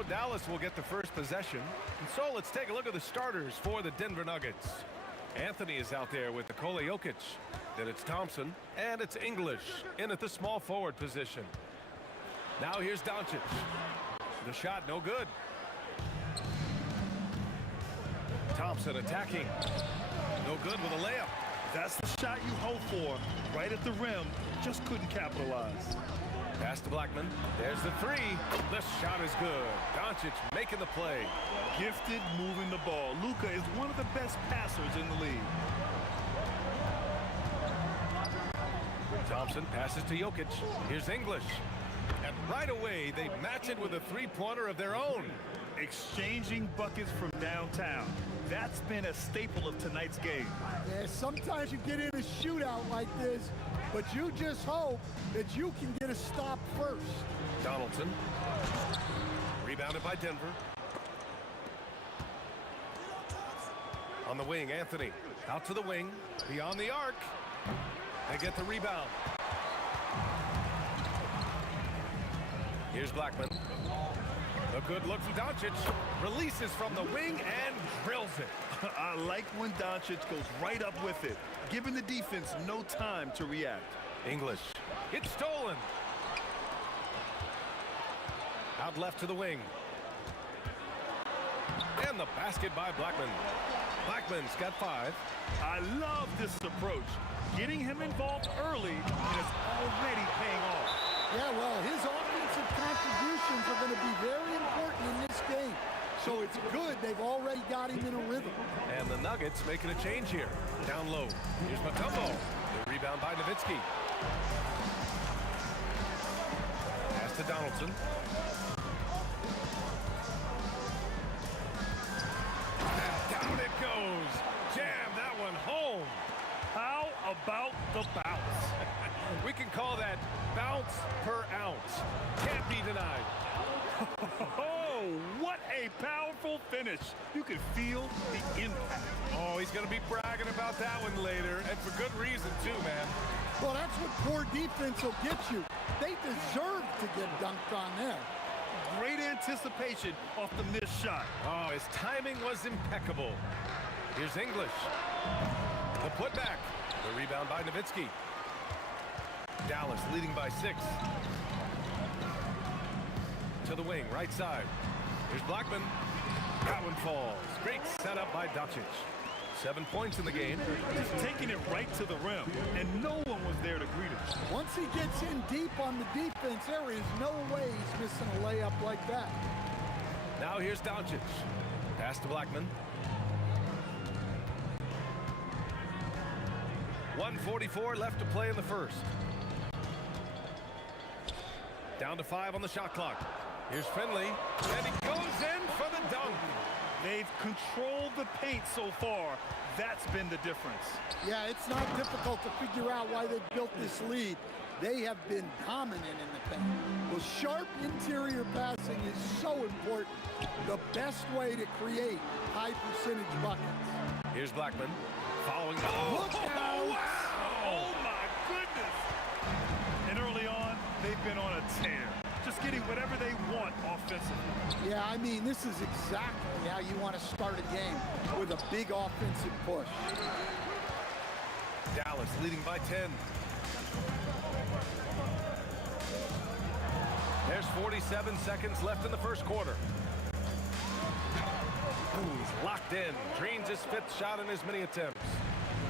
So Dallas will get the first possession. And so let's take a look at the starters for the Denver Nuggets. Anthony is out there with Nikola Jokic. Then it's Thompson, and it's English in at the small forward position. Now here's Doncic. The shot, no good. Thompson attacking. No good with a layup. That's the shot you hope for. Right at the rim, just couldn't capitalize. Pass to Blackman. There's the three. The shot is good. Doncic making the play. Gifted moving the ball. Luka is one of the best passers in the league. Thompson passes to Jokic. Here's English. And right away, they match it with a three-pointer of their own. Exchanging buckets from downtown. That's been a staple of tonight's game. Yeah, sometimes you get in a shootout like this, but you just hope that you can get a stop first. Donaldson. Rebounded by Denver. On the wing, Anthony. Out to the wing. Beyond the arc. They get the rebound. Here's Blackman. A good look from Doncic. Releases from the wing and drills it. I like when Doncic goes right up with it, giving the defense no time to react. English. It's stolen. Out left to the wing. And the basket by Blackman. Blackman's got 5. I love this approach. Getting him involved early, and it's already paying off. Yeah, well, his offensive contributions are going to be very important in this game. So it's good they've already got him in a rhythm. And the Nuggets making a change here. Down low. Here's Mutombo. The rebound by Nowitzki. Pass to Donaldson. And down it goes. Jam that one home. How about the bounce? We can call that bounce per ounce. Can't be denied. Oh, what a powerful finish. You can feel the impact. Oh, he's going to be bragging about that one later, and for good reason, too, man. Well, that's what poor defense will get you. They deserve to get dunked on there. Great anticipation off the missed shot. Oh, his timing was impeccable. Here's English. The putback. The rebound by Nowitzki. Dallas leading by 6. To the wing, right side. Here's Blackman. That one falls. Great setup by Doncic. 7 points in the game. Just taking it right to the rim, and no one was there to greet him. Once he gets in deep on the defense, there is no way he's missing a layup like that. Now here's Doncic. Pass to Blackman. 1:44 left to play in the first. Down to 5 on the shot clock. Here's Finley, and he goes in for the dunk. They've controlled the paint so far. That's been the difference. Yeah, it's not difficult to figure out why they've built this lead. They have been dominant in the paint. Well, sharp interior passing is so important. The best way to create high percentage buckets. Here's Blackman, following. Look out! Wow! Oh, my goodness! And early on, they've been on a tear. Just getting whatever they want offensively. Yeah, I mean, this is exactly how you want to start a game, with a big offensive push. Dallas leading by 10. There's 47 seconds left in the first quarter. Ooh, he's locked in. Drains his 5th shot in as many attempts.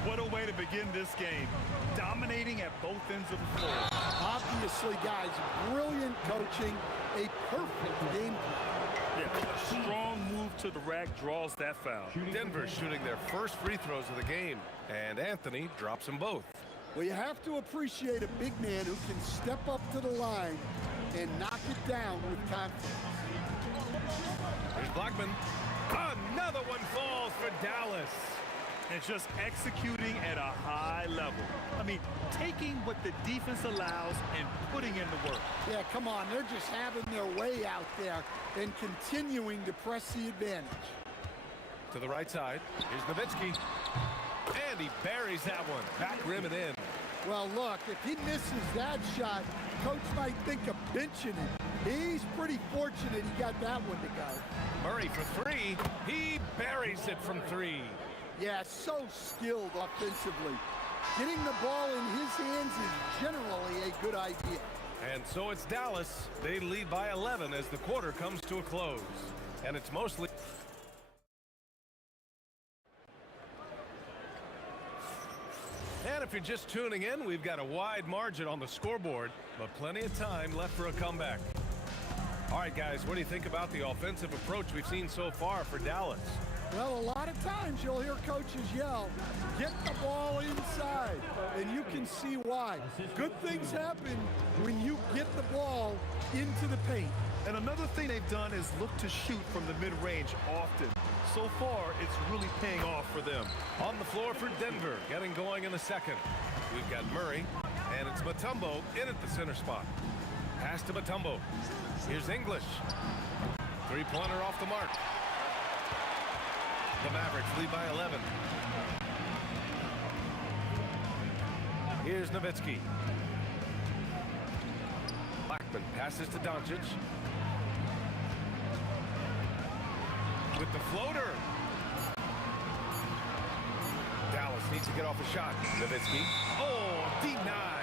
What a way to begin this game. Dominating at both ends of the floor. Obviously, guys, brilliant coaching, a perfect game plan. Yeah, a strong move to the rack draws that foul. Denver shooting their first free throws of the game, and Anthony drops them both. Well, you have to appreciate a big man who can step up to the line and knock it down with confidence. Here's Blackman. Another one falls for Dallas. And just executing at a high level. I mean, taking what the defense allows and putting in the work. Yeah, come on. They're just having their way out there and continuing to press the advantage. To the right side. Here's Nowitzki. And he buries that one. Back rim and in. Well, look, if he misses that shot, coach might think of benching him. He's pretty fortunate he got that one to go. Murray for three. He buries it from three. Yeah, so skilled offensively. Getting the ball in his hands is generally a good idea. And so it's Dallas. They lead by 11 as the quarter comes to a close. And it's mostly... And if you're just tuning in, we've got a wide margin on the scoreboard, but plenty of time left for a comeback. All right, guys, what do you think about the offensive approach we've seen so far for Dallas? Well, a lot of times you'll hear coaches yell, get the ball inside, and you can see why. Good things happen when you get the ball into the paint. And another thing they've done is look to shoot from the mid-range often. So far, it's really paying off for them. On the floor for Denver, getting going in the second. We've got Murray, and it's Mutombo in at the center spot. Pass to Mutombo. Here's English. Three-pointer off the mark. The Mavericks lead by 11. Here's Nowitzki. Blackman passes to Doncic. With the floater. Dallas needs to get off a shot. Nowitzki. Oh, denied.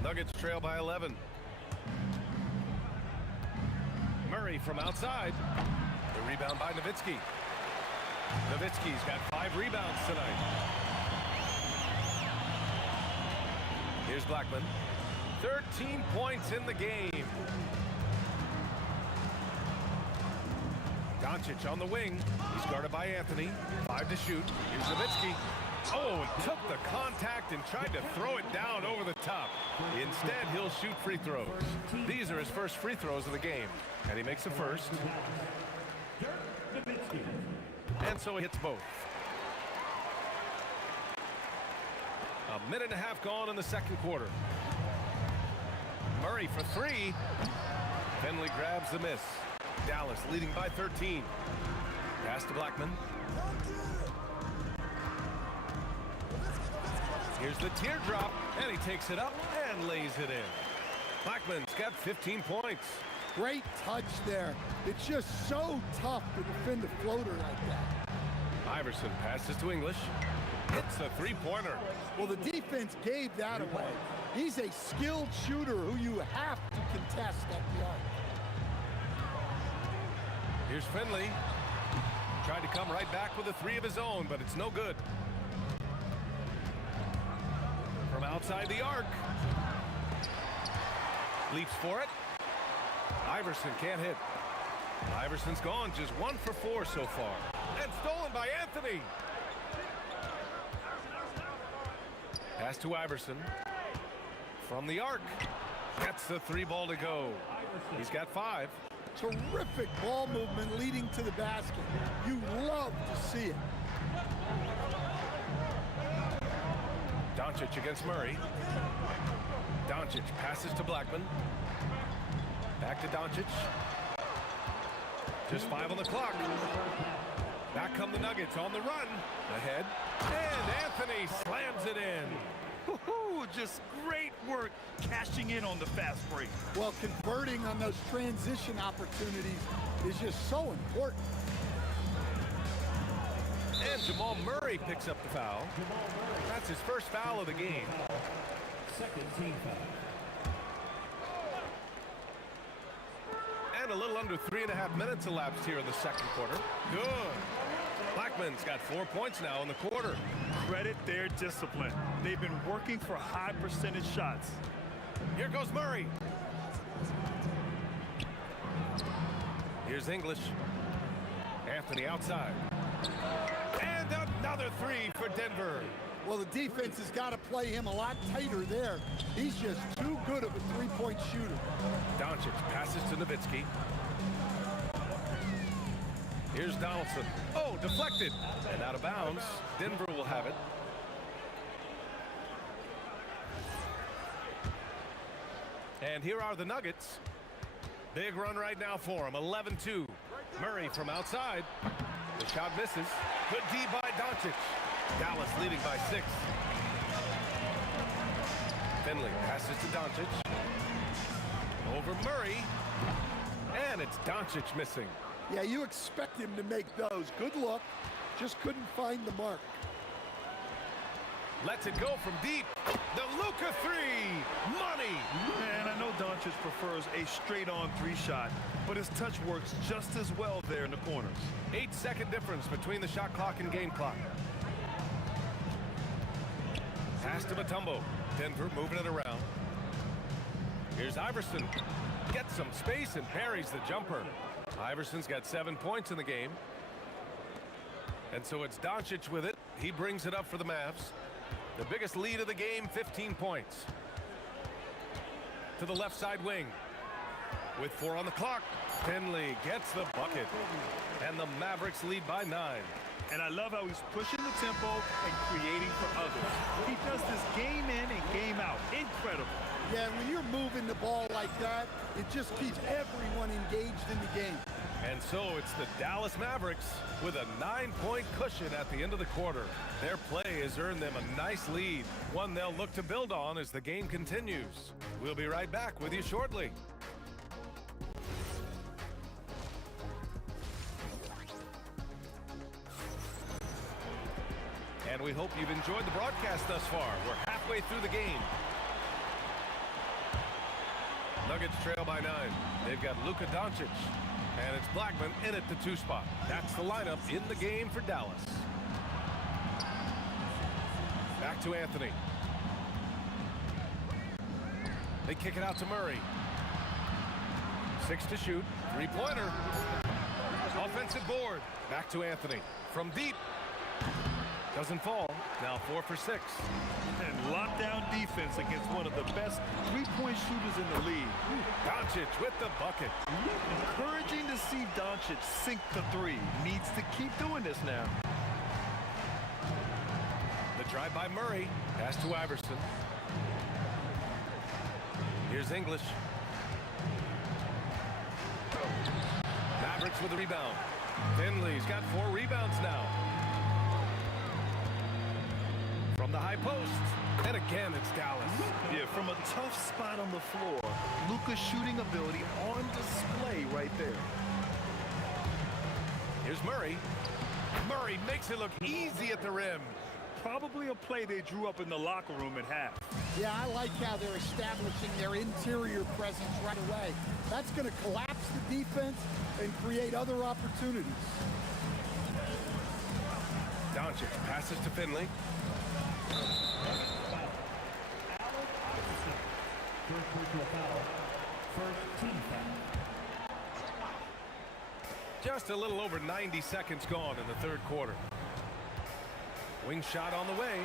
Nuggets trail by 11. Murray from outside. The rebound by Nowitzki. Nowitzki's got 5 rebounds tonight. Here's Blackman. 13 points in the game. Doncic on the wing. He's guarded by Anthony. 5 to shoot. Here's Nowitzki. Oh, and took the contact and tried to throw it down over the top. Instead, he'll shoot free throws. These are his first free throws of the game. And he makes the first. And so he hits both. A minute and a half gone in the second quarter. Murray for 3. Finley grabs the miss. Dallas leading by 13. Pass to Blackman. Here's the teardrop, and he takes it up and lays it in. Blackman's got 15 points. Great touch there. It's just so tough to defend a floater like that. Iverson passes to English. Hits a three-pointer. Well, the defense gave that away. He's a skilled shooter who you have to contest at the arc. Here's Finley. Tried to come right back with a 3 of his own, but it's no good. From outside the arc. Leaps for it. Iverson can't hit. Iverson's gone just 1 for 4 so far. And stolen by Anthony. Pass to Iverson. From the arc. Gets the 3 ball to go. He's got 5. Terrific ball movement leading to the basket. You love to see it. Doncic against Murray. Doncic passes to Blackman. Back to Doncic. Just 5 on the clock. Back come the Nuggets on the run. Ahead. And Anthony slams it in. Just great work cashing in on the fast break. Well, converting on those transition opportunities is just so important. And Jamal Murray picks up the foul. That's his first foul of the game. Second team foul. And a little under 3.5 minutes elapsed here in the second quarter. Good. Blackman's got 4 points now in the quarter. Credit their discipline. They've been working for high percentage shots. Here goes Murray. Here's English. Anthony outside. And another 3 for Denver. Well, the defense has got to play him a lot tighter there. He's just too good of a three-point shooter. Doncic passes to Nowitzki. Here's Donaldson. Oh, deflected. And out of bounds. Denver will have it. And here are the Nuggets. Big run right now for them. 11-2. Murray from outside. The shot misses. Good D by Doncic. Dallas leading by 6. Finley passes to Doncic. Over Murray. And it's Doncic missing. Yeah, you expect him to make those. Good look. Just couldn't find the mark. Lets it go from deep. The Luka 3. Money. And I know Doncic prefers a straight-on 3 shot, but his touch works just as well there in the corners. 8-second difference between the shot clock and game clock. Pass to Mutombo. Denver moving it around. Here's Iverson. Gets some space and buries the jumper. Iverson's got 7 points in the game. And so it's Doncic with it. He brings it up for the Mavs. The biggest lead of the game, 15 points. To the left side wing. With 4 on the clock, Finley gets the bucket. And the Mavericks lead by 9. And I love how he's pushing the tempo and creating for others. He does this game in and game out. Incredible. Yeah, when you're moving the ball like that, it just keeps everyone engaged in the game. And so it's the Dallas Mavericks with a 9-point cushion at the end of the quarter. Their play has earned them a nice lead, one they'll look to build on as the game continues. We'll be right back with you shortly. And we hope you've enjoyed the broadcast thus far. We're halfway through the game. Nuggets trail by 9. They've got Luka Doncic. And it's Blackman in at the 2 spot. That's the lineup in the game for Dallas. Back to Anthony. They kick it out to Murray. 6 to shoot. 3-pointer. Offensive board. Back to Anthony. From deep. Doesn't fall. Now 4 for 6. And lockdown defense against one of the best 3-point shooters in the league. Doncic with the bucket. Encouraging to see Doncic sink the 3. Needs to keep doing this now. The drive by Murray. Pass to Iverson. Here's English. Mavericks with the rebound. Finley's got 4 rebounds now. From the high post. And again, it's Dallas. Yeah, from a tough spot on the floor. Luka's shooting ability on display right there. Here's Murray. Murray makes it look easy at the rim. Probably a play they drew up in the locker room at half. Yeah, I like how they're establishing their interior presence right away. That's going to collapse the defense and create other opportunities. Doncic passes to Finley. First personal foul. First team foul. Just a little over 90 seconds gone in the 3rd quarter. Wing shot on the way.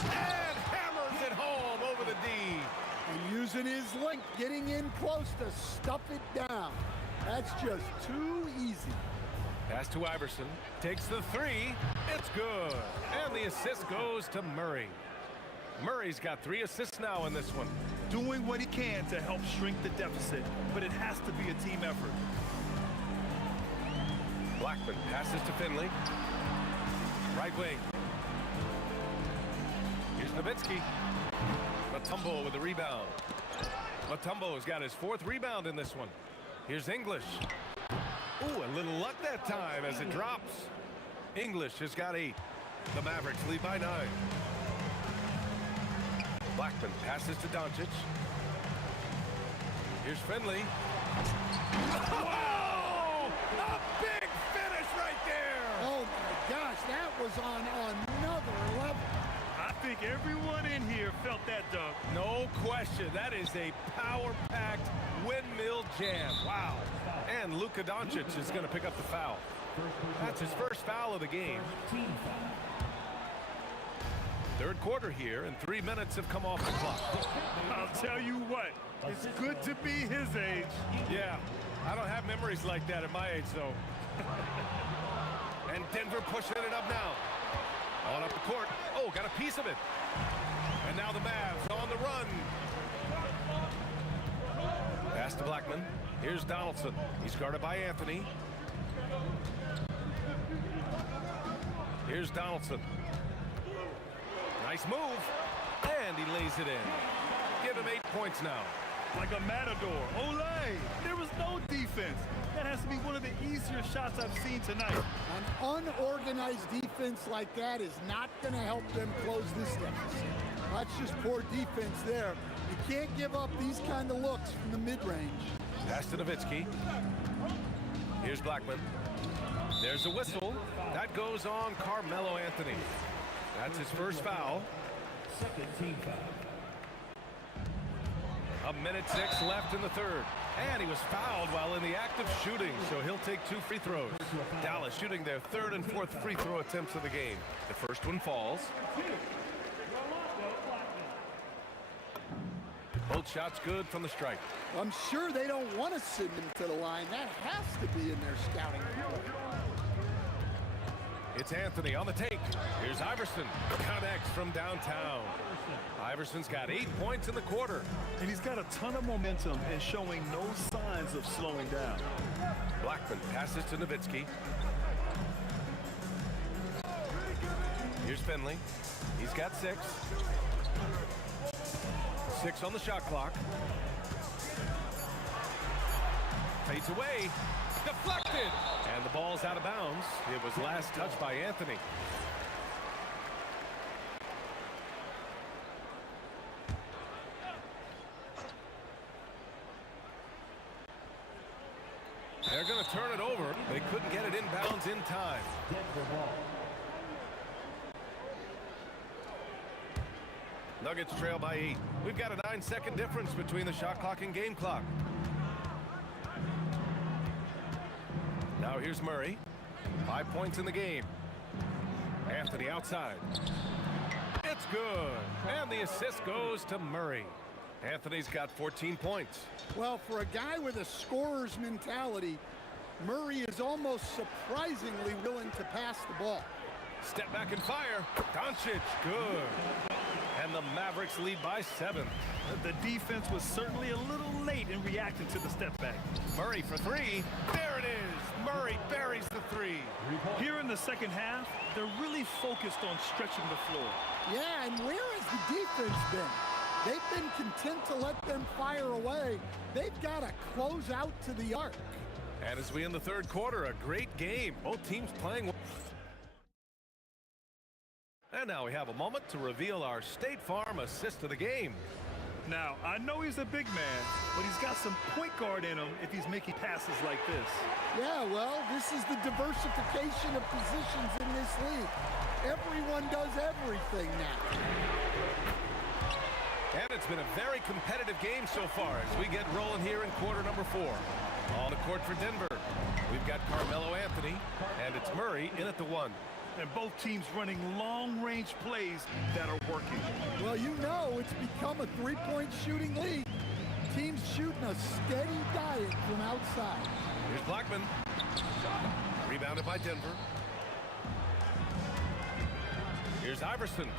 And hammers it home over the D. And using his length, getting in close to stuff it down. That's just too easy. Pass to Iverson. Takes the 3. It's good. And the assist goes to Murray. Murray's got 3 assists now in this one. Doing what he can to help shrink the deficit, but it has to be a team effort. Blackman passes to Finley. Right wing. Here's Nowitzki. Mutombo with the rebound. Mutombo's got his 4th rebound in this one. Here's English. Ooh, a little luck that time as it drops. English has got 8. The Mavericks lead by 9. Blackman passes to Doncic. Here's Finley. Oh! A big finish right there! Oh my gosh, that was on another level. I think everyone in here felt that dunk. No question. That is a power-packed windmill jam. Wow. And Luka Doncic is going to pick up the foul. That's his first foul of the game. Team foul. 3rd quarter here, and 3 minutes have come off the clock. I'll tell you what, it's good to be his age. Yeah, I don't have memories like that at my age, though. And Denver pushing it up now. On up the court. Oh, got a piece of it. And now the Mavs on the run. Pass to Blackman. Here's Donaldson. He's guarded by Anthony. Here's Donaldson. Nice move. And he lays it in. Give him 8 points now. Like a matador. Olay! There was no defense. That has to be one of the easier shots I've seen tonight. An unorganized defense like that is not going to help them close this deficit. That's just poor defense there. You can't give up these kind of looks from the mid-range. Pass to Nowitzki. Here's Blackman. There's a whistle. That goes on Carmelo Anthony. That's his first foul. Second team foul. 1:06 left in the third. And he was fouled while in the act of shooting, so he'll take 2 free throws. Dallas shooting their 3rd and 4th free throw attempts of the game. The first one falls. Both shots good from the stripe. I'm sure they don't want to send him to the line. That has to be in their scouting report. It's Anthony on the take. Here's Iverson. Connects from downtown. Iverson's got 8 points in the quarter. And he's got a ton of momentum and showing no signs of slowing down. Blackman passes to Nowitzki. Here's Finley. He's got 6. 6 on the shot clock. Fades away. Deflected. And the ball's out of bounds. It was last touched by Anthony. They're going to turn it over. They couldn't get it inbounds in time. Denver ball. Nuggets trail by 8. We've got a 9-second difference between the shot clock and game clock. Now here's Murray. 5 points in the game. Anthony outside. It's good. And the assist goes to Murray. Anthony's got 14 points. Well, for a guy with a scorer's mentality, Murray is almost surprisingly willing to pass the ball. Step back and fire. Doncic, good. And the Mavericks lead by 7. The defense was certainly a little late in reacting to the step back. Murray for 3. There it is. Murray buries the 3. Here in the second half, they're really focused on stretching the floor. Yeah, and where has the defense been? They've been content to let them fire away. They've got to close out to the arc. And as we end the third quarter, a great game. Both teams playing. And now we have a moment to reveal our State Farm assist of the game. Now, I know he's a big man, but he's got some point guard in him if he's making passes like this. Yeah, well, this is the diversification of positions in this league. Everyone does everything now. And it's been a very competitive game so far as we get rolling here in quarter number 4. On the court for Denver, we've got Carmelo Anthony, and it's Murray in at the 1. And both teams running long-range plays that are working. Well, you know it's become a three-point shooting league. Teams shooting a steady diet from outside. Here's Blackman. Rebounded by Denver. Here's Iverson.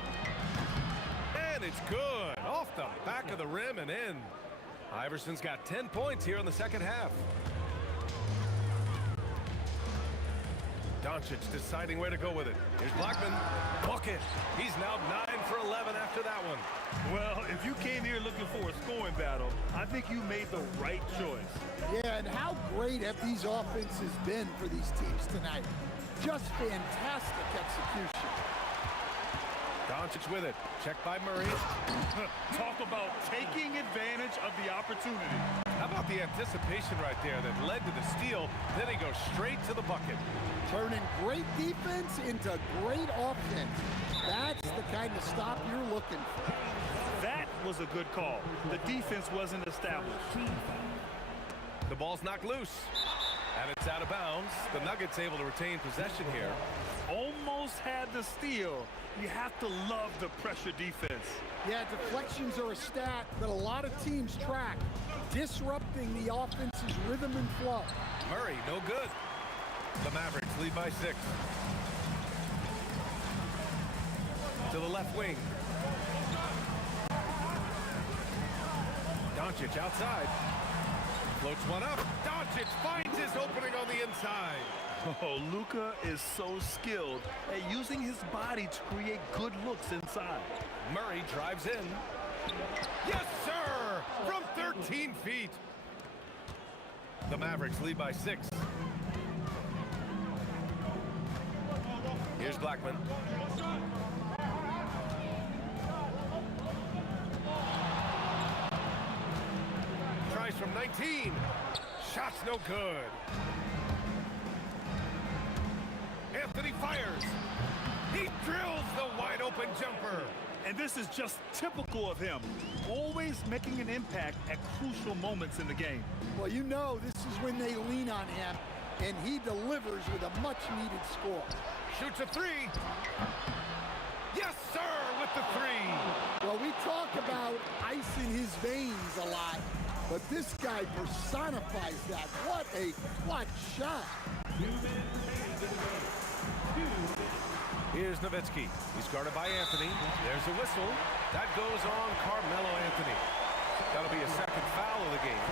And it's good. Off the back of the rim and in. Iverson's got 10 points here in the second half. Doncic deciding where to go with it. Here's Blackman. Bucket. He's now 9 for 11 after that one. Well, if you came here looking for a scoring battle, I think you made the right choice. Yeah, and how great have these offenses been for these teams tonight? Just fantastic execution. Doncic with it. Checked by Murray. Talk about taking advantage of the opportunity. How about the anticipation right there that led to the steal? Then he goes straight to the bucket. Turning great defense into great offense. That's the kind of stop you're looking for. That was a good call. The defense wasn't established. The ball's knocked loose. And it's out of bounds. The Nuggets able to retain possession here. Almost had the steal. You have to love the pressure defense. Yeah, deflections are a stat that a lot of teams track, disrupting the offense's rhythm and flow. Murray, no good. The Mavericks lead by 6. To the left wing. Doncic outside. Floats one up. Doncic finds his opening on the inside. Oh, Luka is so skilled at using his body to create good looks inside. Murray drives in. Yes, sir! From 13 feet. The Mavericks lead by 6. Here's Blackman. Tries from 19. Shot's no good. Anthony fires. He drills the wide open jumper. And this is just typical of him, always making an impact at crucial moments in the game. Well, you know this is when they lean on him, and he delivers with a much-needed score. Shoots a 3. Yes, sir, with the 3. Well, we talk about ice in his veins a lot, but this guy personifies that. What a clutch shot. Here's Nowitzki. He's guarded by Anthony. There's a whistle. That goes on Carmelo Anthony. That'll be a second foul of the game.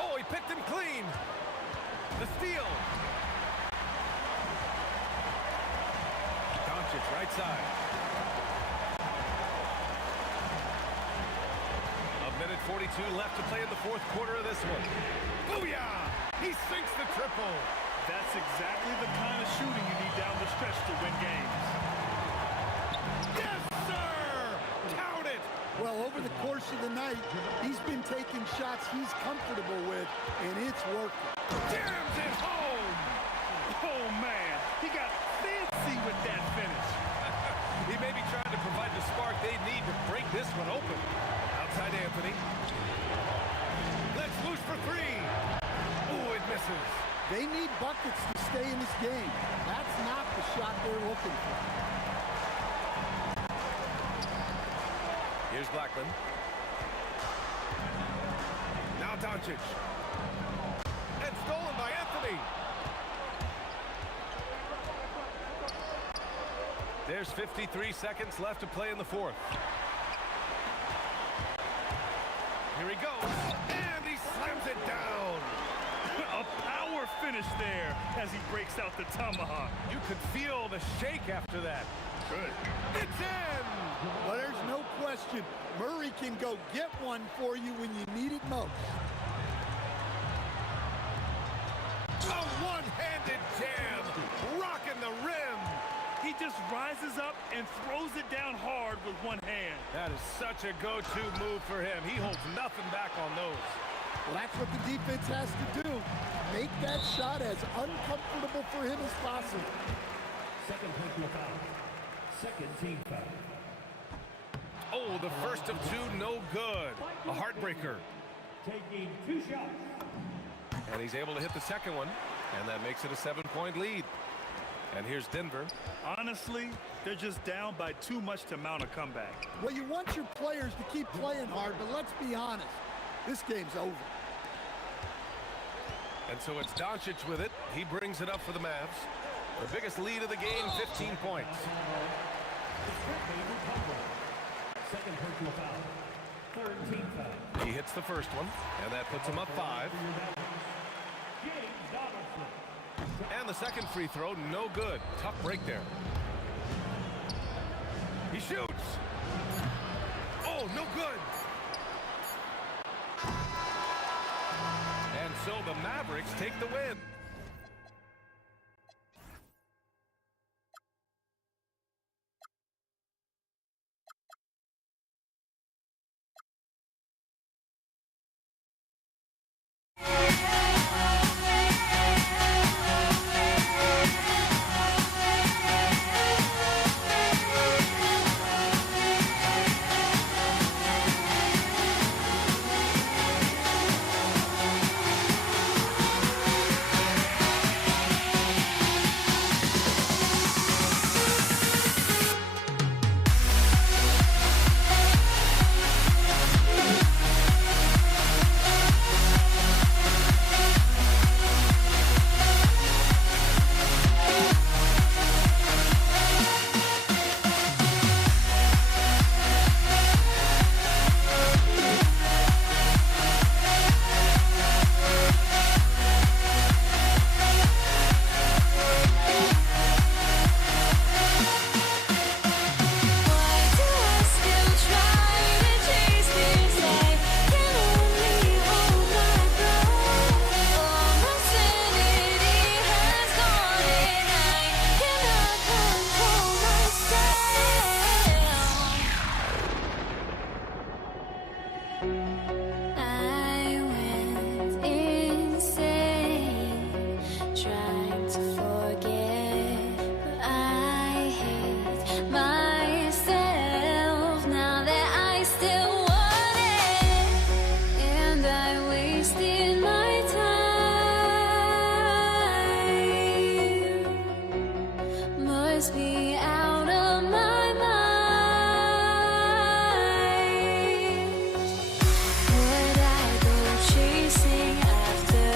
Oh, he picked him clean. The steal. Doncic right side. A minute 42 left to play in the fourth quarter of this one. Booyah! He sinks the triple. That's exactly the kind of shooting you need down the stretch to win games. Yes, sir! Count it! Well, over the course of the night, he's been taking shots he's comfortable with, and it's working. Jams it home! Oh, man, he got fancy with that finish. He may be trying to provide the spark they need to break this one open. Outside Anthony. Let's loose for 3. Oh, it misses. They need buckets to stay in this game. That's not the shot they're looking for. Here's Blackman. Now Doncic. And stolen by Anthony. There's 53 seconds left to play in the fourth. Here he goes. And he slams it down. A power finish there as he breaks out the tomahawk. You could feel the shake after that. Good. It's in! Well, there's no question. Murray can go get one for you when you need it most. A one-handed jam, rocking the rim. He just rises up and throws it down hard with one hand. That is such a go-to move for him. He holds nothing back on those. Well, that's what the defense has to do. Make that shot as uncomfortable for him as possible. Second personal foul. Second team foul. Oh, the first of 2, no good. A heartbreaker. Taking 2 shots. And he's able to hit the second one, and that makes it a 7-point lead. And here's Denver. Honestly, they're just down by too much to mount a comeback. Well, you want your players to keep playing hard, but let's be honest. This game's over. And so it's Doncic with it. He brings it up for the Mavs. The biggest lead of the game, 15 points. Second personal foul. Third team foul. He hits the first one, and that puts him up 5. And the second free throw, no good. Tough break there. He shoots. Oh, no good. And so the Mavericks take the win. puts me out of my mind. Would I go chasing after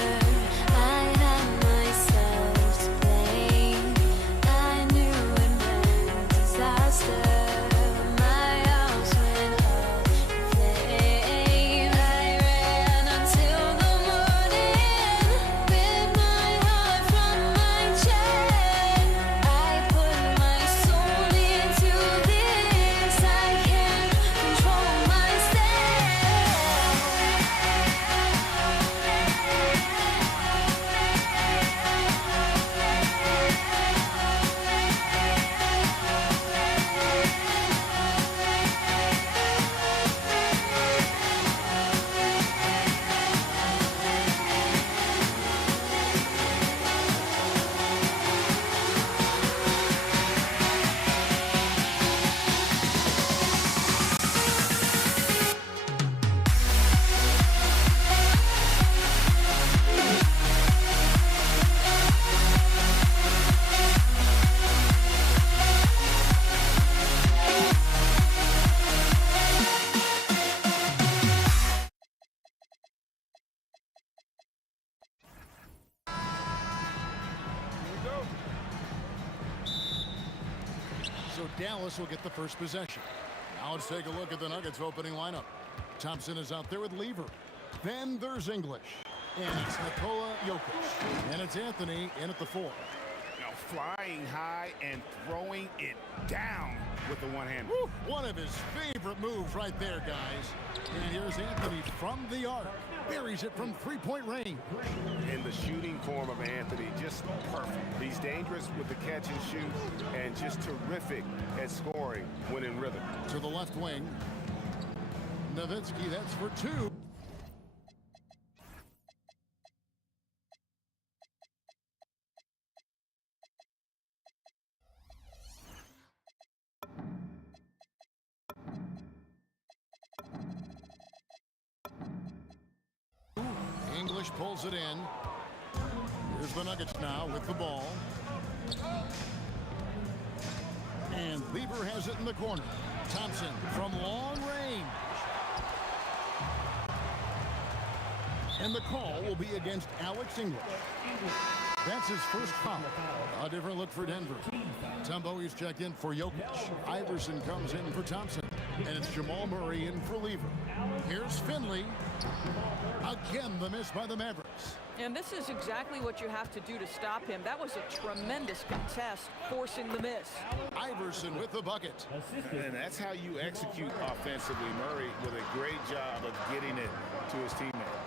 I had myself to blame? I knew it meant disaster. My house went up in flame. I ran until the morning with my heart from my chest. I put my soul into this. I can't control myself. So Dallas will get the first possession. Now let's take a look at the Nuggets opening lineup. Thompson is out there with Lever. Then there's English. And it's Nikola Jokic. And it's Anthony in at the 4. Now flying high and throwing it down with the one hand. Woo! One of his favorite moves right there, guys. And here's Anthony from the arc. Buries it from three-point range. In the shooting form of Anthony, just perfect. He's dangerous with the catch and shoot and just terrific at scoring when in rhythm. To the left wing. Nowitzki, that's for 2. English pulls it in. Here's the Nuggets now with the ball. And Lever has it in the corner. Thompson from long range. And the call will be against Alex English. That's his first foul. A different look for Denver. Tumbo is checked in for Jokic. Iverson comes in for Thompson. And it's Jamal Murray in for Lever. Here's Finley. Again, the miss by the Mavericks. And this is exactly what you have to do to stop him. That was a tremendous contest, forcing the miss. Iverson with the bucket. And that's how you execute offensively. Murray with a great job of getting it to his teammate.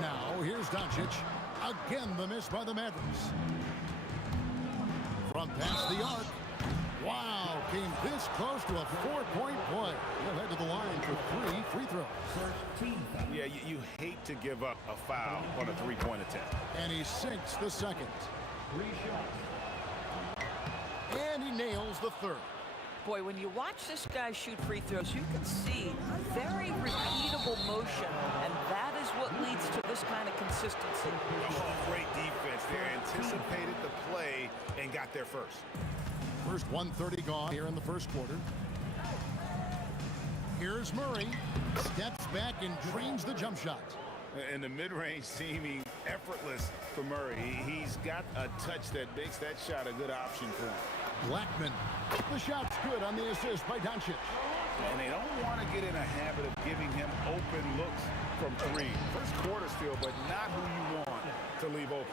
Now, here's Doncic. Again, the miss by the Mavericks. From past the arc. Wow, came this close to a 4-point play. He'll head to the line for 3 free throws. Yeah, you hate to give up a foul on a three-point attempt. And he sinks the second. And he nails the third. Boy, when you watch this guy shoot free throws, you can see a very repeatable motion, and that is what leads to this kind of consistency. Oh, great defense there. Anticipated the play and got there first. First 1:30 gone here in the first quarter. Here's Murray. Steps back and drains the jump shot. And the mid-range seeming effortless for Murray. He's got a touch that makes that shot a good option for him. Blackman. The shot's good on the assist by Doncic. And they don't want to get in a habit of giving him open looks from 3. First quarter still, but not who you want to leave open.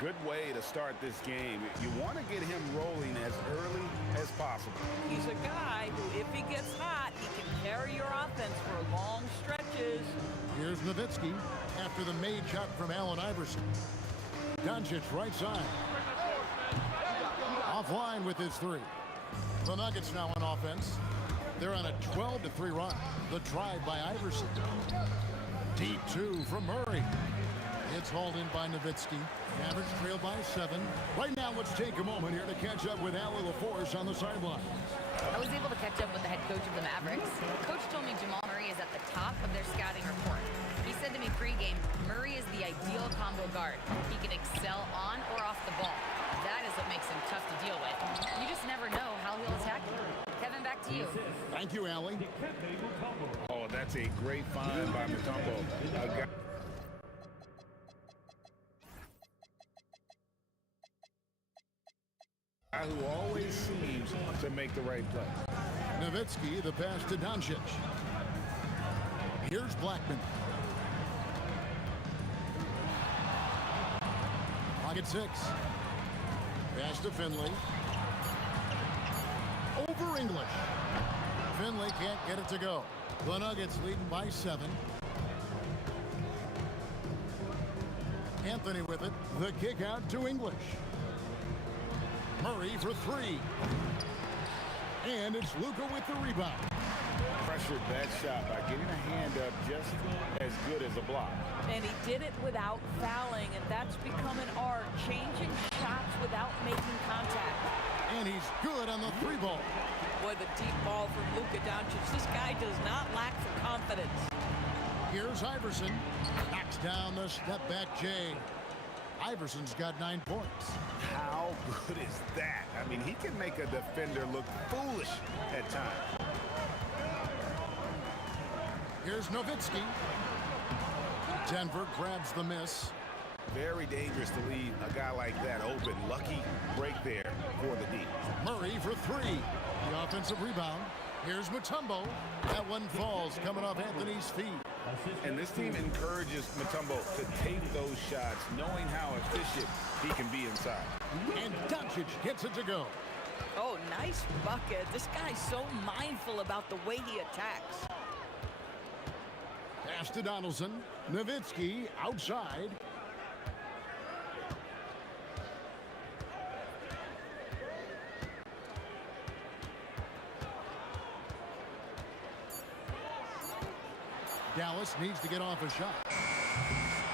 Good way to start this game. You want to get him rolling as early as possible. He's a guy who, if he gets hot, he can carry your offense for long stretches. Here's Nowitzki after the made shot from Allen Iverson. Doncic right side. Offline with his 3. The Nuggets now on offense. They're on a 12-3 run. The drive by Iverson. Deep 2 from Murray. It's hauled in by Nowitzki. Mavericks trail by 7. Right now, let's take a moment here to catch up with Allie LaForce on the sideline. I was able to catch up with the head coach of the Mavericks. The coach told me Jamal Murray is at the top of their scouting report. He said to me pregame, Murray is the ideal combo guard. He can excel on or off the ball. That is a makes him tough to deal with. You just never know how he'll attack you. Kevin, back to you. Thank you, Allie. Oh, that's a great find by Mutombo. A guy who always seems to make the right play. Nowitzki, the pass to Doncic. Here's Blackman. Pocket 6. Pass to Finley. Over English. Finley can't get it to go. The Nuggets leading by 7. Anthony with it. The kick out to English. Murray for 3. And it's Luka with the rebound. Pressured that shot by getting a hand up just as good as a block. And he did it without fouling, and that's become an art, changing shots without making contact. And he's good on the 3-ball. Boy, the deep ball from Luka Doncic. This guy does not lack for confidence. Here's Iverson. Knocks down the step-back J. Iverson's got 9 points. How good is that? I mean, he can make a defender look foolish at times. Here's Nowitzki. Denver grabs the miss. Very dangerous to leave a guy like that open. Lucky break there for the D. Murray for 3. The offensive rebound. Here's Mutombo. That one falls coming off Anthony's feet. And this team encourages Mutombo to take those shots, knowing how efficient he can be inside. And Doncic gets it to go. Oh, nice bucket. This guy's so mindful about the way he attacks. Pass to Donaldson. Nowitzki outside. Dallas needs to get off a shot.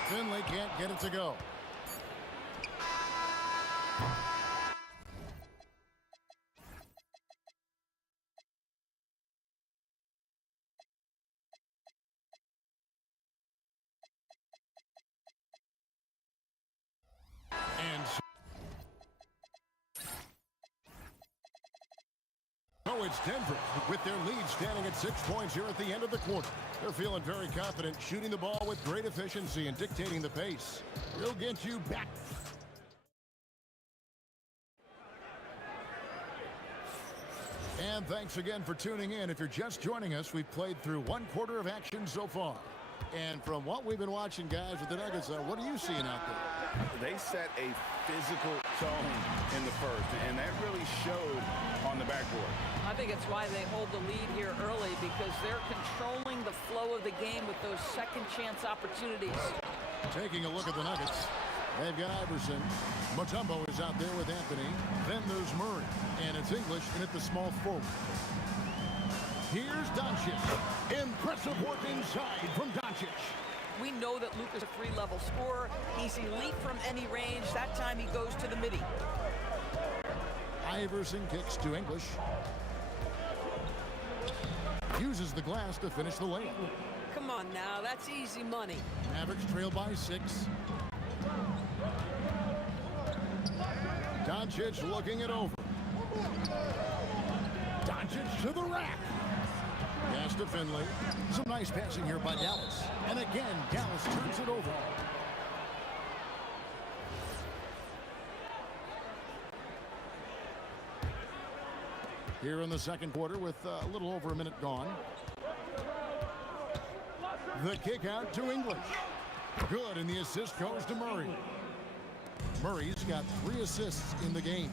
Finley can't get it to go. And so it's Denver with their lead standing at 6 points here at the end of the quarter. They're feeling very confident, shooting the ball with great efficiency and dictating the pace. We'll get you back. And thanks again for tuning in. If you're just joining us, we've played through 1 quarter of action so far. And from what we've been watching, guys, with the Nuggets, what are you seeing out there? They set a physical tone in the first, and that really showed on the backboard. I think it's why they hold the lead here early, because they're controlling the flow of the game with those second chance opportunities. Taking a look at the Nuggets, they've got Iverson. Mutombo is out there with Anthony. Then there's Murray, and it's English in at the small forward. Here's Doncic. Impressive work inside from Doncic. We know that Luka's a 3-level scorer. He's elite from any range. That time he goes to the midi. Iverson kicks to English. Uses the glass to finish the layup. Come on now, that's easy money. Mavericks trail by 6. Doncic looking it over. Doncic to the rack. Pass to Finley. Some nice passing here by Dallas. And again, Dallas turns it over. Here in the second quarter with a little over a minute gone. The kick out to English. Good, and the assist goes to Murray. Murray's got 3 assists in the game.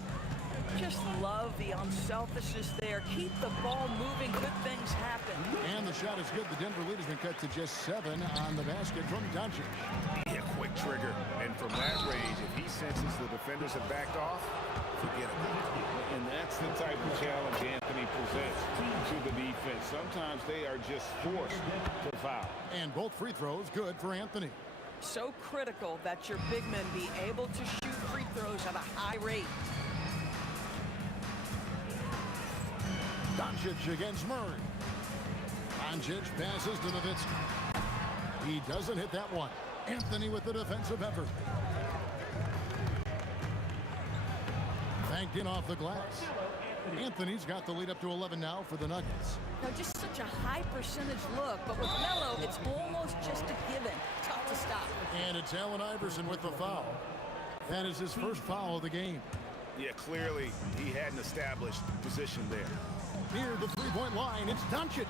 Just love the unselfishness there. Keep the ball moving. Good things happen. And the shot is good. The Denver lead has been cut to just 7 on the basket from Doncic. A quick trigger. And from that range, if he senses the defenders have backed off, forget about it. And that's the type of challenge Anthony presents to the defense. Sometimes they are just forced to foul. And both free throws good for Anthony. So critical that your big men be able to shoot free throws at a high rate. Doncic against Murray. Doncic passes to Nowitzki. He doesn't hit that one. Anthony with the defensive effort. Banked in off the glass. Anthony's got the lead up to 11 now for the Nuggets. Now, just such a high percentage look, but with Melo, it's almost just a given. Tough to stop. And it's Allen Iverson with the foul. That is his first foul of the game. Yeah, clearly he had an established position there. Near the three-point line, it's Doncic.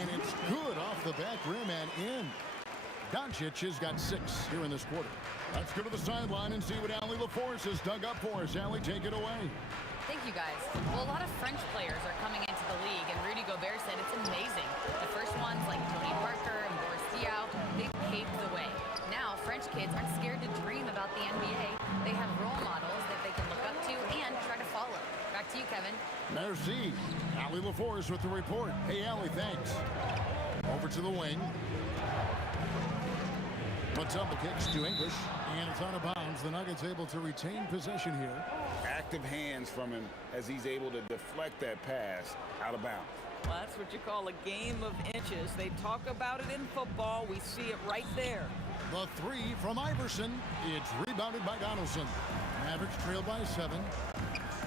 And it's good off the back rim and in. Doncic has got 6 here in this quarter. Let's go to the sideline and see what Allie LaForce has dug up for us. Allie, take it away. Thank you, guys. Well, a lot of French players are coming into the league, and Rudy Gobert said it's amazing. The first ones, like Tony Parker and Boris Diaw, they paved the way. Now, French kids aren't scared to dream about the NBA. They have role models that they can look up to and try to follow. Back to you, Kevin. Merci. Allie LaForce with the report. Hey, Allie, thanks. Over to the wing. Matumba kicks to English, and it's out of bounds. The Nuggets able to retain possession here. Active hands from him as he's able to deflect that pass out of bounds. Well, that's what you call a game of inches. They talk about it in football. We see it right there. The 3 from Iverson. It's rebounded by Donaldson. Mavericks trail by 7.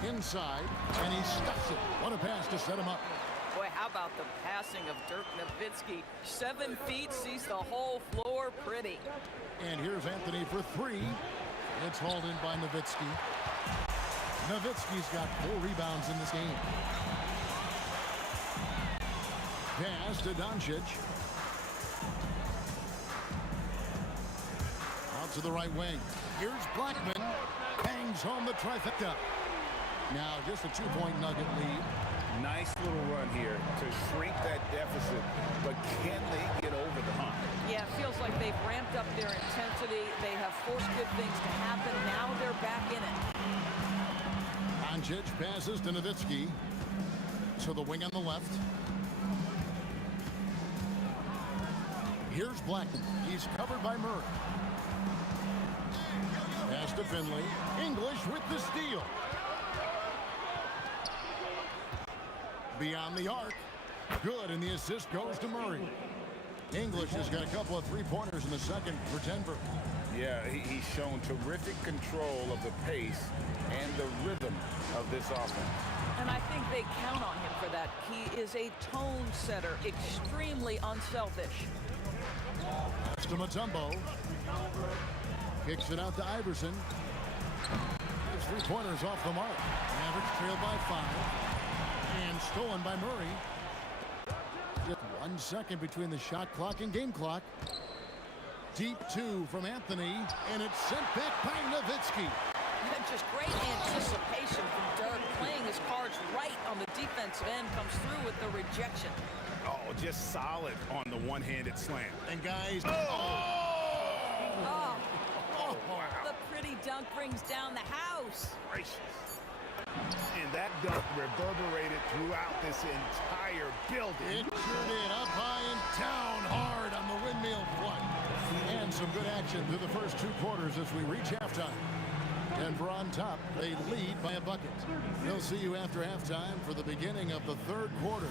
Inside, and he stuffs it. What a pass to set him up. Boy, how about the passing of Dirk Nowitzki? 7 feet, sees the whole floor pretty. And here's Anthony for 3. It's hauled in by Nowitzki. Nowitzki's got 4 rebounds in this game. Pass to Doncic. Out to the right wing. Here's Blackman. Bangs home the trifecta. Now just a 2-point Nugget lead. Nice little run here to shrink that deficit, but can they get over the hump? Yeah, it feels like they've ramped up their intensity. They have forced good things to happen. Now they're back in it. Doncic passes to Nowitzki. To the wing on the left. Here's Blackman. He's covered by Murray. Pass to Finley. English with the steal. Beyond the arc. Good, and the assist goes to Murray. English has got a couple of 3-pointers in the second for Denver. Yeah, he's shown terrific control of the pace and the rhythm of this offense. And I think they count on him for that. He is a tone setter, extremely unselfish. Pass to Mutombo. Kicks it out to Iverson. His 3-pointers off the mark. Mavericks trailed by 5. And stolen by Murray. Just 1 second between the shot clock and game clock. Deep 2 from Anthony, and it's sent back by Nowitzki. Just great anticipation from Dirk, playing his cards right on the defensive end, comes through with the rejection. Oh, just solid on the one-handed slam. And guys, Oh, wow. the pretty dunk brings down the house. Gracious. And that dunk reverberated throughout this entire building. It sure did. Up high and down hard on the windmill front. And some good action through the first 2 quarters as we reach halftime. Denver on top. They lead by a bucket. They'll see you after halftime for the beginning of the 3rd quarter.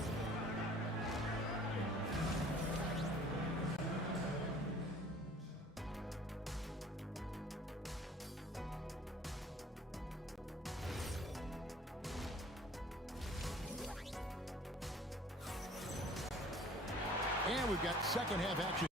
And we've got second half action.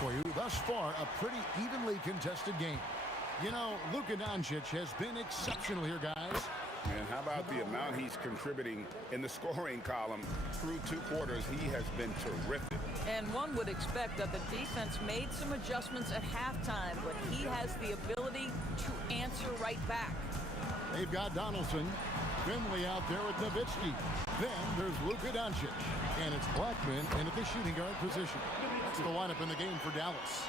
For you, thus far, a pretty evenly contested game. You know, Luka Doncic has been exceptional here, guys. And how about the amount he's contributing in the scoring column through 2 quarters? He has been terrific. And one would expect that the defense made some adjustments at halftime, but he has the ability to answer right back. They've got Donaldson. Finley out there with Nowitzki. Then there's Luka Doncic. And it's Blackman in at the shooting guard position. That's the lineup in the game for Dallas.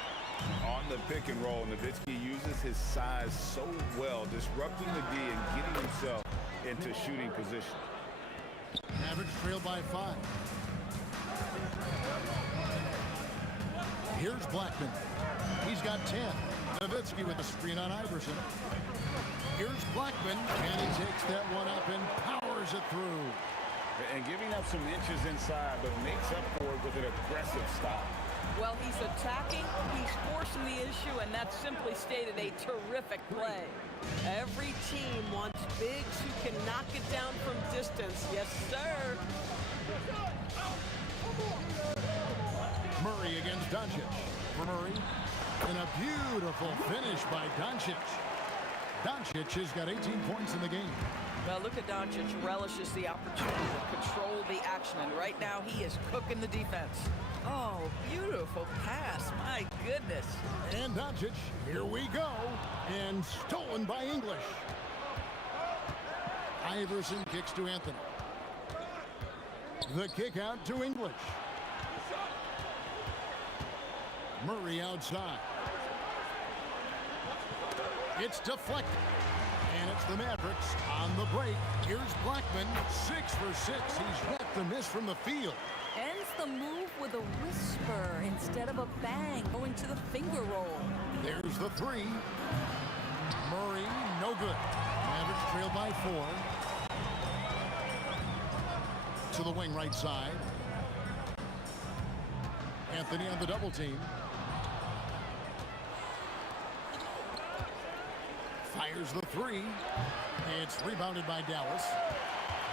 On the pick and roll, Nowitzki uses his size so well, disrupting the D and getting himself into shooting position. Mavericks trail by 5. Here's Blackman. He's got 10. Nowitzki with a screen on Iverson. Here's Blackman, and he takes that one up and powers it through. And giving up some inches inside, but makes up for it with an aggressive stop. Well, he's attacking, he's forcing the issue, and that's simply stated a terrific play. Every team wants bigs who can knock it down from distance. Yes, sir. Murray against Doncic. For Murray. And a beautiful finish by Doncic. Doncic has got 18 points in the game. Well, look at Doncic relishes the opportunity to control the action, and right now he is cooking the defense. Oh, beautiful pass. My goodness. And Doncic, here we go. And stolen by English. Iverson kicks to Anthony. The kick out to English. Murray outside. It's deflected. And it's the Mavericks on the break. Here's Blackman, 6 for 6. He's yet to miss from the field. Ends the move with a whisper instead of a bang, going to the finger roll. There's the 3. Murray, no good. Mavericks trail by 4. To the wing right side. Anthony on the double team. Fires the 3. It's rebounded by Dallas.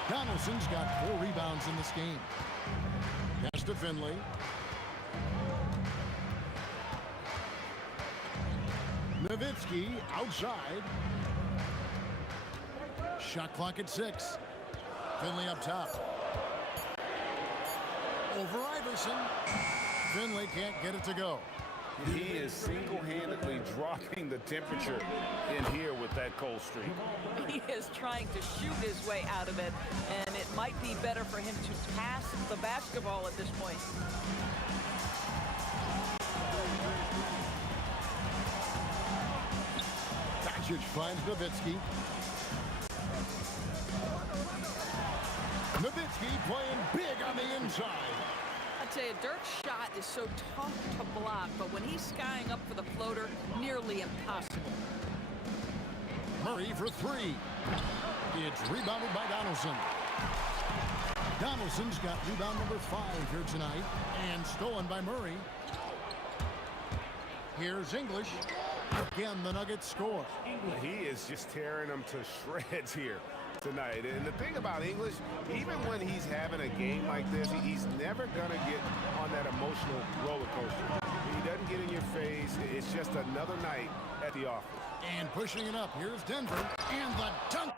Donaldson's got 4 rebounds in this game. Pass to Finley. Nowitzki outside. Shot clock at 6. Finley up top. Over Iverson. Finley can't get it to go. He is single-handedly dropping the temperature in here with that cold streak. He is trying to shoot his way out of it, and it might be better for him to pass the basketball at this point. Doncic finds Nowitzki. Nowitzki playing big on the inside. I tell you, Dirk's shot is so tough to block, but when he's skying up for the floater, nearly impossible. Murray for 3. It's rebounded by Donaldson. Donaldson's got rebound number 5 here tonight, and stolen by Murray. Here's English. Again, the Nuggets score. He is just tearing them to shreds here tonight. And the thing about English, even when he's having a game like this, he's never going to get on that emotional roller coaster. He doesn't get in your face. It's just another night at the office. And pushing it up, here's Denver, and the dunk.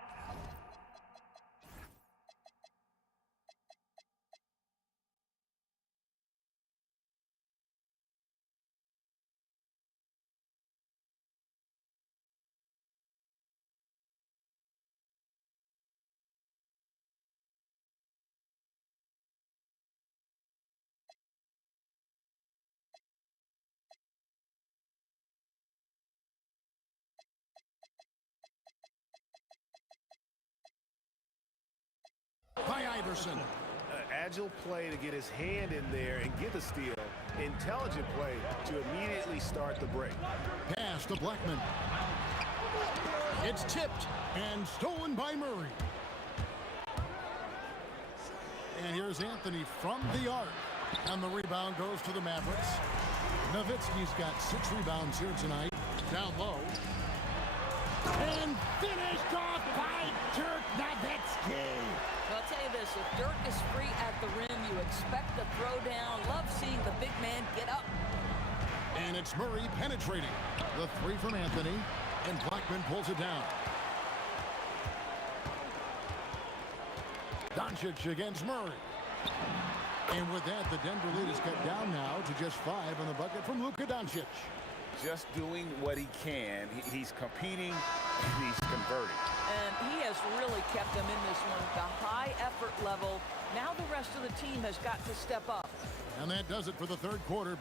By Iverson. Agile play to get his hand in there and get the steal. Intelligent play to immediately start the break. Pass to Blackman. It's tipped and stolen by Murray. And here's Anthony from the arc. And the rebound goes to the Mavericks. Nowitzki's got 6 rebounds here tonight. Down low. And finished off by Dirk Nowitzki. Well, I'll tell you this, if Dirk is free at the rim, you expect the throwdown. Love seeing the big man get up. And it's Murray penetrating. The 3 from Anthony, and Blackman pulls it down. Doncic against Murray. And with that, the Denver lead is cut down now to just 5 on the bucket from Luka Doncic. Just doing what he can. He's competing, he's converting. And he has really kept them in this one. The high effort level. Now the rest of the team has got to step up. And that does it for the third quarter.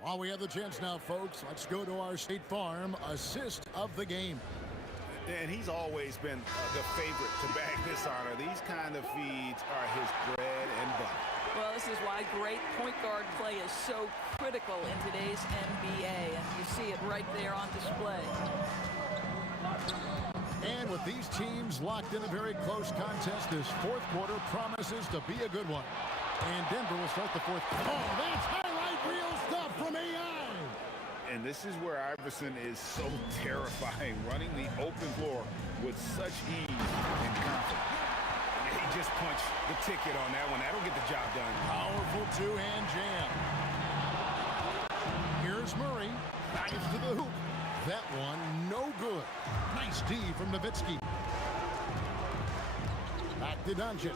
While we have the chance now, folks, let's go to our State Farm assist of the game. And he's always been the favorite to bag this honor. These kind of feeds are his bread and butter. Well, this is why great point guard play is so critical in today's NBA. And you see it right there on display. And with these teams locked in a very close contest, this fourth quarter promises to be a good one. And Denver will start the fourth. Oh, that's highlight reel stuff from AI. And this is where Iverson is so terrifying, running the open floor with such ease and confidence. He just punched the ticket on that one. That'll get the job done. Powerful two-hand jam. Here's Murray. Dives to the hoop. That one, no good. Nice D from Nowitzki. Back to Doncic.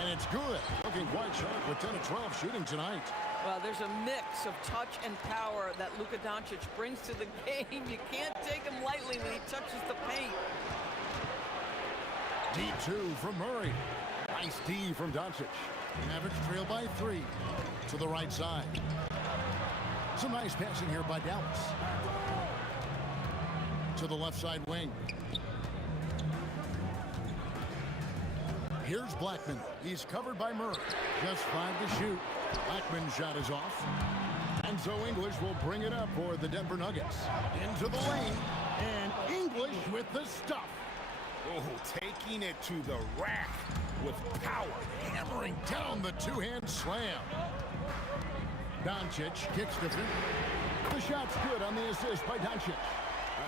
And it's good. Looking quite sharp with 10 of 12 shooting tonight. Well, there's a mix of touch and power that Luka Doncic brings to the game. You can't take him lightly when he touches the paint. Deep two from Murray. Nice D from Doncic. Mavericks trail by 3 to the right side. Some nice passing here by Dallas. To the left side wing. Here's Blackman. He's covered by Murray. Just 5 to shoot. Blackman's shot is off. And so English will bring it up for the Denver Nuggets. Into the lane. And English with the stuff. Oh, taking it to the rack with power. Hammering down the two-hand slam. Doncic kicks the free. The shot's good on the assist by Doncic.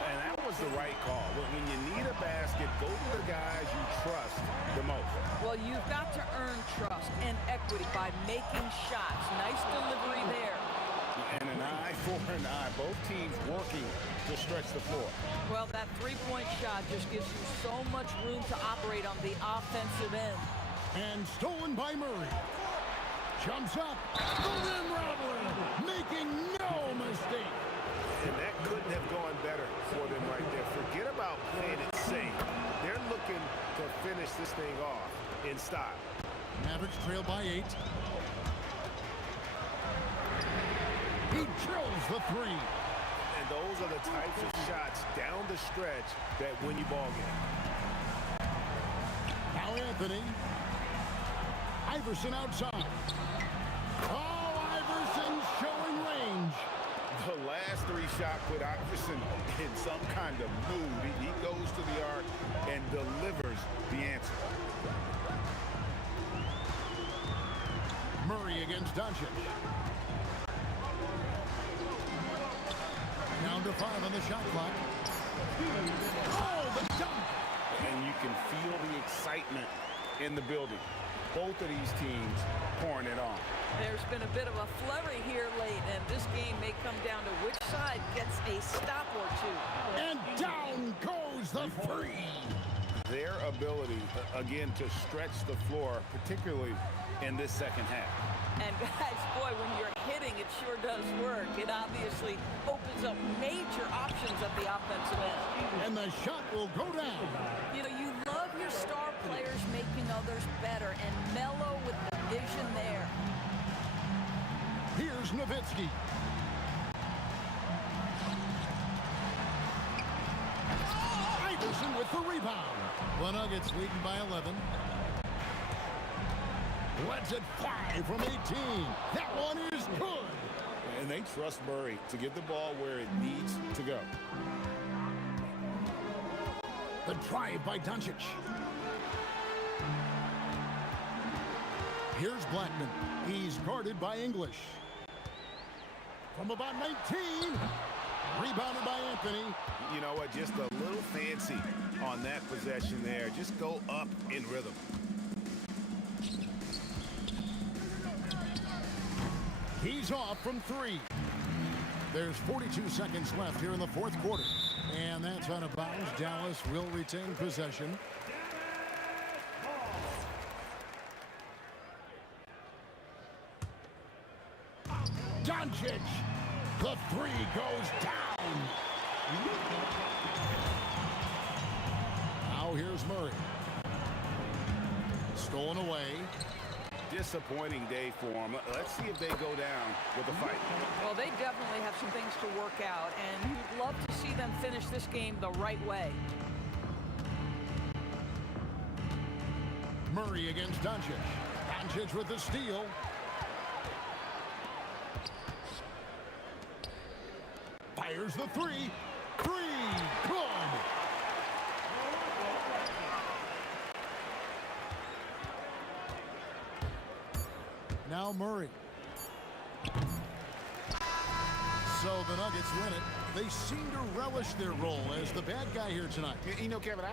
And that was the right call. When you need a basket, go to the guys you trust the most. Well, you've got to earn trust and equity by making shots. Nice delivery there. And an eye for an eye. Both teams working to stretch the floor. Well, that three-point shot just gives you so much room to operate on the offensive end. And stolen by Murray. Jumps up. The rim robbery. Making no mistake. And that couldn't have gone better for them right there. Forget about playing it safe. They're looking to finish this thing off in style. Mavericks trail by 8. He drills the 3. And those are the types of shots down the stretch that win you ball game. Now Anthony. Iverson outside. Oh, Iverson showing range. The last 3 shots put Iverson in some kind of mood. He goes to the arc and delivers the answer. Murray against Doncic. Down to 5 on the shot clock. Oh, the dunk! And you can feel the excitement in the building. Both of these teams pouring it on. There's been a bit of a flurry here late, and this game may come down to which side gets a stop or two. And down goes the 3. Their ability, again, to stretch the floor, particularly in this second half. And guys, boy, when you're hitting, it sure does work. It obviously opens up major options at the offensive end. And the shot will go down. You know, you love your star players making others better, and Melo with the vision there. Here's Nowitzki. Iverson with the rebound. The Nuggets leading by 11. Lets it fly from 18. That one is good. And they trust Murray to get the ball where it needs to go. The drive by Doncic. Here's Blackman. He's guarded by English. From about 19. Rebounded by Anthony. You know what? Just a little fancy on that possession there. Just go up in rhythm. He's off from 3. There's 42 seconds left here in the fourth quarter. And that's out of bounds. Dallas will retain possession. Doncic. The 3 goes down. Now here's Murray. Stolen away. Disappointing day for them. Let's see if they go down with a fight. Well, they definitely have some things to work out, and you'd love to see them finish this game the right way. Murray against Doncic. Doncic with the steal. Fires the three. Good. Now Murray. So the Nuggets win it. They seem to relish their role as the bad guy here tonight. You know, Kevin,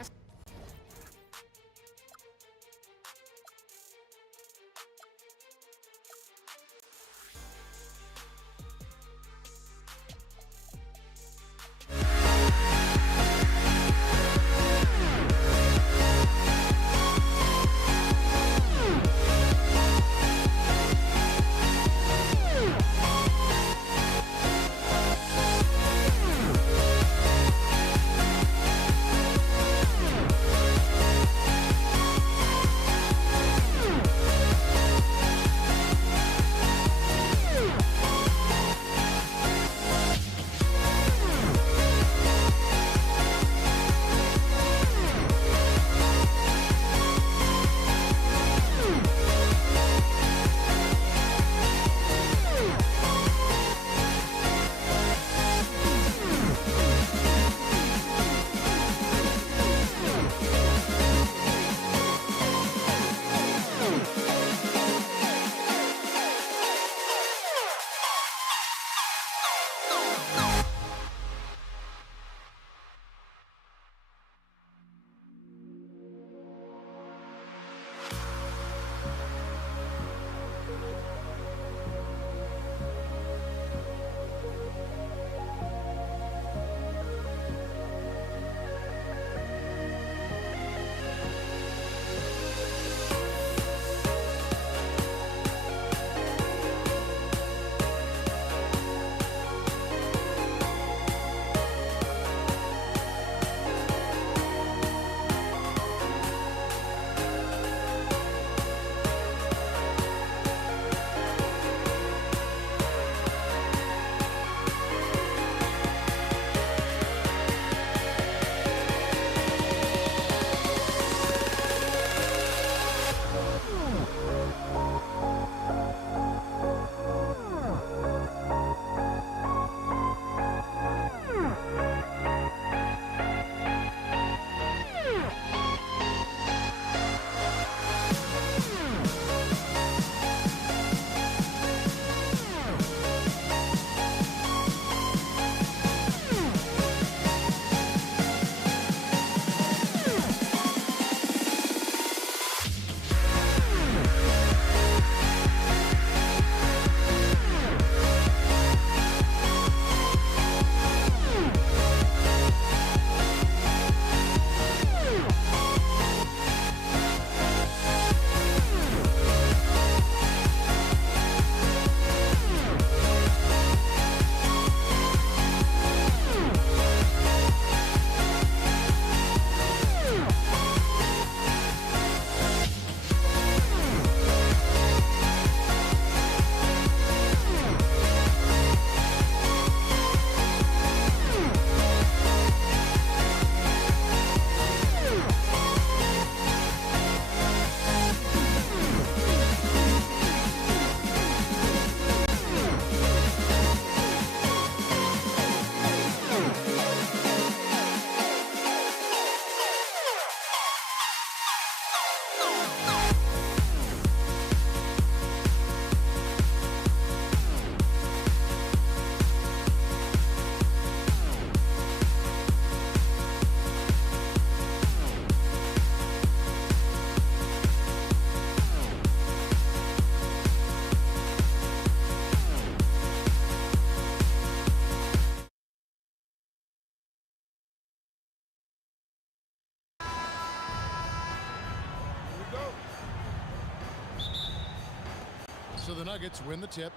So the Nuggets win the tip.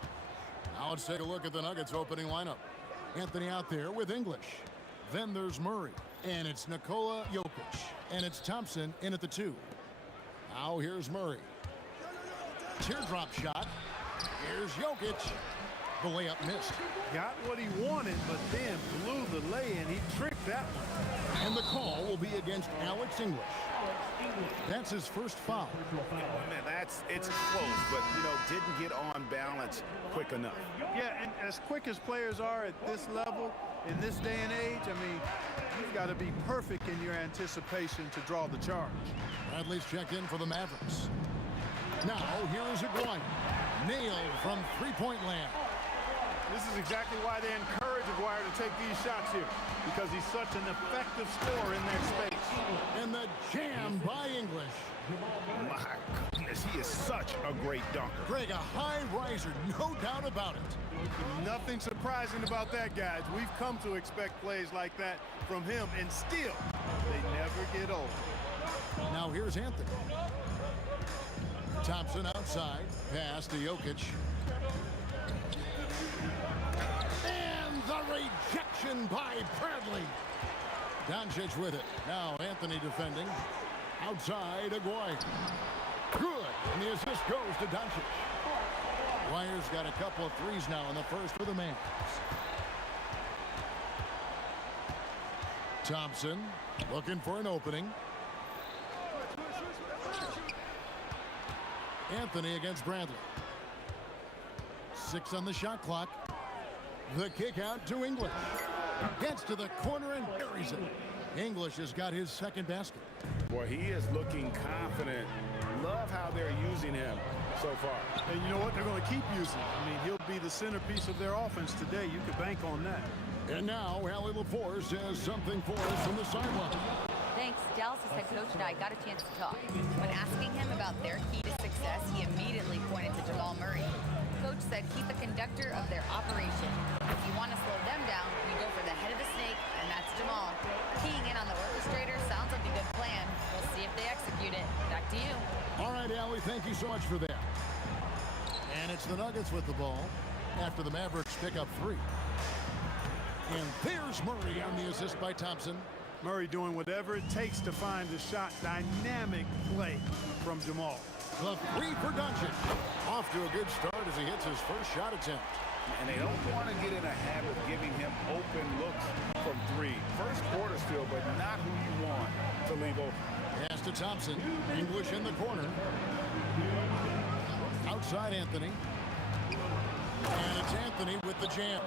Now let's take a look at the Nuggets opening lineup. Anthony out there with English. Then there's Murray. And it's Nikola Jokic. And it's Thompson in at the 2. Now here's Murray. Teardrop shot. Here's Jokic. The layup missed. Got what he wanted, but then blew the lay-in. He tricked that one. And the call will be against Alex English. That's his first foul. Man, it's close, but, didn't get on balance quick enough. Yeah, and as quick as players are at this level, in this day and age, I mean, you've got to be perfect in your anticipation to draw the charge. Bradley's checked in for the Mavericks. Now, here is Aguirre. Nailed from three-point land. This is exactly why they encourage Aguirre to take these shots here, because he's such an effective scorer in that space. And the jam by English. My goodness, he is such a great dunker. Greg, a high riser, no doubt about it. Nothing surprising about that, guys. We've come to expect plays like that from him, and still, they never get old. Now here's Anthony. Thompson outside, pass to Jokic. And the rejection by Bradley. Doncic with it. Now Anthony defending. Outside, Aguirre. Good. And the assist goes to Doncic. Aguirre's got a couple of threes now in the first for the Mavs. Thompson looking for an opening. Anthony against Bradley. 6 on the shot clock. The kick out to English. Gets to the corner and buries it. English has got his second basket. Boy, he is looking confident. Love how they're using him so far. And you know what? They're going to keep using him. I mean, he'll be the centerpiece of their offense today. You can bank on that. And now, Allie LaForce has something for us from the sideline. Thanks. Dallas' head coach and I got a chance to talk. When asking him about their key to success, he immediately pointed to Jamal Murray. Coach said he's the conductor of their operation. If you want to slow them down, you go for the head of the snake, and that's Jamal. Keying in on the orchestrator sounds like a good plan. We'll see if they execute it. Back to you. All right, Allie, thank you so much for that. And it's the Nuggets with the ball after the Mavericks pick up 3. And there's Murray on the assist by Thompson. Murray doing whatever it takes to find the shot. Dynamic play from Jamal. The 3 for Doncic. Off to a good start as he hits his first shot attempt. And they don't want to get in a habit of giving him open looks from 3. First quarter still, but not who you want to leave open. Pass to Thompson. English in the corner. Outside Anthony. And it's Anthony with the jam.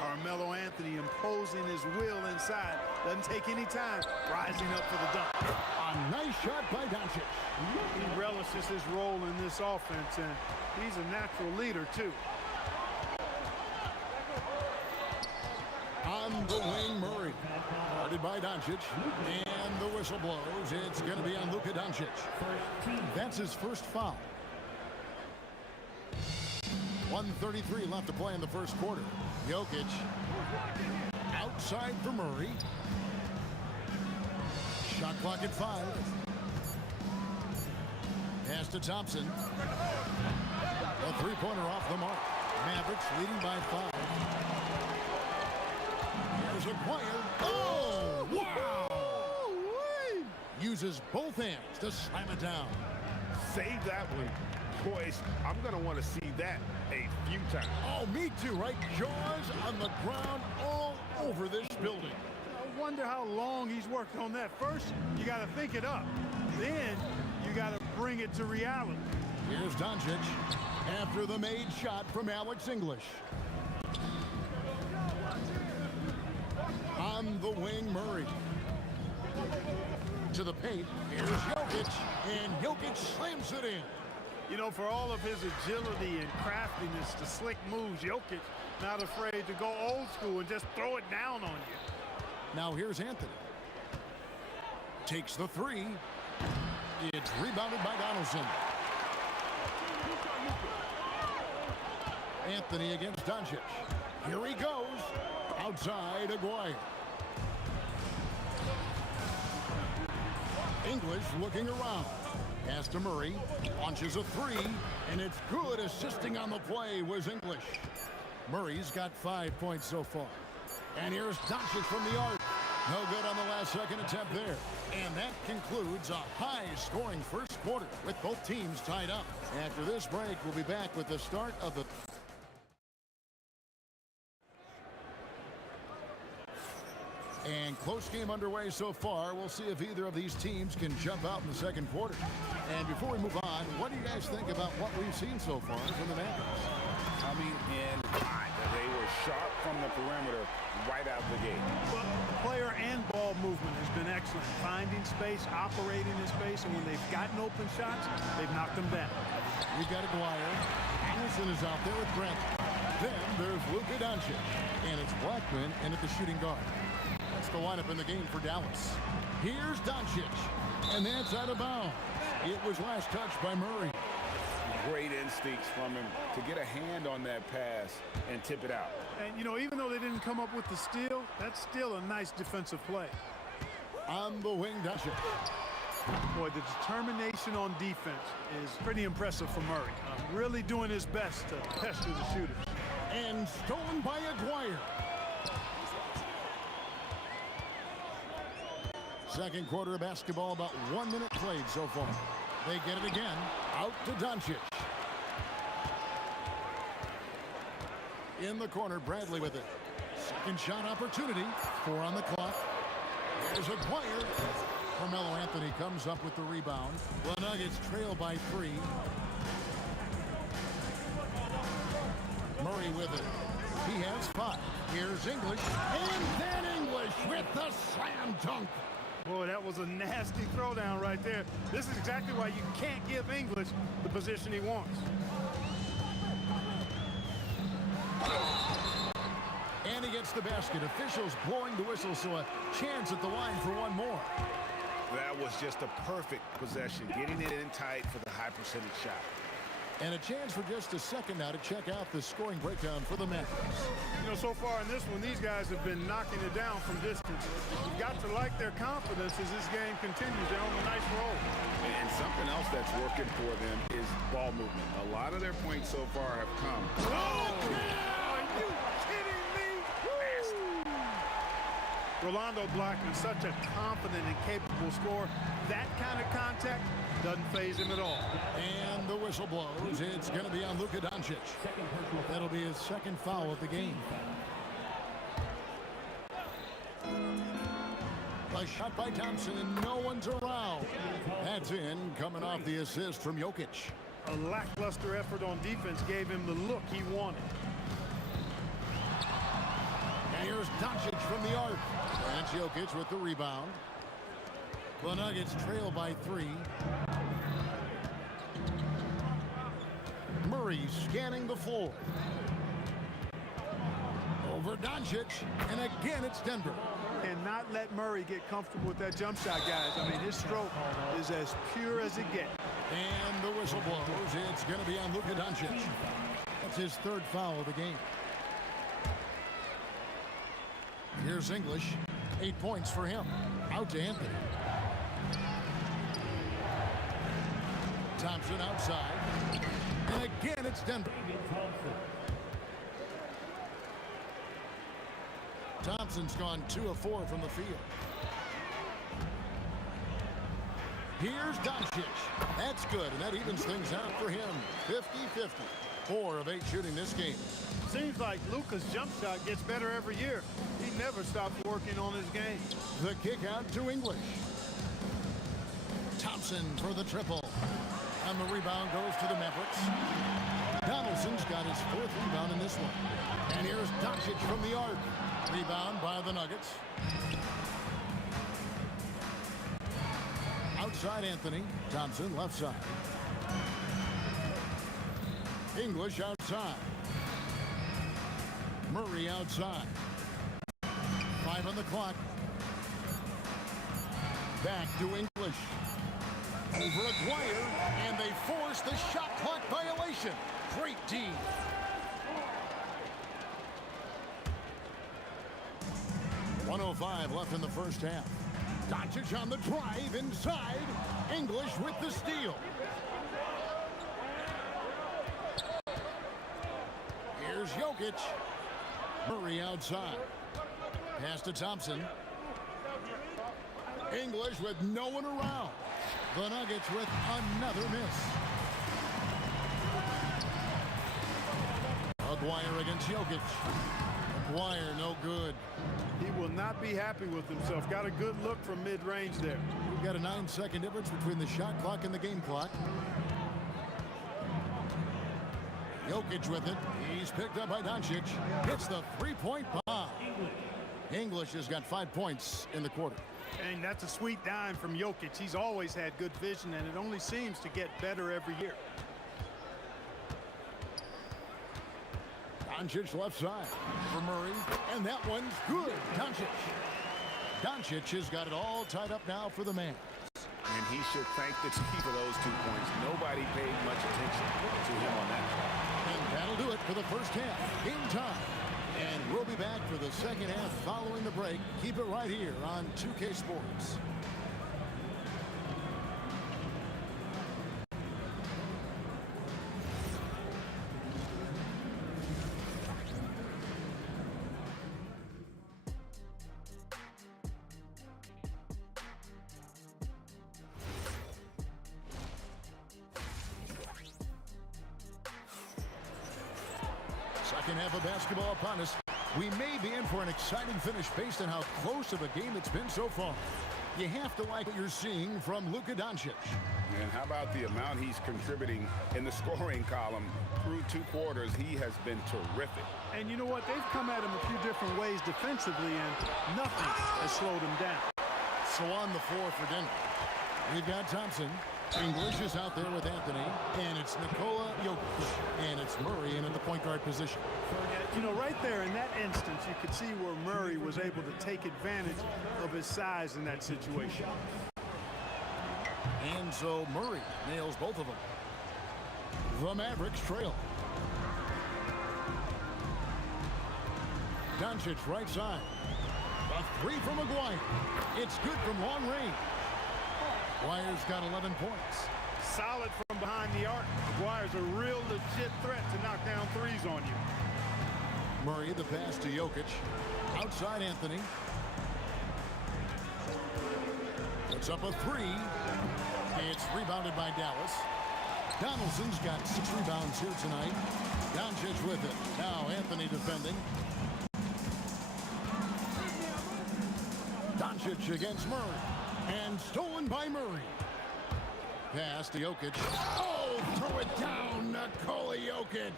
Carmelo Anthony imposing his will inside. Doesn't take any time. Rising up for the dunk. A nice shot by Doncic. He relishes his role in this offense, and he's a natural leader, too. On the wing, Murray. Guarded by Doncic. And the whistle blows. It's going to be on Luka Doncic. That's his first foul. 1:33 left to play in the first quarter. Jokic outside for Murray. Shot clock at 5. Pass to Thompson. A three-pointer off the mark. Mavericks leading by 5. Here's Aguirre. Oh, wow! Uses both hands to slam it down. Save that one. Boys, I'm going to want to see that a few times. Oh, me too, right? Jaws on the ground all over this building. I wonder how long he's worked on that. First, you got to think it up. Then, you got to bring it to reality. Here's Doncic after the made shot from Alex English. On the wing, Murray. To the paint, here's Jokic, and Jokic slams it in. You know, for all of his agility and craftiness, the slick moves, Jokic not afraid to go old school and just throw it down on you. Now here's Anthony. Takes the 3. It's rebounded by Donaldson. Anthony against Doncic. Here he goes. Outside, Aguirre. English looking around. Pass to Murray. Launches a 3. And it's good. Assisting on the play was English. Murray's got 5 points so far. And here's Doncic from the arc. No good on the last second attempt there. And that concludes a high-scoring first quarter with both teams tied up. After this break, we'll be back with the start of the... And close game underway so far. We'll see if either of these teams can jump out in the second quarter. And before we move on, what do you guys think about what we've seen so far from the Mavericks? Coming in hot. They were sharp from the perimeter right out the gate. Well, player and ball movement has been excellent. Finding space, operating in space, and when they've gotten open shots, they've knocked them down. We've got Aguirre. Anderson is out there with Brent. Then there's Luka Doncic. And it's Blackman in at the shooting guard. That's the lineup in the game for Dallas. Here's Doncic. And that's out of bounds. It was last touched by Murray. Great instincts from him to get a hand on that pass and tip it out. And, you know, even though they didn't come up with the steal, that's still a nice defensive play. On the wing, Doncic. Boy, the determination on defense is pretty impressive for Murray. Really doing his best to pester the shooters. And stolen by Aguirre. Second quarter of basketball, about 1 minute played so far. They get it again. Out to Doncic. In the corner, Bradley with it. Second shot opportunity. 4 on the clock. There's Aguirre. Carmelo Anthony comes up with the rebound. The Nuggets trail by 3. Murray with it. He has 5. Here's English. And then English with the slam dunk. Boy, that was a nasty throwdown right there. This is exactly why you can't give English the position he wants. And he gets the basket. Officials blowing the whistle, so a chance at the line for one more. That was just a perfect possession, getting it in tight for the high percentage shot. And a chance for just a second now to check out the scoring breakdown for the Mavericks. You know, so far in this one, these guys have been knocking it down from distance. You've got to like their confidence as this game continues. They're on a nice roll. And something else that's working for them is ball movement. A lot of their points so far have come. Oh, are you kidding me? Rolando Blackman, such a confident and capable scorer. That kind of contact doesn't faze him at all. And the whistle blows. It's going to be on Luka Doncic. That'll be his second foul of the game. A shot by Thompson, and no one's around. That's in, coming off the assist from Jokic. A lackluster effort on defense gave him the look he wanted. And here's Doncic from the arc. And Jokic with the rebound. The Nuggets trail by 3. Murray scanning the floor. Over Doncic, and again it's Denver. And not let Murray get comfortable with that jump shot, guys. I mean, his stroke is as pure as it gets. And the whistle blows. It's going to be on Luka Doncic. That's his 3rd foul of the game. Here's English. 8 points for him. Out to Anthony. Thompson outside. And again, it's Denver. Thompson's gone 2 of 4 from the field. Here's Doncic. That's good, and that evens things out for him. 50-50. 4 of 8 shooting this game. Seems like Luka's jump shot gets better every year. He never stops working on his game. The kick out to English. Thompson for the triple. And the rebound goes to the Mavericks. Donaldson's got his 4th rebound in this one. And here's Doncic from the arc. Rebound by the Nuggets. Outside Anthony. Thompson left side. English outside. Murray outside. 5 on the clock. Back to English. Over Aguirre, and they force the shot clock violation. Great D. .105 left in the first half. Doncic on the drive inside. English with the steal. Here's Jokic. Murray outside. Pass to Thompson. English with no one around. The Nuggets with another miss. Aguirre against Jokic. Aguirre, no good. He will not be happy with himself. Got a good look from mid-range there. We've got a 9-second difference between the shot clock and the game clock. Jokic with it. He's picked up by Doncic. Hits the three-point bomb. English has got 5 points in the quarter. And that's a sweet dime from Jokic. He's always had good vision, and it only seems to get better every year. Doncic left side for Murray, and that one's good. Doncic has got it all tied up now for the man. And he should thank the team for those 2 points. Nobody paid much attention to him on that play. And that'll do it for the first half. Game time. And we'll be back for the second half following the break. Keep it right here on 2K Sports. Second half of basketball upon us. We may be in for an exciting finish based on how close of a game it's been so far. You have to like what you're seeing from Luka Doncic. And how about the amount he's contributing in the scoring column through 2 quarters? He has been terrific. And you know what? They've come at him a few different ways defensively, and nothing has slowed him down. So on the floor for Denver, we've got Thompson. English is out there with Anthony, and it's Nikola Jokic, and it's Murray in at the point guard position. You know, right there in that instance, you could see where Murray was able to take advantage of his size in that situation. And so Murray nails both of them. The Mavericks trail. Doncic right side. A three from Aguirre. It's good from long range. Aguirre's got 11 points. Solid from behind the arc. Aguirre's a real legit threat to knock down threes on you. Murray, the pass to Jokic. Outside Anthony. Puts up a three. It's rebounded by Dallas. Donaldson's got 6 rebounds here tonight. Doncic with it. Now Anthony defending. Doncic against Murray. And stolen by Murray. Pass to Jokic. Oh, throw it down, Nikola Jokic.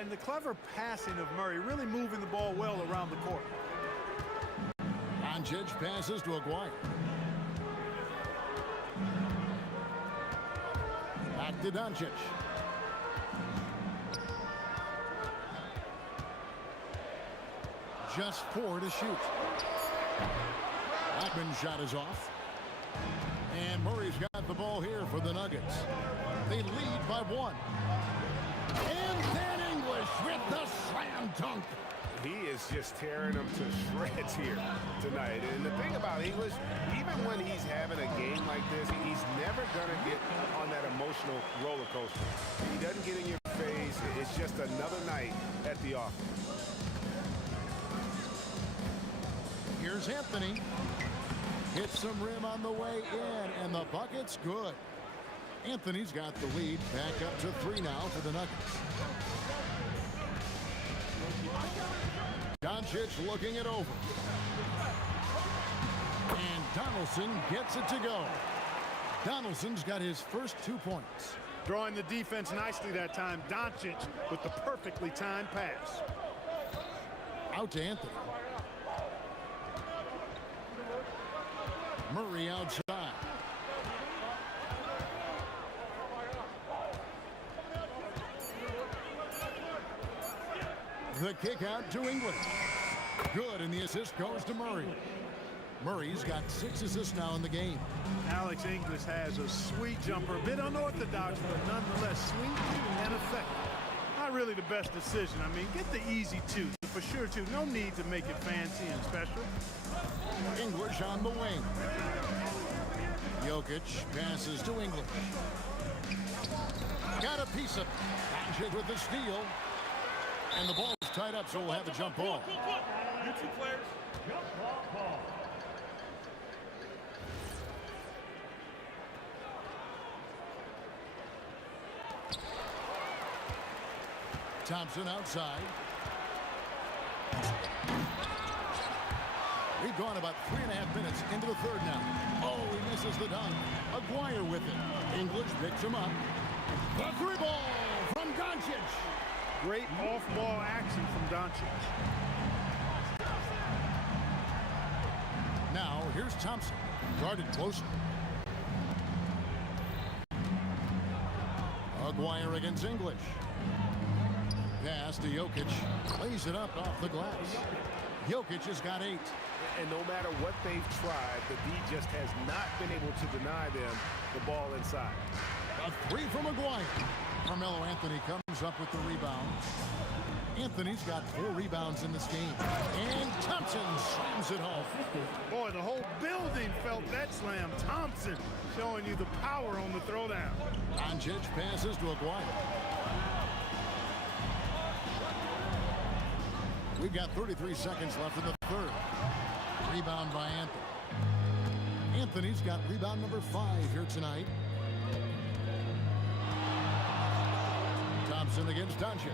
And the clever passing of Murray, really moving the ball well around the court. Doncic passes to Aguirre. Back to Doncic. Just 4 to shoot. Blackman's shot is off. And Murray's got the ball here for the Nuggets. They lead by 1. And then English with the slam dunk. He is just tearing them to shreds here tonight. And the thing about English, even when he's having a game like this, he's never going to get on that emotional roller coaster. He doesn't get in your face. It's just another night at the office. Here's Anthony. Hits some rim on the way in, and the bucket's good. Anthony's got the lead. Back up to 3 now for the Nuggets. Doncic looking it over. And Donaldson gets it to go. Donaldson's got his first 2 points. Drawing the defense nicely that time. Doncic with the perfectly timed pass. Out to Anthony. Murray outside. The kick out to English. Good, and the assist goes to Murray. Murray's got 6 assists now in the game. Alex English has a sweet jumper. A bit unorthodox, but nonetheless sweet and effective. Not really the best decision. I mean, get the easy 2. For sure, 2. No need to make it fancy and special. English on the wing. Jokic passes to English. Got a piece of it. Doncic with the steal. And the ball's tied up, so we'll have a jump ball. You 2 players. Jump ball. Thompson outside. We've gone about 3.5 minutes into the third now. Oh, he misses the dunk. Aguirre with it. English picks him up. The three ball from Doncic. Great off-ball action from Doncic. Now, here's Thompson. Guarded closer. Aguirre against English. Pass to Jokic. Lays it up off the glass. Jokic has got 8. And no matter what they've tried, the D just has not been able to deny them the ball inside. A 3 from Aguirre. Carmelo Anthony comes up with the rebound. Anthony's got 4 rebounds in this game. And Thompson slams it home. Boy, the whole building felt that slam. Thompson showing you the power on the throwdown. Doncic passes to Aguirre. We've got 33 seconds left in the third. Rebound by Anthony. Anthony's got rebound number 5 here tonight. Thompson against Doncic.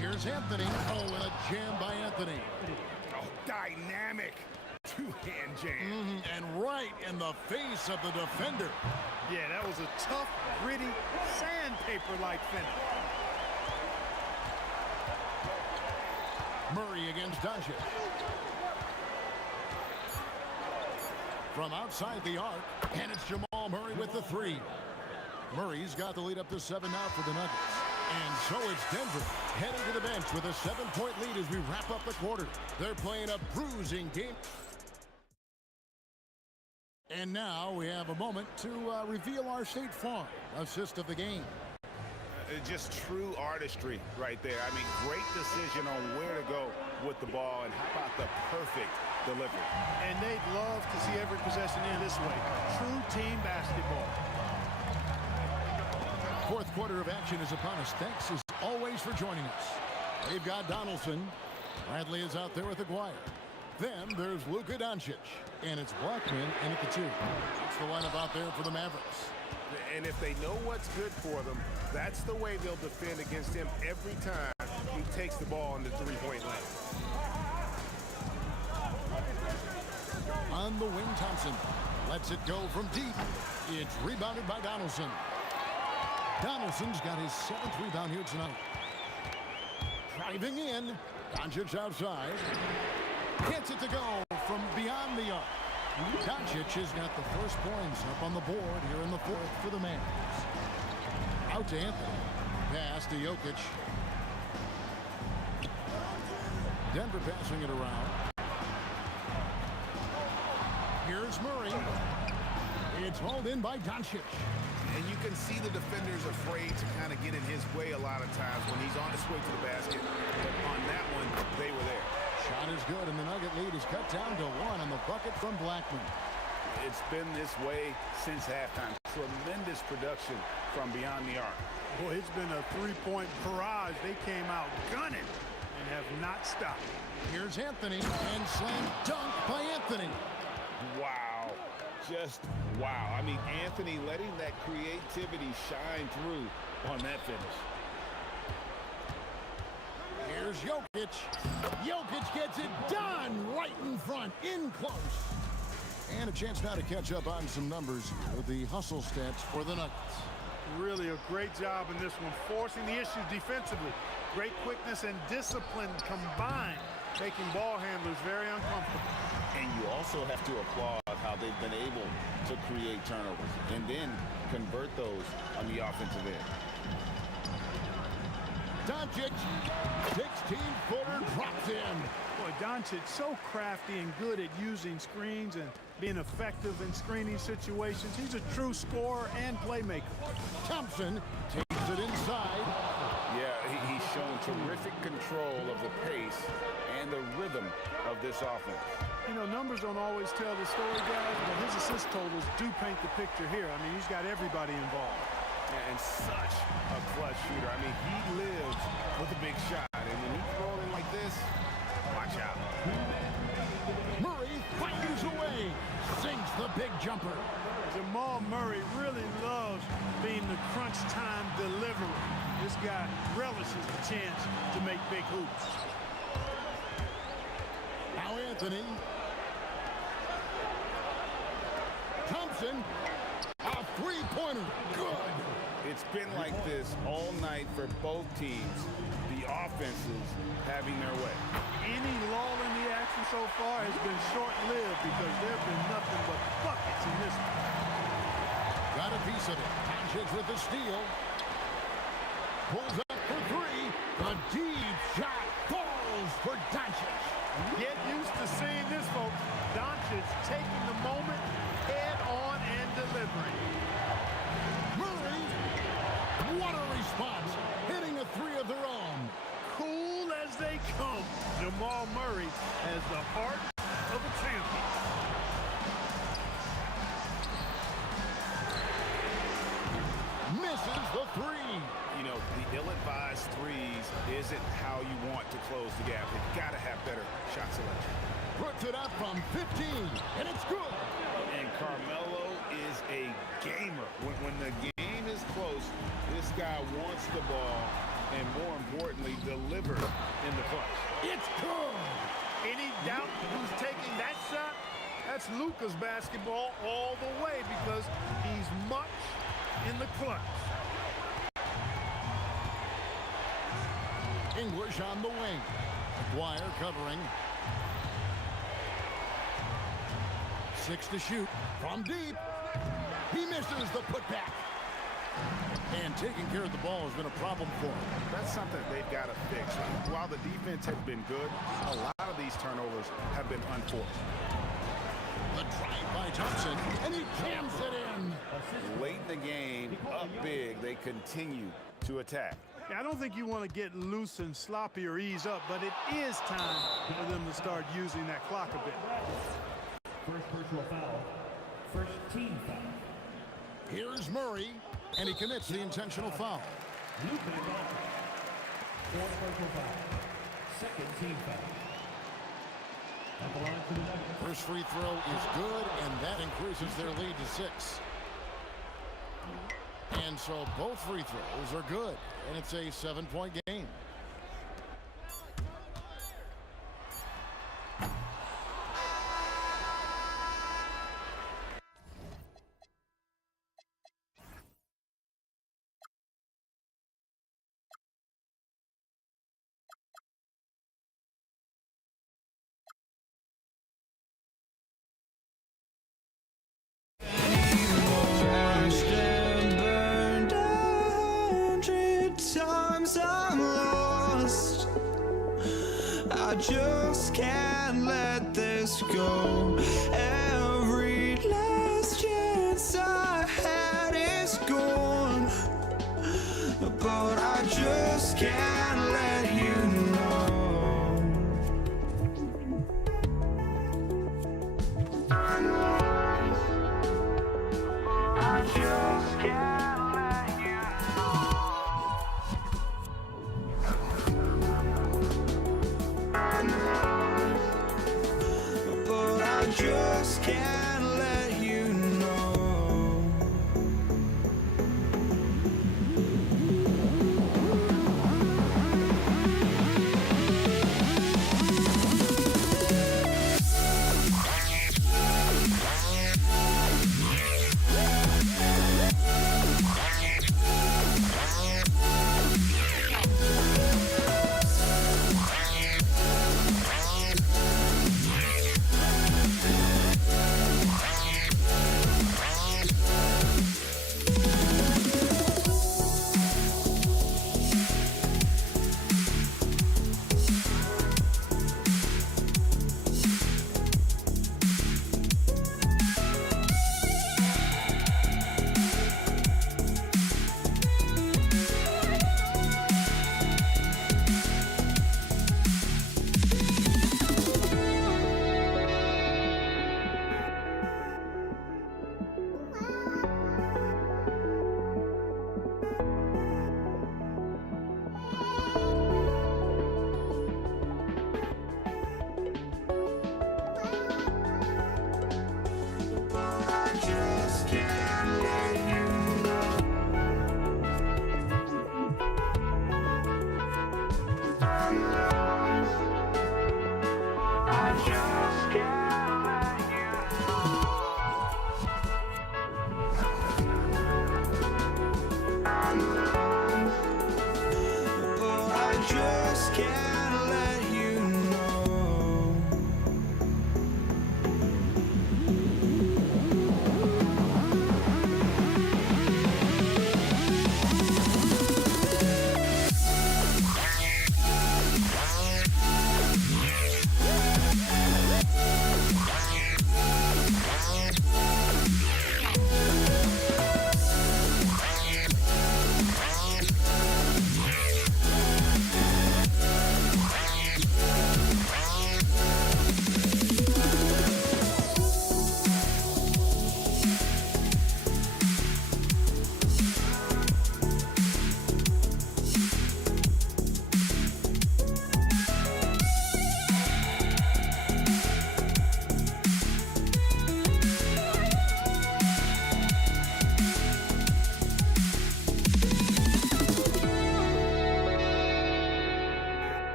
Here's Anthony. Oh, and a jam by Anthony. Oh, dynamic two-hand jam. And right in the face of the defender. Yeah, that was a tough, gritty, sandpaper-like finish. Murray against Doncic. From outside the arc, and it's Jamal Murray with the 3. Murray's got the lead up to 7 now for the Nuggets. And so it's Denver heading to the bench with a 7-point lead as we wrap up the quarter. They're playing a bruising game. And now we have a moment to reveal our State Farm assist of the game. Just true artistry right there. I mean, great decision on where to go with the ball, and how about the perfect delivery. And they'd love to see every possession in this way. True team basketball. Fourth quarter of action is upon us. Thanks as always for joining us. They've got Donaldson. Bradley is out there with Aguirre. Then there's Luka Doncic. And it's Blackman in at the 2. That's the lineup out there for the Mavericks. And if they know what's good for them, that's the way they'll defend against him every time he takes the ball in the three-point lane. On the wing, Thompson lets it go from deep. It's rebounded by Donaldson. Donaldson's got his 7th rebound here tonight. Driving in. Doncic outside. Gets it to go from beyond the arc. Doncic has got the first points up on the board here in the 4th for the Mavs. Out to Anthony. Pass to Jokic. Denver passing it around. Here's Murray. It's hauled in by Doncic. And you can see the defenders afraid to kind of get in his way a lot of times when he's on his way to the basket. But on that one, they were there. Shot is good, and the Nugget lead is cut down to 1 on the bucket from Blackman. It's been this way since halftime. Tremendous production from beyond the arc. Boy, it's been a 3-point barrage. They came out gunning and have not stopped. Here's Anthony, and slam dunk by Anthony. Wow. Just wow. I mean, Anthony letting that creativity shine through on that finish. Here's Jokic. Jokic gets it done right in front, in close. And a chance now to catch up on some numbers with the hustle stats for the Nuggets. Really a great job in this one, forcing the issues defensively. Great quickness and discipline combined, making ball handlers very uncomfortable. And you also have to applaud how they've been able to create turnovers and then convert those on the offensive end. Doncic, 16-footer drops in. Boy, Doncic so crafty and good at using screens and being effective in screening situations. He's a true scorer and playmaker. Thompson takes it inside. Yeah, he's shown terrific control of the pace and the rhythm of this offense. You know, numbers don't always tell the story, guys, but his assist totals do paint the picture here. I mean, he's got everybody involved. And such a clutch shooter. I mean, he lives with a big shot. And when he's rolling like this, watch out. Murray fires away. Sinks the big jumper. Jamal Murray really loves being the crunch time deliverer. This guy relishes the chance to make big hoops. Now Anthony. Thompson, a three-pointer. Good. It's been like this all night for both teams. The offenses having their way. Any lull in the action so far has been short-lived because there have been nothing but buckets in this one. Got a piece of it. Doncic with the steal. Pulls up for three. The deep shot falls for Doncic. Get used to seeing this, folks. Doncic taking the moment head on and delivering. Murray, what a response. Hitting a three of their own. Cool as they come. Jamal Murray has the heart of a champion. Misses the three. You know, the ill-advised threes isn't how you want to close the gap. You've got to have better shot selection. Puts it up from 15, and it's good. And Carmelo is a gamer. When the game is close, this guy wants the ball and, more importantly, deliver in the clutch. It's good. Any doubt who's taking that shot? That's Luka's basketball all the way because he's much in the clutch. English on the wing. McGuire covering. 6 to shoot. From deep. He misses the putback. And taking care of the ball has been a problem for him. That's something they've got to fix. While the defense has been good, a lot of these turnovers have been unforced. The drive by Thompson, and he jams it in. Late in the game, up big, they continue to attack. I don't think you want to get loose and sloppy or ease up, but it is time for them to start using that clock a bit. First personal foul. First team foul. Here's Murray, and he commits the intentional foul. Luka Doncic. Fourth personal foul. Second team foul. At the line for the Nuggets. First free throw is good, and that increases their lead to 6. And so both free throws are good, and it's a 7-point game. I just can't let this go. Every last chance I had is gone, but I just can't let you know. I just can't let you but I just can't let you know.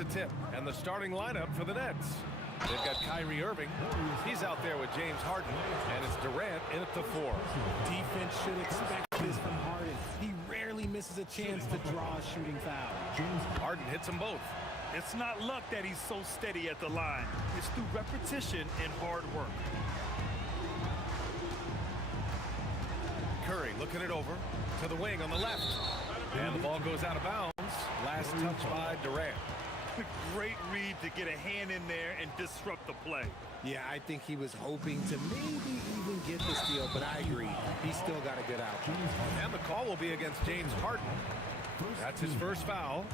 a tip, and the starting lineup for the Nets. They've got Kyrie Irving. He's out there with James Harden, and it's Durant in at the 4. Defense should expect this from Harden. He rarely misses a chance to draw a shooting foul. Harden hits them both. It's not luck that he's so steady at the line. It's through repetition and hard work. Curry looking it over to the wing on the left. And the ball goes out of bounds. Last touch by Durant. Great read to get a hand in there and disrupt the play. Yeah, I think he was hoping to maybe even get the steal, but I agree. He's still got a good out. And the call will be against James Harden. That's his first foul.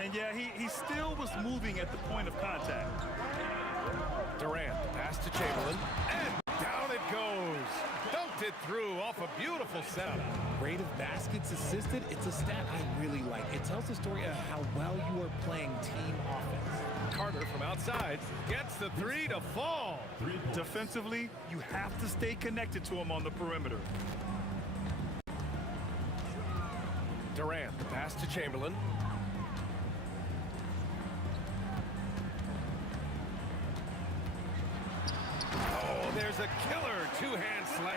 And yeah, he still was moving at the point of contact. Durant, pass to Chamberlain, and down it goes. Dunked it through off a beautiful setup. Rate of baskets assisted, it's a stat I really like. It tells the story of how well you are playing team offense. Carter from outside gets the 3 to fall. Defensively, you have to stay connected to him on the perimeter. Durant, the pass to Chamberlain. Oh, there's a killer two-hand slam.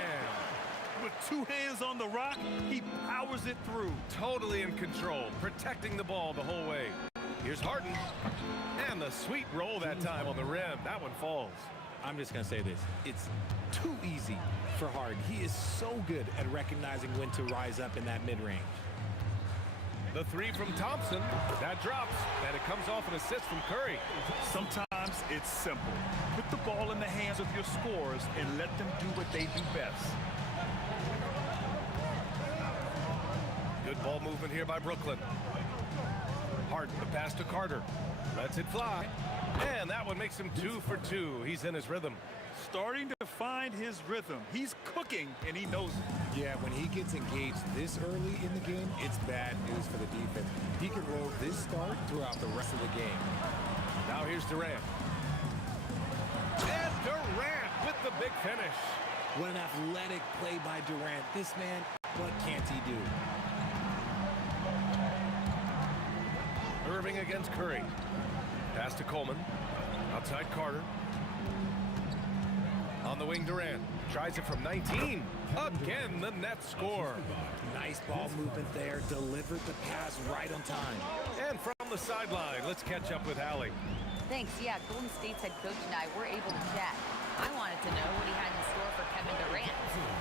With 2 hands on the rock, he powers it through. Totally in control, protecting the ball the whole way. Here's Harden. And the sweet roll that time on the rim. That one falls. I'm just going to say this. It's too easy for Harden. He is so good at recognizing when to rise up in that mid-range. The 3 from Thompson. That drops, and it comes off an assist from Curry. Sometimes it's simple. Put the ball in the hands of your scorers and let them do what they do best. Good ball movement here by Brooklyn. Harden, the pass to Carter. Lets it fly. And that one makes him 2 for 2. He's in his rhythm. Starting to find his rhythm. He's cooking, and he knows it. Yeah, when he gets engaged this early in the game, it's bad news for the defense. He can roll this start throughout the rest of the game. Now here's Durant. And Durant with the big finish. What an athletic play by Durant. This man, what can't he do? Irving against Curry. Pass to Coleman. Outside Carter. On the wing, Durant tries it from 19. Again, the net score. Nice ball movement there. Delivered the pass right on time. And from the sideline, let's catch up with Allie. Thanks. Yeah, Golden State's head coach and I were able to chat. I wanted to know what he had in store for Kevin Durant.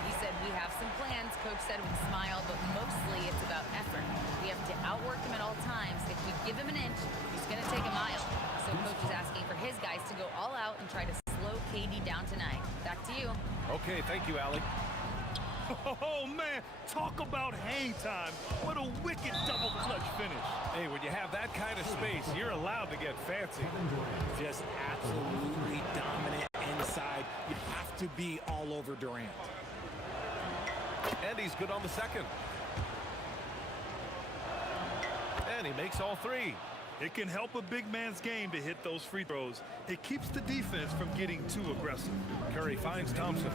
He said, we have some plans, Coach said with a smile, but mostly it's about effort. We have to outwork him at all times. If we give him an inch, he's going to take a mile. So Coach is asking for his guys to go all out and try to slow KD down tonight. Back to you. Okay, thank you, Allie. Oh, man, talk about hang time. What a wicked double clutch finish. Hey, when you have that kind of space, you're allowed to get fancy. Just absolutely dominant inside. You have to be all over Durant. And he's good on the second. And he makes all 3. It can help a big man's game to hit those free throws. It keeps the defense from getting too aggressive. Curry finds Thompson.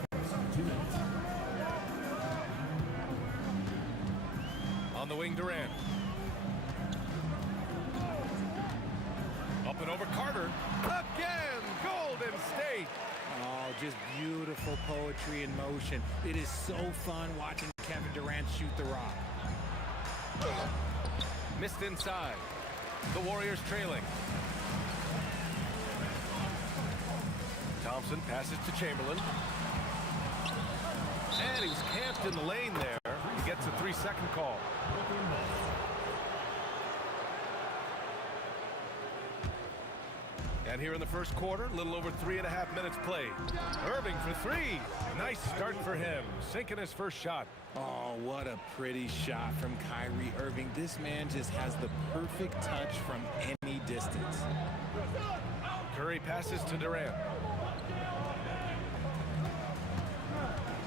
On the wing, Durant. Up and over Carter. Again, Golden State. Oh, just beautiful poetry in motion. It is so fun watching Kevin Durant shoot the rock. Missed inside. The Warriors trailing. Thompson passes to Chamberlain. And he's camped in the lane there. He gets a 3-second call. And here in the first quarter, a little over 3.5 minutes played. Irving for 3. Nice start for him, sinking his first shot. Oh, what a pretty shot from Kyrie Irving. This man just has the perfect touch from any distance. Curry passes to Durant.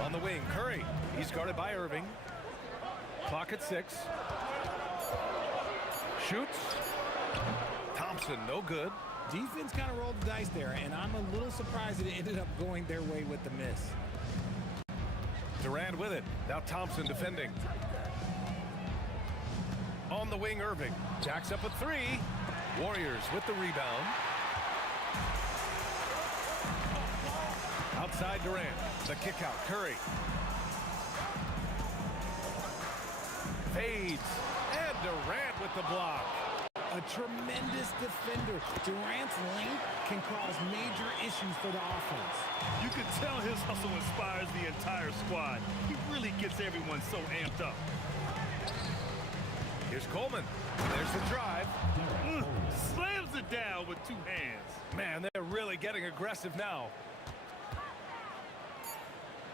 On the wing, Curry. He's guarded by Irving. Clock at 6. Shoots. Thompson, no good. Defense kind of rolled the dice there, and I'm a little surprised it ended up going their way with the miss. Durant with it. Now Thompson defending. On the wing, Irving. Jacks up a 3. Warriors with the rebound. Outside Durant. The kick out. Curry. Fades. And Durant with the block. A tremendous defender. Durant's length can cause major issues for the offense. You can tell his hustle inspires the entire squad. He really gets everyone so amped up. Here's Coleman. There's the drive. Slams it down with 2 hands. Man, they're really getting aggressive now.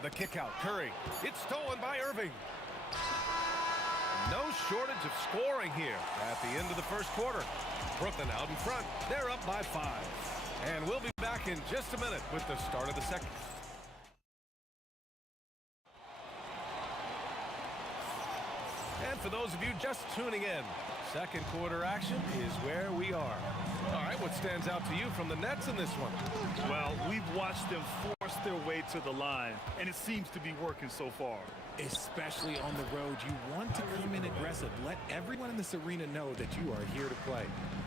The kick out. Curry. It's stolen by Irving. No shortage of scoring here at the end of the first quarter. Brooklyn out in front. They're up by 5. And we'll be back in just a minute with the start of the second. And for those of you just tuning in, second quarter action is where we are. All right, what stands out to you from the Nets in this one? Well, we've watched them force their way to the line, and it seems to be working so far. Especially on the road, you want to come in aggressive. Let everyone in this arena know that you are here to play.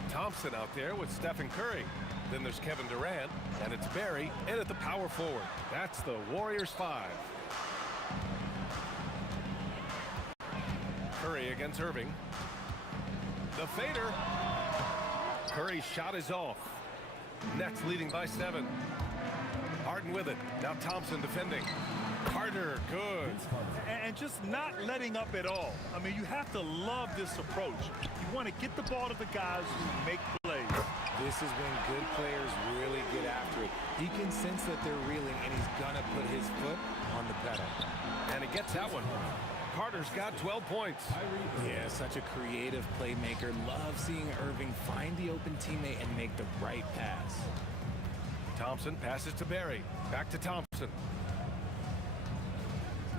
Thompson out there with Stephen Curry. Then there's Kevin Durant, and it's Barry in at the power forward. That's the Warriors 5. Curry against Irving. The fader. Curry's shot is off. Nets leading by 7. Harden with it. Now Thompson defending. Carter, good. And just not letting up at all. I mean, you have to love this approach. You want to get the ball to the guys who make plays. This is when good players really get after it. He can sense that they're reeling, and he's going to put his foot on the pedal. And he gets that one. Carter's got 12 points. Yeah, such a creative playmaker. Love seeing Irving find the open teammate and make the right pass. Thompson passes to Barry. Back to Thompson.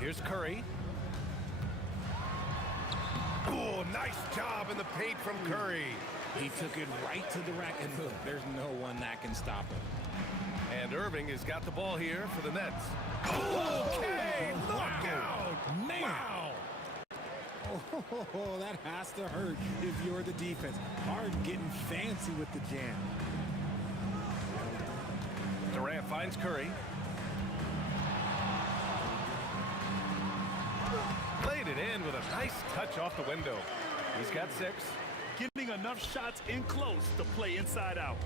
Here's Curry. Oh, nice job in the paint from Curry. He took it right to the rack, and look, there's no one that can stop him. And Irving has got the ball here for the Nets. Okay, look out! Man! Wow! Oh, that has to hurt if you're the defense. Harden getting fancy with the jam. Durant finds Curry. Played it in with a nice touch off the window. He's got 6. Getting enough shots in close to play inside out.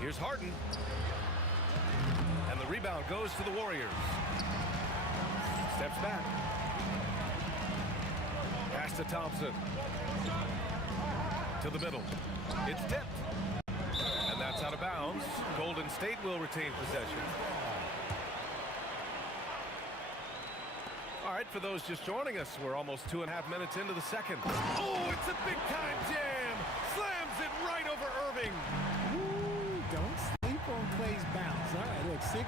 Here's Harden. And the rebound goes to the Warriors. Steps back. Pass to Thompson. To the middle. It's tipped. And that's out of bounds. Golden State will retain possession. All right, for those just joining us, we're almost 2.5 minutes into the second. Oh, it's a big-time jam! Slams it right over Irving. Ooh, don't sleep on Clay's bounce. All right, look, 6'6".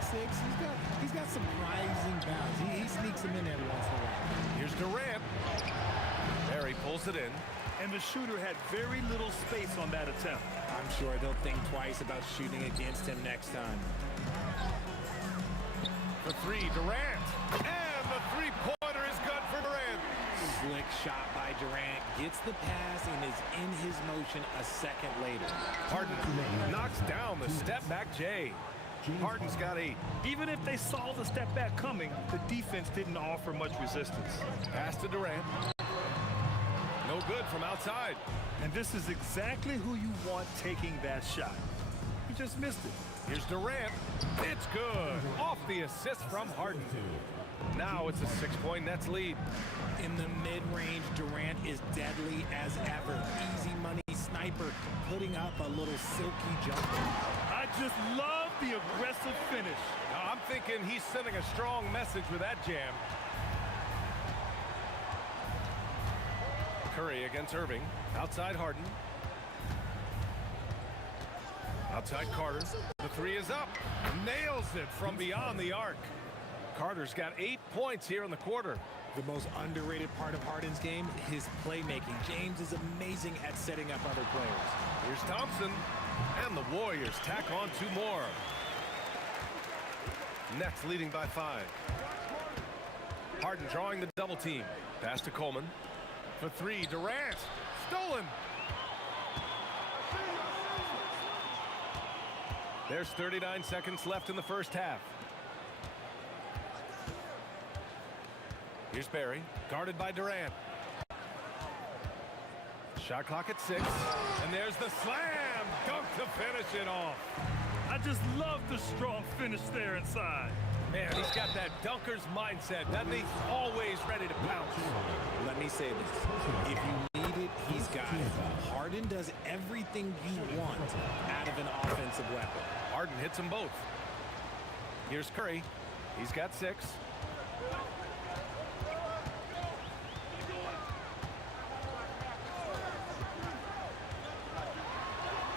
He's got some rising bounce. He sneaks them in every once in a while. Here's Durant. Barry pulls it in. And the shooter had very little space on that attempt. I'm sure they'll think twice about shooting against him next time. For 3, Durant. And the three-pointer is good for Durant. Slick shot by Durant. Gets the pass and is in his motion a second later. Harden knocks down the step-back J. Harden's got 8. Even if they saw the step back coming, the defense didn't offer much resistance. Pass to Durant. No good from outside. And this is exactly who you want taking that shot. He just missed it. Here's Durant. It's good. Off the assist from Harden. Now it's a 6-point Nets lead. In the mid-range, Durant is deadly as ever. Easy money sniper, putting up a little silky jumper. I just love the aggressive finish. Now, I'm thinking he's sending a strong message with that jam. Curry against Irving. Outside Harden. Outside Carter. The 3 is up. Nails it from beyond the arc. Carter's got 8 points here in the quarter. The most underrated part of Harden's game, his playmaking. James is amazing at setting up other players. Here's Thompson. And the Warriors tack on 2 more. Nets leading by 5. Harden drawing the double team. Pass to Coleman. For 3, Durant. stolen. There's 39 seconds left in the first half. Here's Barry, guarded by Durant. Shot clock at 6, and there's the slam dunk to finish it off. I just love the strong finish there inside. Man, he's got that dunker's mindset, doesn't he? Always ready to pounce. Let me say this. If you need it, he's got it. Harden does everything you want out of an offensive weapon. Harden hits them both. Here's Curry. He's got 6.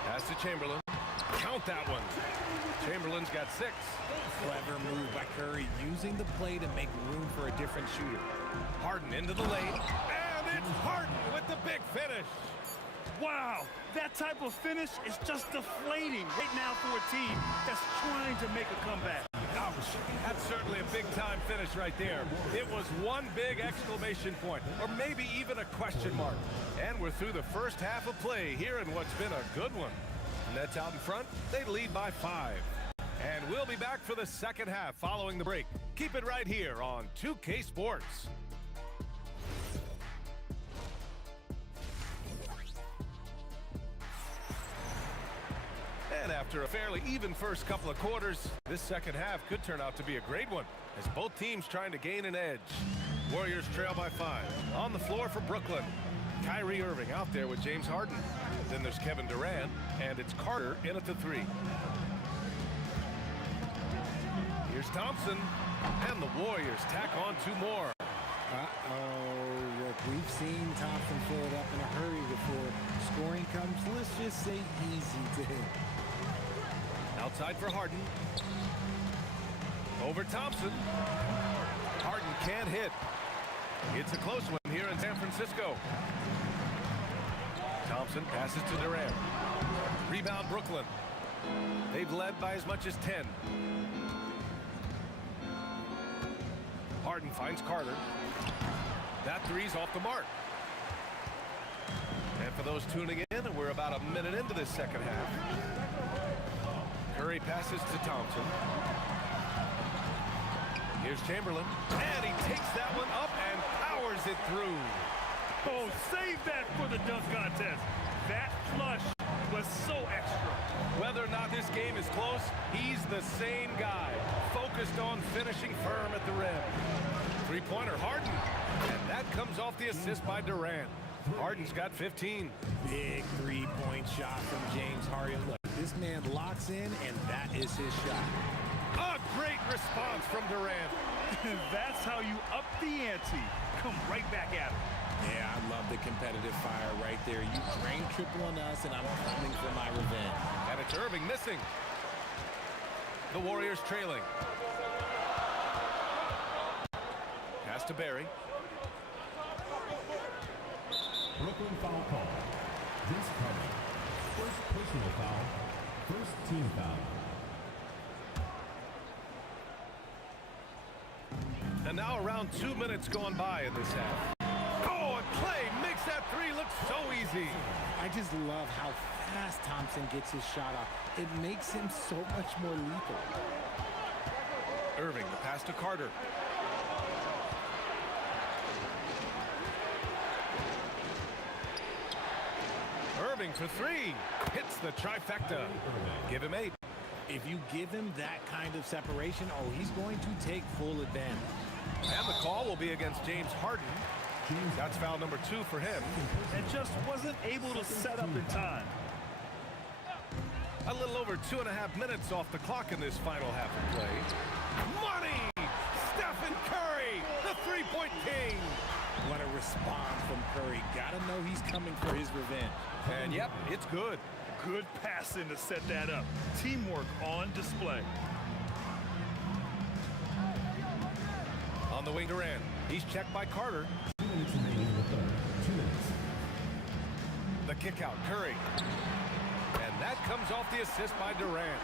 Pass to Chamberlain. Count that one. Chamberlain's got 6. Clever move by Curry, using the play to make room for a different shooter. Harden into the lane, and it's Harden with the big finish. Wow, that type of finish is just deflating right now for a team that's trying to make a comeback. Ouch. That's certainly a big-time finish right there. It was one big exclamation point, or maybe even a question mark. And we're through the first half of play here in what's been a good one. Nets out in front, they lead by 5. And we'll be back for the second half following the break. Keep it right here on 2K Sports. And after a fairly even first couple of quarters, this second half could turn out to be a great one, as both teams trying to gain an edge. Warriors trail by 5. On the floor for Brooklyn, Kyrie Irving out there with James Harden. Then there's Kevin Durant, and it's Carter in at the 3. Here's Thompson, and the Warriors tack on 2 more. Look, we've seen Thompson fill it up in a hurry before scoring comes, let's just say, easy to him. Outside for Harden. Over Thompson. Harden can't hit. It's a close one here in San Francisco. Thompson passes to Durant. Rebound Brooklyn. They've led by as much as 10. Harden finds Carter. That three's off the mark. And for those tuning in, we're about a minute into this second half. Curry passes to Thompson. Here's Chamberlain. And he takes that one up and powers it through. Oh, save that for the dunk contest. That flush was so extra. Whether or not this game is close, he's the same guy, focused on finishing firm at the rim. Three-pointer Harden, and that comes off the assist by Durant. Harden's got 15. Big three-point shot from James Harden. Look, this man locks in, and that is his shot. A great response from Durant. That's how you up the ante. Come right back at him. Yeah, I love the competitive fire right there. You drain triple on us, and I'm coming for my revenge. And it's Irving missing. The Warriors trailing. Pass to Barry. Brooklyn foul call. This comes. First personal foul. First team foul. And now around 2 minutes gone by in this half. Oh, and Clay makes that three look so easy. I just love how fast Thompson gets his shot off. It makes him so much more lethal. Irving, the pass to Carter. Irving for 3. Hits the trifecta. Give him 8. If you give him that kind of separation, oh, he's going to take full advantage. And the call will be against James Harden. That's foul number 2 for him. And just wasn't able to set up in time. A little over 2.5 minutes off the clock in this final half of play. Money! Stephen Curry, the three-point king. What a response from Curry. Gotta know he's coming for his revenge. And yep, it's good. Good passing to set that up. Teamwork on display. On the wing, Durant. He's checked by Carter. 2 minutes remaining in the third. 2 minutes. The kick out, Curry. And that comes off the assist by Durant.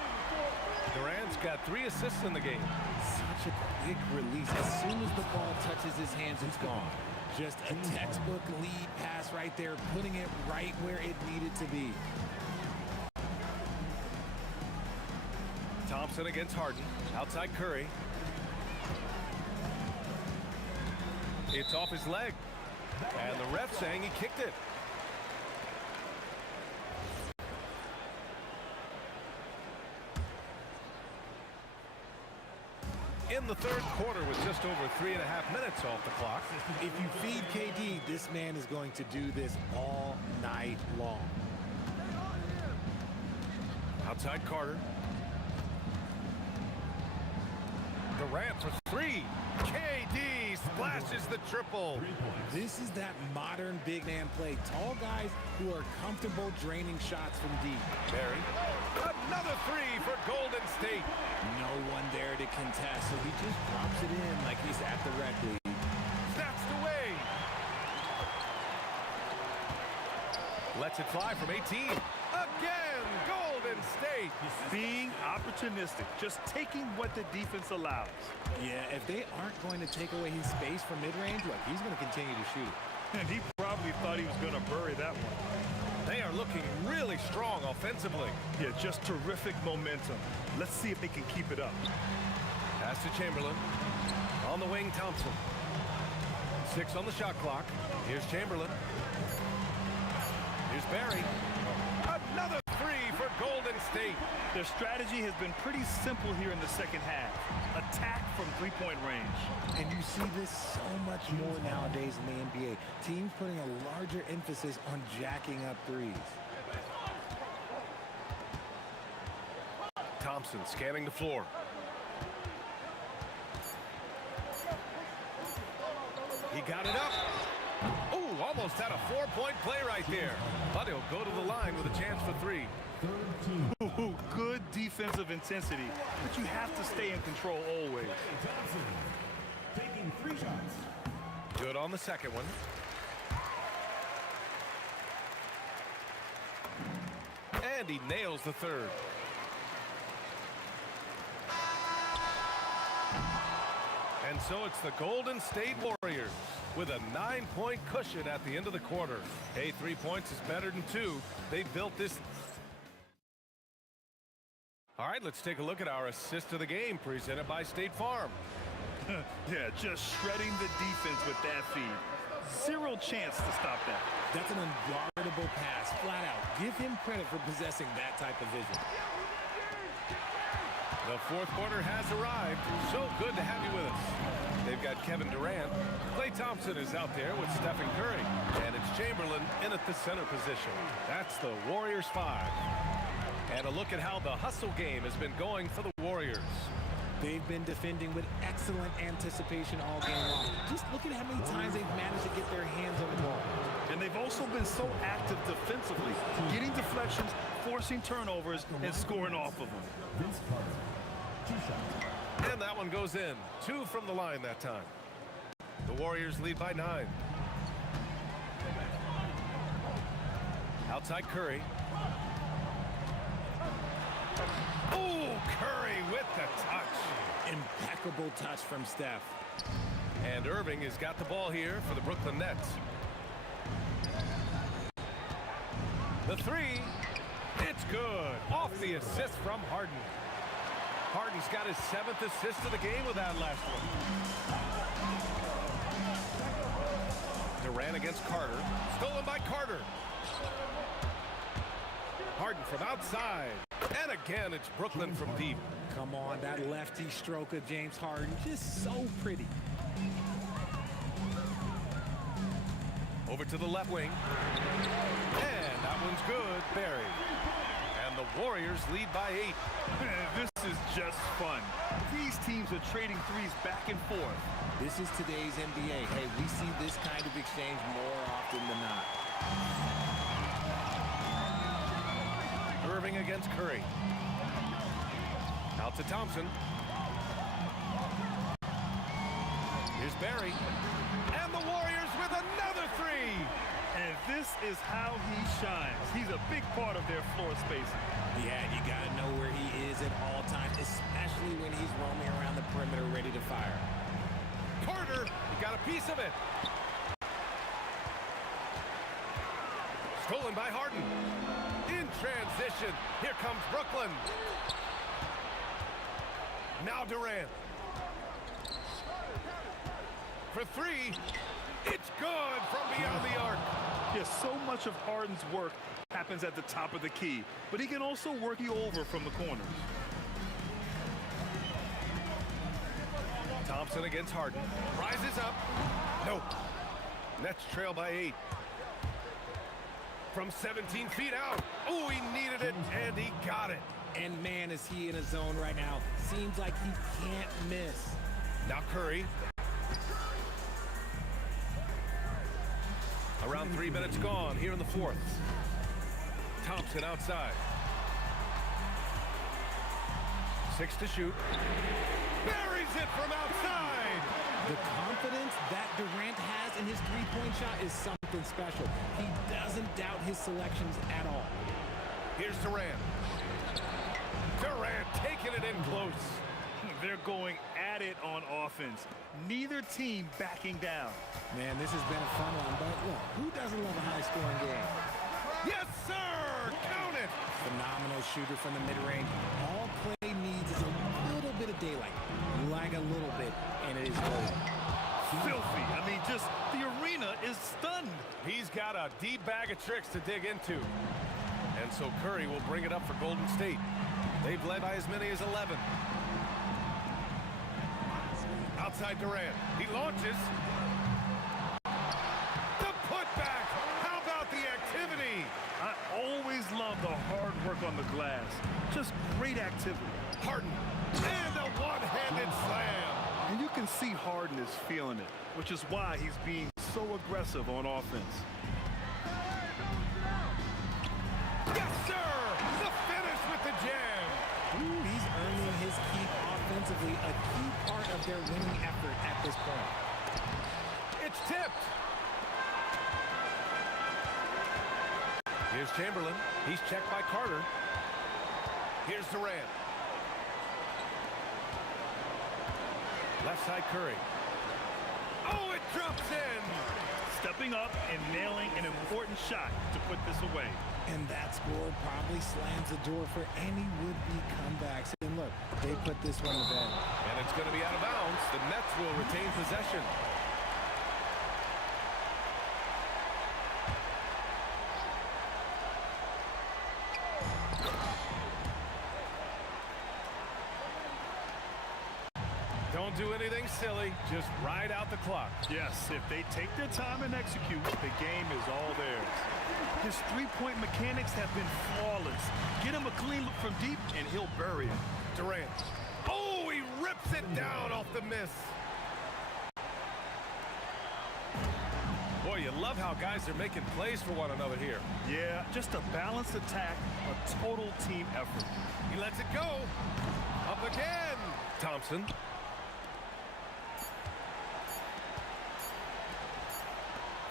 Durant's got 3 assists in the game. Such a quick release. As soon as the ball touches his hands, it's gone. Just a textbook lead pass right there, putting it right where it needed to be. Thompson against Harden. Outside Curry. It's off his leg. And the ref saying he kicked it. In the third quarter with just over 3.5 minutes off the clock. If you feed KD, this man is going to do this all night long. Outside Carter. Durant for three. KD splashes the triple. This is that modern big man play. Tall guys who are comfortable draining shots from deep. Barry. Another three for Golden State. No one there to contest, so he just drops it in like he's at the rec league. Snatched away. Lets it fly from 18. Again, Golden State. Being opportunistic, just taking what the defense allows. Yeah, if they aren't going to take away his space from mid-range, look, he's going to continue to shoot it. And he probably thought he was going to bury that one. They are looking really strong offensively. Yeah, just terrific momentum. Let's see if they can keep it up. Pass to Chamberlain. On the wing, Thompson. 6 on the shot clock. Here's Chamberlain. Here's Barry. Another three for Golden State. Their strategy has been pretty simple here in the second half. Attack from three-point range. And you see this so much more nowadays in the NBA. Teams putting a larger emphasis on jacking up threes. Thompson scanning the floor. He got it up. Oh, almost had a 4-point play right there. But he'll go to the line with a chance for three. Ooh, good defensive intensity, but you have to stay in control always. Taking 3 shots. Good on the second one. And he nails the third. And so it's the Golden State Warriors with a 9-point cushion at the end of the quarter. Hey, 3 points is better than 2. They built this. All right, let's take a look at our assist of the game presented by State Farm. Yeah, just shredding the defense with that feed. Zero chance to stop that. That's an unguardable pass, flat out. Give him credit for possessing that type of vision. The fourth quarter has arrived. So good to have you with us. They've got Kevin Durant. Klay Thompson is out there with Stephen Curry. And it's Chamberlain in at the center position. That's the Warriors 5. And a look at how the hustle game has been going for the Warriors. They've been defending with excellent anticipation all game long. Just look at how many times they've managed to get their hands on the ball. And they've also been so active defensively, getting deflections, forcing turnovers, and scoring off of them. 2 shots. And that one goes in. 2 from the line that time. The Warriors lead by 9. Outside Curry. Oh, Curry with the touch. Impeccable touch from Steph. And Irving has got the ball here for the Brooklyn Nets. The three. It's good. Off the assist from Harden. Harden's got his 7th assist of the game with that last one. Durant against Carter. Stolen by Carter. Harden from outside. And again, it's Brooklyn from deep. Come on, that lefty stroke of James Harden, just so pretty. Over to the left wing. And that one's good. Barry. And the Warriors lead by 8. This is just fun. These teams are trading threes back and forth. This is today's NBA. Hey, we see this kind of exchange more often than not. Irving against Curry. Out to Thompson. Here's Barry. And the Warriors with another three. And this is how he shines. He's a big part of their floor spacing. Yeah, you got to know where he is at all times, especially when he's roaming around the perimeter ready to fire. Carter, he got a piece of it. Stolen by Harden. In transition. Here comes Brooklyn. Now Durant. For three. It's good from beyond the arc. Yeah, so much of Harden's work happens at the top of the key, but he can also work you over from the corners. Thompson against Harden. Rises up. Nope. Nets trail by 8. From 17 feet out. Oh, he needed it, and he got it. And man, is he in a zone right now. Seems like he can't miss. Now Curry. Around 3 minutes gone here in the fourth. Thompson outside. 6 to shoot. Buries it from outside. The confidence that Durant has in his three-point shot is something special. He doesn't doubt his selections at all. Here's Durant. Durant taking it in close. They're going at it on offense. Neither team backing down. Man, this has been a fun one, but look, who doesn't love a high-scoring game? Yes, sir! Count it! Phenomenal shooter from the mid-range. All Clay needs is a little bit of daylight. Like a little bit, and it is gold. Filthy. I mean, just the arena is stunned. He's got a deep bag of tricks to dig into. And so Curry will bring it up for Golden State. They've led by as many as 11. Outside Durant. He launches. The putback. How about the activity? I always love the hard work on the glass. Just great activity. Harden. And a one-handed slam. And you can see Harden is feeling it, which is why he's being so aggressive on offense. Yes, sir! The finish with the jam. Ooh, he's earning his keep offensively, a key part of their winning effort at this point. It's tipped. Here's Chamberlain. He's checked by Carter. Here's Durant. Left side Curry. Oh, it drops in. Stepping up and nailing an important shot to put this away. And that score probably slams the door for any would-be comebacks. And look, they put this one to bed. And it's going to be out of bounds. The Nets will retain possession. Don't do anything silly. Just ride out the clock. Yes, if they take their time and execute, the game is all theirs. His three-point mechanics have been flawless. Get him a clean look from deep, and he'll bury it. Durant. Oh, he rips it down off the miss. Boy, you love how guys are making plays for one another here. Yeah, just a balanced attack, a total team effort. He lets it go. Up again. Thompson.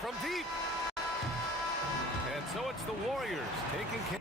From deep. And so it's the Warriors taking care.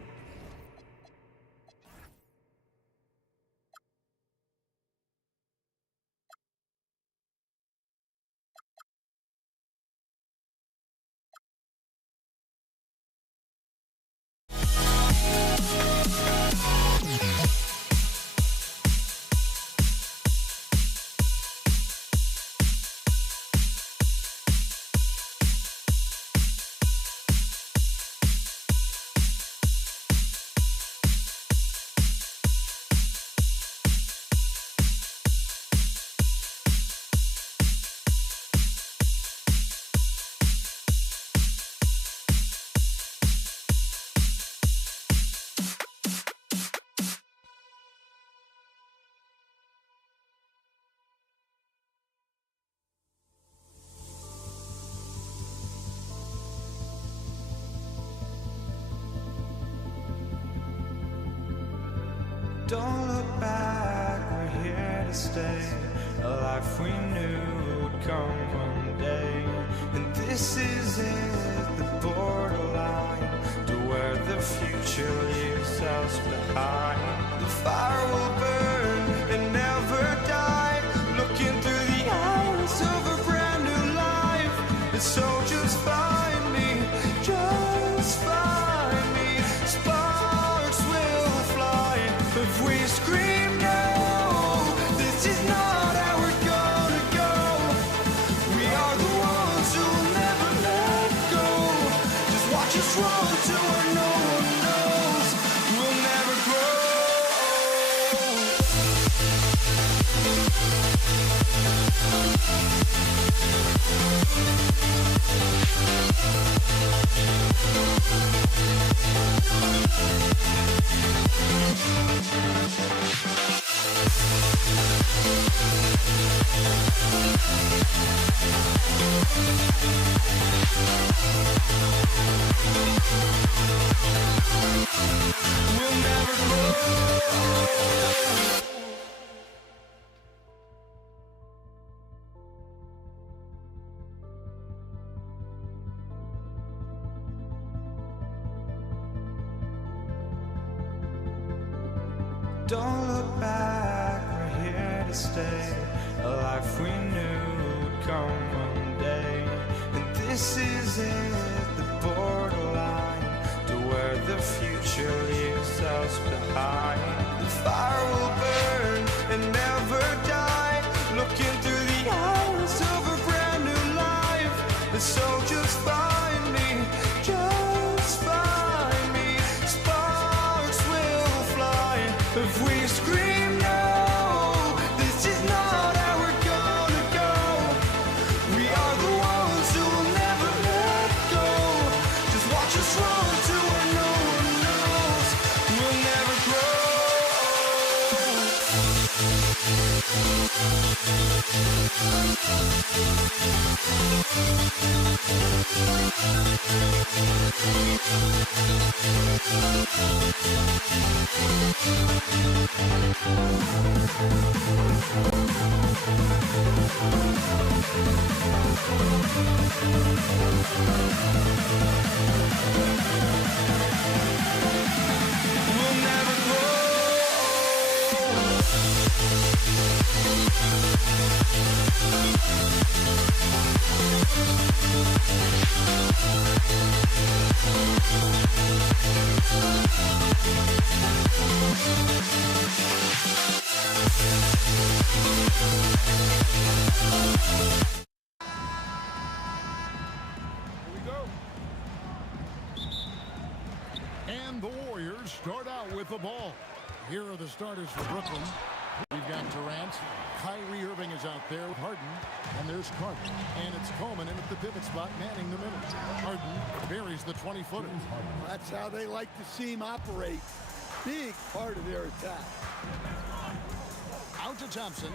Don't look back, we're here to stay. A life we knew would come one day. And this is it, the borderline to where the future leaves us behind. The fire will burn and never die. Looking through the eyes of a brand new life. And so just find me, just find me. We'll never grow. Don't look back, we're here to stay. A life we knew would come one day. And this is it, the borderline to where the future leaves us behind. The fire will burn and never die. Looking through the eyes of a brand new life. And so just find me, just find me. Sparks will fly if we scream no. This is not how we're gonna go. We are the ones who will never let go. Just watch us run to where no one knows. We'll never grow. We'll never grow. And the Warriors start out with the ball. Here are the starters for Brooklyn. We've got Durant. Kyrie Irving is out there with Harden. And there's Carter. And it's Coleman in at the pivot spot, manning the middle. Harden buries the 20-footer. That's how they like to see him operate. Big part of their attack. Out to Thompson.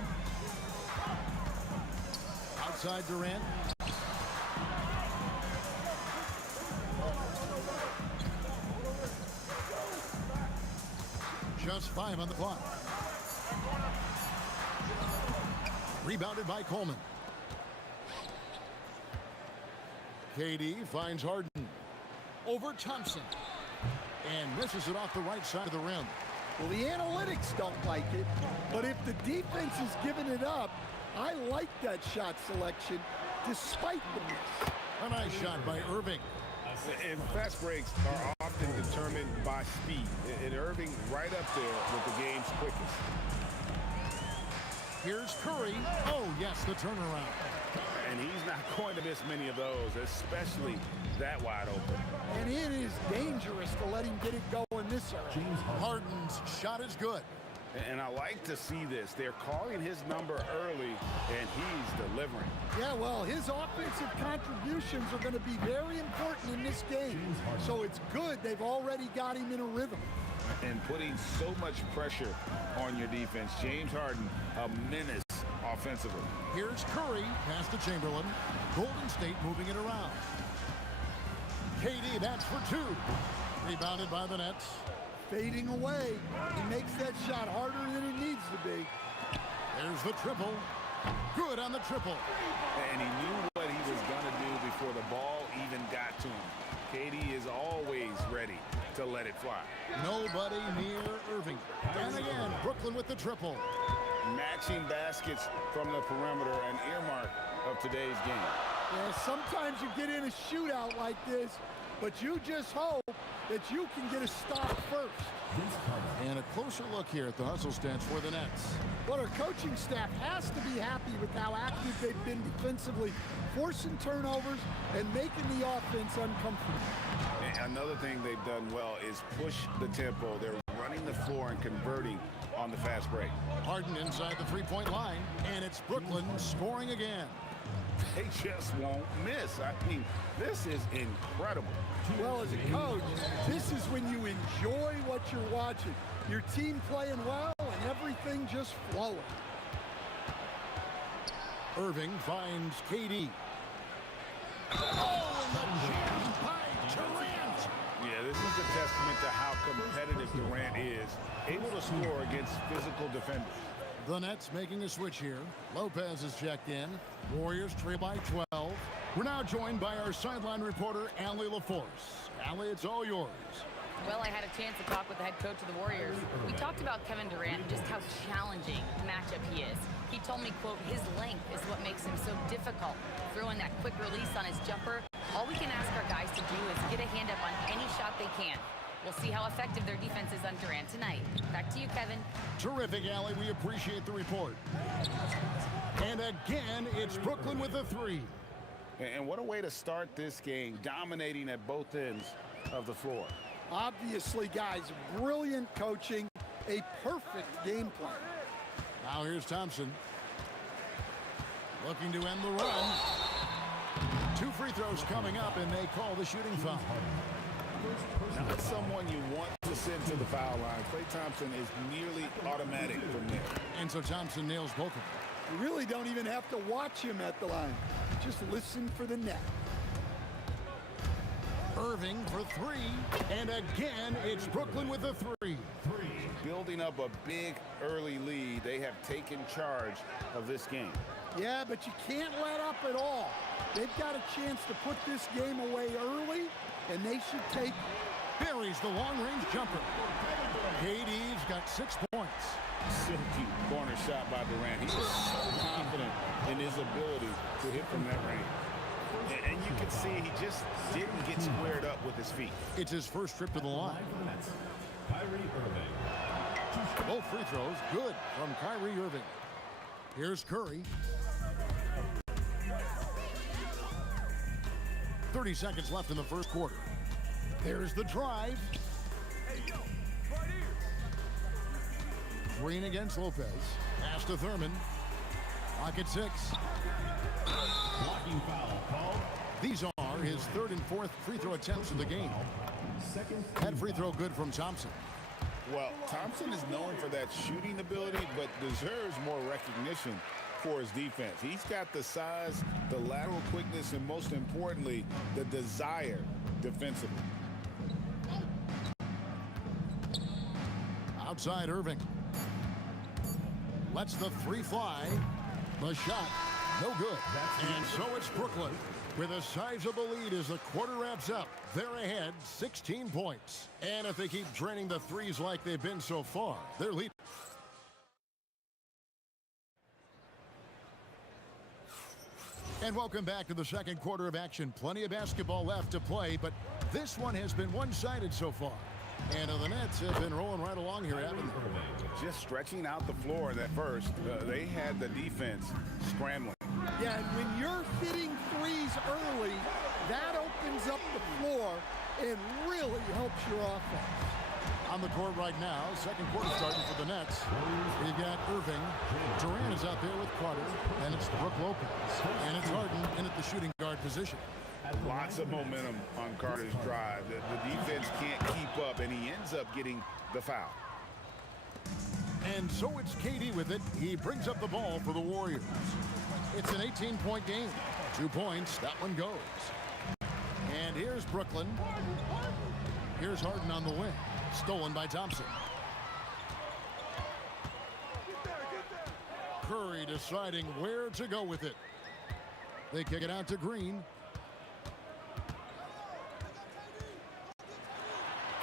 Outside Durant. Just 5 on the clock. Rebounded by Coleman. KD finds Harden. Over Thompson. And misses it off the right side of the rim. Well, the analytics don't like it, but if the defense is giving it up, I like that shot selection despite the miss. A nice shot by Irving. And fast breaks are often determined by speed. And Irving right up there with the game's quickest. Here's Curry. Oh, yes, the turnaround. And he's not going to miss many of those, especially that wide open. And it is dangerous to let him get it going this early. Harden's shot is good. And I like to see this. They're calling his number early, and he's delivering. Yeah, well, his offensive contributions are going to be very important in this game. So it's good they've already got him in a rhythm. And putting so much pressure on your defense. James Harden, a menace offensively. Here's Curry, pass to Chamberlain. Golden State moving it around. KD, that's for 2. Rebounded by the Nets. Fading away. He makes that shot harder than it needs to be. There's the triple. Good on the triple. And he knew what he was going to do before the ball even got to him. KD is always ready to let it fly. Nobody near Irving. And again, Brooklyn with the triple. Matching baskets from the perimeter, an earmark of today's game. Yeah, sometimes you get in a shootout like this, but you just hope that you can get a stop first. And a closer look here at the hustle stats for the Nets. But our coaching staff has to be happy with how active they've been defensively, forcing turnovers and making the offense uncomfortable. Another thing they've done well is push the tempo. They're running the floor and converting on the fast break. Harden inside the three-point line, and it's Brooklyn scoring again. They just won't miss. I mean, this is incredible. Well, as a coach, this is when you enjoy what you're watching. Your team playing well and everything just flowing. Irving finds KD. Oh, and the jam by Durant. Yeah, this is a testament to how competitive Durant is, able to score against physical defenders. The Nets making a switch here. Lopez is checked in. Warriors trail by 12. We're now joined by our sideline reporter, Allie LaForce. Allie, it's all yours. Well, I had a chance to talk with the head coach of the Warriors. We talked about Kevin Durant and just how challenging the matchup he is. He told me, quote, his length is what makes him so difficult. Throwing that quick release on his jumper, all we can ask our guys to do is get a hand up on any shot they can. We'll see how effective their defense is on Durant tonight. Back to you, Kevin. Terrific, Allie. We appreciate the report. And again, it's Brooklyn with a three. And what a way to start this game, dominating at both ends of the floor. Obviously, guys, brilliant coaching, a perfect game plan. Now here's Thompson. Looking to end the run. 2 free throws coming up, and they call the shooting foul. Not someone you want to send to the foul line. Klay Thompson is nearly automatic from there. And so Thompson nails both of them. You really don't even have to watch him at the line. Just listen for the net. Irving for 3. And again, it's Brooklyn with a 3. Building up a big early lead, they have taken charge of this game. Yeah, but you can't let up at all. They've got a chance to put this game away early, and they should take it. Buries the long-range jumper. KD's got 6 points. Silky corner shot by Durant. He is so confident in his ability to hit from that range. And you can see he just didn't get squared up with his feet. It's his first trip to the line. Kyrie Irving. Both free throws good from Kyrie Irving. Here's Curry. 30 seconds left in the first quarter. There's the drive. Green against Lopez. Pass to Thurman. Clock at 6. Blocking foul called. These are his 3rd and 4th free throw attempts in the game. That free throw good from Thompson. Well, Thompson is known for that shooting ability, but deserves more recognition for his defense. He's got the size, the lateral quickness, and most importantly, the desire defensively. Outside Irving. Lets the 3 fly. The shot, no good. And so it's Brooklyn with a sizable lead as the quarter wraps up. They're ahead 16 points. And if they keep draining the threes like they've been so far, they're leading. And welcome back to the second quarter of action. Plenty of basketball left to play, but this one has been one-sided so far. And the Nets have been rolling right along here, haven't they? Just stretching out the floor that first. They had the defense scrambling. Yeah, and when you're hitting threes early, that opens up the floor and really helps your offense. On the court right now, second quarter starting for the Nets. We've got Irving. Durant is out there with Carter, and it's Brook Lopez. And it's Harden in at the shooting guard position. Lots of momentum on Carter's drive. The defense can't keep up, and he ends up getting the foul. And so it's KD with it. He brings up the ball for the Warriors. It's an 18-point game. 2 points. That one goes. And here's Brooklyn. Here's Harden on the wing. Stolen by Thompson. Curry deciding where to go with it. They kick it out to Green.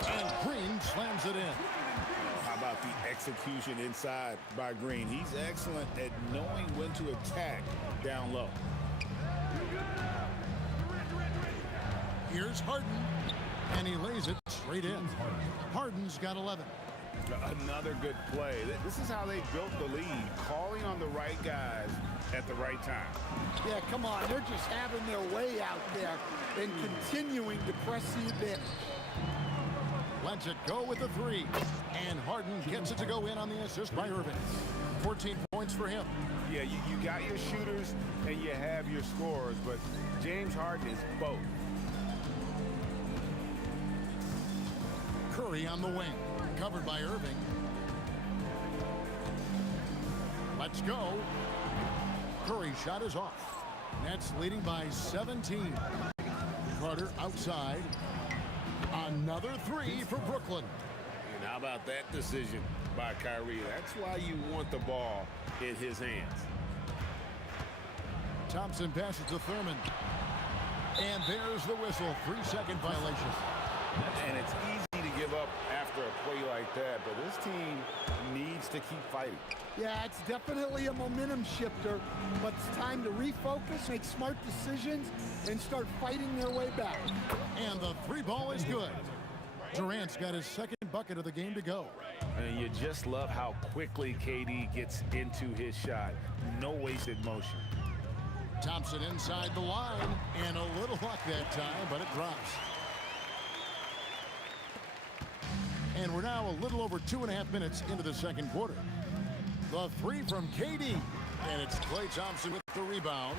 And Green slams it in. How about the execution inside by Green? He's excellent at knowing when to attack down low. Here's Harden. And he lays it straight in. Harden's got 11. Another good play. This is how they built the lead, calling on the right guys at the right time. Yeah, come on. They're just having their way out there and continuing to press the advantage. Lets it go with the 3. And Harden gets it to go in on the assist by Irving. 14 points for him. Yeah, you got your shooters and you have your scorers, but James Harden is both. Curry on the wing. Covered by Irving. Let's go. Curry's shot is off. Nets leading by 17. Carter outside. Another three for Brooklyn. And how about that decision by Kyrie? That's why you want the ball in his hands. Thompson passes to Thurman. And there's the whistle. 3-second violation. And it's easy to give up after a play like that, but this team needs to keep fighting. Yeah, it's definitely a momentum shifter, but it's time to refocus, make smart decisions, and start fighting their way back. And the three ball is good. Durant's got his second bucket of the game to go. And you just love how quickly KD gets into his shot. No wasted motion. Thompson inside the line, and a little luck that time, but it drops. And we're now a little over 2.5 minutes into the second quarter. The three from KD, and it's Klay Thompson with the rebound.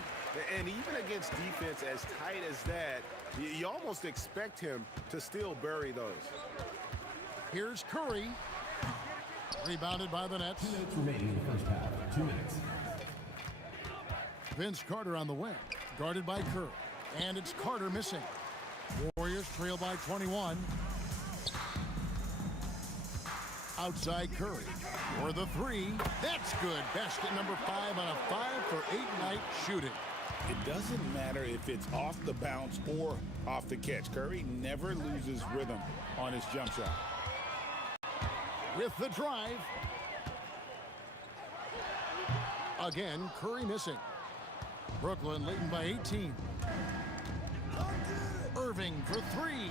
And even against defense as tight as that, you almost expect him to still bury those. Here's Curry. Rebounded by the Nets. 2 minutes remaining in the first half. 2 minutes. Vince Carter on the wing, guarded by Curry. And it's Carter missing. Warriors trail by 21. Outside Curry for the three. That's good. Basket number 5 on a 5-for-8 night shooting. It doesn't matter if it's off the bounce or off the catch. Curry never loses rhythm on his jump shot. With the drive. Again, Curry missing. Brooklyn leading by 18. Irving for three.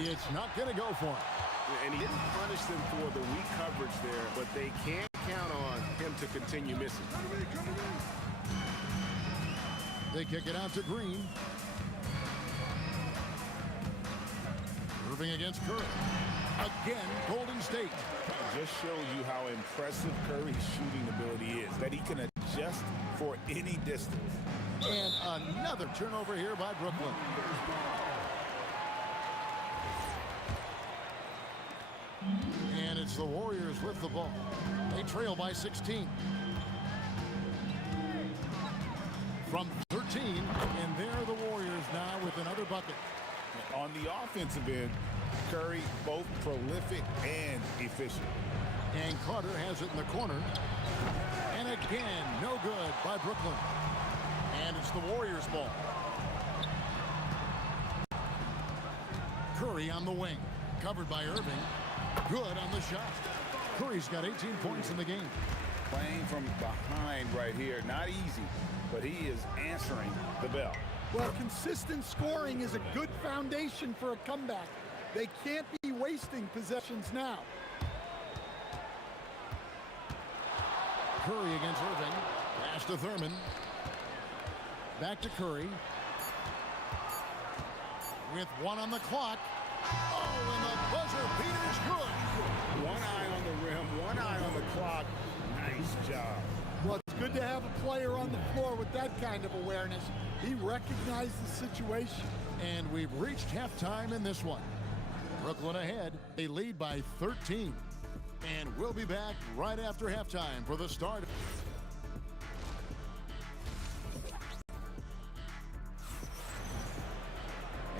It's not going to go for him. And he didn't punish them for the weak coverage there, but they can't count on him to continue missing. They kick it out to Green. Irving against Curry. Again, Golden State. It just shows you how impressive Curry's shooting ability is, that he can adjust for any distance. And another turnover here by Brooklyn. And it's the Warriors with the ball. They trail by 16. From 13, and there are the Warriors now with another bucket. On the offensive end, Curry both prolific and efficient. And Carter has it in the corner. And again, no good by Brooklyn. And it's the Warriors' ball. Curry on the wing, covered by Irving. Good on the shot. Curry's got 18 points in the game. Playing from behind right here, not easy, but he is answering the bell. Well, consistent scoring is a good foundation for a comeback. They can't be wasting possessions now. Curry against Irving. Pass to Thurman. Back to Curry. With one on the clock. Oh, and the buzzer beater's good. One eye on the rim, one eye on the clock. Nice job. Well, it's good to have a player on the floor with that kind of awareness. He recognized the situation. And we've reached halftime in this one. Brooklyn ahead. They lead by 13. And we'll be back right after halftime for the start.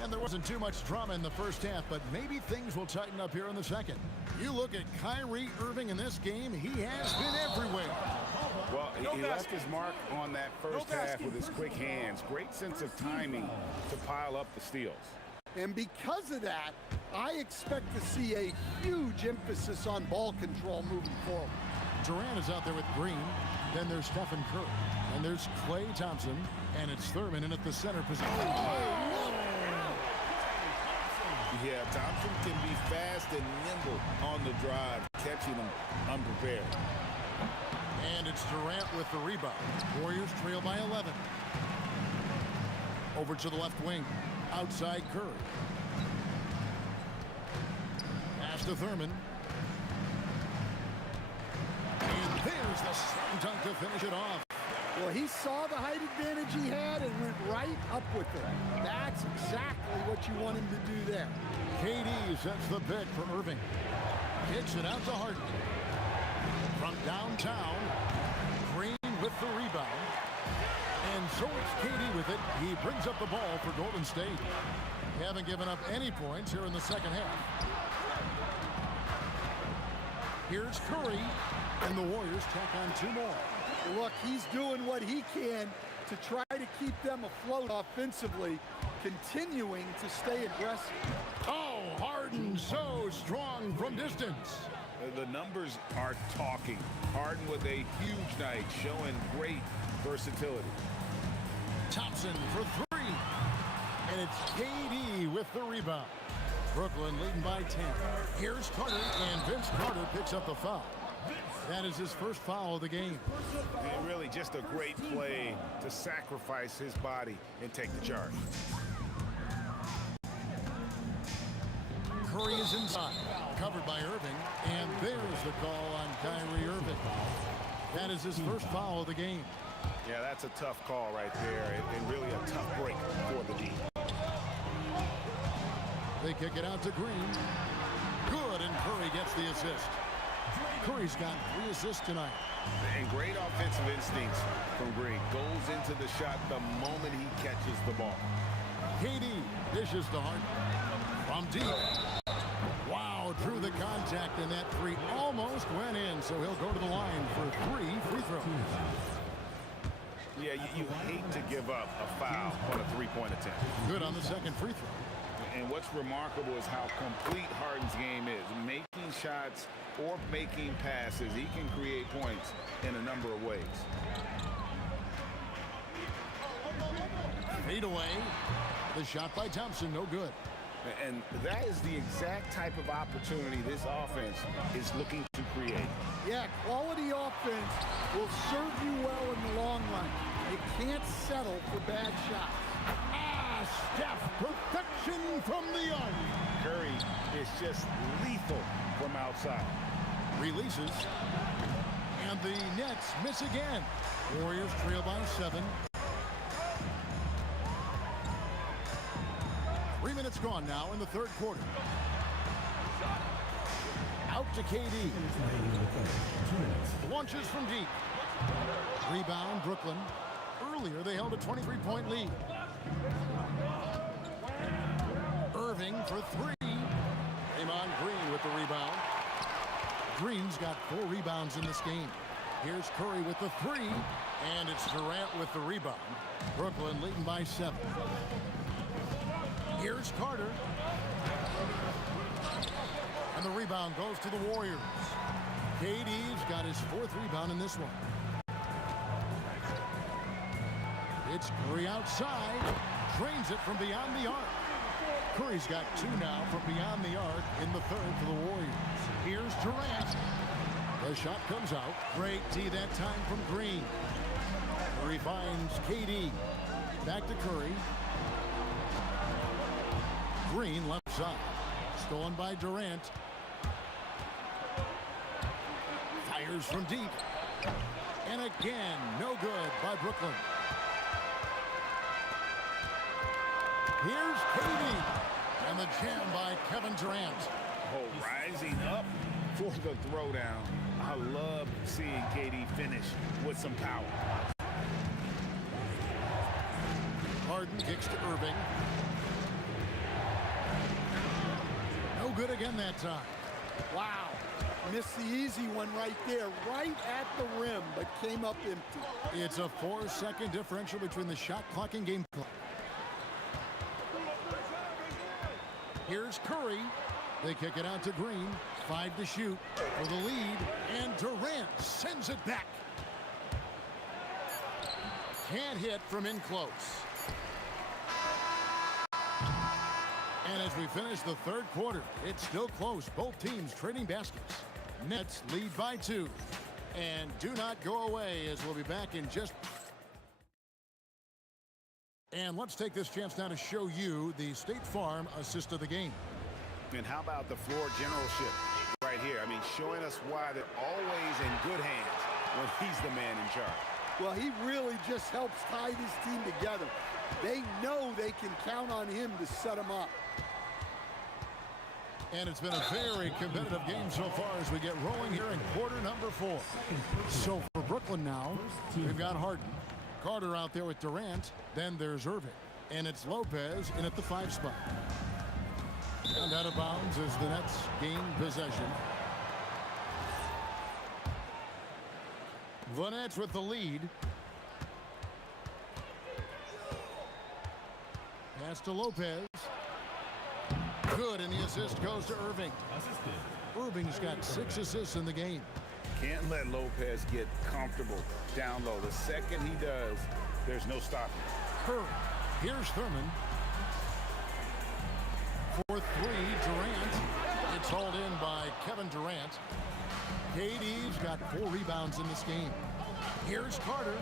And there wasn't too much drama in the first half, but maybe things will tighten up here in the second. You look at Kyrie Irving in this game, he has been everywhere. Well, he left his mark on that first half with his quick hands. Great sense of timing to pile up the steals. And because of that, I expect to see a huge emphasis on ball control moving forward. Durant is out there with Green. Then there's Stephen Curry. And there's Klay Thompson. And it's Thurman in at the center position. Yeah, Thompson can be fast and nimble on the drive, catching them unprepared. And it's Durant with the rebound. Warriors trail by 11. Over to the left wing. Outside Curry. Pass to Thurman. And there's the slam dunk to finish it off. Well, he saw the height advantage he had and went right up with it. That's exactly what you want him to do there. KD sets the pick for Irving. Kicks it out to Harden. From downtown, Green with the rebound. So it's KD with it. He brings up the ball for Golden State. They haven't given up any points here in the second half. Here's Curry, and the Warriors tack on 2 more. Look, he's doing what he can to try to keep them afloat offensively, continuing to stay aggressive. Oh, Harden so strong from distance. The numbers are talking. Harden with a huge night, showing great versatility. Thompson for 3. And it's KD with the rebound. Brooklyn leading by 10. Here's Carter, and Vince Carter picks up the foul. That is his first foul of the game. And really just a great play to sacrifice his body and take the charge. Curry is inside, covered by Irving, and there's the call on Kyrie Irving. That is his first foul of the game. Yeah, that's a tough call right there, and really a tough break for the D. They kick it out to Green. Good, and Curry gets the assist. Curry's got 3 assists tonight. And great offensive instincts from Green. Goes into the shot the moment he catches the ball. KD dishes to Harden. From deep. Wow, drew the contact, and that 3 almost went in, so he'll go to the line for 3 free throws. Yeah, you hate to give up a foul on a 3-point attempt. Good on the second free throw. And what's remarkable is how complete Harden's game is. Making shots or making passes, he can create points in a number of ways. Fade away. The shot by Thompson, no good. And that is the exact type of opportunity this offense is looking to create. Yeah, quality offense will serve you well in the long run. You can't settle for bad shots. Steph, perfection from the arc. Curry is just lethal from outside. Releases. And the Nets miss again. Warriors trail by 7. 3 minutes gone now in the third quarter. Out to KD. Launches from deep. Rebound, Brooklyn. Earlier, they held a 23-point lead. Irving for 3. Draymond Green with the rebound. Green's got 4 rebounds in this game. Here's Curry with the 3, and it's Durant with the rebound. Brooklyn leading by 7. Here's Carter. And the rebound goes to the Warriors. KD's got his 4th rebound in this one. It's Curry outside. Drains it from beyond the arc. Curry's got 2 now from beyond the arc in the third for the Warriors. Here's Durant. The shot comes out. Great D that time from Green. Curry finds KD. Back to Curry. Green left side. Stolen by Durant. Fires from deep. And again, no good by Brooklyn. Here's KD. And the jam by Kevin Durant. Oh, rising up for the throwdown. I love seeing KD finish with some power. Harden kicks to Irving. No good again that time. Wow. Missed the easy one right there, right at the rim, but came up empty. It's a 4-second differential between the shot clock and game clock. Here's Curry. They kick it out to Green. 5 to shoot for the lead. And Durant sends it back. Can't hit from in close. And as we finish the third quarter, it's still close. Both teams trading baskets. Nets lead by 2. And do not go away, as we'll be back in just... And let's take this chance now to show you the State Farm assist of the game. And how about the floor generalship right here? I mean, showing us why they're always in good hands when he's the man in charge. Well, he really just helps tie this team together. They know they can count on him to set them up. And it's been a very competitive game so far as we get rolling here in quarter number 4. So for Brooklyn now, we've got Harden, Carter out there with Durant. Then there's Irving. And it's Lopez in at the 5 spot. And out of bounds as the Nets gain possession. The Nets with the lead. Pass to Lopez. Good, and the assist goes to Irving. Irving's got 6 assists in the game. Can't let Lopez get comfortable down low. The second he does, there's no stopping. Curry. Here's Thurman. For 3, Durant. It's hauled in by Kevin Durant. KD's got 4 rebounds in this game. Here's Carter.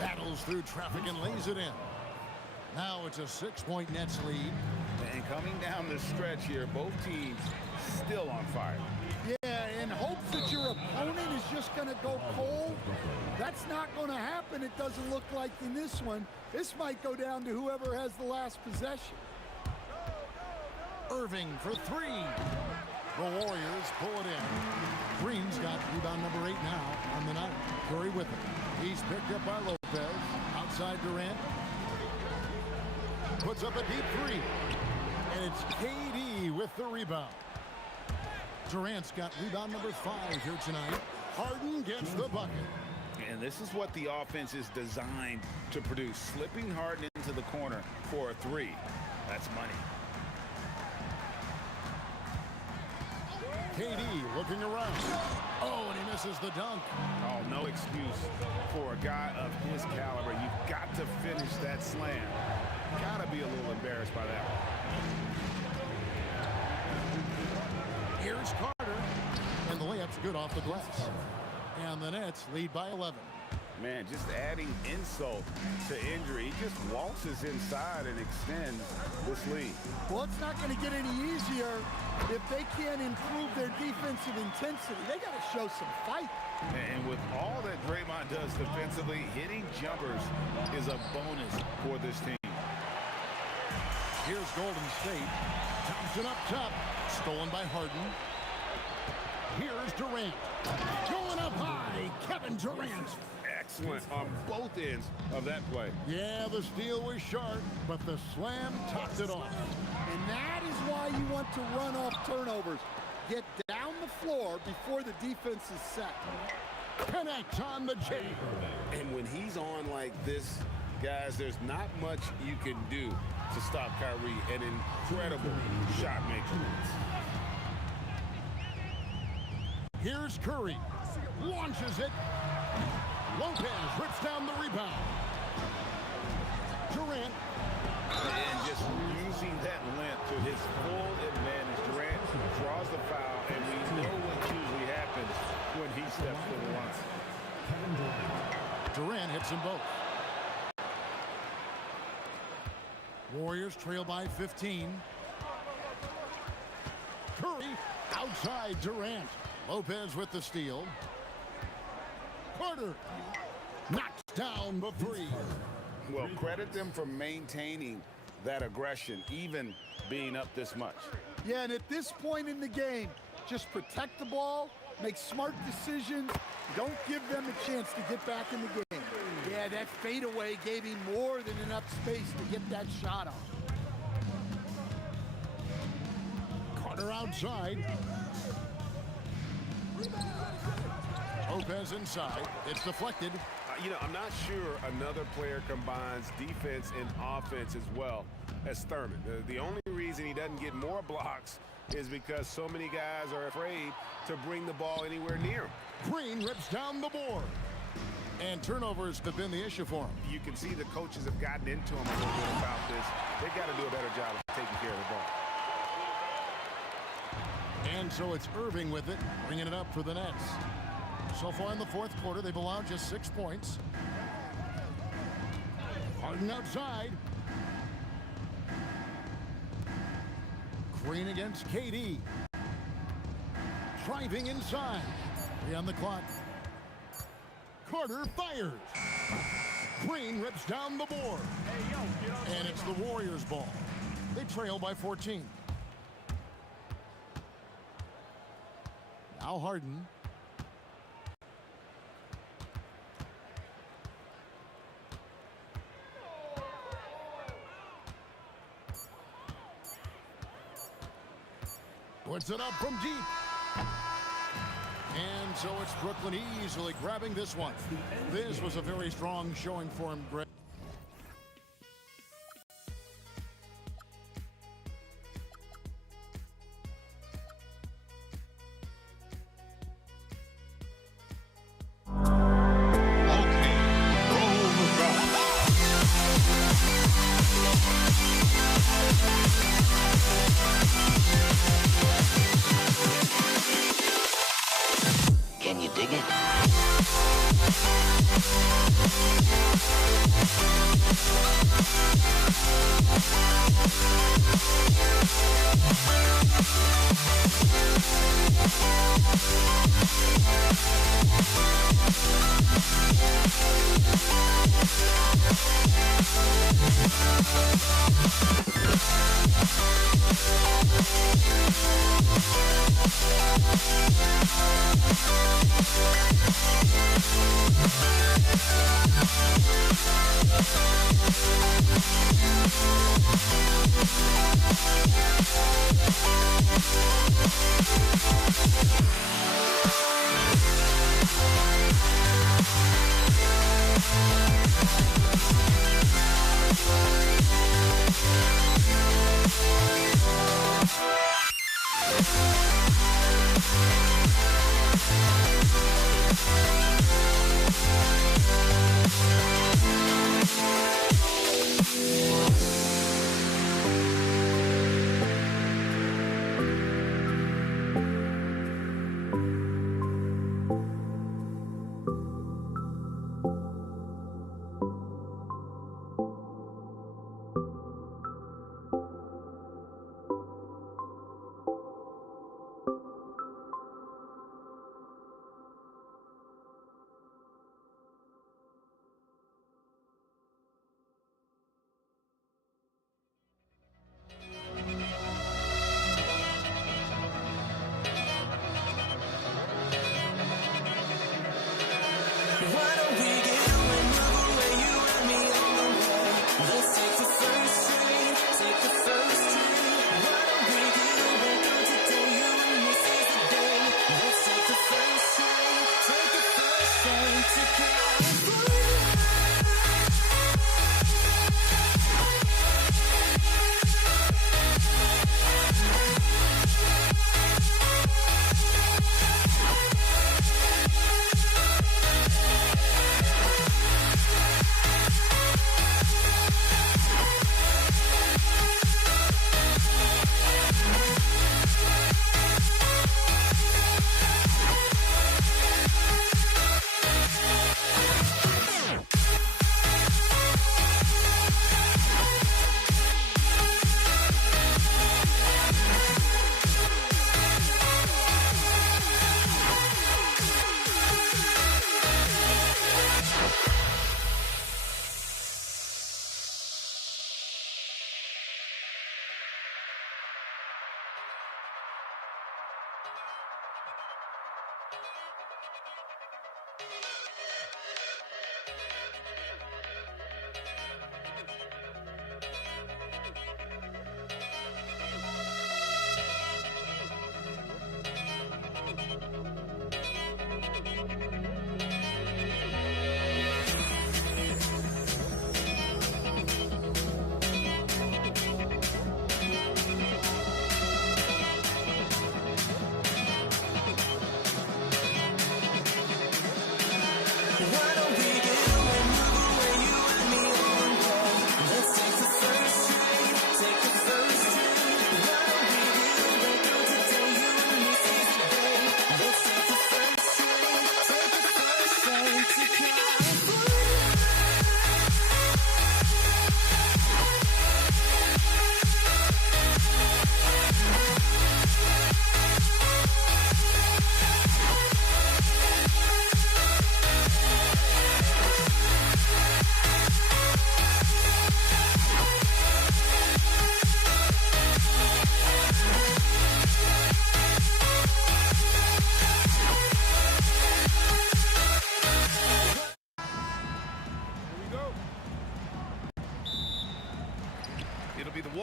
Battles through traffic and lays it in. Now it's a 6-point Nets lead. And coming down the stretch here, both teams still on fire. Yeah, in hopes that your opponent is just going to go cold. That's not going to happen, it doesn't look like in this one. This might go down to whoever has the last possession. Irving for 3. The Warriors pull it in. Green's got rebound number 8 now on the night. Curry with him. He's picked up by Lopez. Outside Durant. Puts up a deep 3. And it's KD with the rebound. Durant's got rebound number 5 here tonight. Harden gets the bucket. And this is what the offense is designed to produce. Slipping Harden into the corner for a 3. That's money. KD looking around. Oh, and he misses the dunk. Oh, no excuse for a guy of his caliber. You've got to finish that slam. Got to be a little embarrassed by that one. Here's Carter. And the layup's good off the glass. And the Nets lead by 11. Man, just adding insult to injury. He just waltzes inside and extends this lead. Well, it's not going to get any easier if they can't improve their defensive intensity. They got to show some fight. And with all that Draymond does defensively, hitting jumpers is a bonus for this team. Here's Golden State. Thompson up top. Stolen by Harden. Here's Durant. Going up high. Kevin Durant. Excellent on both ends of that play. Yeah, the steal was sharp, but the slam topped it off. And that is why you want to run off turnovers. Get down the floor before the defense is set. Connect on the J. And when he's on like this, guys, there's not much you can do to stop Kyrie. An incredible shot maker. Here's Curry. Launches it. Lopez rips down the rebound. Durant. And just using that length to his full advantage. Durant draws the foul, and we know what usually happens when he steps to the line. Durant hits them both. Warriors trail by 15. Curry outside Durant. Lopez with the steal. Carter knocks down the 3. Well, credit them for maintaining that aggression, even being up this much. Yeah, and at this point in the game, just protect the ball, make smart decisions, don't give them a chance to get back in the game. Yeah, that fadeaway gave him more than enough space to get that shot off. Carter outside. Lopez inside. It's deflected. I'm not sure another player combines defense and offense as well as Thurman. The only reason he doesn't get more blocks is because so many guys are afraid to bring the ball anywhere near him. Green rips down the board. And turnovers have been the issue for him. You can see the coaches have gotten into him a little bit about this. They've got to do a better job of taking care of the ball. And so it's Irving with it, bringing it up for the Nets. So far in the fourth quarter, they've allowed just 6 points. Harden outside. Green against KD. Driving inside. 3 on the clock. Carter fires. Green rips down the board. And it's the Warriors' ball. They trail by 14. Now Harden. Puts it up from deep. And so it's Brooklyn easily grabbing this one. This was a very strong showing for him, Greg. Can you dig it?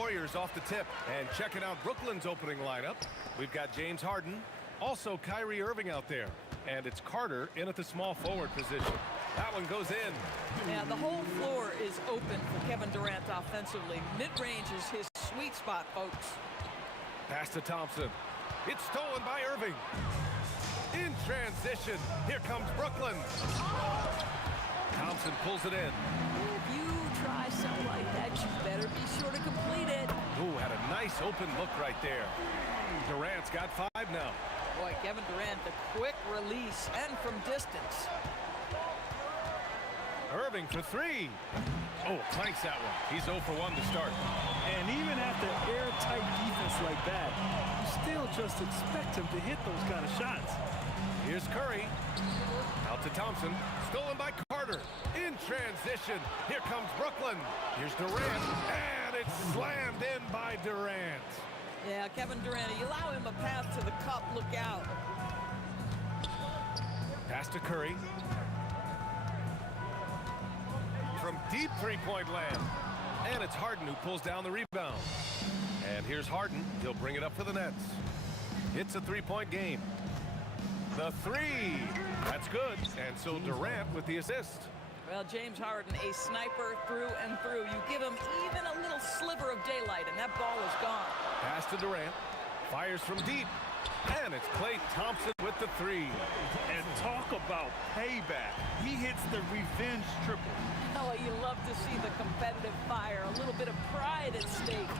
Warriors off the tip. And checking out Brooklyn's opening lineup, we've got James Harden, also Kyrie Irving out there. And it's Carter in at the small forward position. That one goes in. Yeah, the whole floor is open for Kevin Durant offensively. Mid-range is his sweet spot, folks. Pass to Thompson. It's stolen by Irving. In transition, here comes Brooklyn. Thompson pulls it in. If you try something like that, you better be sure to complete it. Ooh, had a nice open look right there. Durant's got 5 now. Boy, Kevin Durant, the quick release and from distance. Irving for 3. Oh, clanks that one. He's 0 for 1 to start. And even after airtight defense like that, you still just expect him to hit those kind of shots. Here's Curry. Out to Thompson. Stolen by Carter. In transition. Here comes Brooklyn. Here's Durant. And it's slammed in by Durant. Yeah, Kevin Durant, you allow him a path to the cup. Look out. Pass to Curry. From deep three-point land. And it's Harden who pulls down the rebound. And here's Harden. He'll bring it up for the Nets. It's a 3-point game. The 3. That's good. And so Durant with the assist. Well, James Harden, a sniper through and through. You give him even a little sliver of daylight, and that ball is gone. Pass to Durant. Fires from deep. And it's Klay Thompson with the 3. And talk about payback. He hits the revenge triple. Oh, you love to see the competitive fire. A little bit of pride at stake.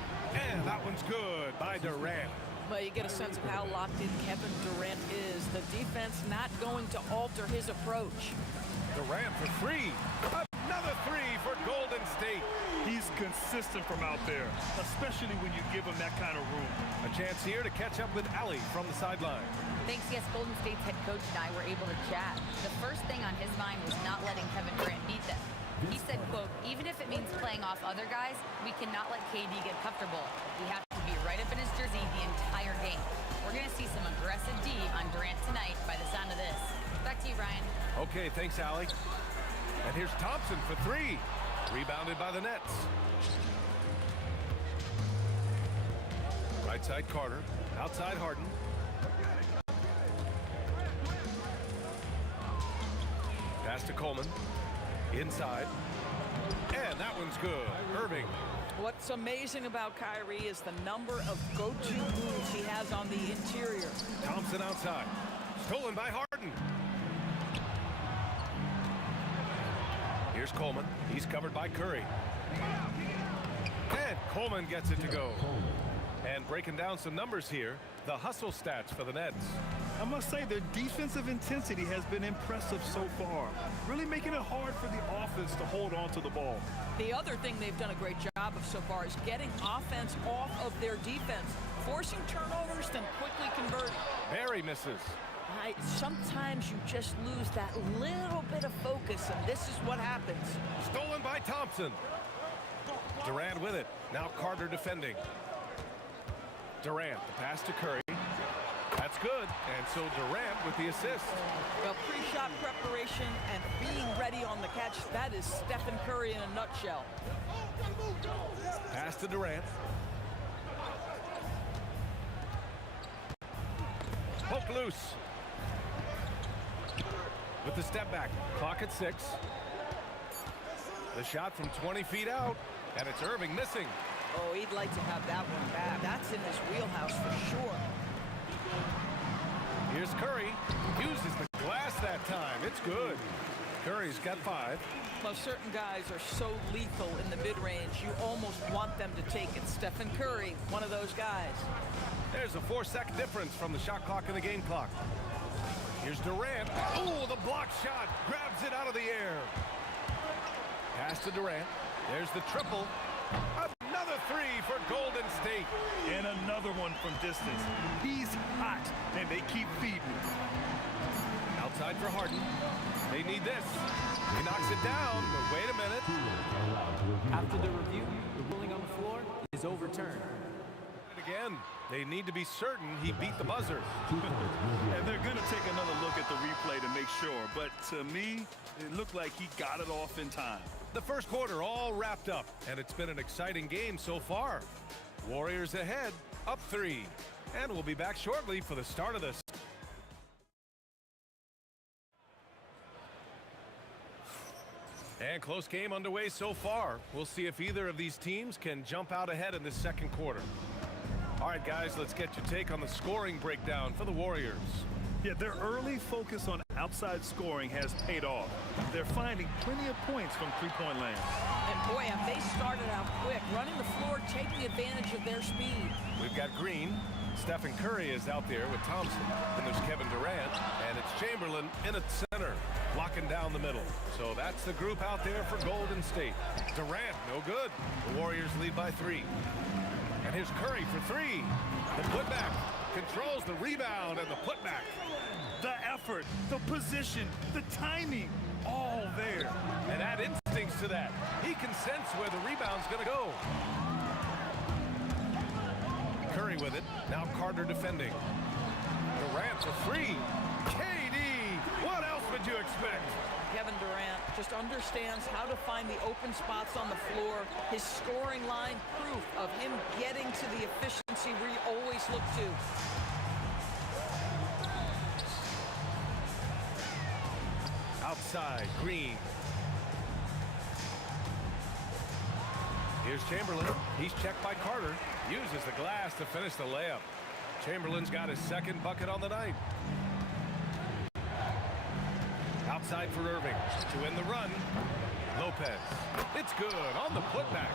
And that one's good by Durant. Well, you get a sense of how locked in Kevin Durant is. The defense not going to alter his approach. Durant for 3. Another 3 for Golden State. He's consistent from out there, especially when you give him that kind of room. A chance here to catch up with Ali from the sideline. Thanks, yes, Golden State's head coach and I were able to chat. The first thing on his mind was not letting Kevin Durant beat them. He said, quote, even if it means playing off other guys, we cannot let KD get comfortable. We have to be right up in his jersey the entire game. We're going to see some aggressive D on Durant tonight by the sound of this. Back to you, Brian. Okay, thanks, Allie. And here's Thompson for 3. Rebounded by the Nets. Right side Carter. Outside Harden. Pass to Coleman. Inside. And that one's good. Irving. What's amazing about Kyrie is the number of go-to moves he has on the interior. Thompson outside. Stolen by Harden. Here's Coleman. He's covered by Curry. And Coleman gets it to go. And breaking down some numbers here, the hustle stats for the Nets. I must say their defensive intensity has been impressive so far, really making it hard for the offense to hold on to the ball. The other thing they've done a great job of so far is getting offense off of their defense, forcing turnovers, then quickly converting. Barry misses. Sometimes you just lose that little bit of focus, and this is what happens. Stolen by Thompson. Durant with it. Now Carter defending. Durant, the pass to Curry. That's good. And so Durant with the assist. Well, pre-shot preparation and being ready on the catch, that is Stephen Curry in a nutshell. Pass to Durant. Poke loose. With the step back. Clock at 6. The shot from 20 feet out. And it's Irving missing. Oh, he'd like to have that one back. That's in his wheelhouse for sure. Here's Curry. Uses the glass that time. It's good. Curry's got 5. Well, certain guys are so lethal in the mid-range, you almost want them to take it. Stephen Curry, one of those guys. There's a 4-second difference from the shot clock and the game clock. Here's Durant. Oh, the block shot. Grabs it out of the air. Pass to Durant. There's the triple. Another 3 for Golden State. And another one from distance. He's hot, and they keep feeding him. Outside for Harden. They need this. He knocks it down, but wait a minute. After the review, the ruling on the floor is overturned. Again, they need to be certain he beat the buzzer. And they're going to take another look at the replay to make sure. But to me, it looked like he got it off in time. The first quarter all wrapped up, and it's been an exciting game so far. Warriors ahead, up 3. And we'll be back shortly for the start of this. And close game underway so far. We'll see if either of these teams can jump out ahead in this second quarter. All right, guys, let's get your take on the scoring breakdown for the Warriors. Yeah, their early focus on outside scoring has paid off. They're finding plenty of points from three-point land. And boy, have they started out quick, running the floor, taking advantage of their speed. We've got Green. Stephen Curry is out there with Thompson. And there's Kevin Durant. And it's Chamberlain in at center, blocking down the middle. So that's the group out there for Golden State. Durant, no good. The Warriors lead by 3. And here's Curry for 3. The putback. Controls the rebound and the putback. The effort, the position, the timing, all there. And add instincts to that. He can sense where the rebound's going to go. Curry with it. Now Carter defending. Durant for 3. KD. What else would you expect? Kevin Durant just understands how to find the open spots on the floor. His scoring line, proof of him getting to the efficiency we always look to. Outside, Green. Here's Chamberlain. He's checked by Carter. Uses the glass to finish the layup. Chamberlain's got his second bucket on the night. Outside for Irving. To win the run. Lopez. It's good on the putbacks.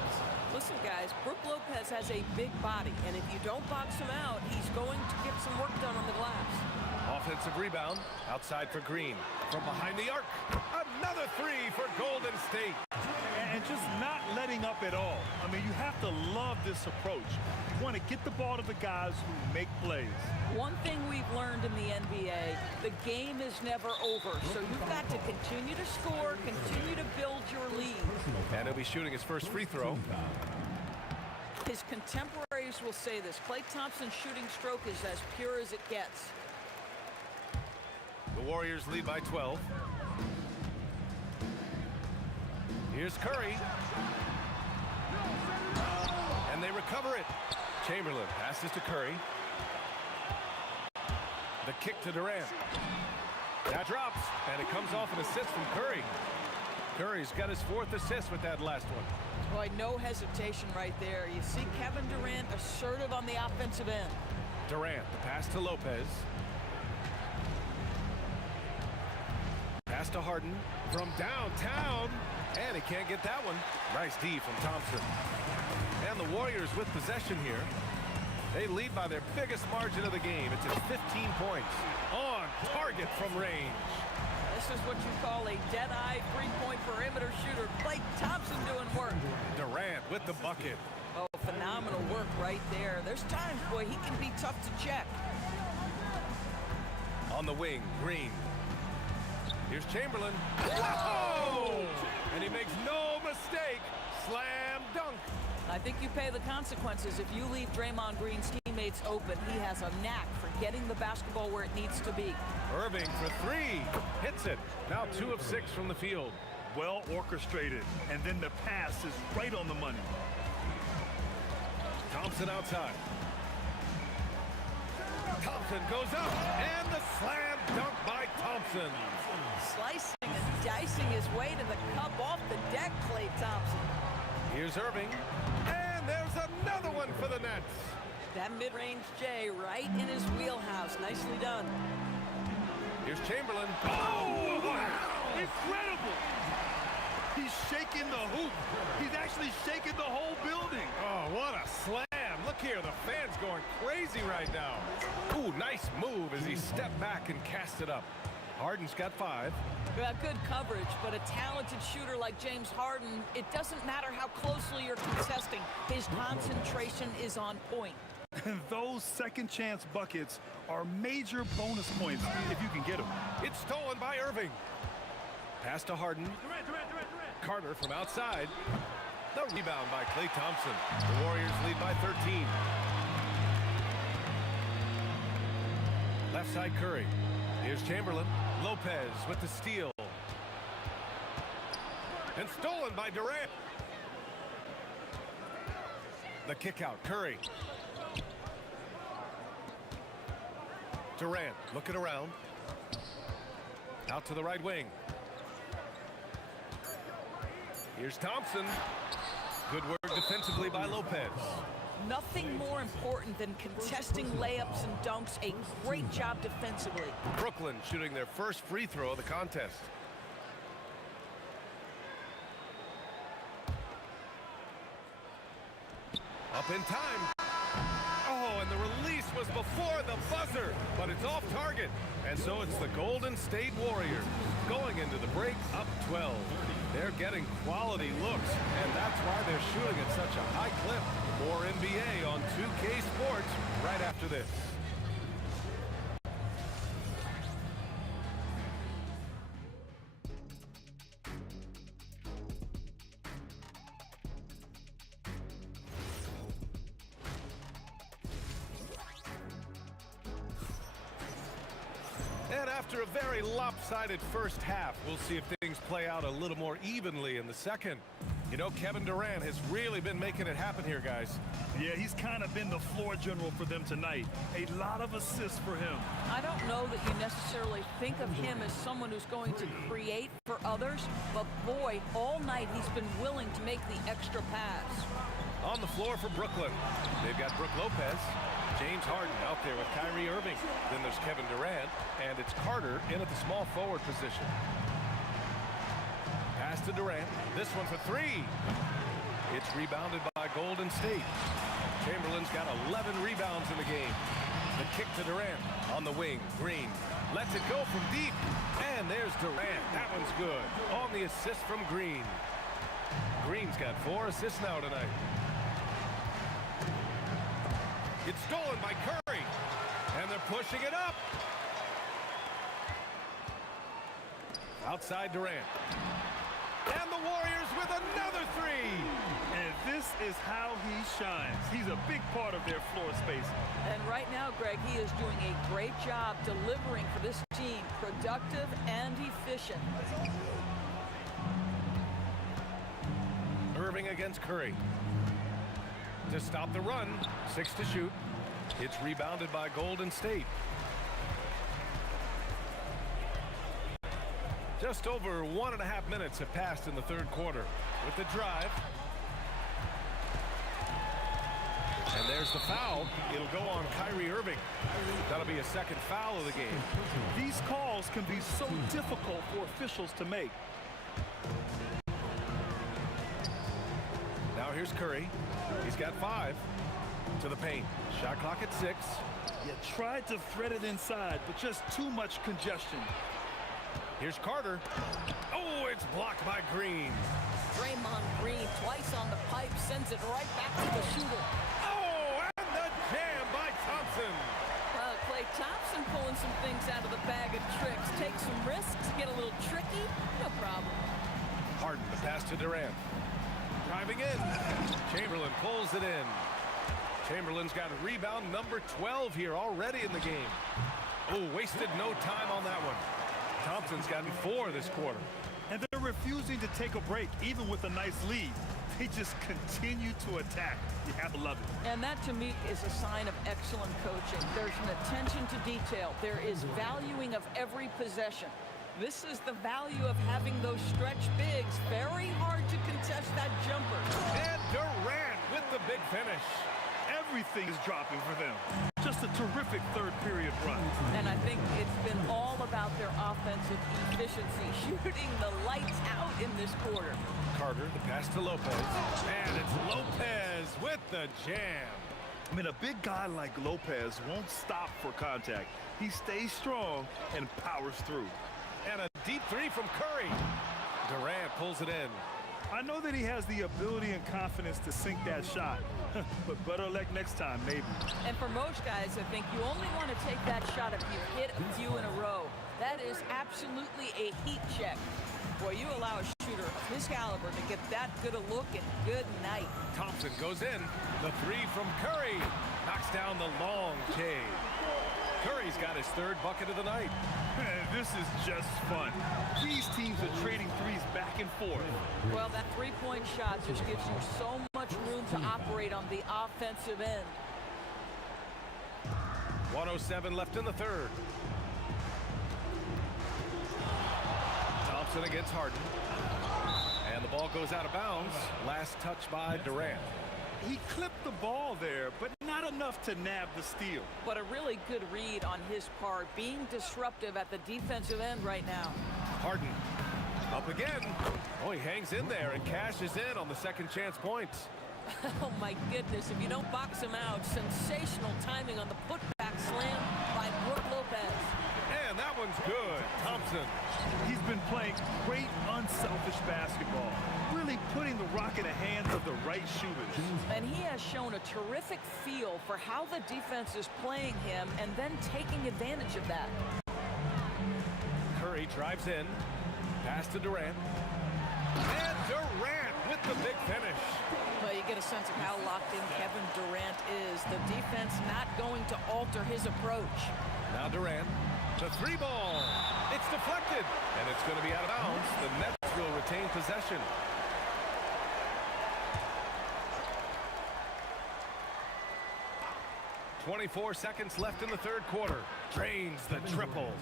Listen, guys, Brook Lopez has a big body, and if you don't box him out, he's going to get some work done on the glass. Offensive rebound. Outside for Green. From behind the arc. Another 3 for Golden State. And just not letting up at all. I mean, you have to love this approach. You want to get the ball to the guys who make plays. One thing we've learned in the NBA, the game is never over. So you've got to continue to score, continue to build your lead. And he'll be shooting his first free throw. His contemporaries will say this. Klay Thompson's shooting stroke is as pure as it gets. The Warriors lead by 12. Here's Curry. And they recover it. Chamberlain passes to Curry. The kick to Durant. That drops, and it comes off an assist from Curry. Curry's got his 4th assist with that last one. Boy, no hesitation right there. You see Kevin Durant assertive on the offensive end. Durant, the pass to Lopez. Pass to Harden from downtown. And he can't get that one. Nice D from Thompson. And the Warriors with possession here. They lead by their biggest margin of the game. It's at 15 points. On target from range. This is what you call a dead-eye three-point perimeter shooter. Klay Thompson doing work. Durant with the bucket. Oh, phenomenal work right there. There's times, boy, he can be tough to check. On the wing, Green. Here's Chamberlain. Whoa! And he makes no mistake. Slam dunk. I think you pay the consequences if you leave Draymond Green's teammates open. He has a knack for getting the basketball where it needs to be. Irving for 3. Hits it. Now 2 of 6 from the field. Well orchestrated. And then the pass is right on the money. Thompson outside. Thompson goes up. And the slam dunk by Thompson. Slicing and dicing his way to the cup off the deck, Klay Thompson. Here's Irving. And there's another one for the Nets. That mid-range J right in his wheelhouse. Nicely done. Here's Chamberlain. Oh, wow. Incredible. He's shaking the hoop. He's actually shaking the whole building. Oh, what a slam. Look here, the fans going crazy right now. Ooh, nice move as he stepped back and cast it up. Harden's got 5. Yeah, good coverage, but a talented shooter like James Harden, it doesn't matter how closely you're contesting. His concentration is on point. And those second chance buckets are major bonus points if you can get them. It's stolen by Irving. Pass to Harden. Carter from outside. The rebound by Klay Thompson. The Warriors lead by 13. Left side Curry. Here's Chamberlain. Lopez with the steal. And stolen by Durant. The kick out, Curry. Durant looking around. Out to the right wing. Here's Thompson. Good work defensively by Lopez. Nothing more important than contesting layups and dunks. A great job defensively. Brooklyn shooting their first free throw of the contest. Up in time. Oh, and the release was before the buzzer, but it's off target. And so it's the Golden State Warriors going into the break up 12. They're getting quality looks, and that's why they're shooting at such a high clip. More NBA on 2K Sports right after this. And after a very lopsided first half, we'll see if things play out a little more evenly in the second. You know, Kevin Durant has really been making it happen here, guys. Yeah, he's kind of been the floor general for them tonight. A lot of assists for him. I don't know that you necessarily think of him as someone who's going to create for others, but boy, all night he's been willing to make the extra pass. On the floor for Brooklyn, they've got Brook Lopez, James Harden out there with Kyrie Irving. Then there's Kevin Durant, and it's Carter in at the small forward position. Pass to Durant. This one's a three. It's rebounded by Golden State. Chamberlain's got 11 rebounds in the game. The kick to Durant on the wing. Green lets it go from deep. And there's Durant. That one's good. On the assist from Green. Green's got 4 assists now tonight. It's stolen by Curry. And they're pushing it up. Outside Durant. And the Warriors with another three. And this is how he shines. He's a big part of their floor space. And right now, Greg, he is doing a great job delivering for this team. Productive and efficient. Irving against Curry. To stop the run, 6 to shoot. It's rebounded by Golden State. Just over 1.5 minutes have passed in the third quarter. With the drive. And there's the foul. It'll go on Kyrie Irving. That'll be a second foul of the game. These calls can be so difficult for officials to make. Now here's Curry. He's got 5 to the paint. Shot clock at 6. You tried to thread it inside, but just too much congestion. Here's Carter. Oh, it's blocked by Green. Draymond Green twice on the pipe, sends it right back to the shooter. Oh, and the jam by Thompson. Klay Thompson pulling some things out of the bag of tricks. Take some risks, get a little tricky, no problem. Harden, the pass to Durant. Driving in. Chamberlain pulls it in. Chamberlain's got a rebound number 12 here already in the game. Oh, wasted no time on that one. Thompson's gotten 4 this quarter. And they're refusing to take a break, even with a nice lead. They just continue to attack. You have to love it. And that, to me, is a sign of excellent coaching. There's an attention to detail. There is valuing of every possession. This is the value of having those stretch bigs. Very hard to contest that jumper. And Durant with the big finish. Everything is dropping for them. Just a terrific third period run. And I think it's been all about their offensive efficiency, shooting the lights out in this quarter. Carter, the pass to Lopez. And it's Lopez with the jam. I mean, a big guy like Lopez won't stop for contact. He stays strong and powers through. And a deep 3 from Curry. Durant pulls it in. I know that he has the ability and confidence to sink that shot, but better luck next time, maybe. And for most guys, I think you only want to take that shot if you hit a few in a row. That is absolutely a heat check. Boy, you allow a shooter of his caliber to get that good a look, and good night. Thompson goes in. The 3 from Curry knocks down the long J. Curry's got his third bucket of the night. This is just fun. These teams are trading threes back and forth. Well, that three-point shot just gives you so much room to operate on the offensive end. 1:07 left in the third. Thompson against Harden. And the ball goes out of bounds. Last touch by Durant. He clipped the ball there, but not enough to nab the steal. But a really good read on his part, being disruptive at the defensive end right now. Harden up again. Oh, he hangs in there and cashes in on the second chance points. Oh, my goodness. If you don't box him out, sensational timing on the putback slam by Brook Lopez. And that one's good. Thompson. He's been playing great, unselfish basketball, really putting the rock in the hands of the right shooters. And he has shown a terrific feel for how the defense is playing him and then taking advantage of that. Curry drives in. Pass to Durant. And Durant with the big finish. Well, you get a sense of how locked in Kevin Durant is. The defense not going to alter his approach. Now Durant. The three ball. It's deflected. And it's going to be out of bounds. The Nets will retain possession. .24 seconds left in the third quarter. Drains the triple.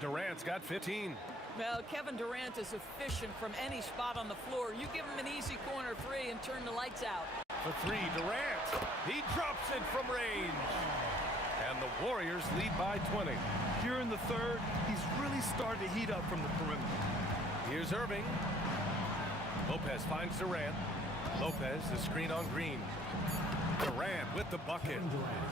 Durant's got 15. Well, Kevin Durant is efficient from any spot on the floor. You give him an easy corner three and turn the lights out. For three, Durant. He drops it from range. And the Warriors lead by 20. Here in the third, he's really started to heat up from the perimeter. Here's Irving. Lopez finds Durant. Lopez, the screen on Green. Durant with the bucket.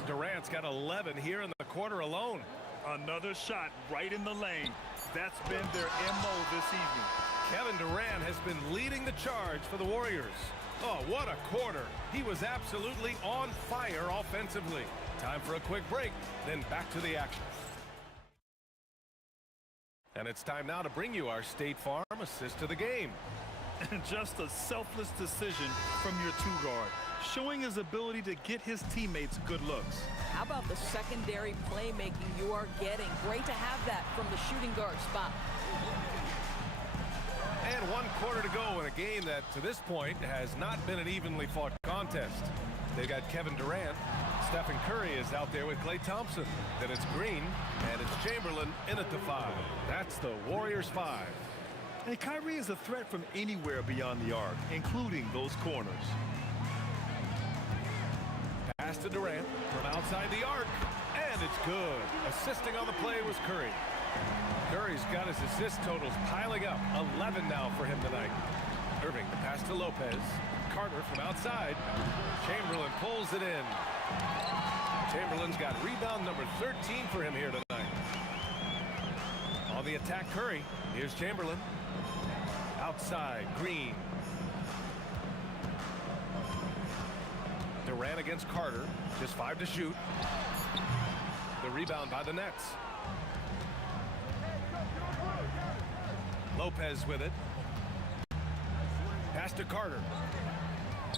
Durant's got 11 here in the quarter alone. Another shot right in the lane. That's been their MO this evening. Kevin Durant has been leading the charge for the Warriors. Oh, what a quarter. He was absolutely on fire offensively. Time for a quick break, then back to the action. And it's time now to bring you our State Farm assist to the game. Just a selfless decision from your two-guard, showing his ability to get his teammates good looks. How about the secondary playmaking you are getting? Great to have that from the shooting guard spot. And 1 quarter to go in a game that, to this point, has not been an evenly fought contest. They've got Kevin Durant. Stephen Curry is out there with Klay Thompson. Then it's Green, and it's Chamberlain in at the 5. That's the Warriors 5. And Kyrie is a threat from anywhere beyond the arc, including those corners. Pass to Durant from outside the arc, and it's good. Assisting on the play was Curry. Curry's got his assist totals piling up. 11 now for him tonight. Irving, the pass to Lopez. Carter from outside. Chamberlain pulls it in. Chamberlain's got rebound number 13 for him here tonight. On the attack, Curry. Here's Chamberlain. Outside, Green. Durant against Carter. Just 5 to shoot. The rebound by the Nets. Lopez with it. Pass to Carter.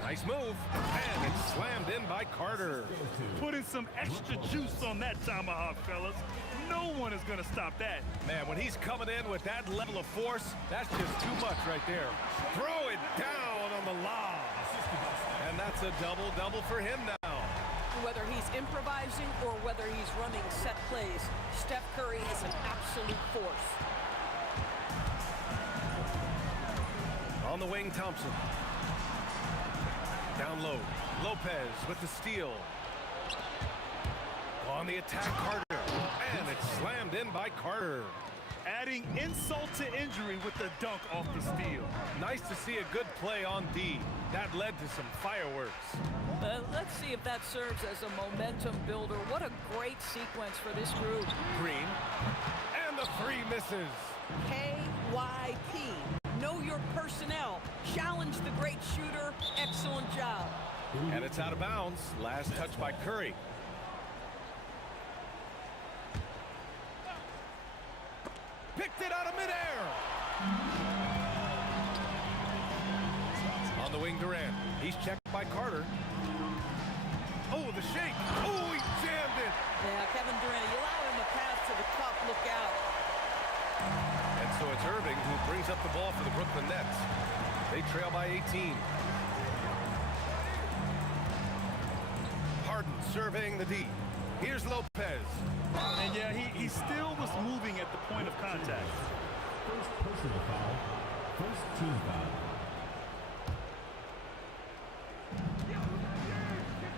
Nice move. And it's slammed in by Carter. Putting some extra juice on that tomahawk, fellas. No one is going to stop that. Man, when he's coming in with that level of force, that's just too much right there. Throw it down on the lob. And that's a double-double for him now. Whether he's improvising or whether he's running set plays, Steph Curry is an absolute force. On the wing, Thompson. Down low. Lopez with the steal. On the attack, Carter. And it's slammed in by Carter. Adding insult to injury with the dunk off the steal. Nice to see a good play on D. That led to some fireworks. Let's see if that serves as a momentum builder. What a great sequence for this group. Green. And the 3 misses. KYP. Know your personnel. Challenge the great shooter. Excellent job. And it's out of bounds. Last touch by Curry. Picked it out of midair. On the wing, Durant. He's checked by Carter. Oh, the shake. Oh, he jammed it. Yeah, Kevin Durant, you allow him a path to the cup. Look out. And so it's Irving who brings up the ball for the Brooklyn Nets. They trail by 18. Harden surveying the D. Here's Lopez. And yeah, he still was moving at the point of contact. First personal foul. First team foul.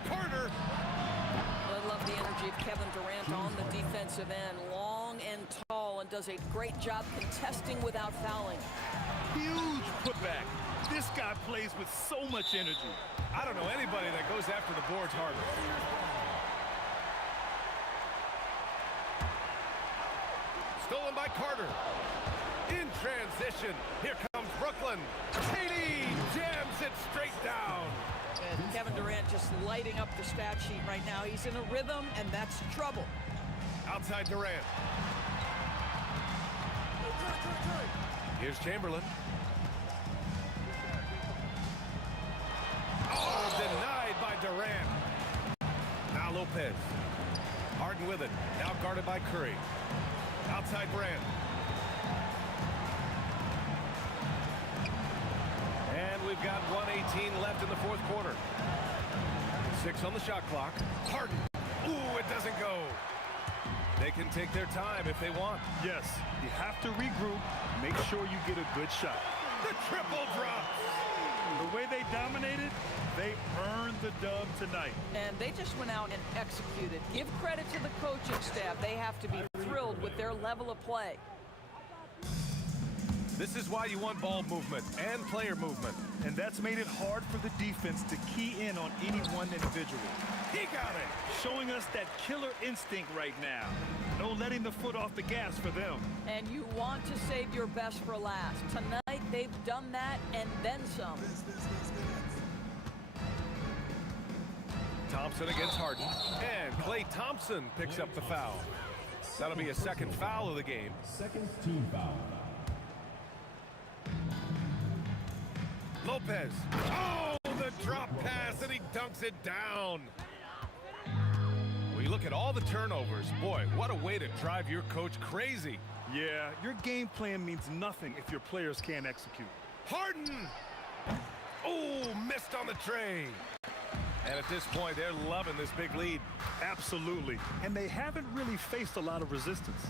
Carter. I love the energy of Kevin Durant on the defensive end. Long and tall, and does a great job contesting without fouling. Huge putback. This guy plays with so much energy. I don't know anybody that goes after the boards harder. Stolen by Carter. In transition, here comes Brooklyn. KD jams it straight down. And Kevin Durant just lighting up the stat sheet right now. He's in a rhythm, and that's trouble. Outside Durant. Here's Chamberlain. Oh, denied by Durant. Now Lopez. Harden with it. Now guarded by Curry. Outside Durant. And we've got 1:18 left in the fourth quarter. 6 on the shot clock. Harden. Ooh, it doesn't go. They can take their time if they want. Yes, you have to regroup. Make sure you get a good shot. The triple drop. The way they dominated, they earned the dub tonight. And they just went out and executed. Give credit to the coaching staff. They have to be thrilled with their level of play. This is why you want ball movement and player movement. And that's made it hard for the defense to key in on any one individual. He got it. Showing us that killer instinct right now. No letting the foot off the gas for them. And you want to save your best for last. Tonight, they've done that and then some. Thompson against Harden. And Klay Thompson picks up the foul. That'll be a second foul of the game. Second team foul. Lopez. Oh, the drop pass, and he dunks it down. Well, you look at all the turnovers. Boy, what a way to drive your coach crazy. Yeah, your game plan means nothing if your players can't execute. Harden. Oh, missed on the tray. And at this point, they're loving this big lead. Absolutely. And they haven't really faced a lot of resistance.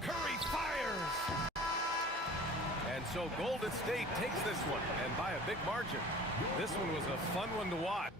Curry fires. And so Golden State takes this one, and by a big margin. This one was a fun one to watch.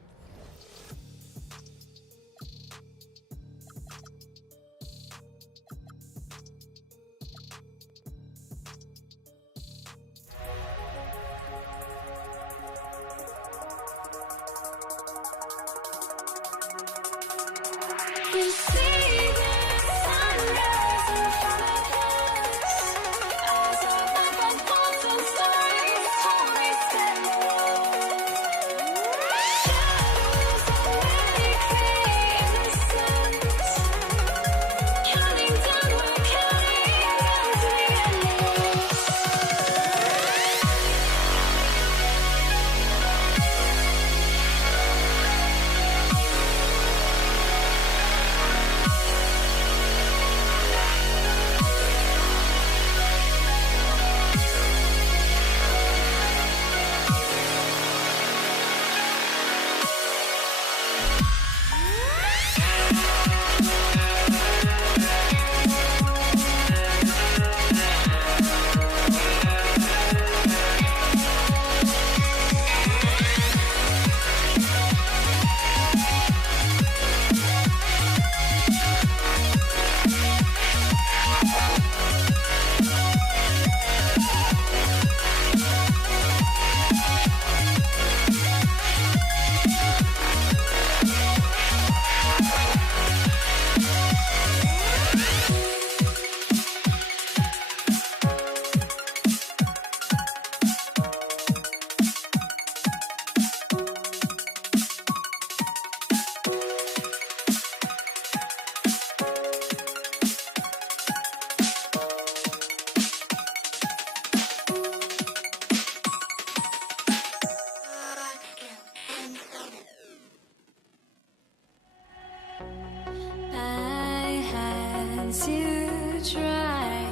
to try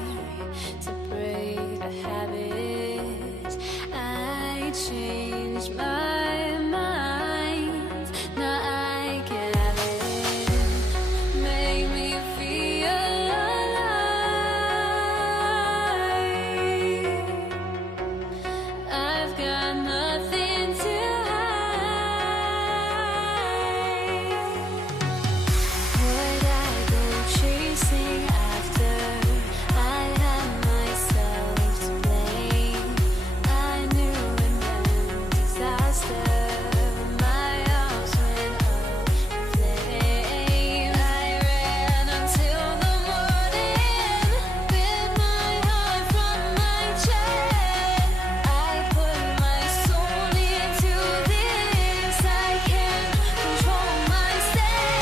to break a habit. I changed my mind. Now I can have it. Make me feel alive. I've got nothing to would I go chasing after? I had myself to blame. I knew it meant disaster. My arms went up in flames. I ran until the morning. Bit my heart from my chest. I put my soul into this. I can't control myself.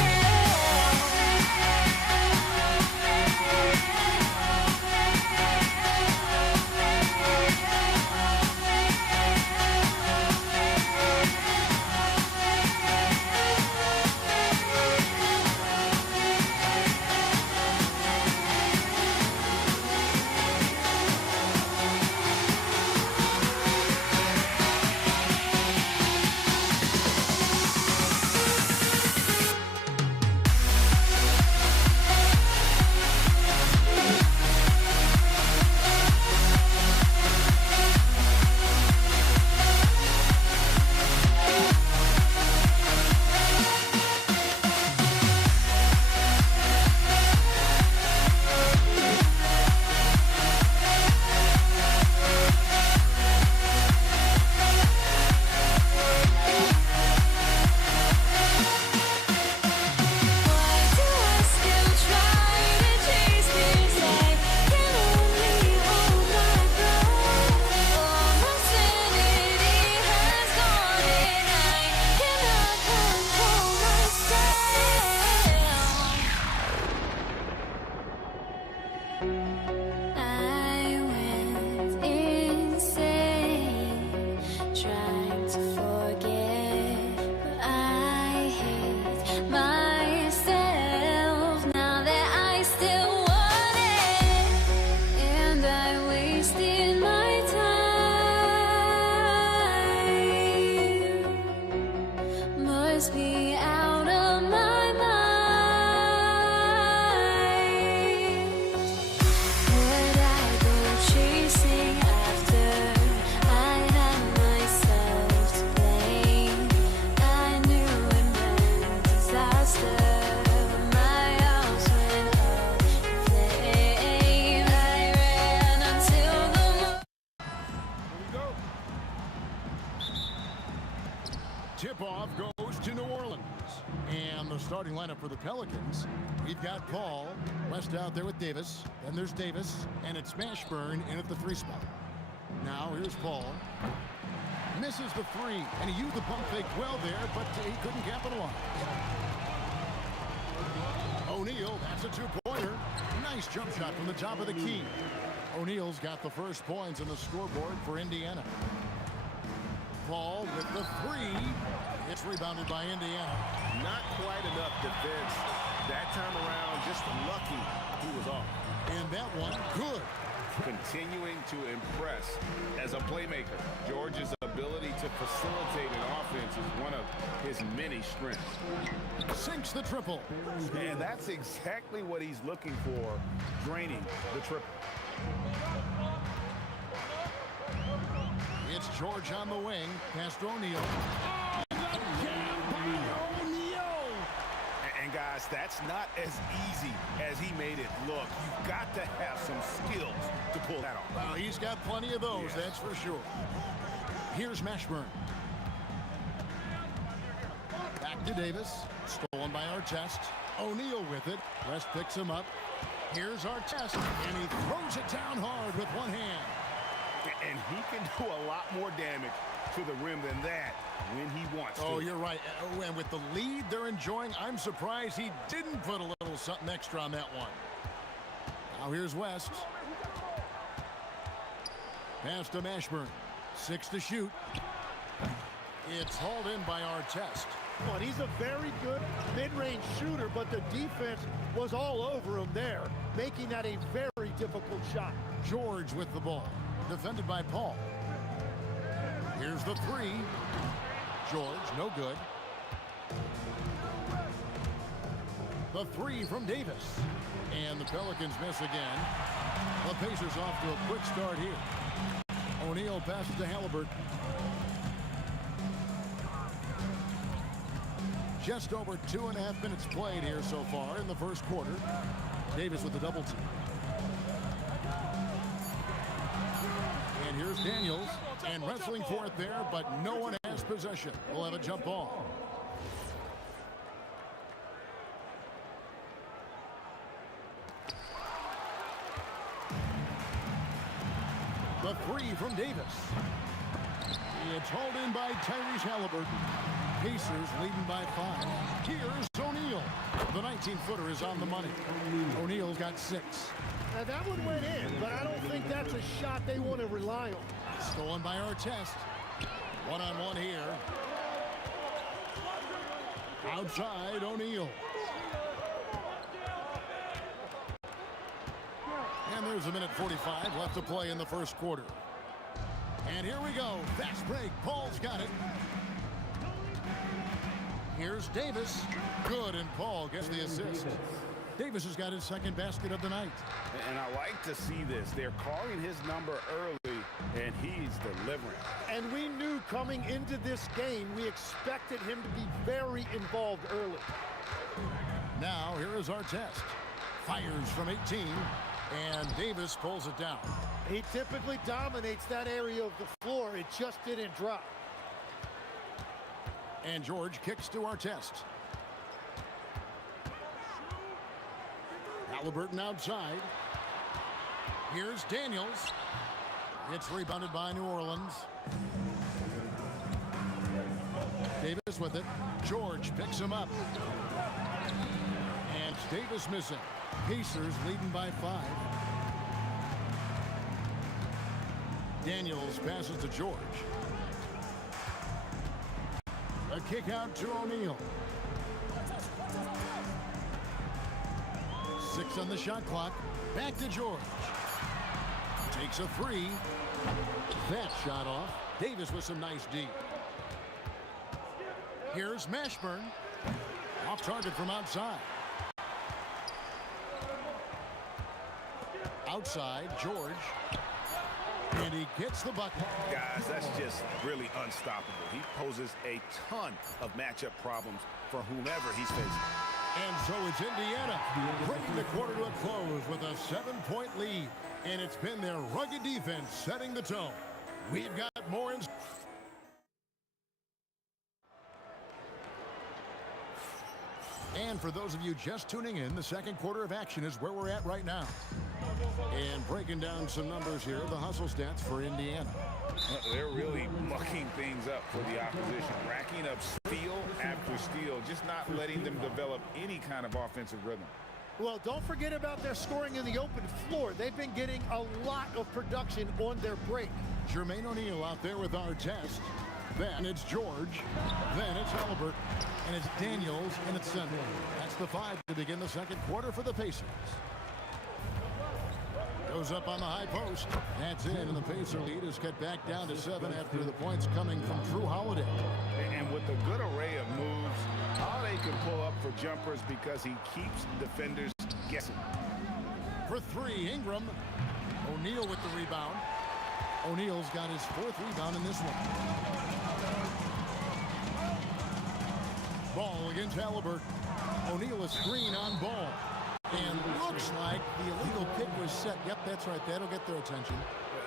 I went insane, trying to forget, but I hate myself now that I still want it, and I wasted my time. Must be out of my mind. Would I go chasing after? I had myself to blame. I knew it meant disaster. My arms went up in flames. I ran until the Tip-off goes to New Orleans. And the starting lineup for the Pelicans, we've got Paul, West out there with Davis. Then there's Davis, and it's Mashburn in at the 3 spot. Now here's Paul. Misses the 3, and he used the pump fake well there, but he couldn't capitalize. O'Neal, that's a 2-pointer. Nice jump shot from the top of the key. O'Neal's got the first points on the scoreboard for Indiana. Paul with the 3. It's rebounded by Indiana. Not quite enough defense that time around. Just lucky he was off. And that one, good. Continuing to impress as a playmaker. George's ability to facilitate an offense is one of his many strengths. Sinks the triple. And that's exactly what he's looking for, draining the triple. It's George on the wing, past O'Neal. And guys, that's not as easy as he made it look. You've got to have some skills to pull that off. Well, he's got plenty of those, that's for sure. Here's Mashburn. Back to Davis. Stolen by Artest. O'Neal with it. West picks him up. Here's Artest, and he throws it down hard with one hand. And he can do a lot more damage to the rim than that when he wants to. Oh, you're right. And with the lead they're enjoying, I'm surprised he didn't put a little something extra on that one. Now here's West. Pass to Mashburn. 6 to shoot. It's hauled in by Artest. one. He's a very good mid-range shooter, but the defense was all over him there, making that a very difficult shot. George with the ball, defended by Paul. Here's the three. George, no good. The three from Davis. And the Pelicans miss again. The Pacers off to a quick start here. O'Neal passes to Halliburton. Just over 2.5 minutes played here so far in the first quarter. Davis with the double team. And here's Daniels. And wrestling for it there, but no one has possession. We'll have a jump ball. The three from Davis. It's hauled in by Tyrese Halliburton. Pacers leading by 5. Here's O'Neal. The 19-footer is on the money. O'Neal's got 6. Now that one went in, but I don't think that's a shot they want to rely on. Stolen by Artest. One-on-one here. Outside O'Neal. And there's a minute 45 left to play in the first quarter. And here we go. Fast break. Paul's got it. Here's Davis. Good, and Paul gets the assist. Davis has got his second basket of the night. And I like to see this. They're calling his number early, and he's delivering. And we knew coming into this game, we expected him to be very involved early. Now, here is Artest. Fires from 18, and Davis pulls it down. He typically dominates that area of the floor. It just didn't drop. And George kicks to Artest. Halliburton outside. Here's Daniels. It's rebounded by New Orleans. Davis with it. George picks him up. And Davis missing. Pacers leading by 5. Daniels passes to George. A kick out to O'Neal. 6 on the shot clock. Back to George. Takes a 3. That shot off. Davis with some nice D. Here's Mashburn. Off target from outside. Outside, George. And he gets the bucket. Guys, that's just really unstoppable. He poses a ton of matchup problems for whomever he's facing. And so it's Indiana bringing the quarter to a close with a 7-point lead. And it's been their rugged defense setting the tone. We've got more in... And for those of you just tuning in, the second quarter of action is where we're at right now. And breaking down some numbers here, the hustle stats for Indiana. They're really mucking things up for the opposition, racking up steal after steal, just not letting them develop any kind of offensive rhythm. Well, don't forget about their scoring in the open floor. They've been getting a lot of production on their break. Jermaine O'Neal out there with Artest. Then it's George. Then it's Halliburton. And it's Daniels, and it's center. That's the 5 to begin the second quarter for the Pacers. Goes up on the high post. That's in, and the Pacer lead is cut back down to 7 after the points coming from Drew Holiday. And with a good array of moves, Holiday can pull up for jumpers because he keeps defenders guessing. For 3, Ingram. O'Neal with the rebound. O'Neal's got his 4th rebound in this one. Ball against Halliburton. O'Neal a screen on Ball. And looks like the illegal pick was set. Yep, that's right. That'll get their attention.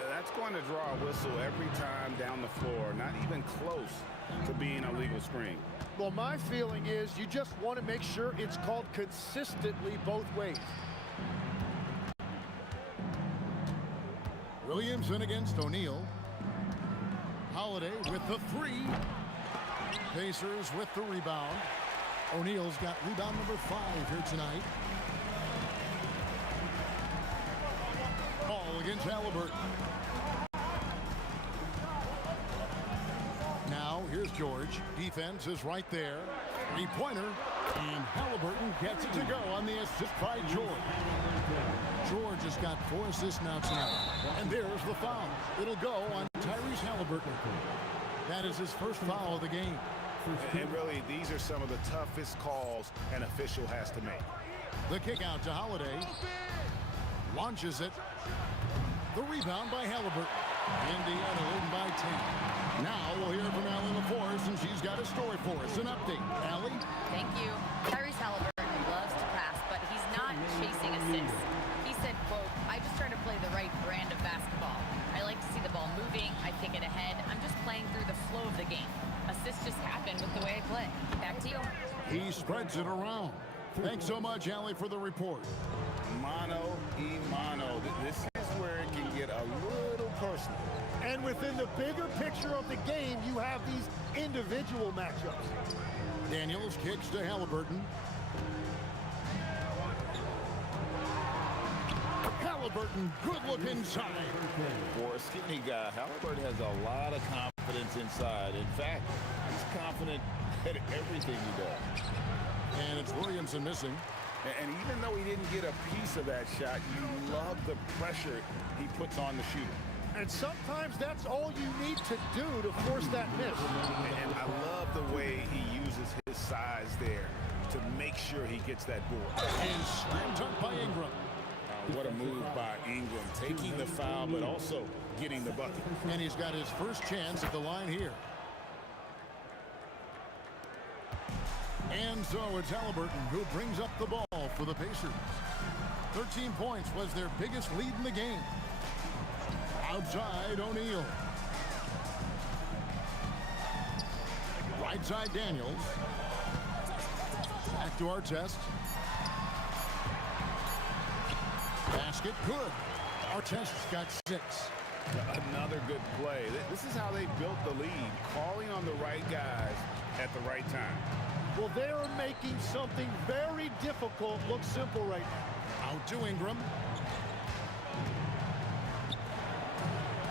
That's going to draw a whistle every time down the floor. Not even close to being a legal screen. Well, my feeling is you just want to make sure it's called consistently both ways. Williamson against O'Neal. Holiday with the 3. Pacers with the rebound. O'Neal's got rebound number 5 here tonight. Ball against Halliburton. Now here's George. Defense is right there. Three-pointer, and Halliburton gets it to go on the assist by George. George has got 4 assists now tonight. And there's the foul. It'll go on Tyrese Halliburton. That is his first foul of the game. And really, these are some of the toughest calls an official has to make. The kick out to Holiday. Launches it. The rebound by Halliburton. Indiana leading by 10. Now we'll hear from Allie LaForce, and she's got a story for us. An update. Allie? Thank you. Tyrese Halliburton loves to pass, but he's not chasing assists. He said, quote, "I just try to play the right brand of basketball. I like to see the ball moving. I kick it ahead. I'm just playing through the flow of the game. Assists just happen with the way I play." Back to you. He spreads it around. Thanks so much, Allie, for the report. Mano y mano. This is where it can get a little personal. And within the bigger picture of the game, you have these individual matchups. Daniels kicks to Halliburton. Halliburton, good look inside. For a skinny guy, Halliburton has a lot of confidence inside. In fact, he's confident at everything he does. And it's Williamson missing. And even though he didn't get a piece of that shot, you love the pressure he puts on the shooter. And sometimes that's all you need to do to force that miss. And I love the way he uses his size there to make sure he gets that board. And slam dunk by Ingram. What a move by Ingram, taking the foul, but also getting the bucket. And he's got his first chance at the line here. And so it's Halliburton who brings up the ball for the Pacers. 13 points was their biggest lead in the game. Outside, O'Neal. Right side, Daniels. Back to Artest. Basket, good. Artest's got 6. Another good play. This is how they built the lead, calling on the right guys at the right time. Well, they are making something very difficult look simple right now. Out to Ingram.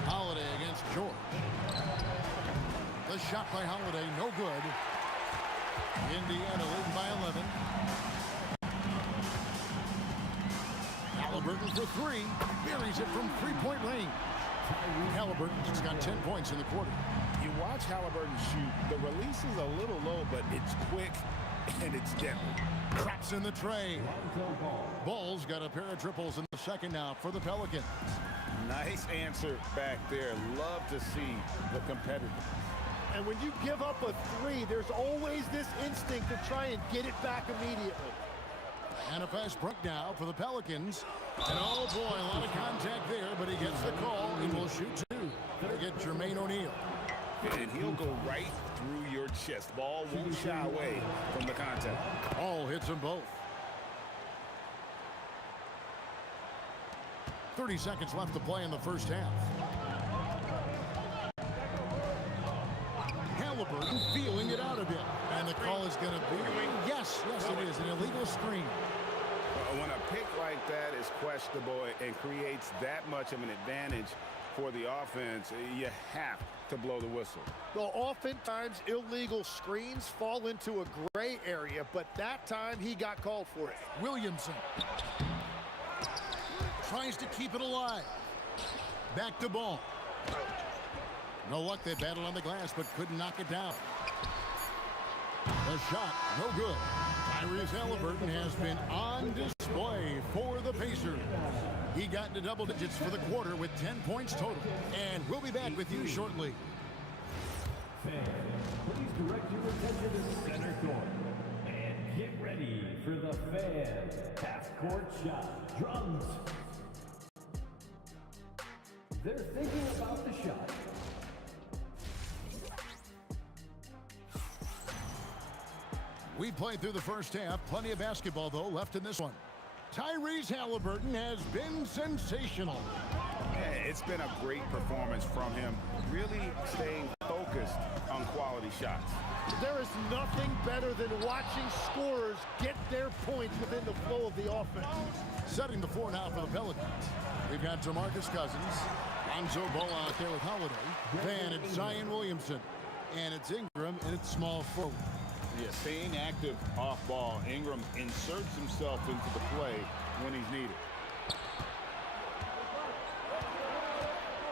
Holiday against George. The shot by Holiday, no good. Indiana leading by 11. Halliburton for 3. Buries it from 3-point range. Halliburton's got 10 points in the quarter. You watch Halliburton shoot. The release is a little low, but it's quick and it's deadly. Traps in the tray. Bull's got a pair of triples in the second now for the Pelicans. Nice answer back there. Love to see the competitor. And when you give up a 3, there's always this instinct to try and get it back immediately. And a fast break now for the Pelicans. And oh boy, a lot of contact there, but he gets the call and will shoot 2. They get Jermaine O'Neal. And he'll go right through your chest. Ball won't shy away from the contact. All hits them both. 30 seconds left to play in the first half. Halliburton feeling it out a bit. And the call is going to be, yes, it is, an illegal screen. When a pick like that is questionable and creates that much of an advantage for the offense, you have to blow the whistle. Well, oftentimes illegal screens fall into a gray area, but that time he got called for it. Williamson tries to keep it alive. Back to ball. No luck, they battled on the glass, but couldn't knock it down. The shot, no good. Tyrese Halliburton has been on display for the Pacers. He got into double digits for the quarter with 10 points total. And we'll be back with you shortly. Fans, please direct your attention to center court. And get ready for the fans half-court shot. Drums. They're thinking about the shot. We played through the first half. Plenty of basketball, though, left in this one. Tyrese Halliburton has been sensational. Yeah, it's been a great performance from him, really staying focused on quality shots. There is nothing better than watching scorers get their points within the flow of the offense. Setting the floor now for the Pelicans. We've got DeMarcus Cousins. Lonzo Ball out there with Holiday. Then it's Zion Williamson. And it's Ingram, and it's small forward. Yeah, staying active off ball. Ingram inserts himself into the play when he's needed.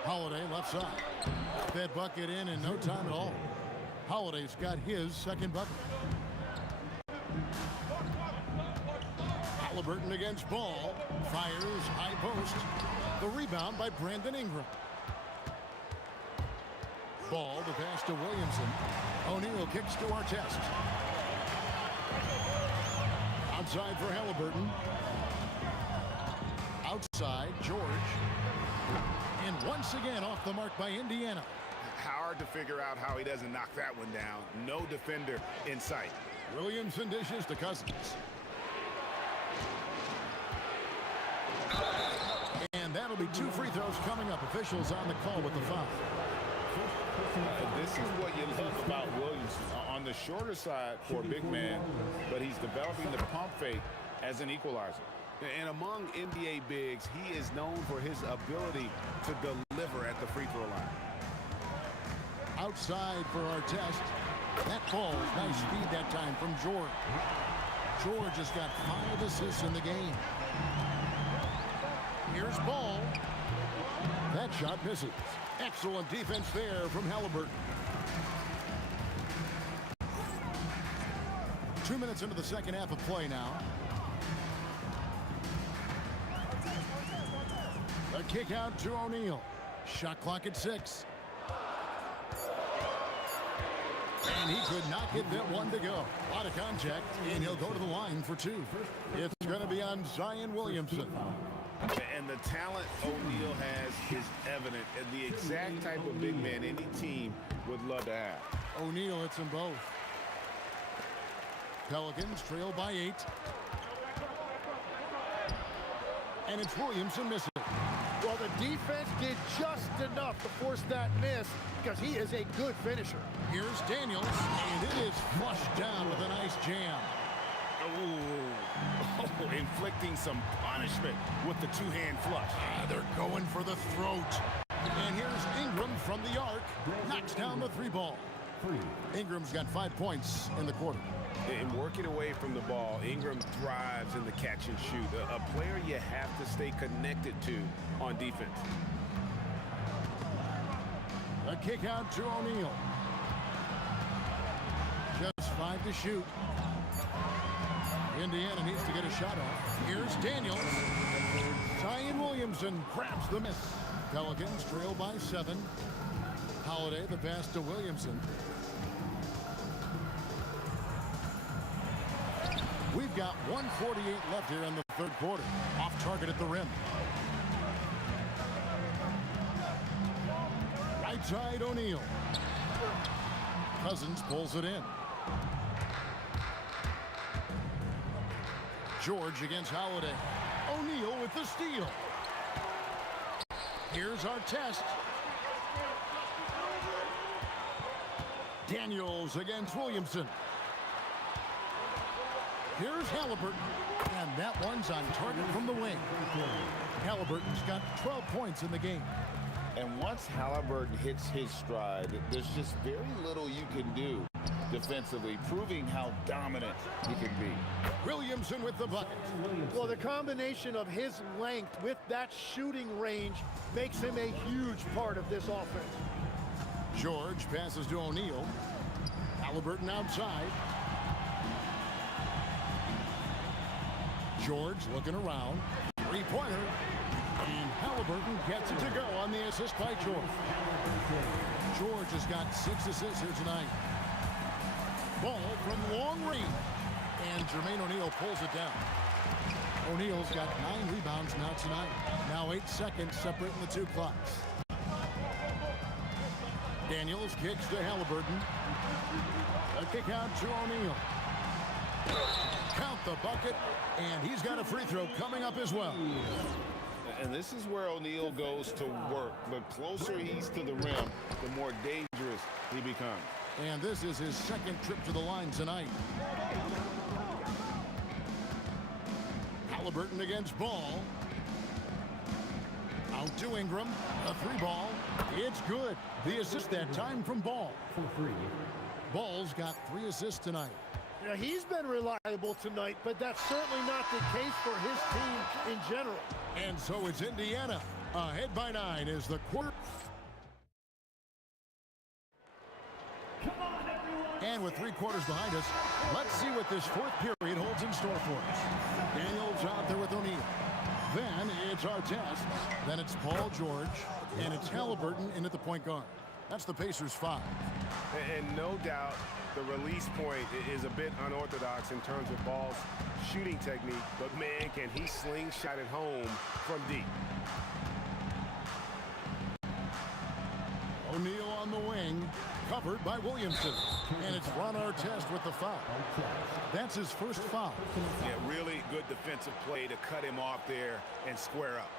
Holiday left side. That bucket in no time at all. Holiday's got his second bucket. Halliburton against Ball. Fires high post. The rebound by Brandon Ingram. Ball, the pass to Williamson. O'Neal kicks to Artest. Outside for Halliburton. Outside, George. And once again off the mark by Indiana. Hard to figure out how he doesn't knock that one down. No defender in sight. Williamson dishes to Cousins. And that'll be 2 free throws coming up. Officials on the call with the foul. This is what you love about Williamson. On the shorter side for a big man, but he's developing the pump fake as an equalizer. And among NBA bigs, he is known for his ability to deliver at the free throw line. Outside for Artest. That ball, nice speed that time from George. George has got 5 assists in the game. Here's Ball. That shot misses. Excellent defense there from Halliburton. 2 minutes into the second half of play now. A kick out to O'Neal. Shot clock at 6. And he could not get that one to go. A lot of contact, and he'll go to the line for 2. It's going to be on Zion Williamson. And the talent O'Neal has is evident, and the exact type of big man any team would love to have. O'Neal hits them both. Pelicans trail by 8. And it's Williamson missing. Well, the defense did just enough to force that miss because he is a good finisher. Here's Daniels, and it is flushed down with a nice jam. Oh, inflicting some punishment with the two-hand flush. They're going for the throat. And here's Ingram from the arc. Knocks down the 3 ball. Ingram's got 5 points in the quarter. And working away from the ball, Ingram thrives in the catch and shoot. A player you have to stay connected to on defense. A kick out to O'Neal. Just 5 to shoot. Indiana needs to get a shot off. Here's Daniels. Zion Williamson grabs the miss. Pelicans trail by 7. Holiday, the pass to Williamson. We've got 1:48 left here in the third quarter. Off target at the rim. Right side, O'Neal. Cousins pulls it in. George against Holiday. O'Neal with the steal. Here's Artest. Daniels against Williamson. Here's Halliburton. And that one's on target from the wing. Halliburton's got 12 points in the game. And once Halliburton hits his stride, there's just very little you can do defensively, proving how dominant he can be. Williamson with the bucket. Well, the combination of his length with that shooting range makes him a huge part of this offense. George passes to O'Neal. Halliburton outside. George looking around. 3-pointer. And Halliburton gets it to go on the assist by George. George has got 6 assists here tonight. Ball from long range. And Jermaine O'Neal pulls it down. O'Neal's got 9 rebounds now tonight. Now 8 seconds separating the 2 clocks. Daniels kicks to Halliburton. A kick out to O'Neal. Count the bucket, and he's got a free throw coming up as well. And this is where O'Neal goes to work. The closer he's to the rim, the more dangerous he becomes. And this is his second trip to the line tonight. Halliburton against Ball. Out to Ingram. A 3 ball. It's good. The assist that time from Ball. Ball's got 3 assists tonight. Now, he's been reliable tonight, but that's certainly not the case for his team in general. And so it's Indiana. Ahead by 9 is the quarter. And with 3 quarters behind us, let's see what this fourth period holds in store for us. Daniels out there with O'Neal. Then it's Artest. Then it's Paul George. And it's Halliburton in at the point guard. That's the Pacers' 5. And no doubt the release point is a bit unorthodox in terms of Ball's shooting technique, but man, can he slingshot it home from deep. O'Neal on the wing, covered by Williamson. And it's Ron Artest with the foul. That's his first foul. Yeah, really good defensive play to cut him off there and square up.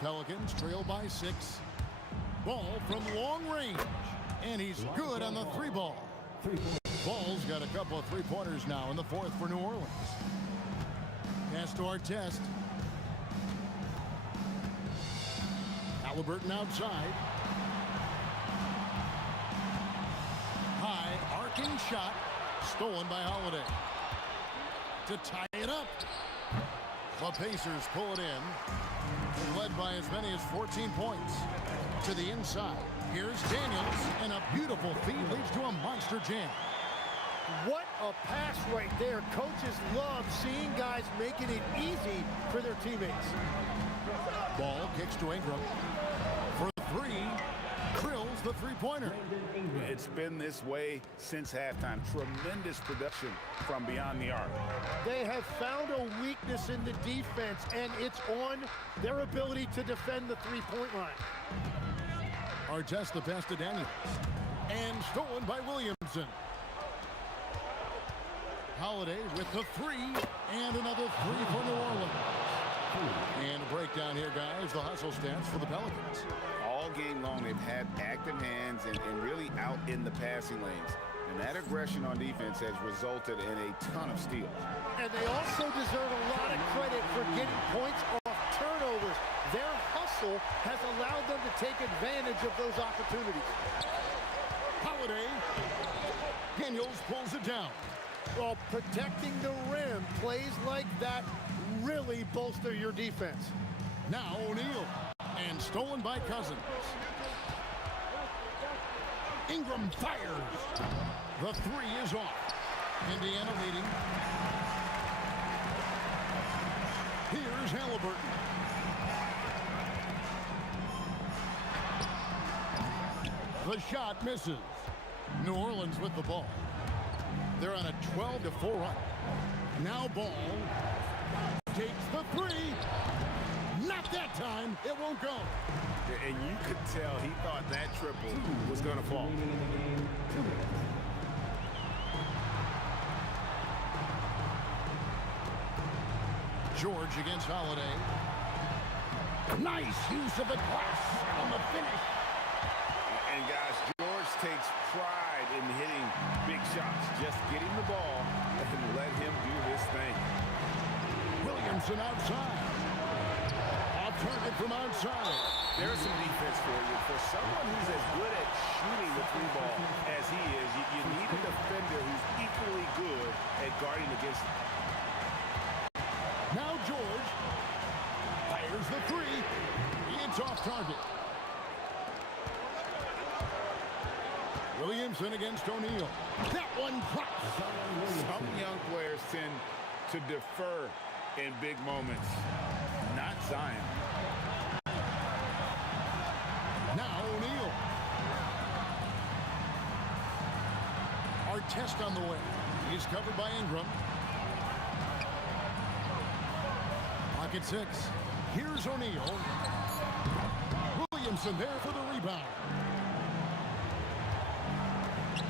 Pelicans trail by 6. Ball from long range. And he's good on the 3-ball. Ball's got a couple of 3-pointers now in the fourth for New Orleans. Pass to Artest. Halliburton outside. High arcing shot. Stolen by Holiday. To tie it up. The Pacers pull it in. Led by as many as 14 points. To the inside. Here's Daniels, and a beautiful feed leads to a monster jam. What a pass right there. Coaches love seeing guys making it easy for their teammates. Ball kicks to Ingram. For 3, drills the 3-pointer. It's been this way since halftime. Tremendous production from beyond the arc. They have found a weakness in the defense, and it's on their ability to defend the 3-point line. Artest the pass to Daniels. And stolen by Williamson. Holiday with the 3. And another 3 for New Orleans. And a breakdown here, guys. The hustle stats for the Pelicans. All game long, they've had active hands and really out in the passing lanes. And that aggression on defense has resulted in a ton of steals. And they also deserve a lot of credit for getting points off turnovers. Their hustle has allowed them to take advantage of those opportunities. Holiday. Daniels pulls it down. Well, protecting the rim, plays like that really bolster your defense. Now O'Neal. And stolen by Cousins. Ingram fires. The 3 is off. Indiana leading. Here's Halliburton. The shot misses. New Orleans with the ball. They're on a 12-4 run. Now Ball takes the 3. Not that time. It won't go. And you could tell he thought that triple was going to fall. George against Holiday. Nice use of the glass on the finish. And guys, George takes pride in hitting big shots. Just get him the ball and let him do his thing. Williamson outside. Off target from outside. There's some defense for you. For someone who's as good at shooting the 3-ball as he is, you need a defender who's equally good at guarding against him. Now George fires the 3. It's off target. Williamson against O'Neal. That one drops. Some young players tend to defer in big moments. Not Zion. Now O'Neal. Artest on the way. He's covered by Ingram. Pocket 6. Here's O'Neal. Williamson there for the rebound.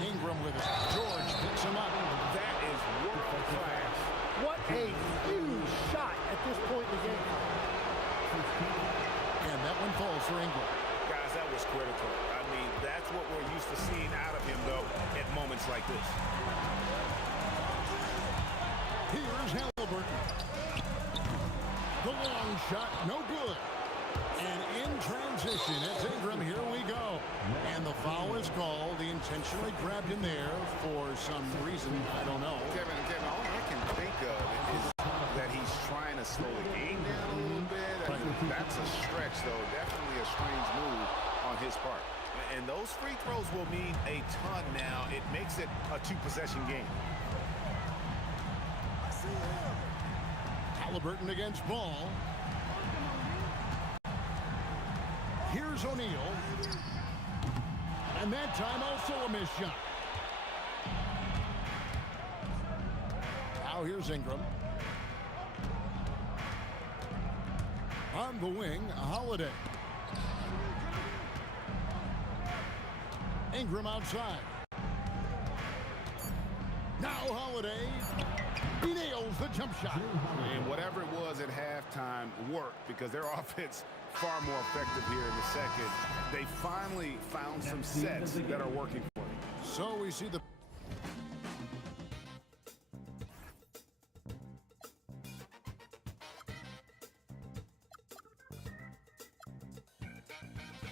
Ingram with it. George picks him up. That is world class. What a huge shot at this point in the game. And that one falls for Ingram. Guys, that was critical. I mean, that's what we're used to seeing out of him, though, at moments like this. Here's Halliburton. The long shot, no good. And in transition, it's Ingram. Here we go. And the foul is called. He intentionally grabbed him there for some reason. I don't know. Kevin, all I can think of is that he's trying to slow the game down a little bit. That's a stretch, though. Definitely a strange move on his part. And those free throws will mean a ton now. It makes it a two-possession game. Halliburton against Ball. Here's O'Neal. And that time also a missed shot. Now here's Ingram. On the wing, Holiday. Ingram outside. Now Holiday. He nails the jump shot. And whatever it was at halftime worked because their offense far more effective here in the second. They finally found some sets that are working for them. So we see the We'll be right back.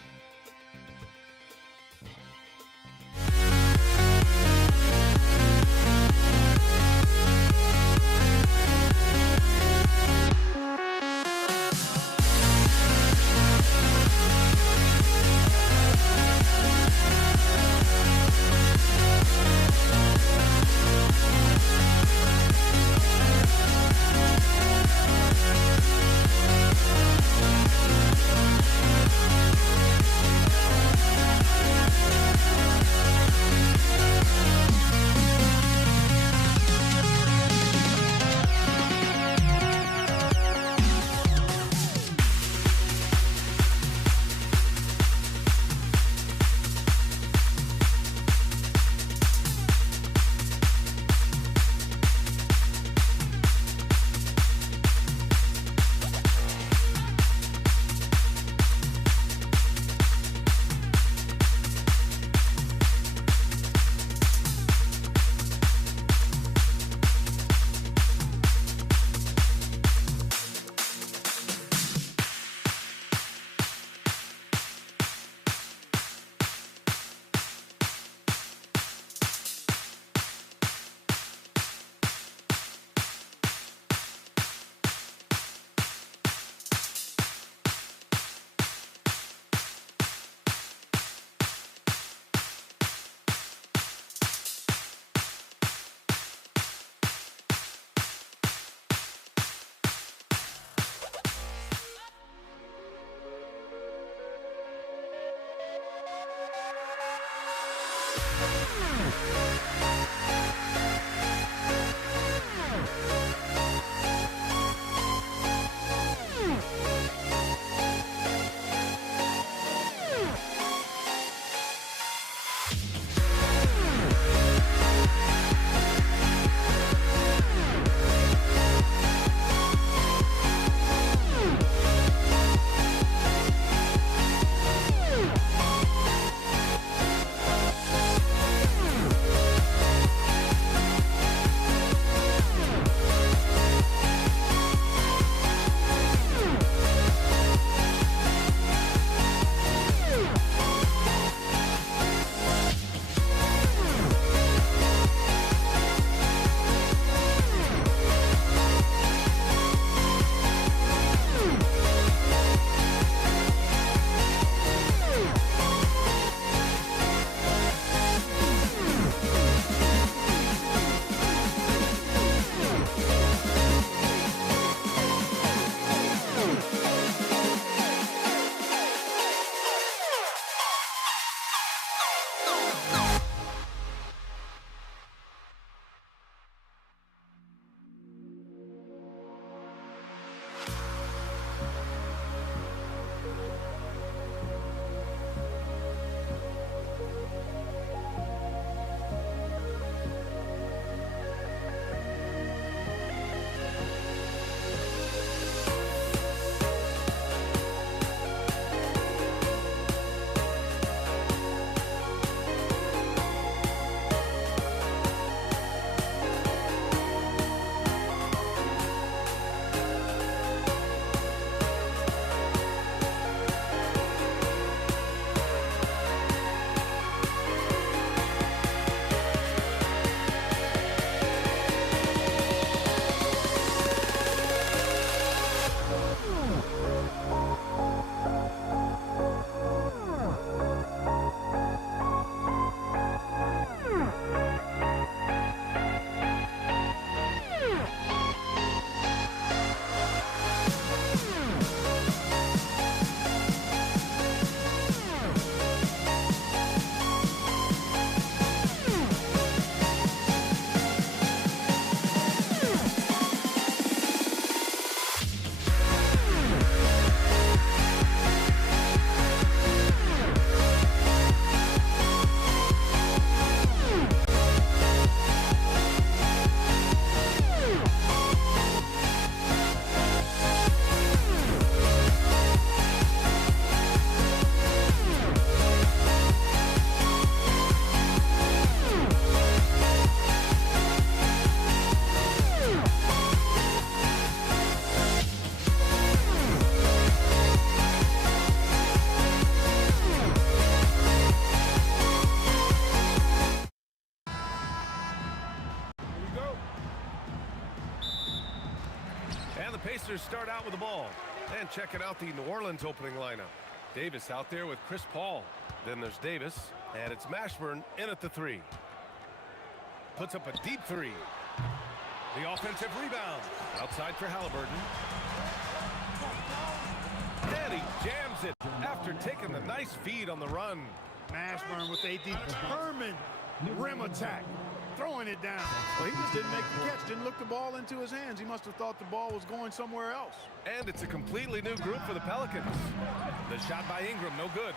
And the Pacers start out with the ball. And checking out the New Orleans opening lineup. Davis out there with Chris Paul. Then there's Davis, and it's Mashburn in at the 3. Puts up a deep 3. The offensive rebound. Outside for Halliburton. And he jams it after taking the nice feed on the run. Mashburn with a determined rim attack. Throwing it down. Well, he just didn't make the catch. Didn't look the ball into his hands. He must have thought the ball was going somewhere else. And it's a completely new group for the Pelicans. The shot by Ingram, no good.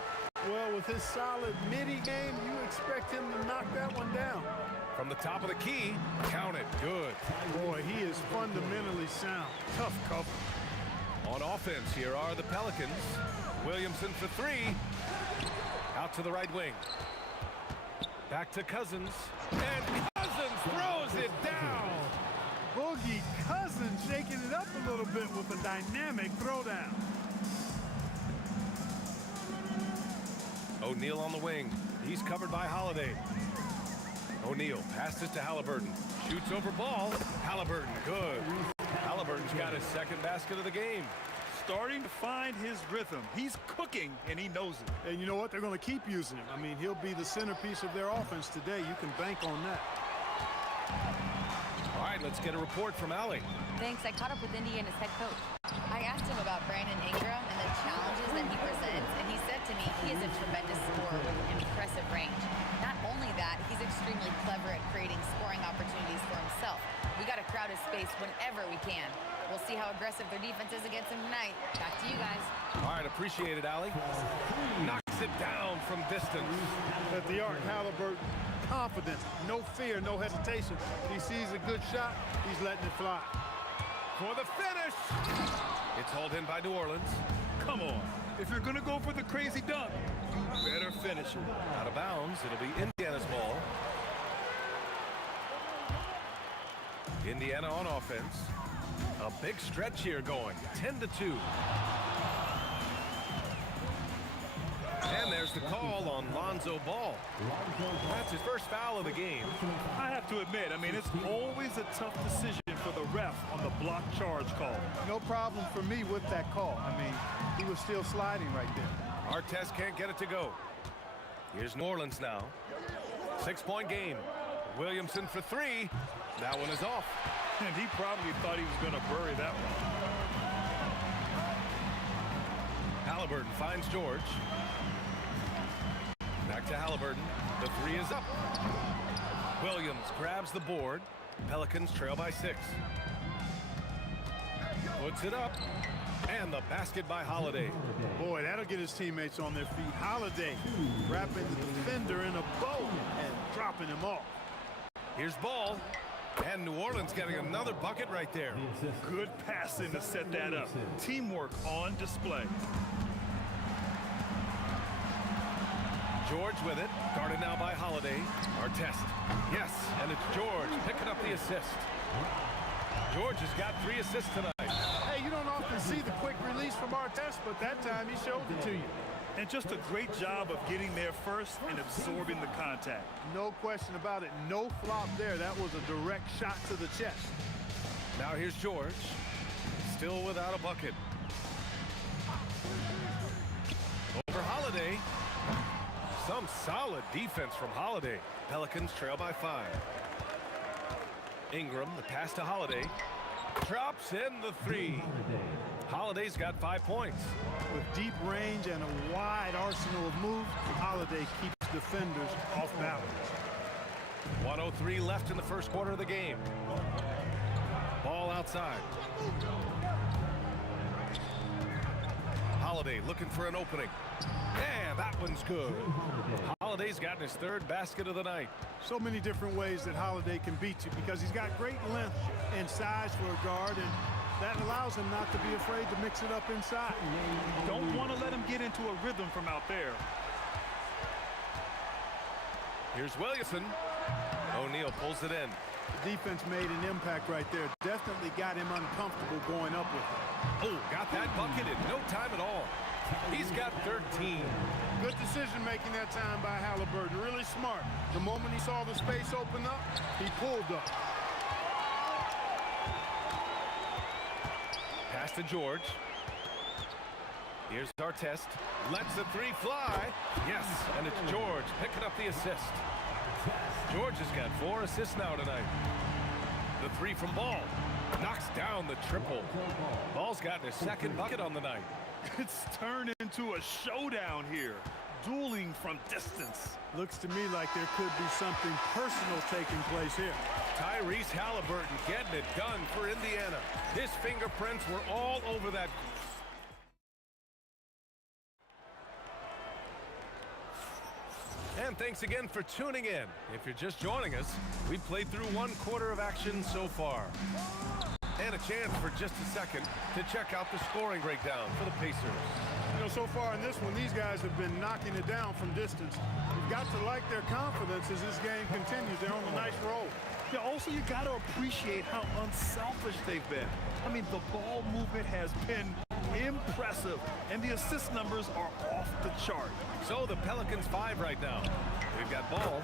Well, with his solid midi game, you expect him to knock that one down. From the top of the key, count it, good. Boy, he is fundamentally sound. Tough cover. On offense, here are the Pelicans. Williamson for 3. Out to the right wing. Back to Cousins. And Cousins throws it down. Boogie Cousins shaking it up a little bit with a dynamic throwdown. O'Neal on the wing. He's covered by Holiday. O'Neal passes to Halliburton. Shoots over ball. Halliburton, good. Halliburton's got his second basket of the game. Starting to find his rhythm. He's cooking, and he knows it. And you know what? They're going to keep using him. I mean, he'll be the centerpiece of their offense today. You can bank on that. All right, let's get a report from Allie. Thanks. I caught up with Indiana's head coach. I asked him about Brandon Ingram and the challenges that he presents, and he said to me he is a tremendous scorer with impressive range. Not only that, he's extremely clever at creating scoring opportunities for himself. We got to crowd his space whenever we can. We'll see how aggressive their defense is against him tonight. Back to you guys. All right, appreciate it, Allie. Knocks it down from distance. At the arc, Halliburton, confidence, no fear, no hesitation. He sees a good shot, he's letting it fly. For the finish. It's hauled in by New Orleans. Come on. If you're going to go for the crazy dunk, you better finish it. Out of bounds, it'll be Indiana's ball. Indiana on offense. A big stretch here going, 10-2. And there's the call on Lonzo Ball. That's his first foul of the game. I have to admit, I mean, it's always a tough decision for the ref on the block charge call. No problem for me with that call. I mean, he was still sliding right there. Artest can't get it to go. Here's New Orleans now. 6-point game. Williamson for 3. That one is off. And he probably thought he was going to bury that one. Halliburton finds George. Back to Halliburton. The 3 is up. Williams grabs the board. Pelicans trail by 6. Puts it up. And the basket by Holiday. Boy, that'll get his teammates on their feet. Holiday wrapping the defender in a bow and dropping him off. Here's Ball. And New Orleans getting another bucket right there. Good passing to set that up. Teamwork on display. George with it. Guarded now by Holiday. Artest. Yes, and it's George picking up the assist. George has got 3 assists tonight. Hey, you don't often see the quick release from Artest, but that time he showed it to you. And just a great job of getting there first and absorbing the contact. No question about it. No flop there. That was a direct shot to the chest. Now here's George. Still without a bucket. Some solid defense from Holiday. Pelicans trail by 5. Ingram, the pass to Holiday. Drops in the 3. Holiday's got 5 points. With deep range and a wide arsenal of moves, Holiday keeps defenders off balance. 1:03 left in the first quarter of the game. Ball outside. Holiday looking for an opening. And that one's good. Holiday's gotten his 3rd basket of the night. So many different ways that Holiday can beat you because he's got great length and size for a guard, and that allows him not to be afraid to mix it up inside. Don't want to let him get into a rhythm from out there. Here's Williamson. O'Neal pulls it in. The defense made an impact right there. Definitely got him uncomfortable going up with it. Oh, got that bucket in no time at all. He's got 13. Good decision making that time by Halliburton. Really smart. The moment he saw the space open up, he pulled up. Pass to George. Here's Artest. Lets the 3 fly. Yes, and it's George picking up the assist. George has got 4 assists now tonight. The 3 from Ball. Knocks down the triple. Ball's gotten his 2nd bucket on the night. It's turned into a showdown here. Dueling from distance. Looks to me like there could be something personal taking place here. Tyrese Halliburton getting it done for Indiana. His fingerprints were all over that. And thanks again for tuning in. If you're just joining us, we've played through 1 quarter of action so far. And a chance for just a second to check out the scoring breakdown for the Pacers. You know, so far in this one, these guys have been knocking it down from distance. You've got to like their confidence as this game continues. They're on a nice roll. Yeah, also, you got to appreciate how unselfish they've been. I mean, the ball movement has been impressive, and the assist numbers are off the chart. So the Pelicans 5 right now. We've got Ball.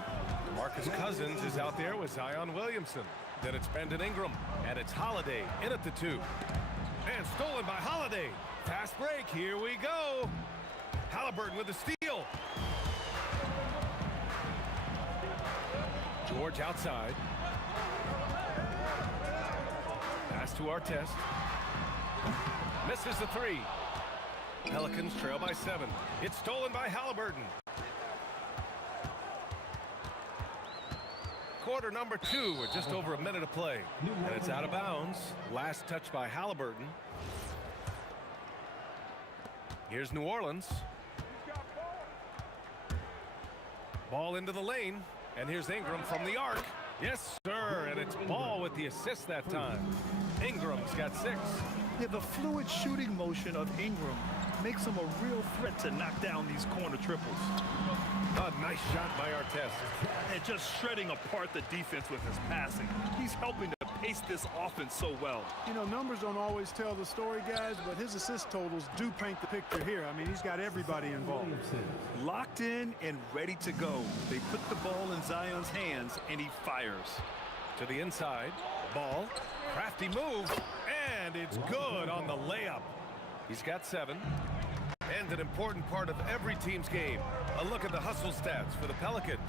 Marcus Cousins is out there with Zion Williamson. Then it's Brandon Ingram, and it's Holiday in at the 2. And stolen by Holiday. Fast break, here we go. Halliburton with the steal. George outside. Pass to Artest. Misses the 3. Pelicans trail by 7. It's stolen by Halliburton. Quarter number 2 with just over a minute to play. And it's out of bounds. Last touch by Halliburton. Here's New Orleans. Ball into the lane. And here's Ingram from the arc. Yes, sir. And it's Ball with the assist that time. Ingram's got 6. Yeah, the fluid shooting motion of Ingram makes him a real threat to knock down these corner triples. A nice shot by Artest. And just shredding apart the defense with his passing. He's helping to pace this offense so well. You know, numbers don't always tell the story, guys, but his assist totals do paint the picture here. I mean, he's got everybody involved. Locked in and ready to go. They put the ball in Zion's hands, and he fires. To the inside. Ball. Crafty move. And it's good on the layup. He's got 7. And an important part of every team's game. A look at the hustle stats for the Pelicans.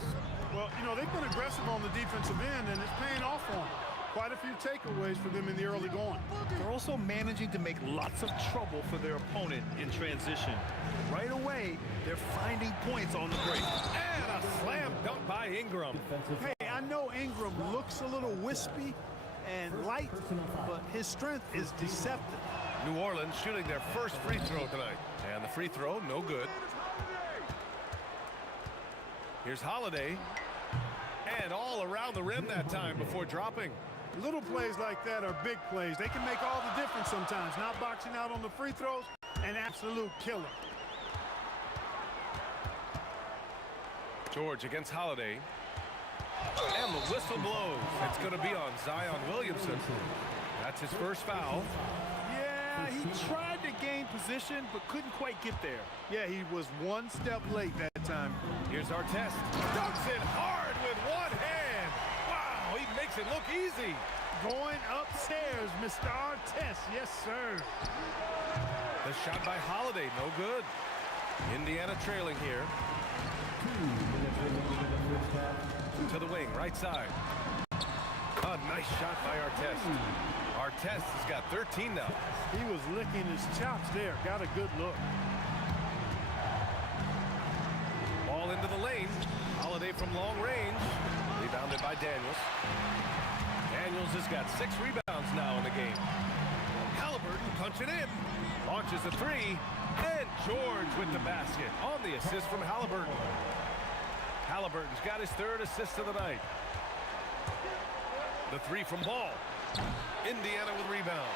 Well, you know, they've been aggressive on the defensive end, and it's paying off for them. Quite a few takeaways for them in the early going. They're also managing to make lots of trouble for their opponent in transition. Right away, they're finding points on the break. And a slam dunk by Ingram. Hey, I know Ingram looks a little wispy and light, but his strength is deceptive. New Orleans shooting their first free throw tonight. And the free throw, no good. Here's Holiday. And all around the rim that time before dropping. Little plays like that are big plays. They can make all the difference sometimes. Not boxing out on the free throws, an absolute killer. George against Holiday. And the whistle blows. It's going to be on Zion Williamson. That's his first foul. Yeah, he tried to gain position, but couldn't quite get there. Yeah, he was one step late that time. Here's Artest. Dunks it hard with one hand. Wow, he makes it look easy. Going upstairs, Mr. Artest. Yes, sir. The shot by Holiday, no good. Indiana trailing here. To the wing, right side. A nice shot by Artest. Artest has got 13 now. He was licking his chops there. Got a good look. Ball into the lane. Holiday from long range. Rebounded by Daniels. Daniels has got 6 rebounds now in the game. Halliburton punching in. Launches a 3. And George with the basket on the assist from Halliburton. Halliburton's got his 3rd assist of the night. The 3 from Ball. Indiana with rebound.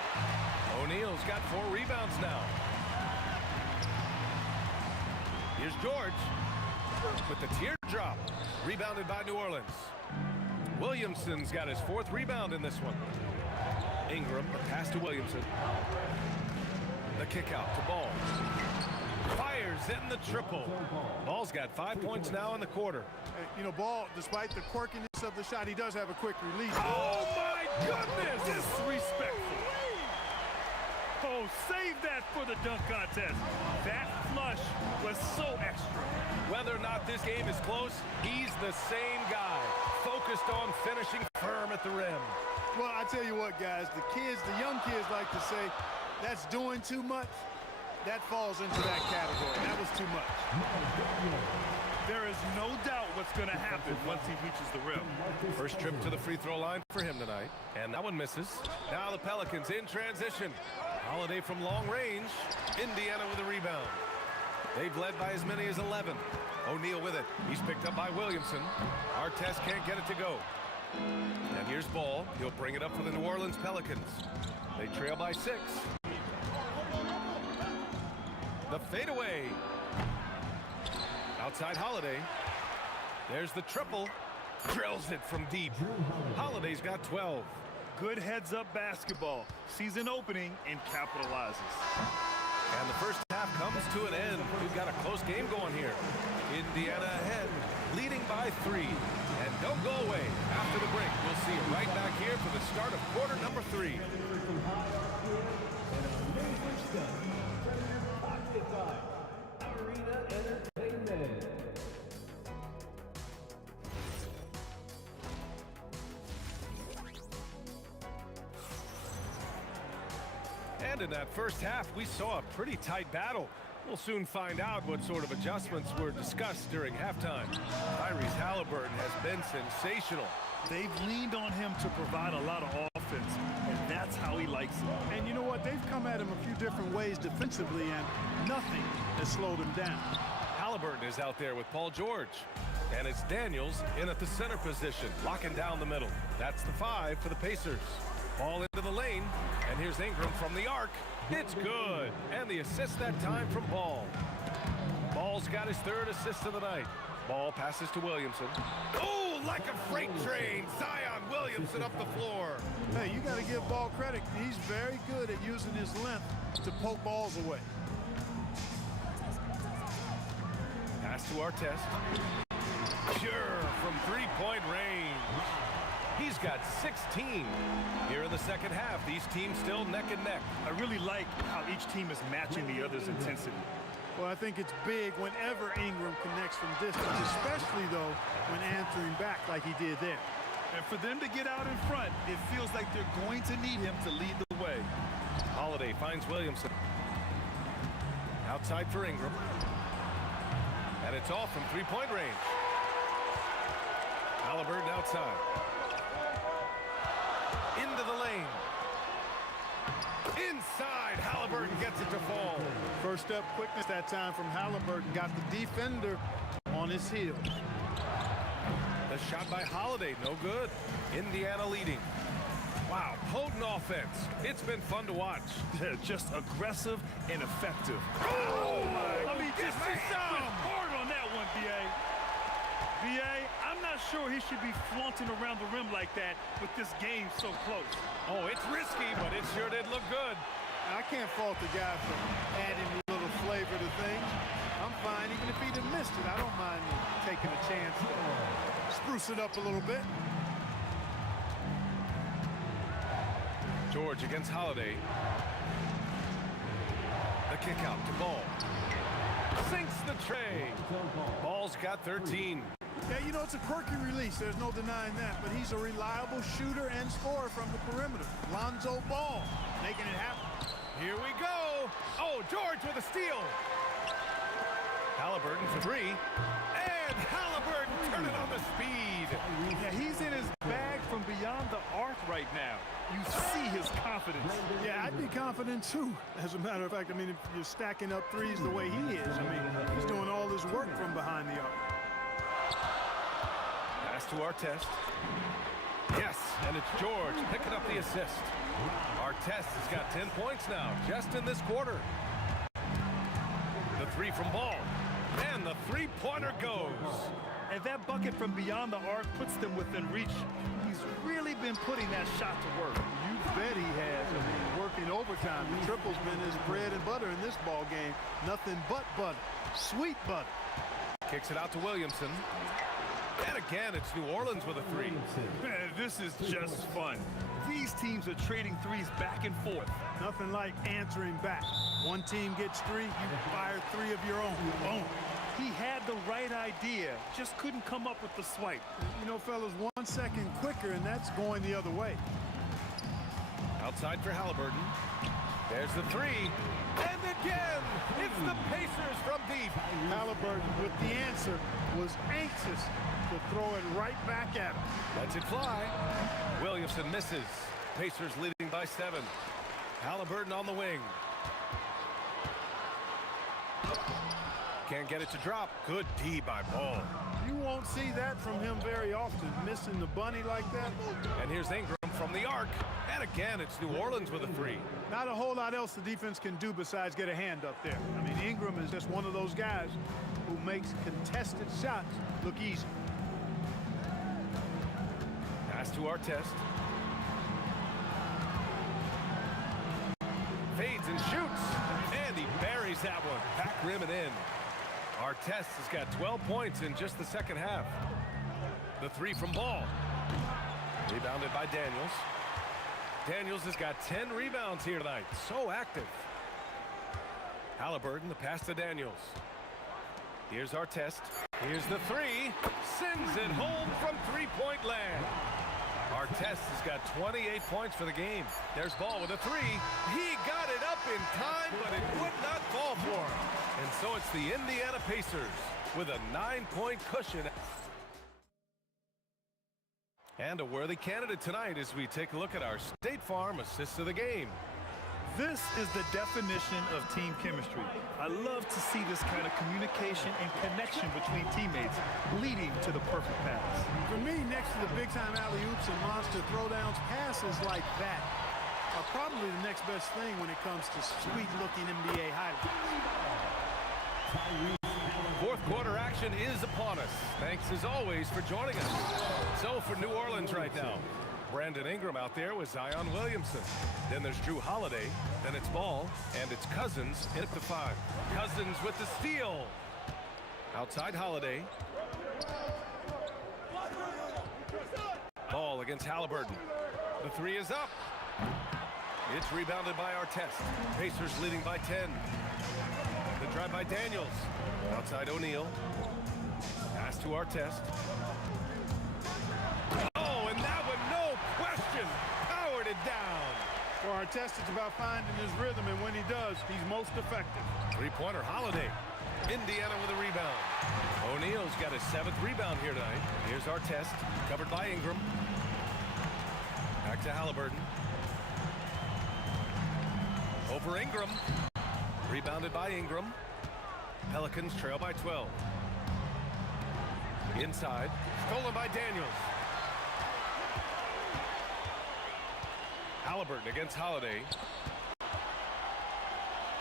O'Neal's got 4 rebounds now. Here's George with the teardrop. Rebounded by New Orleans. Williamson's got his 4th rebound in this one. Ingram, the pass to Williamson. The kick out to Ball. Fires in the triple. Ball's got 5 points now in the quarter. Hey, you know, Ball, despite the quirkiness of the shot, he does have a quick release. Oh, my goodness! Disrespectful. Oh, save that for the dunk contest. That flush was so extra. Whether or not this game is close, he's the same guy. Focused on finishing firm at the rim. Well, I tell you what, guys, the young kids like to say, that's doing too much. That falls into that category. That was too much. There is no doubt what's going to happen once he reaches the rim. First trip to the free throw line for him tonight. And that one misses. Now the Pelicans in transition. Holiday from long range. Indiana with a rebound. They've led by as many as 11. O'Neal with it. He's picked up by Williamson. Artest can't get it to go. And here's Ball. He'll bring it up for the New Orleans Pelicans. They trail by 6. The fadeaway. Outside Holiday. There's the triple. Drills it from deep. Holiday's got 12. Good heads-up basketball. Sees an opening and capitalizes. And the first half comes to an end. We've got a close game going here. Indiana ahead, leading by 3. And don't go away. After the break, we'll see you right back here for the start of quarter number 3. And in that first half, we saw a pretty tight battle. We'll soon find out what sort of adjustments were discussed during halftime. Tyrese Halliburton has been sensational. They've leaned on him to provide a lot of offense, and that's how he likes it. And you know what? They've come at him a few different ways defensively, and nothing has slowed him down. Halliburton is out there with Paul George. And it's Daniels in at the center position, locking down the middle. That's the 5 for the Pacers. Ball into the lane, and here's Ingram from the arc. It's good. And the assist that time from Ball. Ball's got his 3rd assist of the night. Ball passes to Williamson. Oh, like a freight train. Zion Williamson up the floor. Hey, you got to give Ball credit. He's very good at using his length to poke balls away. Pass to Artest. Pure from 3-point range. He's got 16. Here in the second half, these teams still neck and neck. I really like how each team is matching the other's intensity. Well, I think it's big whenever Ingram connects from distance, especially, though, when answering back like he did there. And for them to get out in front, it feels like they're going to need him to lead the way. Holiday finds Williamson. Outside for Ingram. And it's off from 3-point range. Halliburton outside. Into the lane. Inside, Halliburton gets it to fall. First step quickness that time from Halliburton. Got the defender on his heels. The shot by Holiday, no good. Indiana leading. Wow, potent offense. It's been fun to watch. Just aggressive and effective. Oh, my I mean, just hard on that one, B.A. B.A., I'm not sure he should be flaunting around the rim like that with this game so close. Oh, it's risky, but it sure did look good. I can't fault the guy for adding a little flavor to things. I'm fine. Even if he'd have missed it, I don't mind taking a chance to spruce it up a little bit. George against Holiday. The kick out to Ball. Sinks the tray. Ball's got 13. Yeah, you know, it's a quirky release. There's no denying that. But he's a reliable shooter and scorer from the perimeter. Lonzo Ball making it happen. Here we go. Oh, George with a steal. Halliburton for three. And Halliburton turning on the speed. Yeah, he's in his bag from beyond the arc right now. You see his confidence. Yeah, I'd be confident too. As a matter of fact, I mean, if you're stacking up threes the way he is, I mean, he's doing all his work from behind the arc. Pass to Artest. Yes, and it's George picking up the assist. Artest has got 10 points now, just in this quarter. The three from Ball. And the three-pointer goes. And that bucket from beyond the arc puts them within reach. He's really been putting that shot to work. You bet he has. I mean, working overtime. The triple's been his bread and butter in this ball game. Nothing but butter. Sweet butter. Kicks it out to Williamson. And again, it's New Orleans with a three. Man, this is just fun. These teams are trading threes back and forth. Nothing like answering back. One team gets three, you fire three of your own. Boom. He had the right idea, just couldn't come up with the swipe. You know, fellas, 1 second quicker, and that's going the other way. Outside for Halliburton. There's the three. And again, it's the Pacers from deep. Halliburton, with the answer, was anxious to throw it right back at him. Lets it fly. Williamson misses. Pacers leading by 7. Halliburton on the wing. Can't get it to drop. Good D by Ball. You won't see that from him very often, missing the bunny like that. And here's Ingram from the arc. And again, it's New Orleans with a three. Not a whole lot else the defense can do besides get a hand up there. I mean, Ingram is just one of those guys who makes contested shots look easy. Pass to Artest. Fades and shoots. And he buries that one. Back rim and in. Artest has got 12 points in just the second half. The three from Ball. Rebounded by Daniels. Daniels has got 10 rebounds here tonight. So active. Halliburton, the pass to Daniels. Here's Artest. Here's the three. Sends it home from three-point land. Artest has got 28 points for the game. There's Ball with a three. He got it up in time, but it would not fall for him. And so it's the Indiana Pacers with a 9-point cushion. And a worthy candidate tonight as we take a look at our State Farm assists of the game. This is the definition of team chemistry. I love to see this kind of communication and connection between teammates leading to the perfect pass. For me, next to the big-time alley-oops and monster throwdowns, passes like that are probably the next best thing when it comes to sweet-looking NBA highlights. Fourth quarter action is upon us. Thanks as always for joining us. So for New Orleans right now, Brandon Ingram out there with Zion Williamson. Then there's Drew Holiday. Then it's Ball. And it's Cousins in at the 5. Cousins with the steal. Outside Holiday. Ball against Halliburton. The three is up. It's rebounded by Artest. Pacers leading by 10. The drive by Daniels. Outside O'Neal. Pass to Artest. Oh, and that one, no question, powered it down. For Artest, it's about finding his rhythm, and when he does, he's most effective. Three-pointer Holiday. Indiana with a rebound. O'Neal's got his 7th rebound here tonight. Here's Artest, covered by Ingram. Back to Halliburton. Over Ingram. Rebounded by Ingram. Pelicans trail by 12. Inside. Stolen by Daniels. Halliburton against Holiday.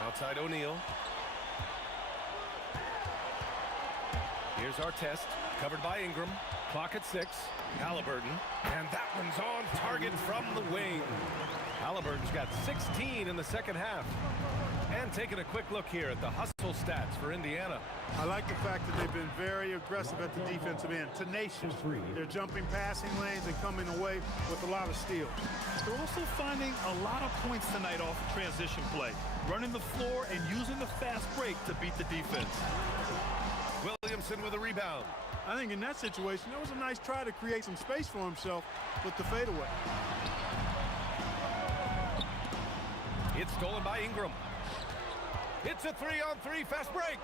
Outside O'Neal. Here's Artest. Covered by Ingram. Clock at 6. Halliburton. And that one's on target from the wing. Halliburton's got 16 in the second half. And taking a quick look here at the hustle stats for Indiana. I like the fact that they've been very aggressive at the defensive end, tenacious. They're jumping passing lanes and coming away with a lot of steals. They're also finding a lot of points tonight off of transition play, running the floor and using the fast break to beat the defense. Williamson with a rebound. I think in that situation, that was a nice try to create some space for himself with the fadeaway. It's stolen by Ingram. It's a 3-on-3 fast break.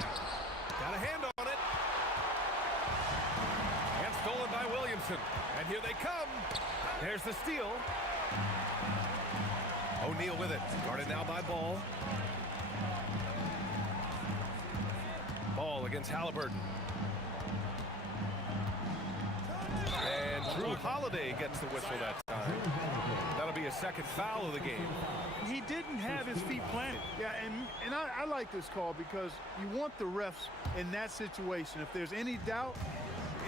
Got a hand on it. And stolen by Williamson. And here they come. There's the steal. O'Neal with it. Guarded now by Ball. Ball against Halliburton. And Drew Holiday gets the whistle that time. That'll be a second foul of the game. He didn't have his feet planted. Yeah, and I like this call because you want the refs in that situation. If there's any doubt,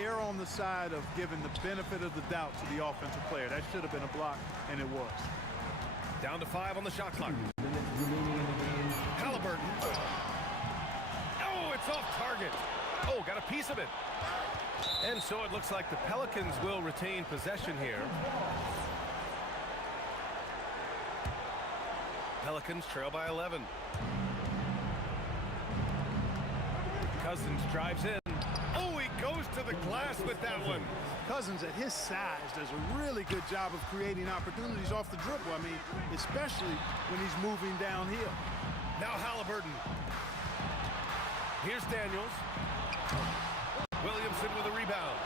err on the side of giving the benefit of the doubt to the offensive player. That should have been a block, and it was. Down to 5 on the shot clock. Halliburton. Oh, it's off target. Oh, got a piece of it. And so it looks like the Pelicans will retain possession here. Pelicans trail by 11. Cousins drives in. Oh, he goes to the glass with that one. Cousins, at his size, does a really good job of creating opportunities off the dribble. I mean, especially when he's moving downhill. Now Halliburton. Here's Daniels. Williamson with a rebound.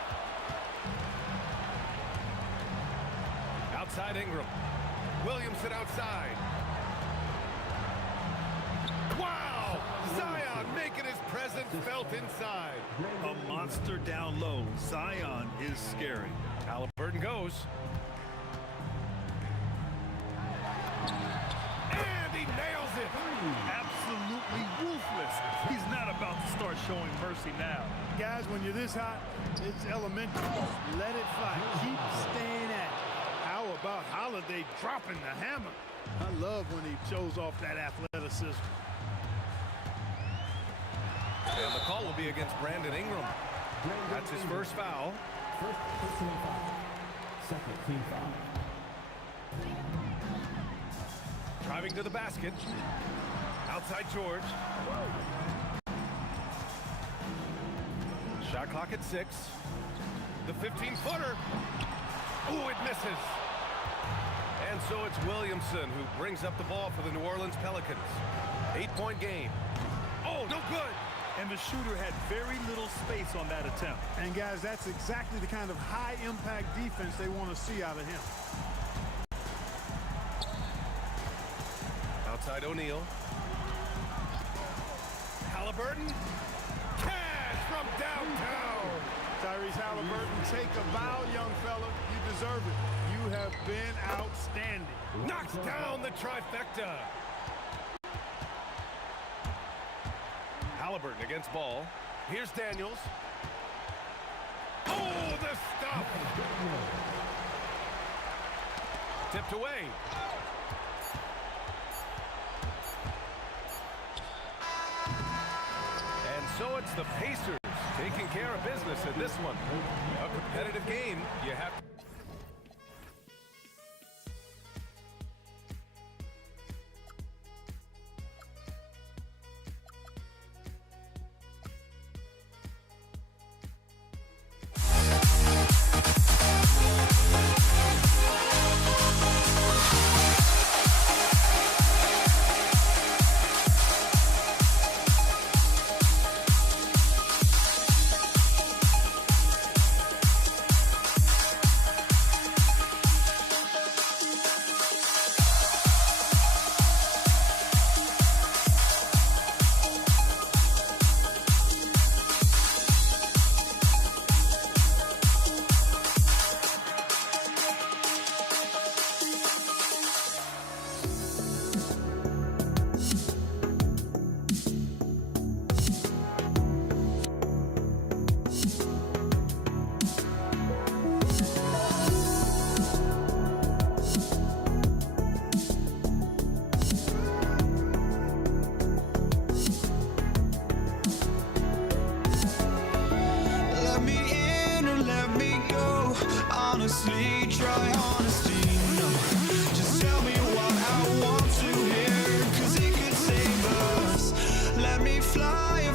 Outside Ingram. Williamson outside. Wow! Zion making his presence felt inside. A monster down low. Zion is scary. Halliburton goes. And he nails it. Absolutely ruthless. He's not about to start showing mercy now. Guys, when you're this hot, it's elementary. Let it fly. Keep staying at it. How about Holiday dropping the hammer? I love when he shows off that athleticism. And the call will be against Brandon Ingram. That's his first foul. First personal foul. Second team foul. Driving to the basket. Outside George. Shot clock at 6. The 15-footer. Ooh, it misses. And so it's Williamson who brings up the ball for the New Orleans Pelicans. 8-point game. Oh, no good. And the shooter had very little space on that attempt. And guys, that's exactly the kind of high-impact defense they want to see out of him. Outside O'Neal. Halliburton. Cash from downtown. Tyrese Halliburton, take a bow, young fella. You deserve it. You have been outstanding. Knocks down the trifecta. Halliburton against Ball. Here's Daniels. Oh, the stop. Tipped away. And so it's the Pacers taking care of business in this one. A competitive game. You have to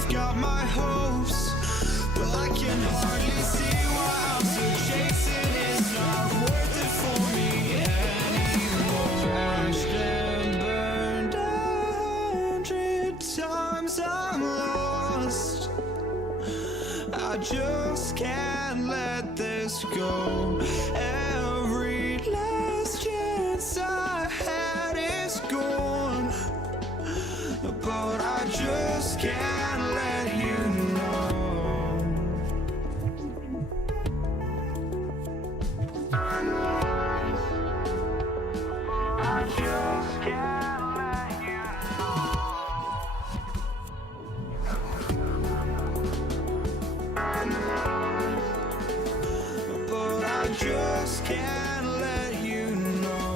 I've got my hopes, but I can hardly see why I'm still chasing. It's not worth it for me anymore. Crashed and burned 100 times, I'm lost. I just can't let this go. Every last chance I had is gone, but I just can't let you know. I just can't let you know. But I just can't let you know.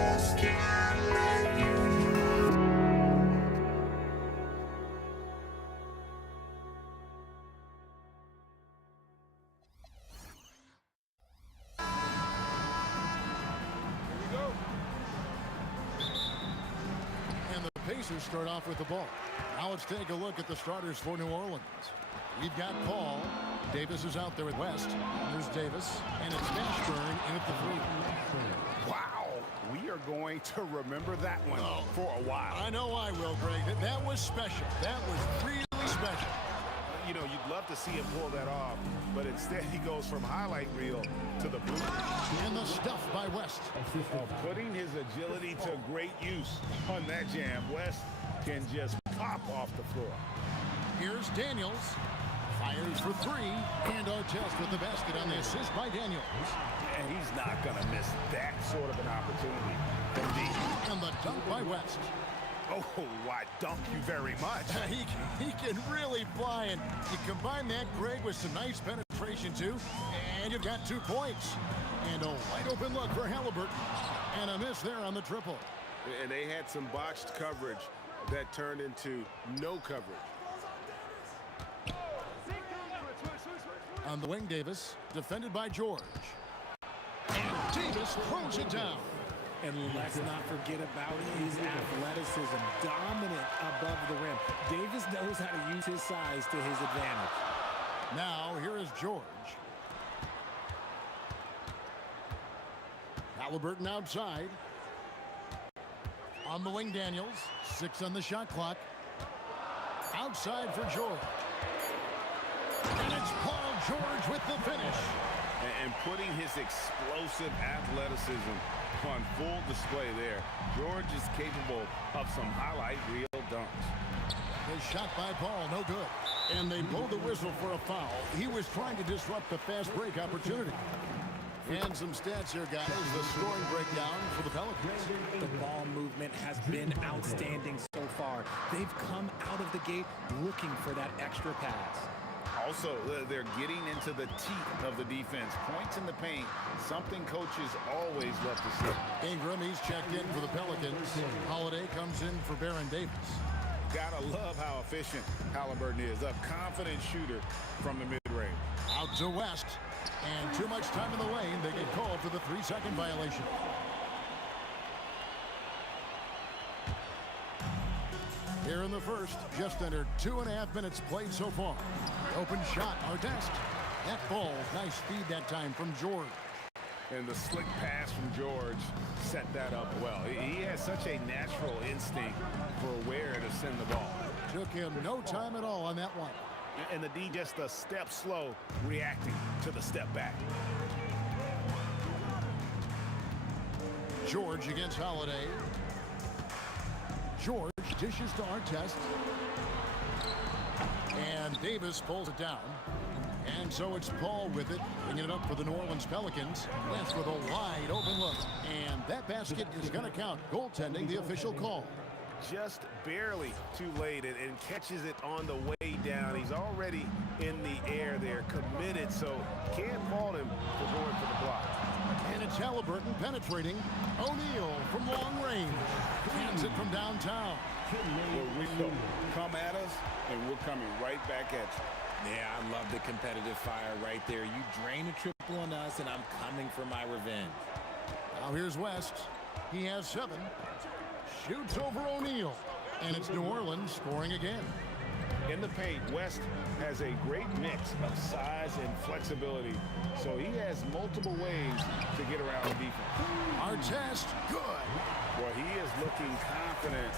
just can't let you know. And the Pacers start off with the ball. Now let's take a look at the starters for New Orleans. We've got Paul. Davis is out there with West. There's Davis. And it's Mashburn in at the three. Wow. We are going to remember that one for a while. I know I will, Greg. That was special. That was really special. You know, you'd love to see him pull that off, but instead he goes from highlight reel to the blue. And the stuff by West. Putting his agility to great use on that jam. West can just pop off the floor. Here's Daniels. Fires for three. And Artest with the basket on the assist by Daniels. And he's not going to miss that sort of an opportunity from deep. And the dunk by West. Oh, I dunk you very much. He can really fly, and you combine that, Greg, with some nice penetration, too. And you've got 2 points. And a wide open look for Halliburton. And a miss there on the triple. And they had some botched coverage that turned into no coverage. On the wing, Davis, defended by George. And Davis throws it down. And let's not forget about his athleticism, dominant above the rim. Davis knows how to use his size to his advantage. Now, here is George. Halliburton outside. On the wing, Daniels. 6 on the shot clock. Outside for George. And it's Paul George with the finish. And putting his explosive athleticism on full display there. George is capable of some highlight reel dunks. His shot by Paul, no good. And they blow the whistle for a foul. He was trying to disrupt the fast break opportunity. And some stats here, guys. The scoring breakdown for the Pelicans. The ball movement has been outstanding so far. They've come out of the gate looking for that extra pass. Also, they're getting into the teeth of the defense. Points in the paint, something coaches always love to see. Ingram, he's checked in for the Pelicans. Holiday comes in for Baron Davis. Gotta love how efficient Halliburton is. A confident shooter from the mid-range. Out to West. And too much time in the lane. They get called for the 3-second violation. Here in the first, just under 2.5 minutes played so far. Open shot, Artest. That ball, nice feed that time from George. And the slick pass from George set that up well. He has such a natural instinct for where to send the ball. Took him no time at all on that one. And the D just a step slow, reacting to the step back. George against Holiday. George dishes to Artest. And Davis pulls it down. And so it's Paul with it, bringing it up for the New Orleans Pelicans. West with a wide open look. And that basket is going to count. Goaltending, the official call. Just barely too late and catches it on the way down. He's already in the air there, committed, so can't fault him for going for the block. And it's Halliburton penetrating. O'Neal from long range. Hands it from downtown. We will come at us, and we're coming right back at you. Yeah, I love the competitive fire right there. You drain a triple on us, and I'm coming for my revenge. Now here's West. He has 7. Shoots over O'Neal. And it's New Orleans scoring again. In the paint, West has a great mix of size and flexibility, so he has multiple ways to get around the defense. Artest, good. Well, he is looking confident.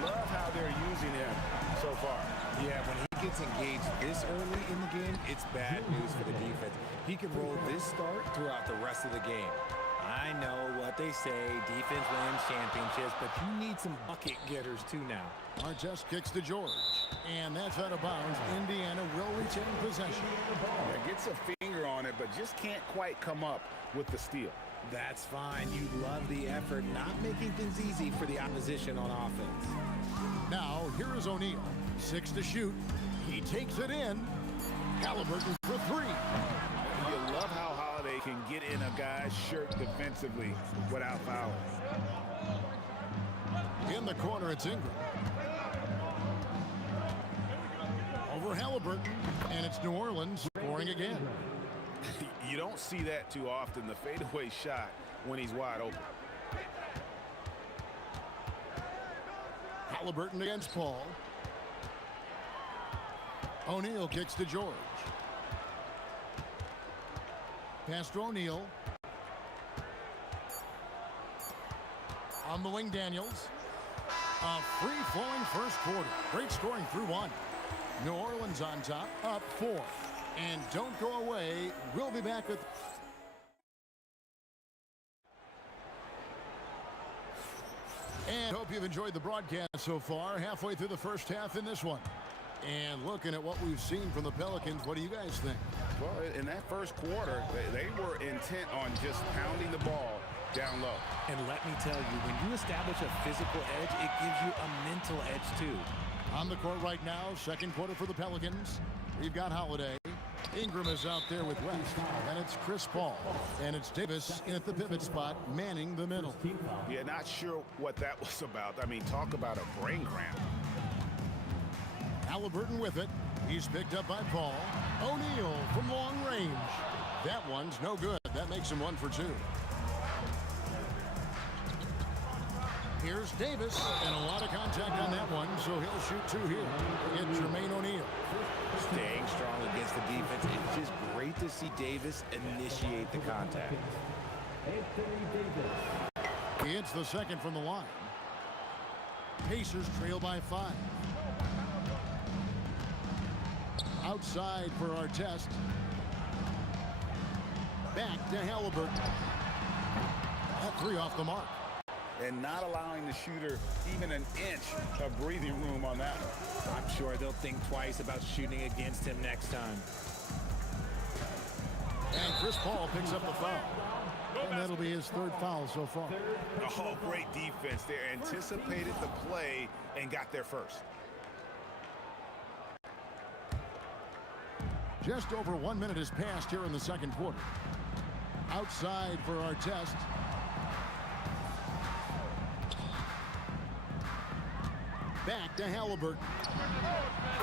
Love how they're using him so far. Yeah, when he gets engaged this early in the game, it's bad news for the defense. He can roll this start throughout the rest of the game. I know what they say, defense wins championships, but you need some bucket getters too now. Artest kicks to George, and that's out of bounds. Indiana will retain possession. Yeah, gets a finger on it, but just can't quite come up with the steal. That's fine. You love the effort, not making things easy for the opposition on offense. Now, here is O'Neal. 6 to shoot. He takes it in. Halliburton for 3. You love how Holiday can get in a guy's shirt defensively without fouling. In the corner, it's Ingram. Over Halliburton, and it's New Orleans scoring again. You don't see that too often, the fadeaway shot when he's wide open. Halliburton against Paul. O'Neal kicks to George. Pass to O'Neal. On the wing, Daniels. A free-flowing first quarter. Great scoring through 1. New Orleans on top, up 4. And don't go away. We'll be back with... And hope you've enjoyed the broadcast so far. Halfway through the first half in this one. And looking at what we've seen from the Pelicans, what do you guys think? Well, in that first quarter, they were intent on just pounding the ball down low. And let me tell you, when you establish a physical edge, it gives you a mental edge too. On the court right now, second quarter for the Pelicans. We've got Holiday. Ingram is out there with West, and it's Chris Paul. And it's Davis in at the pivot spot, manning the middle. Yeah, not sure what that was about. I mean, talk about a brain cramp. Halliburton with it. He's picked up by Paul. O'Neal from long range. That one's no good. That makes him 1 for 2. Here's Davis, and a lot of contact on that one, so he'll shoot 2 here. Get Jermaine O'Neal. Staying strong against the defense. It's just great to see Davis initiate the contact. He hits the second from the line. Pacers trail by 5. Outside for our test. Back to Halliburton. That 3 off the mark. And not allowing the shooter even an inch of breathing room on that one. I'm sure they'll think twice about shooting against him next time. And Chris Paul picks up the foul. And that'll be his 3rd foul so far. Oh, great defense there. Anticipated the play and got there first. Just over 1 minute has passed here in the second quarter. Outside for our test. Back to Halliburton.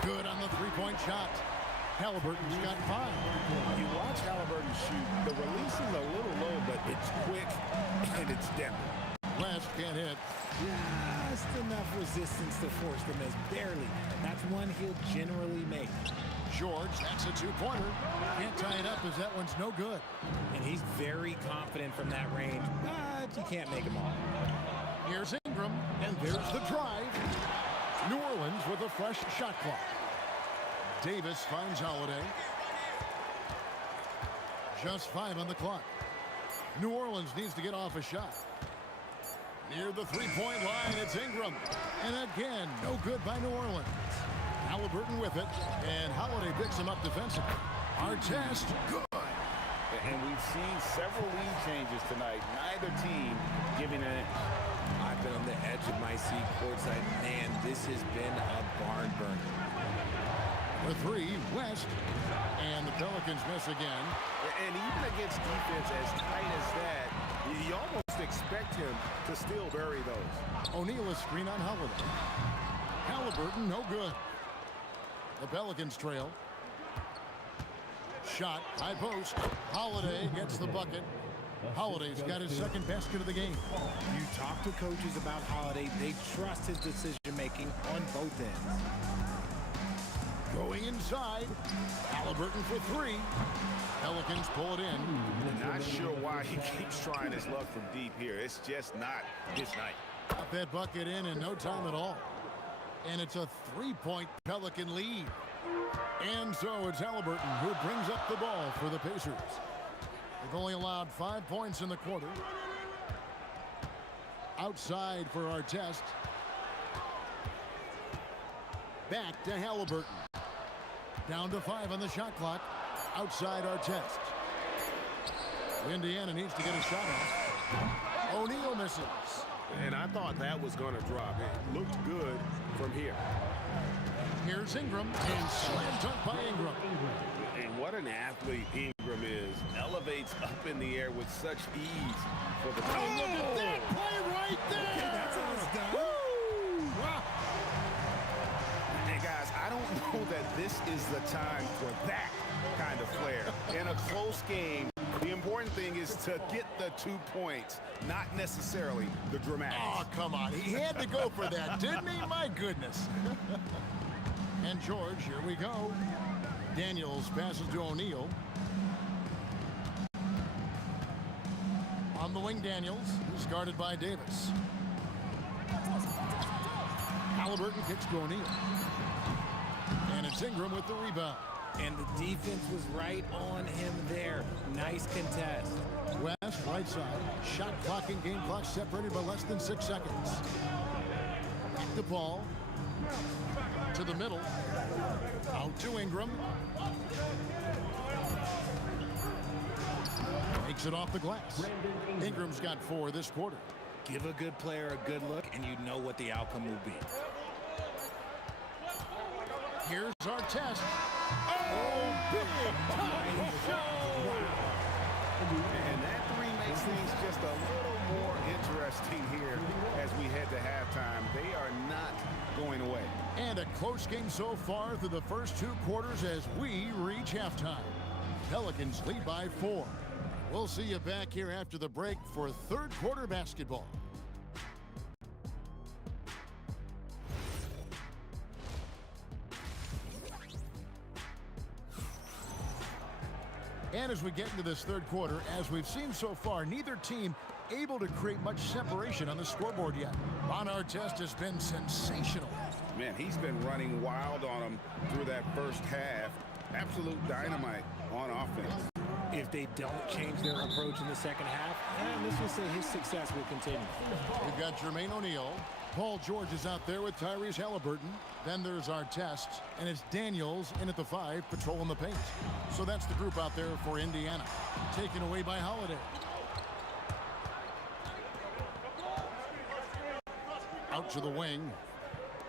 Good on the 3-point shot. Halliburton's got 5. You watch Halliburton shoot. The release is a little low, but it's quick and it's depth. West can't hit. Just enough resistance to force the miss. Barely. That's one he'll generally make. George, that's a 2-pointer. Can't tie it up as that one's no good. And he's very confident from that range, but you can't make him all. Here's Ingram, and there's the drive. New Orleans with a fresh shot clock. Davis finds Holiday. Just 5 on the clock. New Orleans needs to get off a shot. Near the 3-point line, it's Ingram. And again, no good by New Orleans. Halliburton with it, and Holiday picks him up defensively. Artest, good. And we've seen several lead changes tonight. Neither team giving an inch. I've been on the edge of my seat courtside. Man, this has been a barn burner. The 3, West, and the Pelicans miss again. And even against defense as tight as that, you almost expect him to still bury those. O'Neal is screen on Holiday. Halliburton, no good. The Pelicans trail. Shot, high post. Holiday gets the bucket. Holiday's got his 2nd basket of the game. You talk to coaches about Holiday, they trust his decision-making on both ends. Going inside. Halliburton for 3. Pelicans pull it in. Not sure why he keeps trying his luck from deep here. It's just not his night. Got that bucket in no time at all. And it's a 3-point Pelican lead. And so it's Halliburton who brings up the ball for the Pacers. They've only allowed 5 points in the quarter. Outside for our test. Back to Halliburton. Down to 5 on the shot clock. Outside our test. Indiana needs to get a shot off. O'Neal misses. And I thought that was going to drop. It looked good from here. Here's Ingram, and slam dunk by Ingram. And what an athlete Ingram is. Elevates up in the air with such ease for the Oh, look at that play right there! Okay, that's how it's done. Woo! Wow. And guys, I don't know that this is the time for that kind of flair. In a close game, the important thing is to get the 2 points, not necessarily the dramatics. Oh, come on. He had to go for that, didn't he? My goodness. And George, here we go. Daniels passes to O'Neal. On the wing, Daniels, who's guarded by Davis. Halliburton kicks to O'Neal. And it's Ingram with the rebound. And the defense was right on him there. Nice contest. West, right side. Shot clock and game clock separated by less than 6 seconds. Back the ball. To the middle. Out to Ingram. Takes it off the glass. Ingram's got 4 this quarter. Give a good player a good look, and you know what the outcome will be. Here's our test. Oh, big time show! And that three makes things just a little more interesting here as we head to halftime. They are not going away. And a close game so far through the first 2 quarters as we reach halftime. Pelicans lead by 4. We'll see you back here after the break for third quarter basketball. And as we get into this third quarter, as we've seen so far, neither team able to create much separation on the scoreboard yet. Ron Artest has been sensational. Man, he's been running wild on them through that first half. Absolute dynamite on offense. If they don't change their approach in the second half, let's just say his success will continue. We've got Jermaine O'Neal. Paul George is out there with Tyrese Halliburton. Then there's Artest, and it's Daniels in at the 5, patrolling the paint. So that's the group out there for Indiana. Taken away by Holiday. Out to the wing.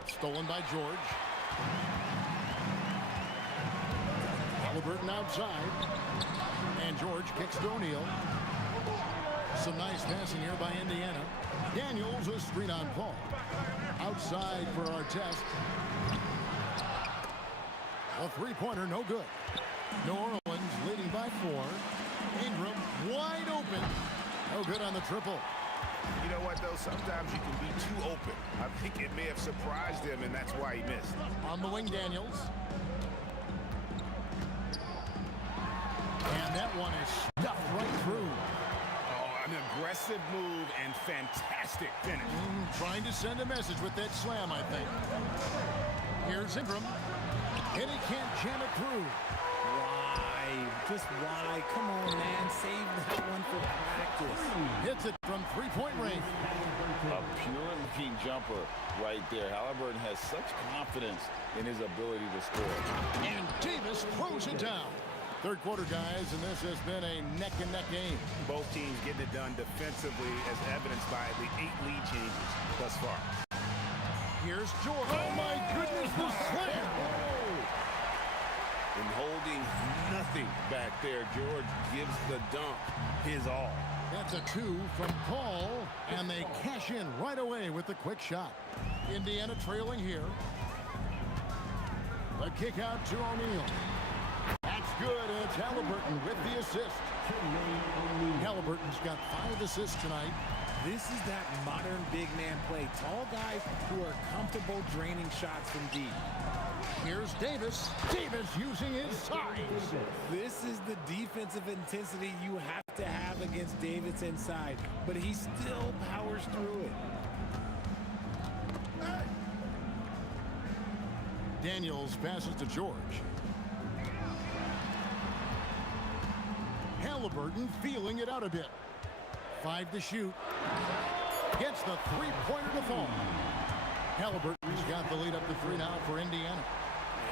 Stolen by George. Halliburton outside. And George kicks to O'Neal. Some nice passing here by Indiana. Daniels a screen on Paul. Outside for Artest. A three-pointer, no good. New Orleans leading by 4. Ingram wide open. No good on the triple. You know what, though? Sometimes you can be too open. I think it may have surprised him, and that's why he missed. On the wing, Daniels. And that one is stuffed right through. Oh, an aggressive move and fantastic finish. Trying to send a message with that slam, I think. Here's Ingram. And he can't jam it through. Why? Just why? Come on, man. Save that one for practice. Hits it from three-point range. A pure-looking jumper right there. Halliburton has such confidence in his ability to score. And Davis throws it down. Third quarter, guys, and this has been a neck-and-neck game. Both teams getting it done defensively as evidenced by the 8 lead changes thus far. Here's George. Oh, my goodness, the slam. And holding nothing back there, George gives the dunk his all. That's a 2 from Paul, and they cash in right away with the quick shot. Indiana trailing here. The kick out to O'Neal. That's good, and it's Halliburton with the assist. Halliburton's got 5 assists tonight. This is that modern big man play. Tall guys who are comfortable draining shots from deep. Here's Davis. Davis using his size. This is the defensive intensity you have to have against Davis inside, but he still powers through it. Daniels passes to George. Halliburton feeling it out a bit. 5 to shoot. Gets the three-pointer to fall. Halliburton's got the lead up to 3 now for Indiana.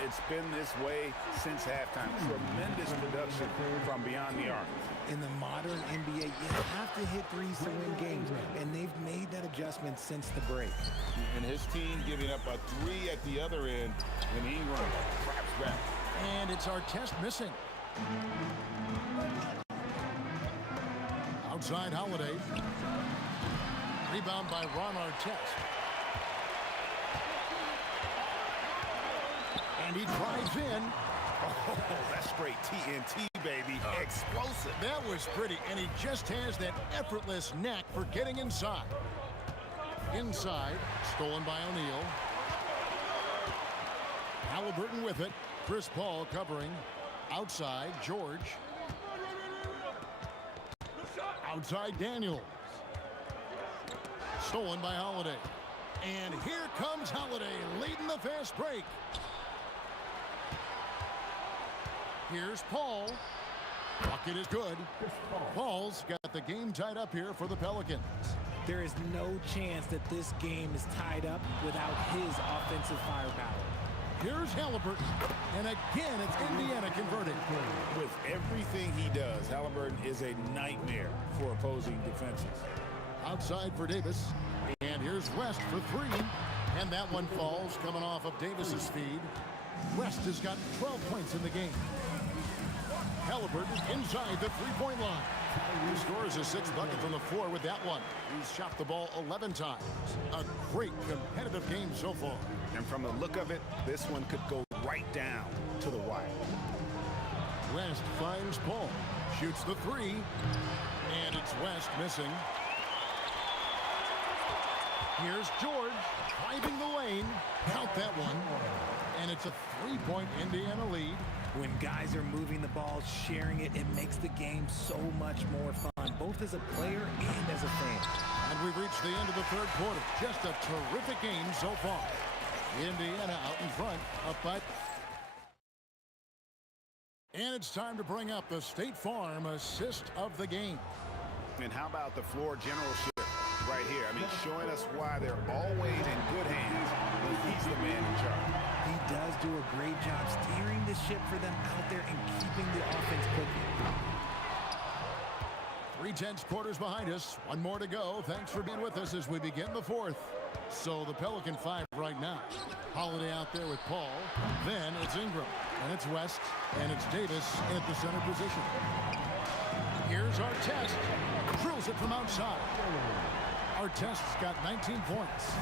It's been this way since halftime. Tremendous production from beyond the arc. In the modern NBA, you have to hit threes to win games, and they've made that adjustment since the break. And his team giving up a 3 at the other end, and Ingram claps back. And it's Artest missing. Outside Holiday. Rebound by Ron Artest. And he drives in. Oh, that's straight TNT, baby. Explosive. That was pretty, and he just has that effortless knack for getting inside. Inside, stolen by O'Neal. Halliburton with it. Chris Paul covering. Outside, George. Outside, Daniels. Stolen by Holiday. And here comes Holiday leading the fast break. Here's Paul. Bucket is good. Paul's got the game tied up here for the Pelicans. There is no chance that this game is tied up without his offensive firepower. Here's Halliburton. And again, it's Indiana converting. With everything he does, Halliburton is a nightmare for opposing defenses. Outside for Davis. And here's West for 3. And that one falls coming off of Davis's feed. West has got 12 points in the game. Halliburton inside the three-point line. He scores his 6th bucket from the floor with that one. He's shot the ball 11 times. A great competitive game so far. And from the look of it, this one could go right down to the wire. West finds Paul. Shoots the three. And it's West missing. Here's George driving the lane. Count that one. And it's a three-point Indiana lead. When guys are moving the ball, sharing it, it makes the game so much more fun, both as a player and as a fan. And we've reached the end of the third quarter. Just a terrific game so far. Indiana out in front, up by... And it's time to bring up the State Farm assist of the game. And how about the floor generalship right here? I mean, showing us why they're always in good hands when he's the man in charge. He does do a great job steering the ship for them out there and keeping the offense cooking. 3/10 quarters behind us. One more to go. Thanks for being with us as we begin the fourth. So the Pelican 5 right now. Holiday out there with Paul. Then it's Ingram. And it's West. And it's Davis at the center position. Here's Artest. Drills it from outside. Artest's got 19 points.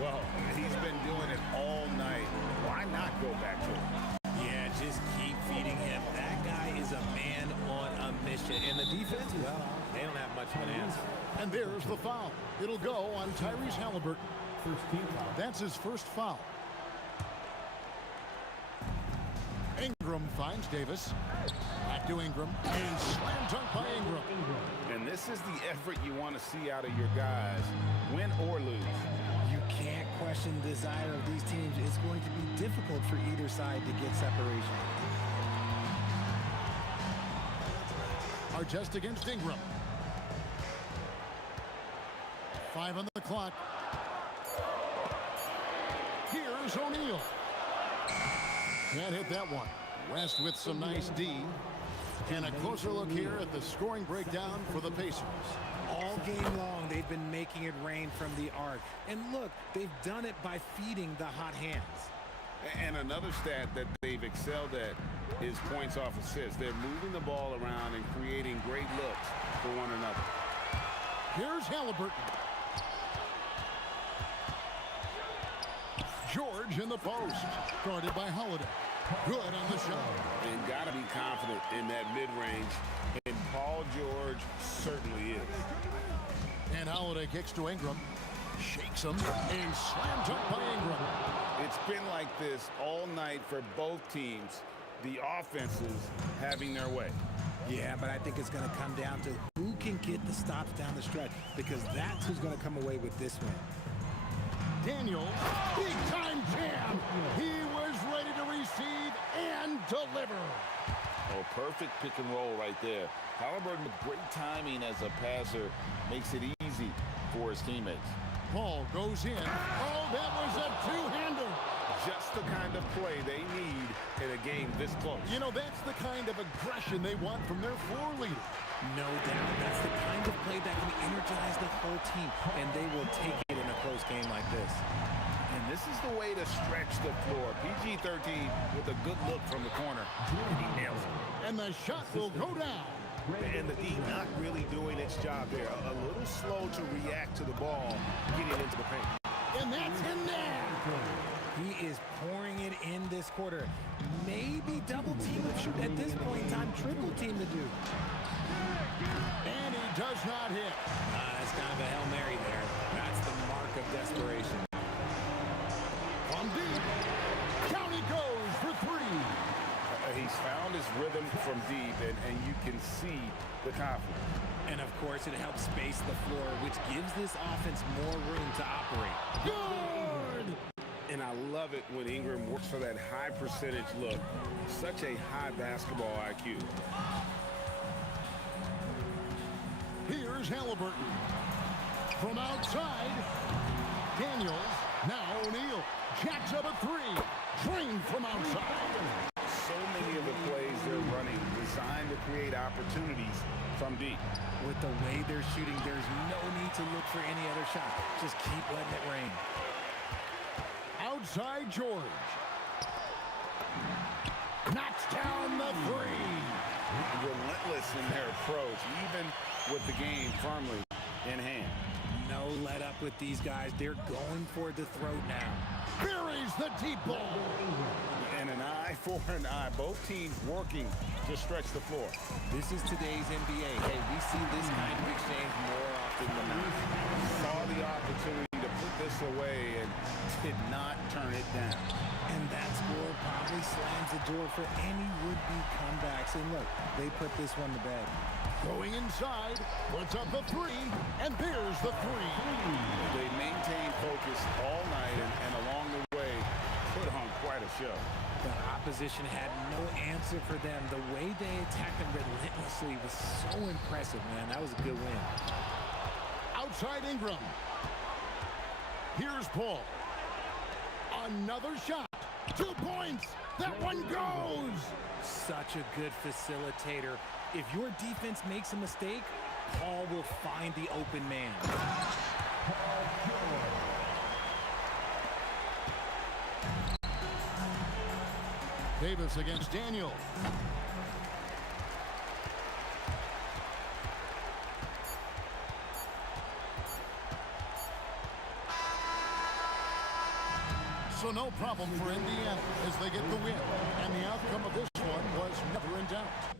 Well, he's been doing it all night. Why not go back to him? Yeah, just keep feeding him. That guy is a man on a mission. And the defense, well, they don't have much of an answer. And there's the foul. It'll go on Tyrese Halliburton. First team foul. That's his first foul. Ingram finds Davis. Back to Ingram. And slam dunk by Ingram. And this is the effort you want to see out of your guys, win or lose. You can't question the desire of these teams. It's going to be difficult for either side to get separation. Artest against Ingram. 5 on the clock. Here's O'Neal. Can't hit that one. West with some nice D. And a closer look here at the scoring breakdown for the Pacers. All game long, they've been making it rain from the arc. And look, they've done it by feeding the hot hands. And another stat that they've excelled at is points off assists. They're moving the ball around and creating great looks for one another. Here's Halliburton. George in the post. Guarded by Holiday. Good on the shot. And got to be confident in that mid-range. And Paul George certainly is. And Holiday kicks to Ingram. Shakes him. And slam dunk by Ingram. It's been like this all night for both teams. The offenses having their way. Yeah, but I think it's going to come down to who can get the stops down the stretch, because that's who's going to come away with this one. Daniels, big time jam. He was ready to receive and deliver. Oh, perfect pick and roll right there. Halliburton with great timing as a passer makes it easy for his teammates. Paul goes in. Oh, that was a two-hander. Just the kind of play they need in a game this close. You know, that's the kind of aggression they want from their floor leader. No doubt. That's the kind of play that can energize the whole team, and they will take it in a close game like this. And this is the way to stretch the floor. PG-13 with a good look from the corner. He nails it. And the shot will go down. And the D not really doing its job there. A little slow to react to the ball getting into the paint. And that's in there. He is pouring it in this quarter. Maybe double team him, shoot at this point in time, triple team the dude. And he does not hit. That's kind of a Hail Mary there. That's the mark of desperation. From deep, down he goes for three. He's found his rhythm from deep, and you can see the confidence. And of course, it helps space the floor, which gives this offense more room to operate. Good! And I love it when Ingram works for that high percentage look. Such a high basketball IQ. Here's Halliburton. From outside, Daniels, now O'Neal. Jacks up a three. Drained from outside. So many of the plays they're running designed to create opportunities from deep. With the way they're shooting, there's no need to look for any other shot. Just keep letting it rain. Outside George. the three. Relentless in their approach, even with the game firmly in hand. No let up with these guys. They're going for the throat now. Buries the deep ball. And an eye for an eye. Both teams working to stretch the floor. This is today's NBA. Hey, we see this kind of exchange more often than not. Saw the opportunity to put this away and did not turn it down. And that score probably slams the door for any would-be comebacks. And look, they put this one to bed. Going inside, puts up the three, and there's the three. They maintained focus all night and along the way put on quite a show. The opposition had no answer for them. The way they attacked them relentlessly was so impressive, man. That was a good win. Outside Ingram. Here's Paul. Another shot. 2 points. That one goes. Such a good facilitator. If your defense makes a mistake, Paul will find the open man. Davis against Daniel. So no problem for Indiana as they get the win. And the outcome of this one was never in doubt.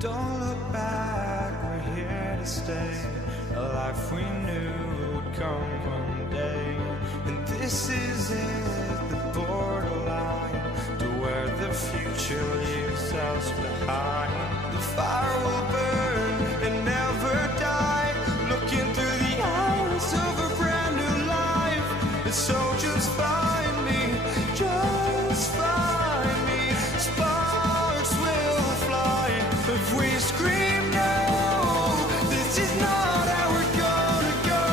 Don't look back, we're here to stay. A life we knew would come one day. And this is it, the borderline, to where the future leaves us behind. The fire will burn and never die, looking through the eyes of a brand new life. And so just find me, just find me. Sparks will fly if we scream no. This is not how we're gonna go.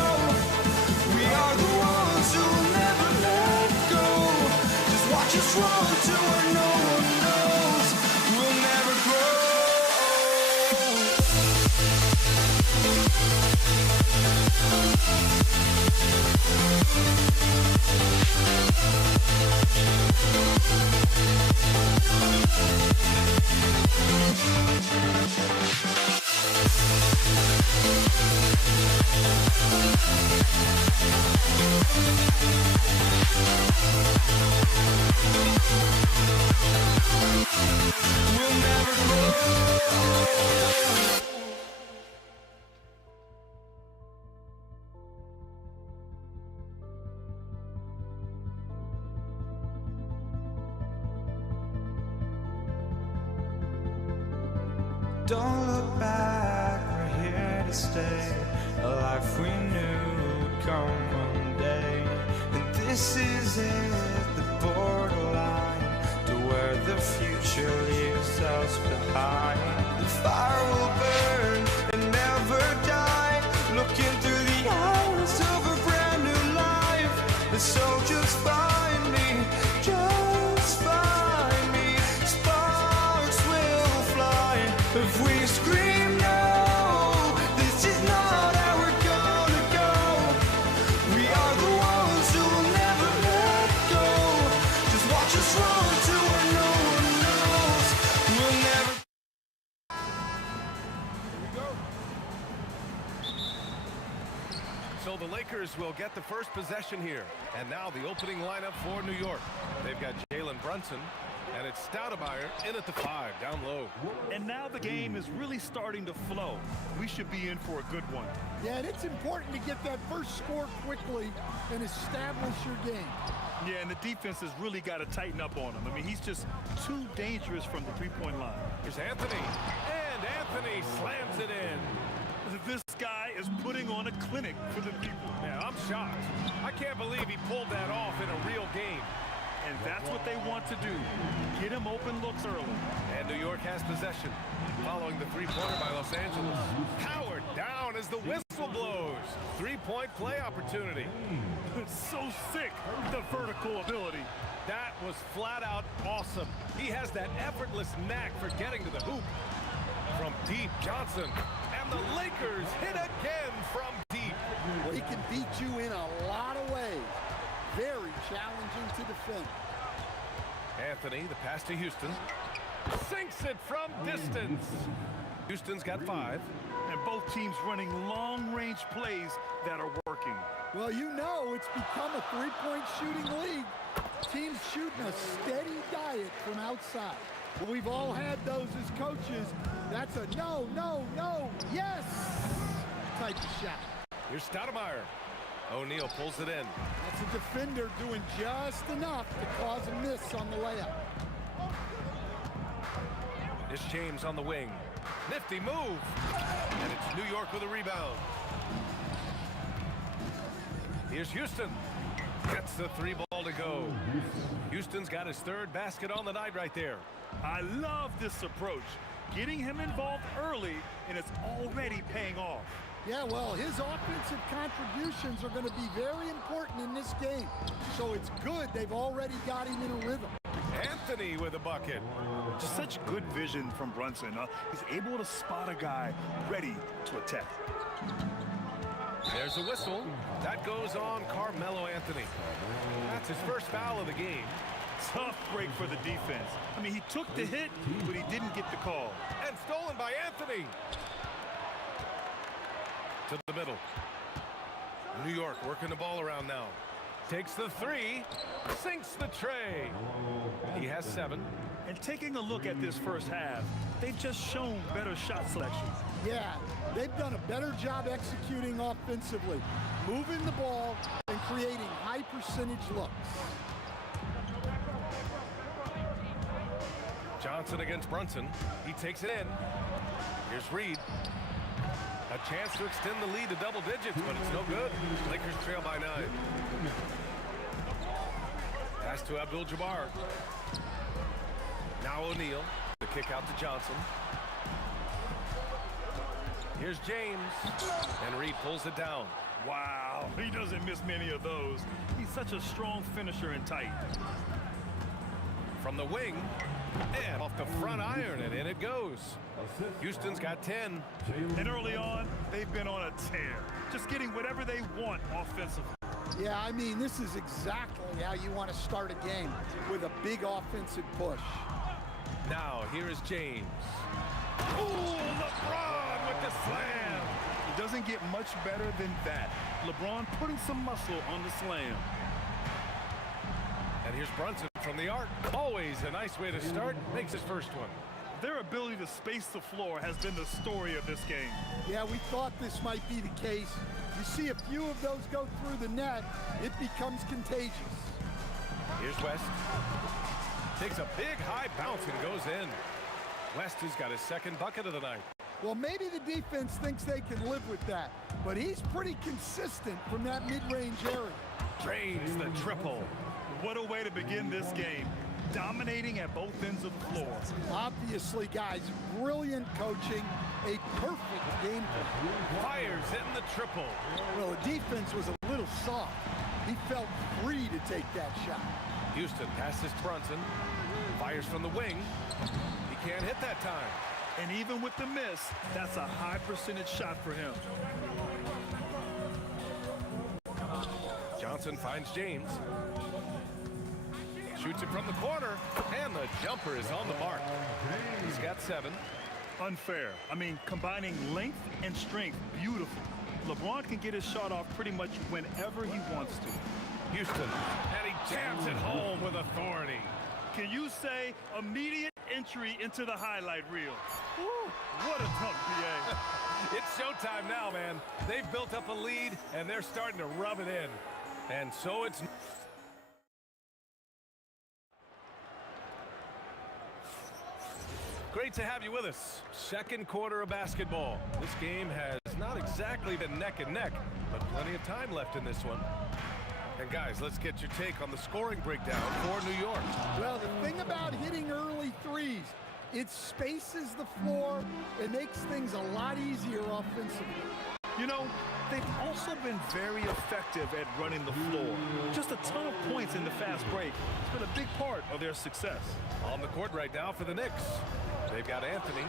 We are the ones who will never let go. Just watch us run to where no one knows. We'll never grow. We'll never grow. Don't look back, we're here to stay. A life we knew would come one day. And this is it, the borderline, to where the future leaves us behind. The fire will burn and never die, looking through the eyes of a brand new life. And so just find me, just find me. Sparks will fly if we scream no. This is not how we're gonna go. We are the ones who will never let go. Just watch us run to where no one knows. We'll never. So the Lakers will get the first possession here. And now the opening lineup for New York. They've got Jalen Brunson, and it's Stoudemire in at the 5, down low. And now the game is really starting to flow. We should be in for a good one. Yeah, and it's important to get that first score quickly and establish your game. Yeah, and the defense has really got to tighten up on him. I mean, he's just too dangerous from the three-point line. Here's Anthony, and Anthony slams it in. This guy is putting on a clinic for the people. Yeah, I'm shocked. I can't believe he pulled that off in a real game. And that's what they want to do. Get him open looks early. And New York has possession. Following the three-pointer by Los Angeles. Howard down as the whistle blows. Three-point play opportunity. It's so sick, the vertical ability. That was flat out awesome. He has that effortless knack for getting to the hoop. From deep, Johnson. And the Lakers hit again from deep. Well, he can beat you in a lot of ways. Very challenging to defend. Anthony, the pass to Houston. Sinks it from distance. Houston's got 5. And both teams running long-range plays that are working. Well, you know it's become a three-point shooting league. Teams shooting a steady diet from outside. Well, we've all had those as coaches. That's a no, no, no, yes type of shot. Here's Stoudemire. O'Neal pulls it in. That's a defender doing just enough to cause a miss on the layup. It's James on the wing. Nifty move. And it's New York with a rebound. Here's Houston. Gets the 3-ball to go. Houston's got his 3rd basket on the night right there. I love this approach. Getting him involved early, and it's already paying off. Yeah, well, his offensive contributions are going to be very important in this game. So it's good they've already got him in a rhythm. Anthony with a bucket. Just such good vision from Brunson. He's able to spot a guy ready to attack. There's a whistle. That goes on Carmelo Anthony. That's his first foul of the game. Tough break for the defense. I mean, he took the hit, but he didn't get the call. And stolen by Anthony. To the middle. New York working the ball around now. Takes the 3. Sinks the tray. He has 7. And taking a look at this first half, they've just shown better shot selection. Yeah, they've done a better job executing offensively, moving the ball and creating high percentage looks. Johnson against Brunson. He takes it in. Here's Reed. A chance to extend the lead to double digits, but it's no good. Lakers trail by 9. Pass to Abdul-Jabbar. Now O'Neal. The kick out to Johnson. Here's James. And Reed pulls it down. Wow, he doesn't miss many of those. He's such a strong finisher and tight. From the wing. And off the front iron, and in it goes. Houston's got 10. And early on, they've been on a tear. Just getting whatever they want offensively. Yeah, I mean, this is exactly how you want to start a game, with a big offensive push. Now, here is James. Oh, LeBron with the slam. It doesn't get much better than that. LeBron putting some muscle on the slam. And here's Brunson from the arc. Always a nice way to start. Makes his first one. Their ability to space the floor has been the story of this game. Yeah, we thought this might be the case. You see a few of those go through the net, it becomes contagious. Here's West. Takes a big high bounce and goes in. West has got his second bucket of the night. Well, maybe the defense thinks they can live with that, but he's pretty consistent from that mid-range area. Drains the triple. What a way to begin this game. Dominating at both ends of the floor. Obviously, guys, brilliant coaching, a perfect game plan. Fires in the triple. Well, the defense was a little soft. He felt free to take that shot. Houston passes to Brunson. Fires from the wing. He can't hit that time. And even with the miss, that's a high percentage shot for him. Johnson finds James. Shoots it from the corner, and the jumper is on the mark. He's got 7. Unfair. I mean, combining length and strength, beautiful. LeBron can get his shot off pretty much whenever he wants to. Houston, and he jams it home with authority. Can you say immediate entry into the highlight reel? Woo, what a dunk, BA. It's showtime now, man. They've built up a lead, and they're starting to rub it in. And so it's... Great to have you with us. Second quarter of basketball. This game has not exactly been neck and neck, but plenty of time left in this one. And guys, let's get your take on the scoring breakdown for New York. Well, the thing about hitting early threes, it spaces the floor. It makes things a lot easier offensively. You know, they've also been very effective at running the floor. Just a ton of points in the fast break. It's been a big part of their success. On the court right now for the Knicks. They've got Anthony,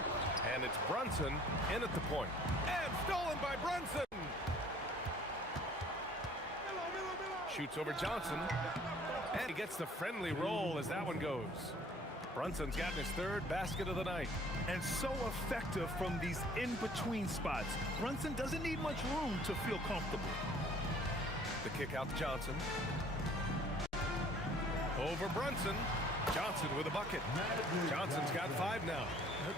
and it's Brunson in at the point. And stolen by Brunson! Shoots over Johnson, and he gets the friendly roll as that one goes. Brunson's gotten his 3rd basket of the night. And so effective from these in-between spots. Brunson doesn't need much room to feel comfortable. The kick out to Johnson. Over Brunson. Johnson with a bucket. Johnson's got 5 now.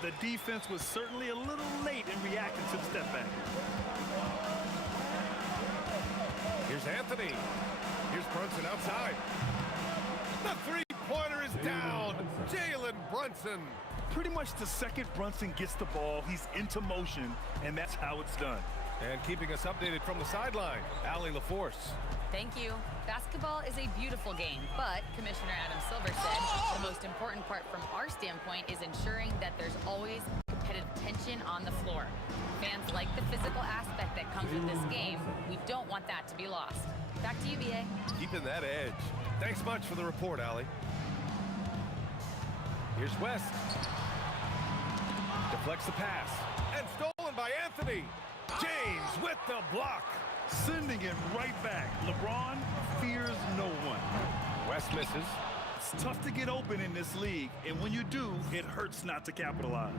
The defense was certainly a little late in reacting to the step back. Here's Anthony. Here's Brunson outside. The three-pointer is down. Jalen Brunson. Pretty much the second Brunson gets the ball, he's into motion, and that's how it's done. And keeping us updated from the sideline, Allie LaForce. Thank you. Basketball is a beautiful game, but Commissioner Adam Silver said the most important part from our standpoint is ensuring that there's always competitive tension on the floor. Fans like the physical aspect that comes with this game. We don't want that to be lost. Back to you, B.A. Keeping that edge. Thanks much for the report, Allie. Here's West. Deflects the pass. And stolen by Anthony. James with the block. Sending it right back. LeBron fears no one. West misses. It's tough to get open in this league, and when you do, it hurts not to capitalize.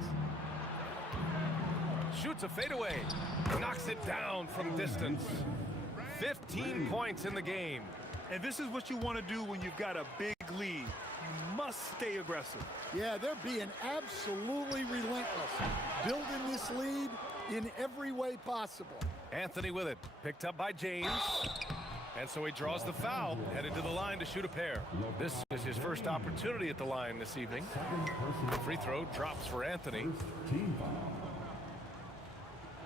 Shoots a fadeaway. Knocks it down from distance. 15 points in the game. And this is what you want to do when you've got a big lead. You must stay aggressive. Yeah, they're being absolutely relentless. Building this lead in every way possible. Anthony with it. Picked up by James. And so he draws the foul, headed to the line to shoot a pair. This is his first opportunity at the line this evening. The free throw drops for Anthony.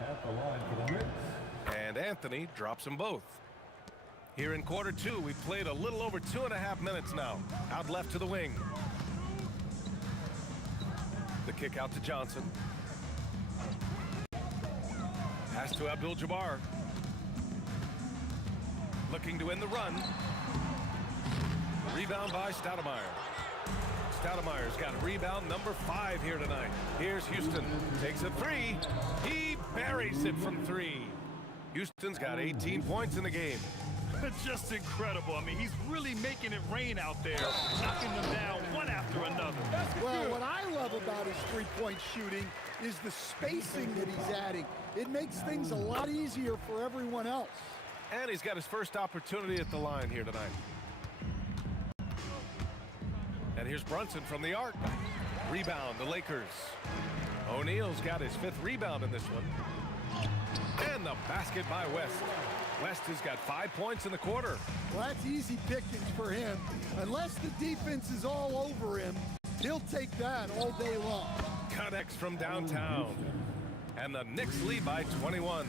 At the line for the Knicks. And Anthony drops them both. Here in quarter two, we've played a little over 2.5 minutes now. Out left to the wing. The kick out to Johnson. Pass to Abdul-Jabbar. Looking to win the run. Rebound by Stoudemire. Stoudemire's got rebound number 5 here tonight. Here's Houston. Takes a three. He buries it from 3. Houston's got 18 points in the game. Just incredible. I mean, he's really making it rain out there, knocking them down one after another. Well, what I love about his three-point shooting is the spacing that he's adding. It makes things a lot easier for everyone else. And he's got his first opportunity at the line here tonight. And here's Brunson from the arc. Rebound, the Lakers. O'Neal's got his 5th rebound in this one. And the basket by West. West has got 5 points in the quarter. Well, that's easy pickings for him. Unless the defense is all over him, he'll take that all day long. Connects from downtown. And the Knicks lead by 21.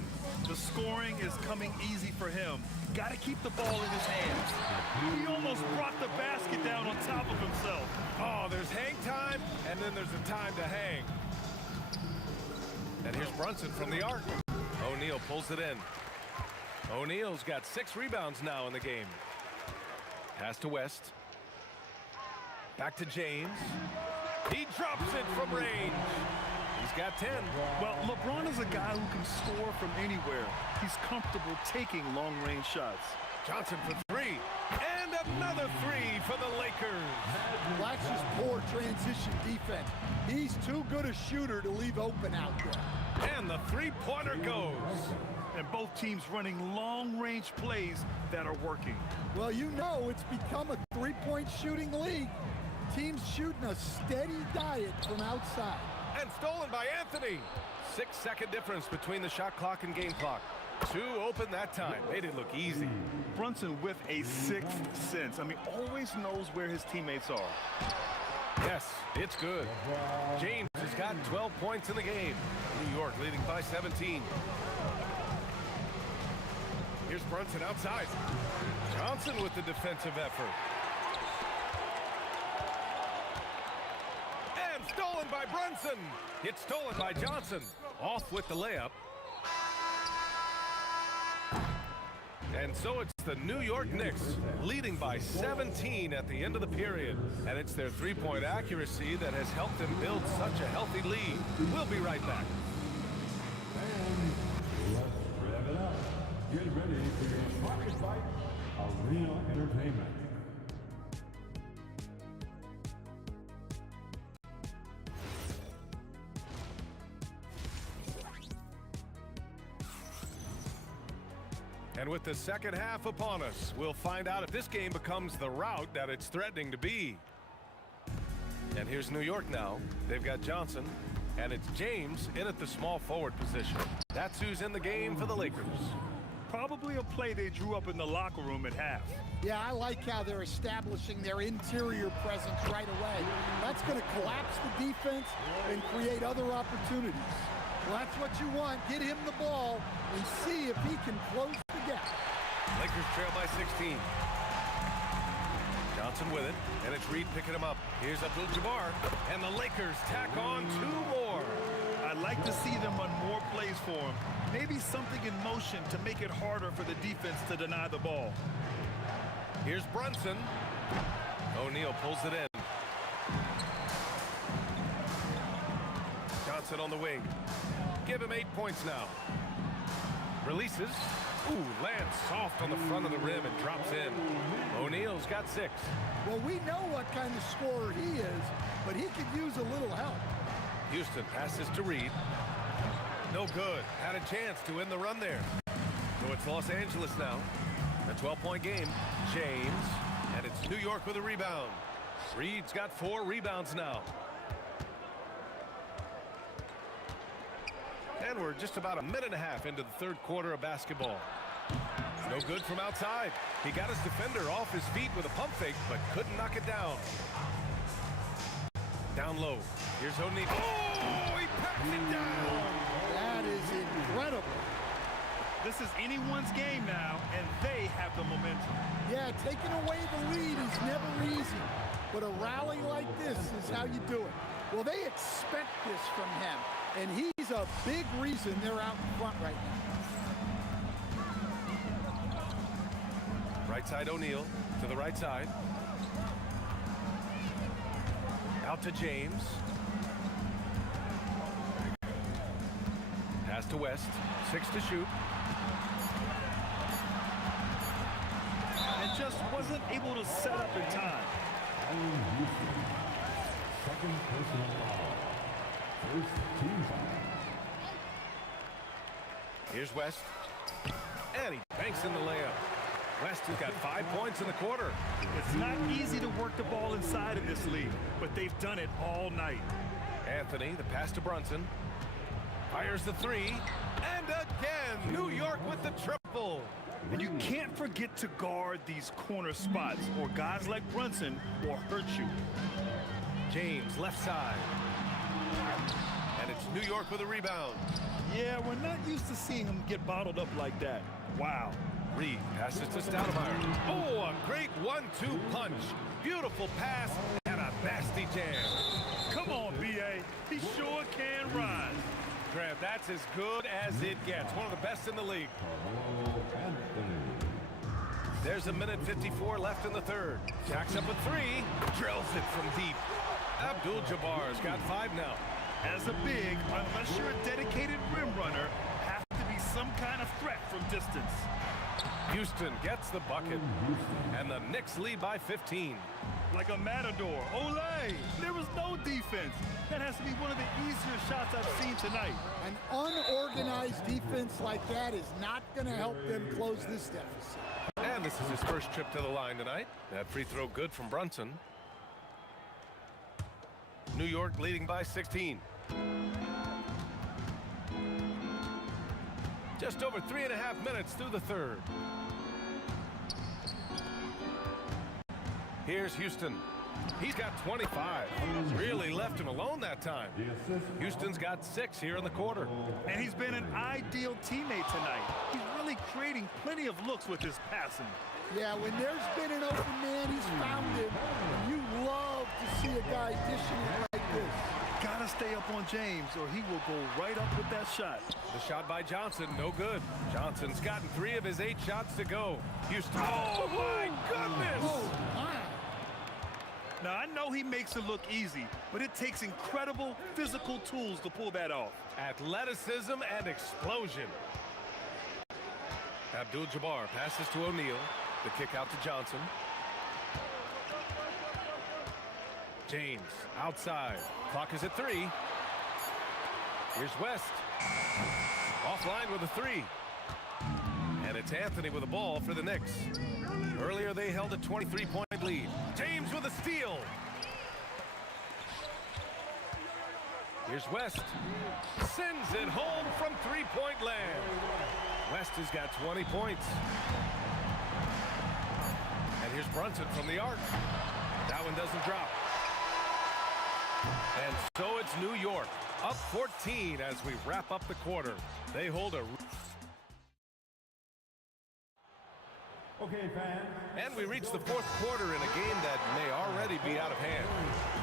The scoring is coming easy for him. Got to keep the ball in his hands. He almost brought the basket down on top of himself. Oh, there's hang time, and then there's a time to hang. And here's Brunson from the arc. O'Neal pulls it in. O'Neal's got 6 rebounds now in the game. Pass to West. Back to James. He drops it from range. He's got 10. Well, LeBron is a guy who can score from anywhere. He's comfortable taking long-range shots. Johnson for 3. And another 3 for the Lakers. Well, that's just poor transition defense. He's too good a shooter to leave open out there. And the three-pointer goes. And both teams running long-range plays that are working. Well, you know it's become a three-point shooting league. Teams shooting a steady diet from outside. And stolen by Anthony. 6-second difference between the shot clock and game clock. 2 open that time. Made it look easy. Brunson with a 6th sense. I mean, always knows where his teammates are. Yes, it's good. James has got 12 points in the game. New York leading by 17. Here's Brunson outside. Johnson with the defensive effort. And stolen by Brunson. It's stolen by Johnson. Off with the layup. And so it's the New York Knicks leading by 17 at the end of the period. And it's their three-point accuracy that has helped them build such a healthy lead. We'll be right back. Let's rev it up. Get ready for your Pocket Fight Arena Entertainment. And with the second half upon us, we'll find out if this game becomes the rout that it's threatening to be. And here's New York now. They've got Johnson, and it's James in at the small forward position. That's who's in the game for the Lakers. Probably a play they drew up in the locker room at half. Yeah, I like how they're establishing their interior presence right away. That's going to collapse the defense and create other opportunities. Well, that's what you want. Get him the ball and see if he can close the gap. Lakers trail by 16. Johnson with it, and it's Reed picking him up. Here's Abdul-Jabbar, and the Lakers tack on 2 more. I'd like to see them run more plays for him. Maybe something in motion to make it harder for the defense to deny the ball. Here's Brunson. O'Neal pulls it in. Johnson on the wing. Give him 8 points now. Releases. Ooh, lands soft on the front of the rim and drops in. O'Neal's got 6. Well, we know what kind of scorer he is, but he could use a little help. Houston passes to Reed. No good. Had a chance to win the run there. So it's Los Angeles now. A 12-point game. James. And it's New York with a rebound. Reed's got 4 rebounds now. And we're just about a minute and a half into the third quarter of basketball. No good from outside. He got his defender off his feet with a pump fake, but couldn't knock it down. Down low. Here's O'Neal. Oh, he packed it down. That is incredible. This is anyone's game now, and they have the momentum. Yeah, taking away the lead is never easy, but a rally like this is how you do it. Well, they expect this from him, and he's a big reason they're out in front right now. Right side O'Neal to the right side. Out to James. Pass to West. 6 to shoot. And just wasn't able to set up in time. Second personal foul. First team foul. Here's West. And he banks in the layup. West has got 5 points in the quarter. It's not easy to work the ball inside of this league, but they've done it all night. Anthony, the pass to Brunson. Fires the three. And again, New York with the triple. And you can't forget to guard these corner spots, or guys like Brunson will hurt you. James, left side. And it's New York with a rebound. Yeah, we're not used to seeing him get bottled up like that. Wow. Reed passes to Stoudemire. Oh, a great 1-2 punch. Beautiful pass and a nasty jam. Come on, B.A. He sure can rise. Graham, that's as good as it gets. One of the best in the league. There's a minute 54 left in the third. Jacks up a three. Drills it from deep. Abdul-Jabbar's got 5 now. As a big, unless you're a dedicated rim runner, have to be some kind of threat from distance. Houston gets the bucket, and the Knicks lead by 15. Like a matador. Olay! There was no defense. That has to be one of the easier shots I've seen tonight. An unorganized defense like that is not going to help them close this deficit. And this is his first trip to the line tonight. That free throw good from Brunson. New York leading by 16. Just over 3.5 minutes through the third. Here's Houston. He's got 25. Really left him alone that time. Houston's got 6 here in the quarter. And he's been an ideal teammate tonight. He's really creating plenty of looks with his passing. Yeah, when there's been an open man, he's found him. And you love to see a guy dishing it like this. Gotta stay up on James, or he will go right up with that shot. The shot by Johnson, no good. Johnson's gotten 3 of his 8 shots to go. Houston, oh my goodness! Oh, my. Now, I know he makes it look easy, but it takes incredible physical tools to pull that off. Athleticism and explosion. Abdul-Jabbar passes to O'Neal. The kick out to Johnson. James outside. Clock is at 3. Here's West. Offline with a 3. And it's Anthony with the ball for the Knicks. Earlier they held a 23-point lead. James with a steal. Here's West. Sends it home from 3-point land. West has got 20 points. And here's Brunson from the arc. That one doesn't drop. And so it's New York, up 14 as we wrap up the quarter. They hold a... Okay, fans. And we reach the fourth quarter in a game that may already be out of hand.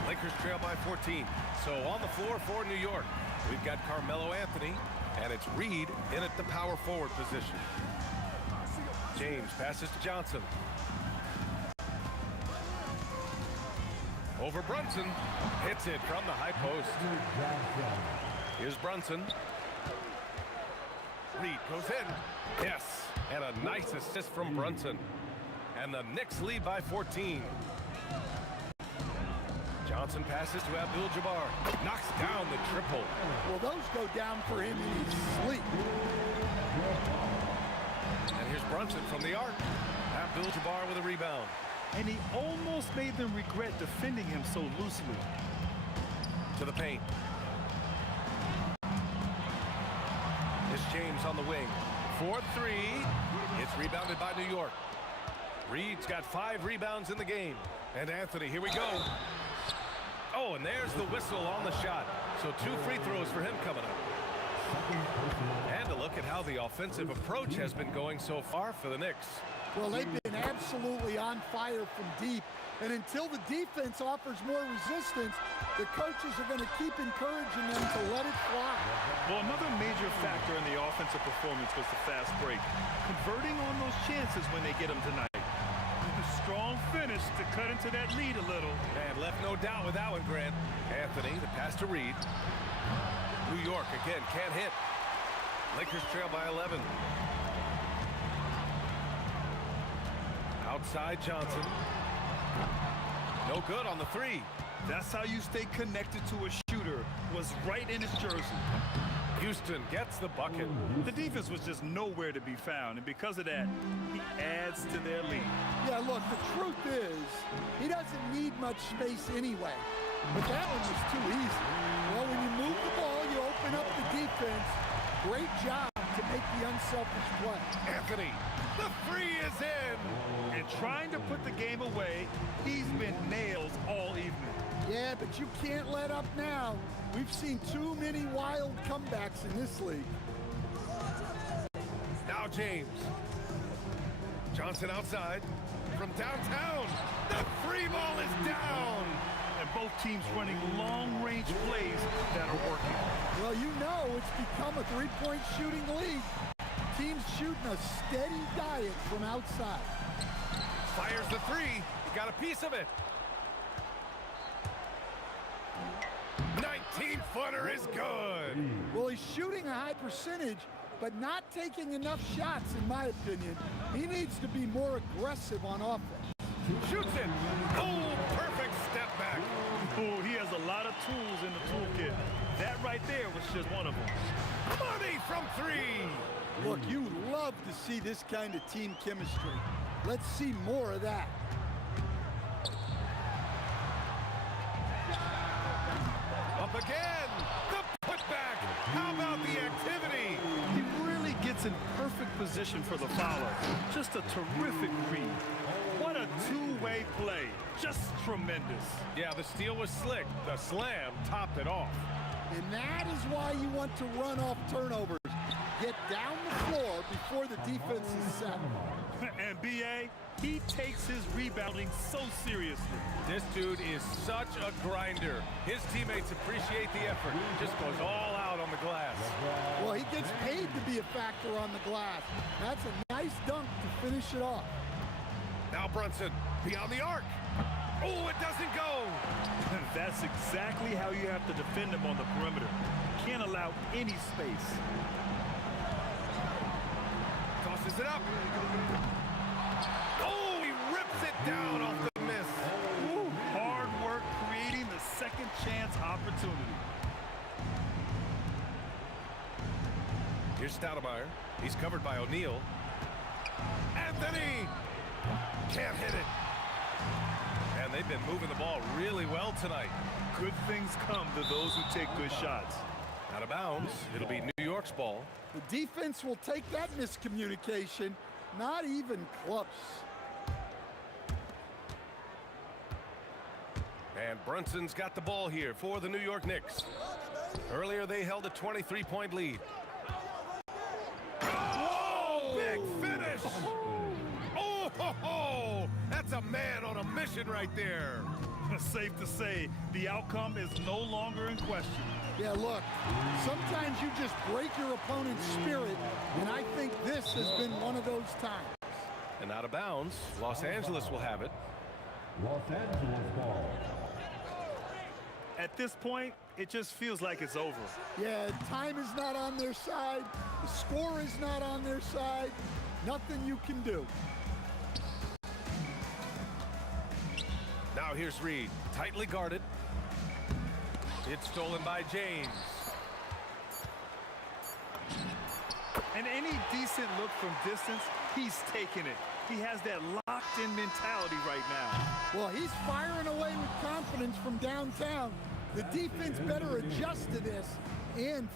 Lakers trail by 14. So on the floor for New York, we've got Carmelo Anthony, and it's Reed in at the power forward position. James passes to Johnson. Over Brunson. Hits it from the high post. Here's Brunson. Reed goes in. Yes. And a nice assist from Brunson. And the Knicks lead by 14. Johnson passes to Abdul-Jabbar. Knocks down the triple. Well, those go down for him in his sleep. And here's Brunson from the arc. Abdul-Jabbar with a rebound. And he almost made them regret defending him so loosely. To the paint. It's James on the wing. 4-3. It's rebounded by New York. Reed's got 5 rebounds in the game. And Anthony, here we go. Oh, and there's the whistle on the shot. So 2 free throws for him coming up. And a look at how the offensive approach has been going so far for the Knicks. Well, they've been absolutely on fire from deep. And until the defense offers more resistance, the coaches are going to keep encouraging them to let it fly. Well, another major factor in the offensive performance was the fast break. Converting on those chances when they get them tonight. Strong finish to cut into that lead a little. And left no doubt with that one, Grant. Anthony, the pass to Reed. New York again, can't hit. Lakers trail by 11. Outside Johnson. No good on the 3. That's how you stay connected to a shooter. Was right in his jersey. Houston gets the bucket. The defense was just nowhere to be found, and because of that, he adds to their lead. Yeah, look, the truth is, he doesn't need much space anyway. But that one was too easy. Well, when you move the ball, you open up the defense. Great job to make the unselfish play. Anthony, the 3 is in. And trying to put the game away, he's been nails all evening. Yeah, but you can't let up now. We've seen too many wild comebacks in this league. Now James. Johnson outside from downtown. The 3 ball is down. And both teams running long-range plays that are working. Well, you know it's become a 3-point shooting league. Teams shooting a steady diet from outside. Fires the 3. He got a piece of it. 19-footer is good. Well, he's shooting a high percentage, but not taking enough shots, in my opinion. He needs to be more aggressive on offense. Shoots it. Oh, perfect step back. Oh, he has a lot of tools in the toolkit. That right there was just one of them. Money from 3. Look, you love to see this kind of team chemistry. Let's see more of that. Up again. The putback. How about the activity? He really gets in perfect position for the follow. Just a terrific read. What a two-way play. Just tremendous. Yeah, the steal was slick. The slam topped it off. And that is why you want to run off turnovers. Get down the floor before the defense is set. And B.A., he takes his rebounding so seriously. This dude is such a grinder. His teammates appreciate the effort. He just goes all out on the glass. Well, he gets paid to be a factor on the glass. That's a nice dunk to finish it off. Now Brunson, beyond the arc. Oh, it doesn't go. That's exactly how you have to defend him on the perimeter. Can't allow any space. Tosses it up. Oh, he rips it down off the miss. Ooh, hard work creating the second chance opportunity. Here's Stoudemire. He's covered by O'Neal. Anthony can't hit it. And they've been moving the ball really well tonight. Good things come to those who take good shots. Out of bounds. It'll be New York's ball. The defense will take that miscommunication. Not even close. And Brunson's got the ball here for the New York Knicks. Earlier, they held a 23-point lead. Whoa! Big finish! Oh, ho, ho! That's a man on a mission right there. Safe to say, the outcome is no longer in question. Yeah, look, sometimes you just break your opponent's spirit, and I think this has been one of those times. And out of bounds, Los Angeles will have it. Los Angeles ball. At this point, it just feels like it's over. Yeah, time is not on their side. The score is not on their side. Nothing you can do. Now here's Reed, tightly guarded. It's stolen by James. And any decent look from distance, he's taking it. He has that locked-in mentality right now. Well, he's firing away with confidence from downtown. The defense better adjust to this. And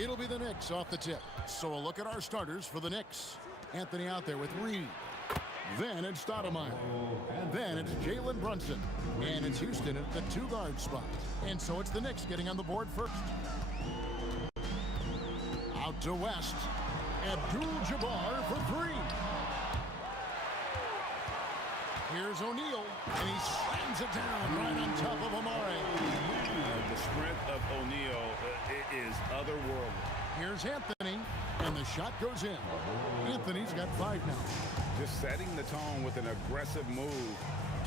It'll be the Knicks off the tip. So a look at our starters for the Knicks. Anthony out there with Reed. Then it's Stoudemire. Then it's Jalen Brunson. And it's Houston at the 2-guard spot. And so it's the Knicks getting on the board first. Out to West. Abdul-Jabbar for 3. Here's O'Neal, and he slams it down right on top of Amare. The strength of O'Neal is otherworldly. Here's Anthony, and the shot goes in. Anthony's got 5 now. Just setting the tone with an aggressive move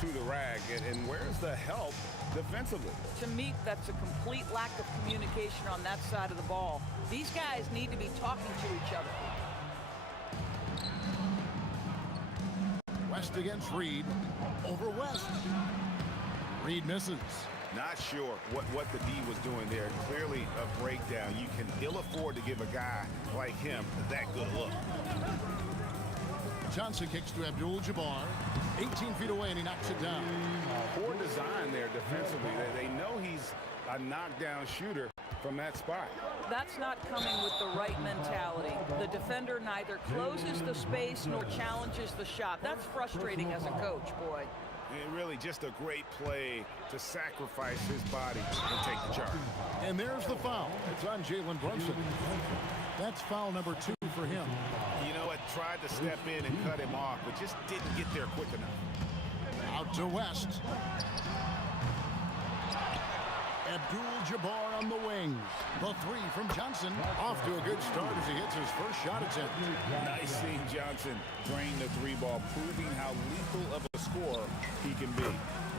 to the rack. And where's the help defensively? To me, that's a complete lack of communication on that side of the ball. These guys need to be talking to each other. West against Reed. Over West. Reed misses. Not sure what the D was doing there. Clearly a breakdown. You can ill afford to give a guy like him that good a look. Johnson kicks to Abdul-Jabbar. 18 feet away, and he knocks it down. Poor design there defensively. They know he's a knockdown shooter from that spot. That's not coming with the right mentality. The defender neither closes the space nor challenges the shot. That's frustrating as a coach, boy. Really just a great play to sacrifice his body and take the charge. And there's the foul. It's on Jalen Brunson. That's foul number 2 for him. You know what? Tried to step in and cut him off, but just didn't get there quick enough. Out to West. Abdul-Jabbar on the wings. The 3 from Johnson. Off to a good start as he hits his first shot attempt. Nice seeing Johnson drain the 3-ball, proving how lethal of a scorer he can be.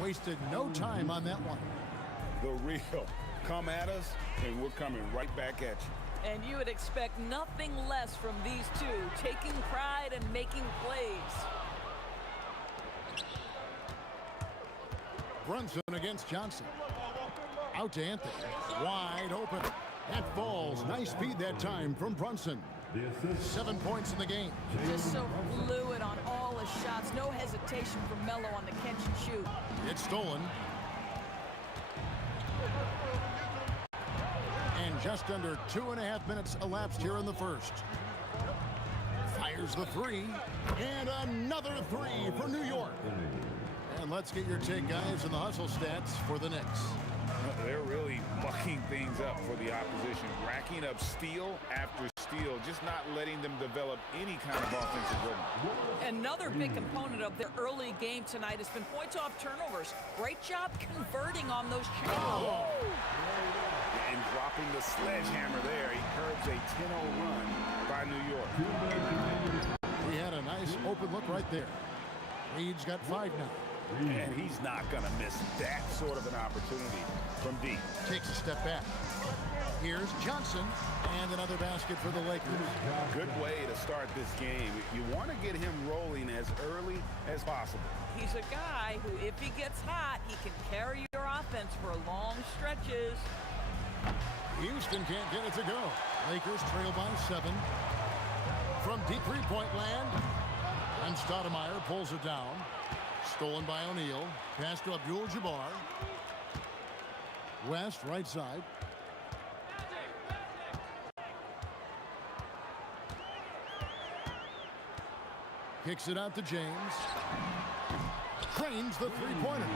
Wasted no time on that one. The real. Come at us, and we're coming right back at you. And you would expect nothing less from these two, taking pride and making plays. Brunson against Johnson. Out to Anthony. Wide open. That falls. Nice speed that time from Brunson. 7 points in the game. Just so fluid on all his shots. No hesitation from Melo on the catch and shoot. It's stolen. And just under 2.5 minutes elapsed here in the first. Fires the 3. And another 3 for New York. And let's get your take, guys, on the hustle stats for the Knicks. They're really mucking things up for the opposition, racking up steal after steal, just not letting them develop any kind of offensive rhythm. Another big component of their early game tonight has been points off turnovers. Great job converting on those chances. And dropping the sledgehammer there, he curbs a 10-0 run by New York. He had a nice open look right there. Reed's got 5 now. And he's not going to miss that sort of an opportunity from deep. Takes a step back. Here's Johnson, and another basket for the Lakers. Good way to start this game. You want to get him rolling as early as possible. He's a guy who, if he gets hot, he can carry your offense for long stretches. Houston can't get it to go. Lakers trail by 7. From deep 3-point land, and Stoudemire pulls it down. Stolen by O'Neal. Pass to Abdul-Jabbar. West, right side. Kicks it out to James. Cranes the 3-pointer.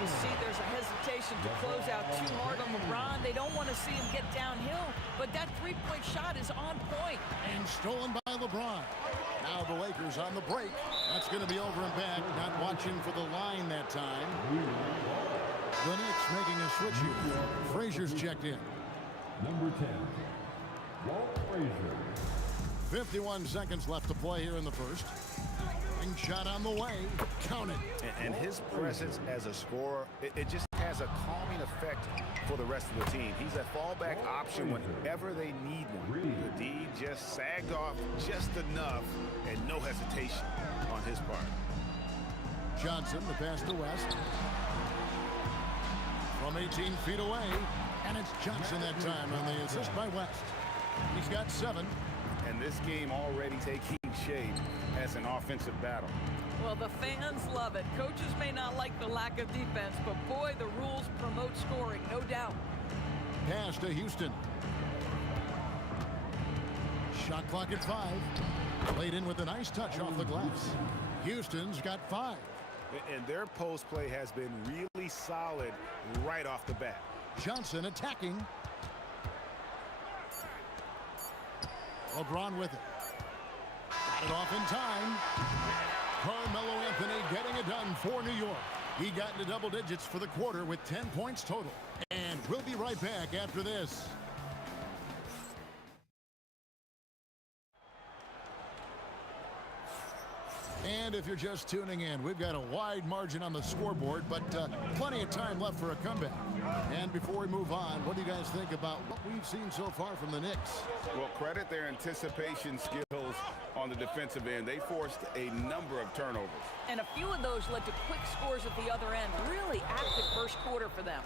You see there's a hesitation to close out too hard on LeBron. They don't want to see him get downhill, but that 3-point shot is on point. And stolen by LeBron. Now the Lakers on the break. That's going to be over and back. Not watching for the line that time. The Knicks making a switch here. Frazier's checked in. Number 10, Walt Frazier. 51 seconds left to play here in the first. Ring shot on the way. Count it. And his presence as a scorer, it just has a calming effect for the rest of the team. He's a fallback option whenever they need one. The D just sagged off just enough and no hesitation on his part. Johnson, the pass to West. From 18 feet away. And it's Johnson that time on the assist by West. He's got 7. And this game already taking shape as an offensive battle. Well, the fans love it. Coaches may not like the lack of defense, but boy, the rules promote scoring, no doubt. Pass to Houston. Shot clock at 5. Played in with a nice touch off the glass. Houston's got 5. And their post play has been really solid right off the bat. Johnson attacking. LeBron with it. Got it off in time. Carmelo Anthony getting it done for New York. He got into double digits for the quarter with 10 points total. And we'll be right back after this. And if you're just tuning in, we've got a wide margin on the scoreboard, but plenty of time left for a comeback. And before we move on, what do you guys think about what we've seen so far from the Knicks? Well, credit their anticipation skills on the defensive end. They forced a number of turnovers. And a few of those led to quick scores at the other end. Really active first quarter for them.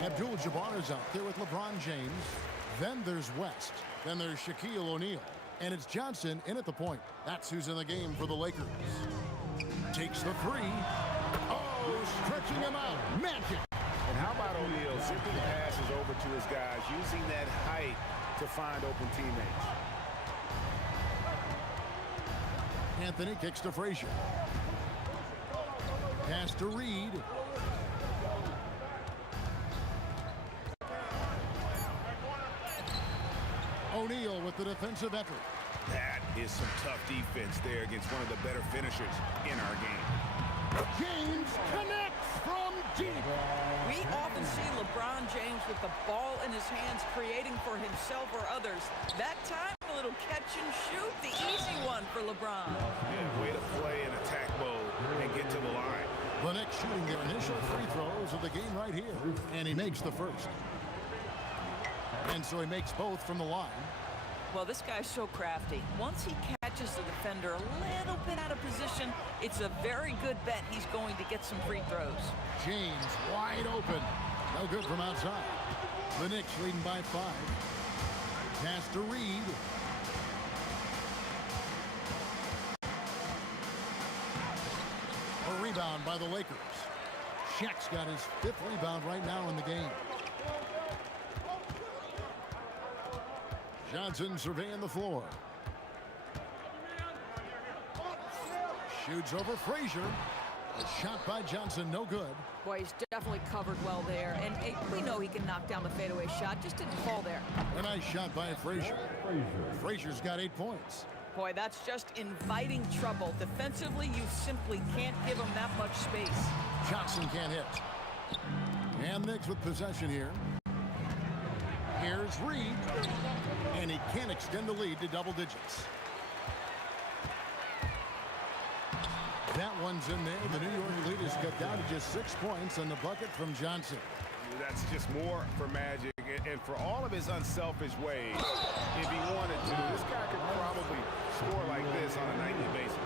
Abdul-Jabbar is out there with LeBron James. Then there's West. Then there's Shaquille O'Neal. And it's Johnson in at the point. That's who's in the game for the Lakers. Takes the 3. Oh, stretching him out. Magic. And how about O'Neal zipping passes over to his guys, using that height to find open teammates. Anthony kicks to Frazier. Pass to Reed. O'Neal with the defensive effort. That is some tough defense there against one of the better finishers in our game. James connects from deep. We often see LeBron James with the ball in his hands, creating for himself or others. That time, a little catch and shoot, the easy one for LeBron. Yeah, way to play in attack mode and get to the line. The Knicks shooting their initial free throws of the game right here. And he makes the first. And so he makes both from the line. Well, this guy's so crafty. Once he catches the defender a little bit out of position, it's a very good bet he's going to get some free throws. James wide open. No good from outside. The Knicks leading by 5. Pass to Reed. A rebound by the Lakers. Shaq's got his 5th rebound right now in the game. Johnson surveying the floor. Shoots over Frazier. A shot by Johnson, no good. Boy, he's definitely covered well there. And we know he can knock down the fadeaway shot. Just didn't fall there. A nice shot by Frazier. Frazier's got 8 points. Boy, that's just inviting trouble. Defensively, you simply can't give him that much space. Johnson can't hit. And Knicks with possession here. Here's Reed. And he can't extend the lead to double digits. That one's in there. The New York lead is cut down to just 6 points on the bucket from Johnson. That's just more for Magic. And for all of his unselfish ways, if he wanted to, this guy could probably score like this on a nightly basis.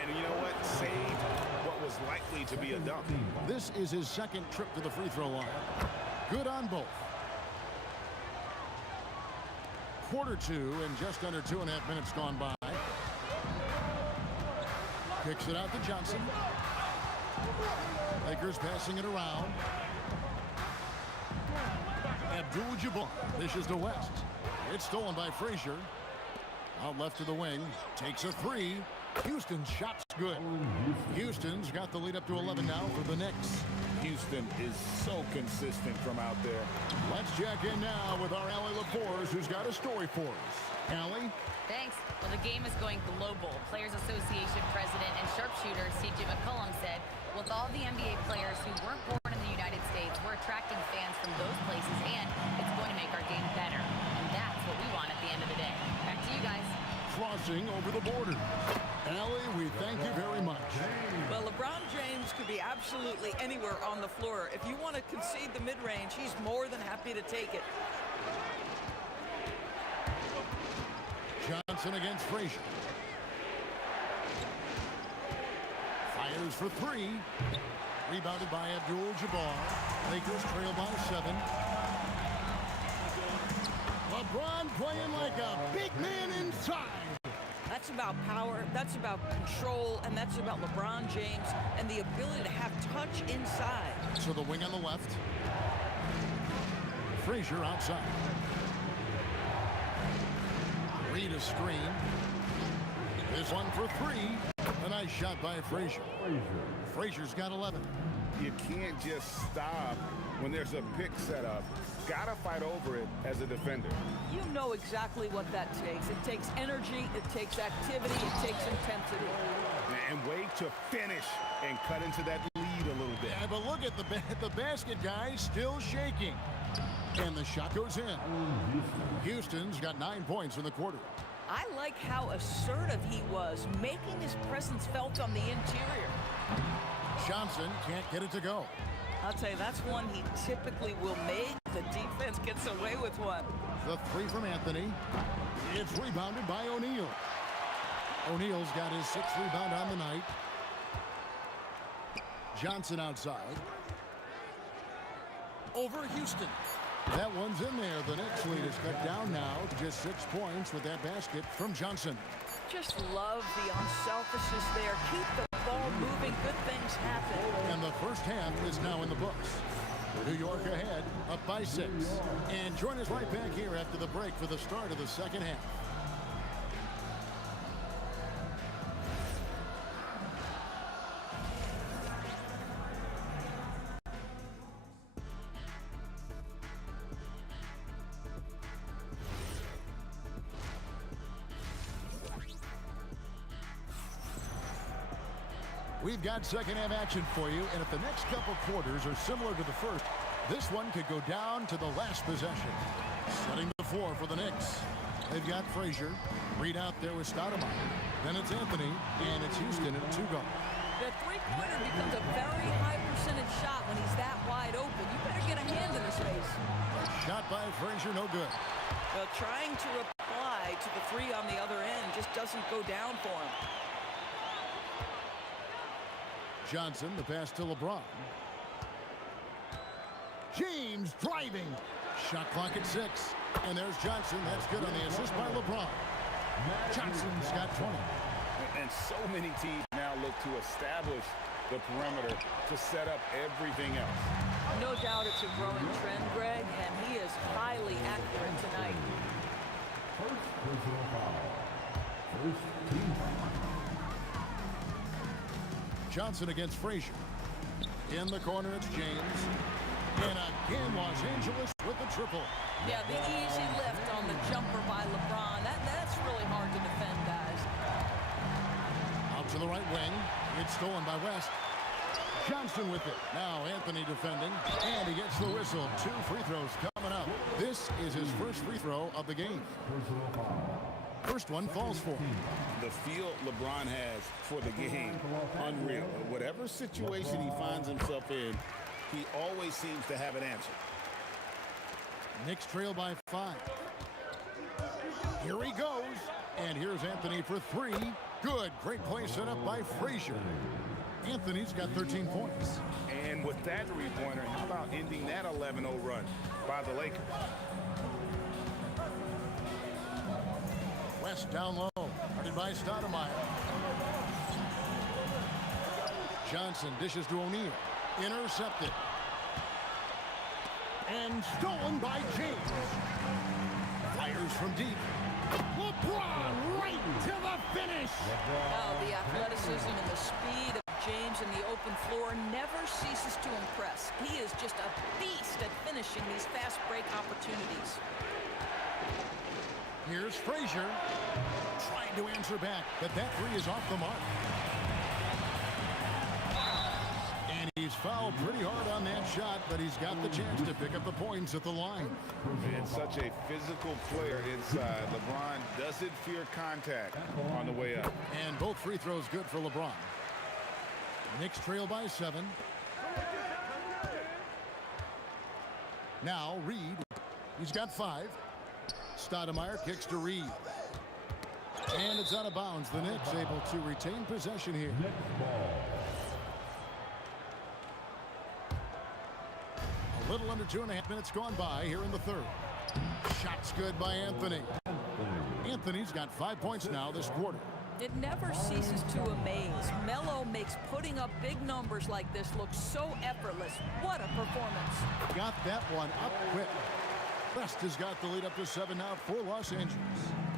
And you know what? Saved what was likely to be a dunk. This is his 2nd trip to the free throw line. Good on both. Quarter 2 and just under 2.5 minutes gone by. Kicks it out to Johnson. Lakers passing it around. Abdul-Jabbar dishes to West. It's stolen by Frazier. Out left to the wing. Takes a 3. Houston's shot's good. Houston's got the lead up to 11 now for the Knicks. Houston is so consistent from out there. Let's check in now with our Allie LaForce, who's got a story for us. Allie? Thanks. Well, the game is going global. Players Association President and sharpshooter C.J. McCollum said, with all the NBA players who weren't born in the United States, we're attracting fans from those places, and it's going to make our game better. And that's what we want at the end of the day. Back to you guys. Crossing over the border. Allie, we thank you very much. Well, LeBron James could be absolutely anywhere on the floor. If you want to concede the mid-range, he's more than happy to take it. Johnson against Frazier. Fires for 3. Rebounded by Abdul-Jabbar. Lakers trail by 7. LeBron playing like a big man inside. That's about power, that's about control, and that's about LeBron James and the ability to have touch inside. So the wing on the left. Frazier outside. Reed a screen. This one for three. A nice shot by Frazier. Frazier's got 11. You can't just stop when there's a pick set up. Gotta fight over it as a defender. You know exactly what that takes. It takes energy, it takes activity, it takes intensity. And way to finish and cut into that lead a little bit. Yeah, but look at the basket, guys, still shaking. And the shot goes in. Houston's got 9 points in the quarter. I like how assertive he was, making his presence felt on the interior. Johnson can't get it to go. I'll tell you, that's one he typically will make. The defense gets away with one. The three from Anthony. It's rebounded by O'Neal. O'Neal's got his 6th rebound on the night. Johnson outside. Over Houston. That one's in there. The Knicks lead is cut down now to just 6 points with that basket from Johnson. Just love the unselfishness there. Keep the ball moving. Good things happen. And the first half is now in the books. New York ahead, up by 6. And join us right back here after the break for the start of the second half. We've got second half action for you, and if the next couple quarters are similar to the first, this one could go down to the last possession. Setting the floor for the Knicks. They've got Frazier. Reed out there with Stoudemire. Then it's Anthony, and it's Houston at 2-guard. The three-pointer becomes a very high percentage shot when he's that wide open. You better get a hand in his face. Shot by Frazier, no good. Well, trying to reply to the three on the other end just doesn't go down for him. Johnson, the pass to LeBron. James driving. Shot clock at 6. And there's Johnson. That's good on the assist by LeBron. Johnson's got 20. And so many teams now look to establish the perimeter to set up everything else. No doubt it's a growing trend, Greg, and he is highly accurate tonight. First personal foul. First team foul. Johnson against Frazier. In the corner, it's James. And again, Los Angeles with the triple. Yeah, the easy lift on the jumper by LeBron. That's really hard to defend, guys. Out to the right wing. It's stolen by West. Johnson with it. Now Anthony defending. And he gets the whistle. 2 free throws coming up. This is his first free throw of the game. First one falls for him. The feel LeBron has for the game, unreal. Whatever situation he finds himself in, he always seems to have an answer. Knicks trail by 5. Here he goes. And here's Anthony for 3. Good. Great play set up by Frazier. Anthony's got 13 points. And with that three-pointer, how about ending that 11-0 run by the Lakers? West down low, guarded by Stoudemire. Johnson dishes to O'Neal. Intercepted. And stolen by James. Fires from deep. LeBron right to the finish. Oh, the athleticism and the speed of James in the open floor never ceases to impress. He is just a beast at finishing these fast break opportunities. Here's Frazier trying to answer back, but that three is off the mark. And he's fouled pretty hard on that shot, but he's got the chance to pick up the points at the line. And such a physical player inside. LeBron doesn't fear contact on the way up. And both free throws good for LeBron. Knicks trail by 7. Now Reed, he's got 5. Stoudemire kicks to Reed. And it's out of bounds. The Knicks able to retain possession here. A little under 2.5 minutes gone by here in the third. Shots good by Anthony. Anthony's got 5 points now this quarter. It never ceases to amaze. Melo makes putting up big numbers like this look so effortless. What a performance. Got that one up quick. West has got the lead up to 7 now for Los Angeles.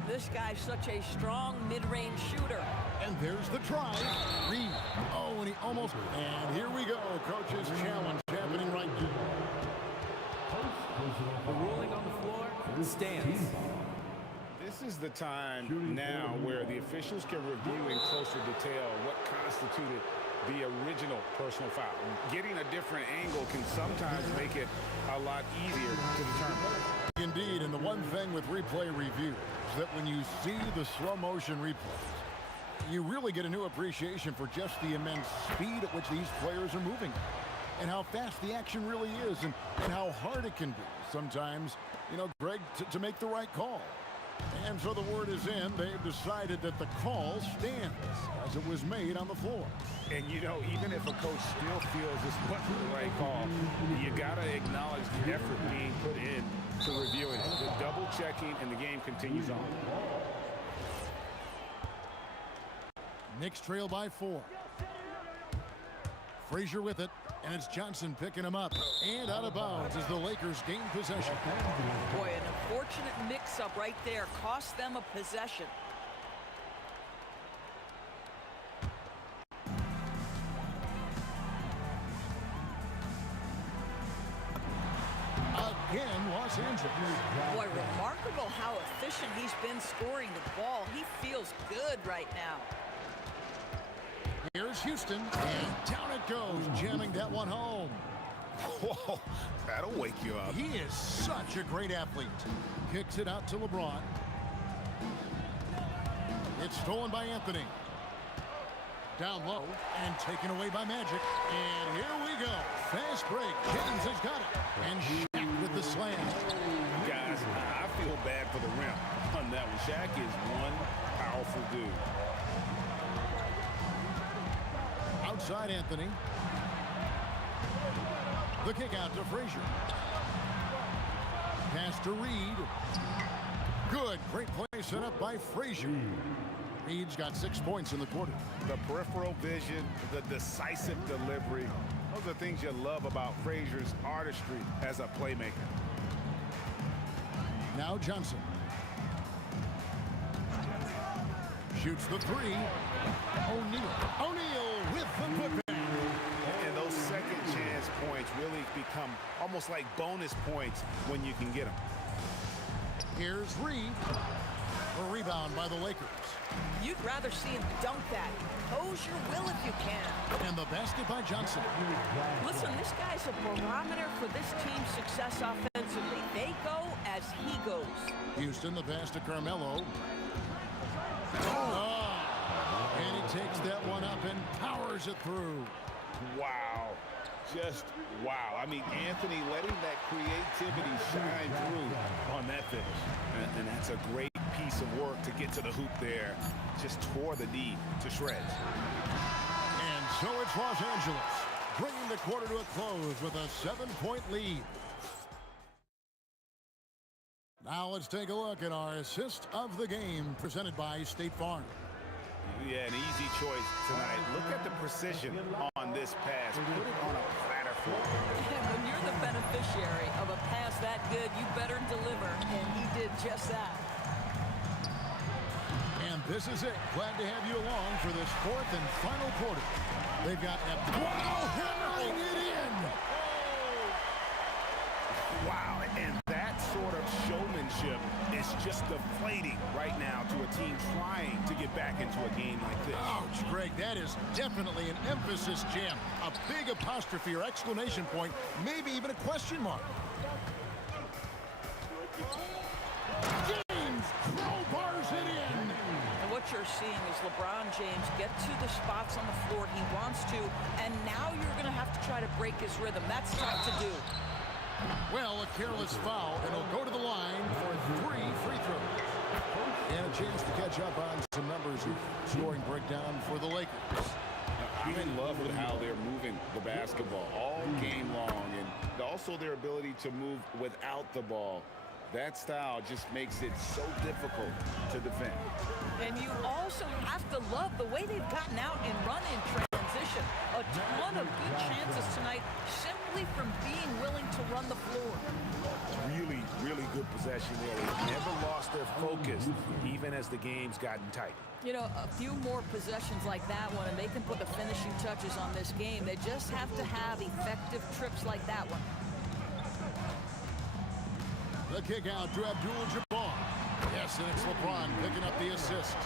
This guy's such a strong mid-range shooter. And there's the try. Reed. Oh, and he almost... And here we go. Coach's challenge happening right here. The ruling on the floor stands. This is the time now where the officials can review in closer detail what constituted the original personal foul. Getting a different angle can sometimes make it a lot easier to determine. Indeed, and the one thing with replay review is that when you see the slow motion replays, you really get a new appreciation for just the immense speed at which these players are moving and how fast the action really is and how hard it can be sometimes, Greg, to make the right call. And so the word is in. They've decided that the call stands as it was made on the floor. And, even if a coach still feels this wasn't the right call, you got to acknowledge the effort being put in to reviewing it. The double checking, and the game continues on. Knicks trail by 4. Frazier with it, and it's Johnson picking him up. And out of bounds as the Lakers gain possession. Boy, an unfortunate mix-up right there. Cost them a possession. Again, Los Angeles. Boy, remarkable how efficient he's been scoring the ball. He feels good right now. Here's Houston, and down it goes, jamming that one home. Whoa, that'll wake you up. He is such a great athlete. Kicks it out to LeBron. It's stolen by Anthony. Down low, and taken away by Magic. And here we go. Fast break. James has got it. And Shaq with the slam. Guys, I feel bad for the rim on that one. Shaq is one powerful dude. Outside Anthony. The kick out to Frazier. Pass to Reed. Good. Great play set up by Frazier. Reed's got 6 points in the quarter. The peripheral vision, the decisive delivery. Those are things you love about Frazier's artistry as a playmaker. Now Johnson. Shoots the 3. O'Neal with the putback. And those second chance points really become almost like bonus points when you can get them. Here's Reed. A rebound by the Lakers. You'd rather see him dunk that. Pose your will if you can. And the basket by Johnson. Listen, this guy's a barometer for this team's success offensively. They go as he goes. Houston, the pass to Carmelo. And he takes that one up and powers it through. Wow. Just wow. I mean, Anthony letting that creativity shine through on that finish. And that's a great piece of work to get to the hoop there. Just tore the D to shreds. And so it's Los Angeles, bringing the quarter to a close with a 7-point lead. Now let's take a look at our assist of the game presented by State Farm. Yeah, an easy choice tonight. Look at the precision on this pass. Put it on a platter for him. And when you're the beneficiary of a pass that good, you better deliver, and he did just that. And this is it. Glad to have you along for this 4th and final quarter. They've got hammering it in. Wow, and that sort of showmanship is just deflating right now to a team trying to get back into a game like this. Ouch, Greg, that is definitely an emphasis jam. A big apostrophe or exclamation point, maybe even a question mark. James crowbars it in. And what you're seeing is LeBron James get to the spots on the floor he wants to, and now you're going to have to try to break his rhythm. That's tough to do. Well, a careless foul, and he'll go to the line for 3 free throws. And a chance to catch up on some numbers of scoring breakdown for the Lakers. I'm in love with how they're moving the basketball all game long, and also their ability to move without the ball. That style just makes it so difficult to defend. And you also have to love the way they've gotten out and run in transition. A ton of good chances tonight simply from being willing to run the floor. Really really good possession there. They never lost their focus, even as the game's gotten tight. You know, a few more possessions like that one, and they can put the finishing touches on this game. They just have to have effective trips like that one. The kick out to Abdul-Jabbar. Yes, and it's LeBron picking up the assist.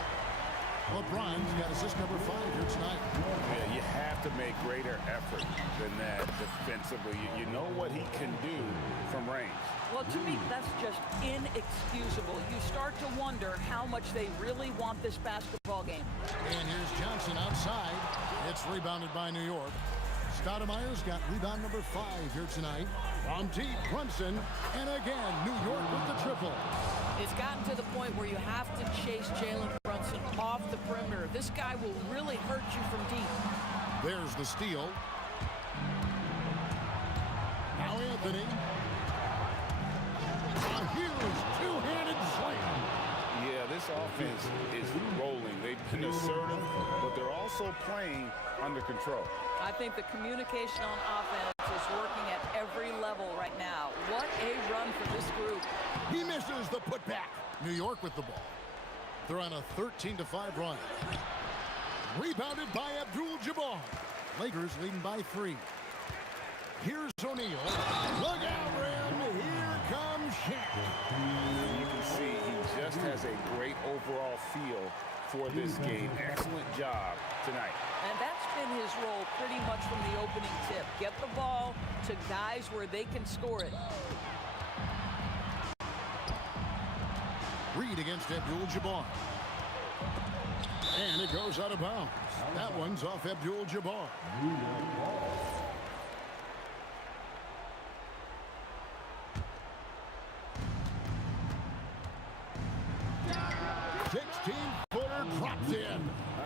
LeBron's got assist number 5 here tonight. Yeah, you have to make greater effort than that defensively. You know what he can do from range. Well, to me, that's just inexcusable. You start to wonder how much they really want this basketball game. And here's Johnson outside. It's rebounded by New York. Stoudemire's got rebound number 5 here tonight. On deep, Brunson, and again, New York with the triple. It's gotten to the point where you have to chase Jalen Brunson off the perimeter. This guy will really hurt you from deep. There's the steal. Now Anthony. A huge two-handed slam. Yeah, this offense is rolling. They've been assertive, but they're also playing under control. I think the communication on offense is working at every level right now. What a run for this group. He misses the putback. New York with the ball. They're on a 13-5 run. Rebounded by Abdul-Jabbar. Lakers leading by 3. Here's O'Neal. Look out, Rim. Here comes Shaq. You can see he just has a great overall feel for this game. Excellent job tonight. And that's been his role pretty much from the opening tip. Get the ball to guys where they can score it. Reed against Abdul-Jabbar. And it goes out of bounds. That one's off Abdul-Jabbar. 16-footer dropped in.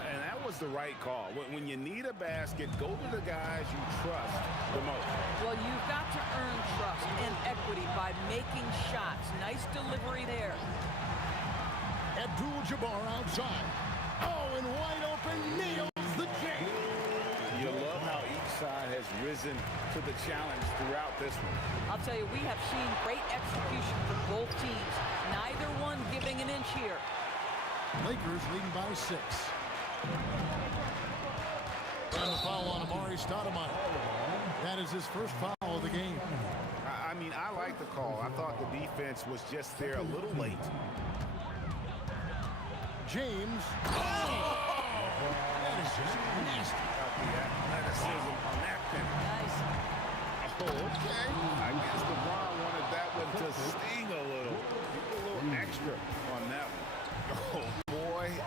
And that was the right call. When you need a basket, go to the guys you trust the most. Well, you've got to earn trust and equity by making shots. Nice delivery there. Abdul-Jabbar outside. Oh, and wide open, nails the jam. You love how each side has risen to the challenge throughout this one. I'll tell you, we have seen great execution from both teams. Neither one giving an inch here. Lakers leading by 6. And the foul on Amari Stoudemire. That is his first foul of the game. I mean, I like the call. I thought the defense was just there a little late. James. Oh! That is just nasty. The athleticism on that pin. Nice. Oh, okay. I guess LeBron wanted that one to sting a little. A little extra on that one.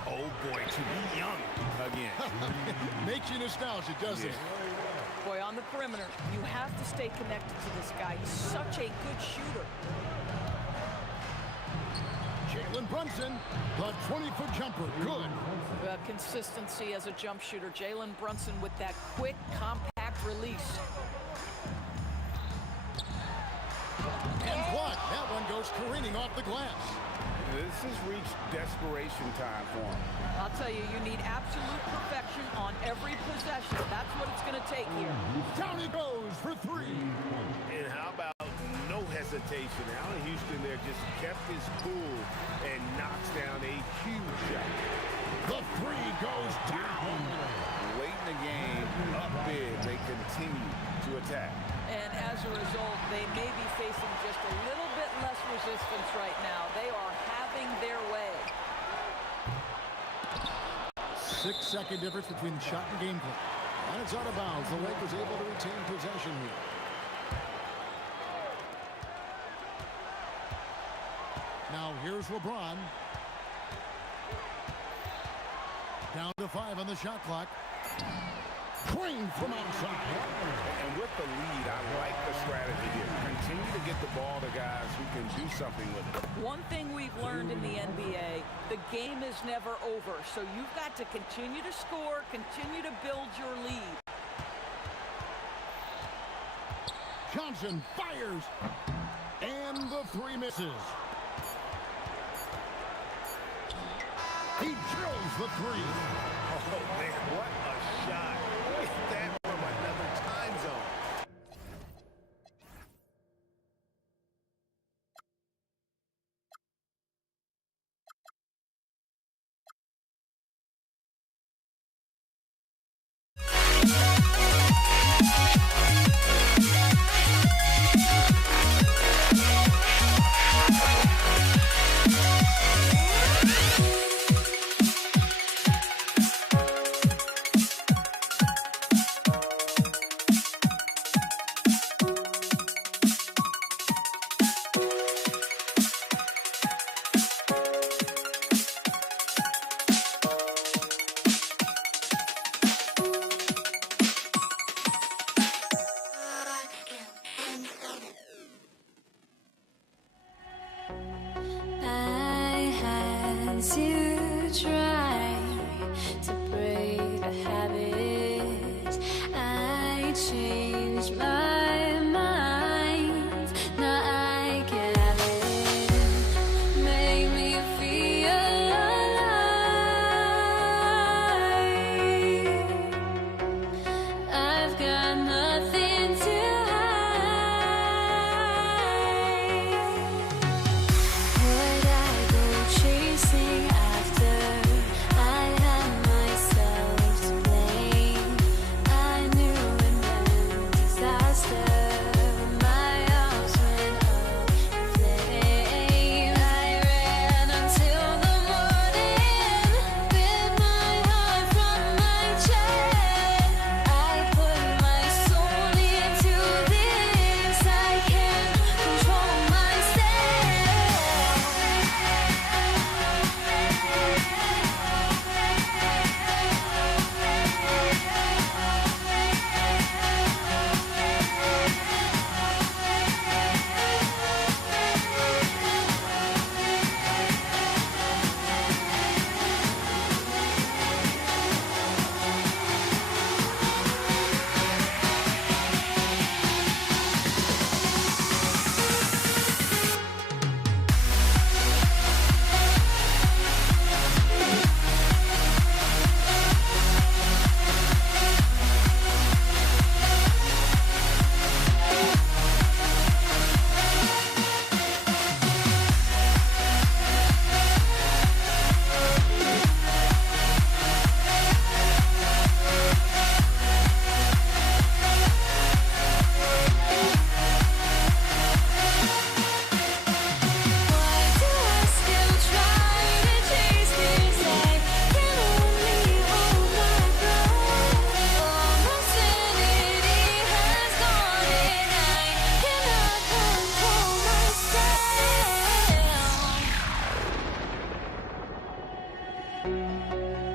Oh boy, to be young again. Makes you nostalgic, doesn't it? Boy, on the perimeter, you have to stay connected to this guy. He's such a good shooter. Jalen Brunson, the 20-foot jumper, good. Consistency as a jump shooter. Jalen Brunson with that quick, compact release. And what? That one goes careening off the glass. This has reached desperation time for him. I'll tell you, you need absolute perfection on every possession. That's what it's going to take here. Down he goes for 3. And how about no hesitation? Allen Houston there just kept his cool and knocks down a huge shot. The 3 goes down. Late in the game, up big, they continue to attack. And as a result, they may be facing just a little bit less resistance right now. They are having their way. 6-second difference between the shot and gameplay. And it's out of bounds. The Lakers able to retain possession here. Now here's LeBron. Down to 5 on the shot clock. Green from outside. And with the lead, I like the strategy here. Continue to get the ball to guys who can do something with it. One thing we've learned in the NBA, the game is never over. So you've got to continue to score, continue to build your lead. Johnson fires. And the 3 misses. He drills the 3. Oh, man, what a shot. Look at that from another time zone. once you try to break a habit, I changed my mind. Now I can have it. Make me feel alive. I've got nothing to would I go chasing after I had myself to blame? I knew it meant disaster. My arms went up in flame. I ran until the morning, bit my heart from my chest. I put my soul into this. I can't control myself.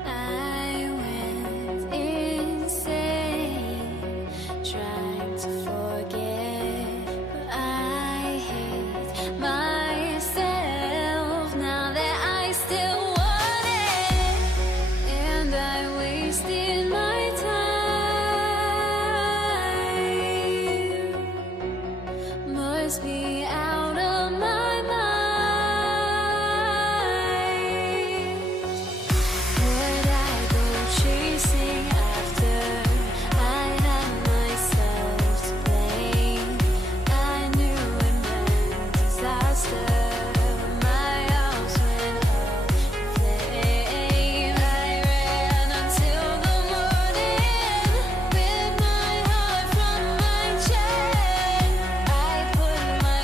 I went insane, trying to forget, but I hate myself now that I still want it, and I wasted my time. Must be out of my mind. Would I go chasing after I had myself to blame? I knew it meant disaster. My arms went up in flame. I ran until the morning, bit my heart from my chest. I put my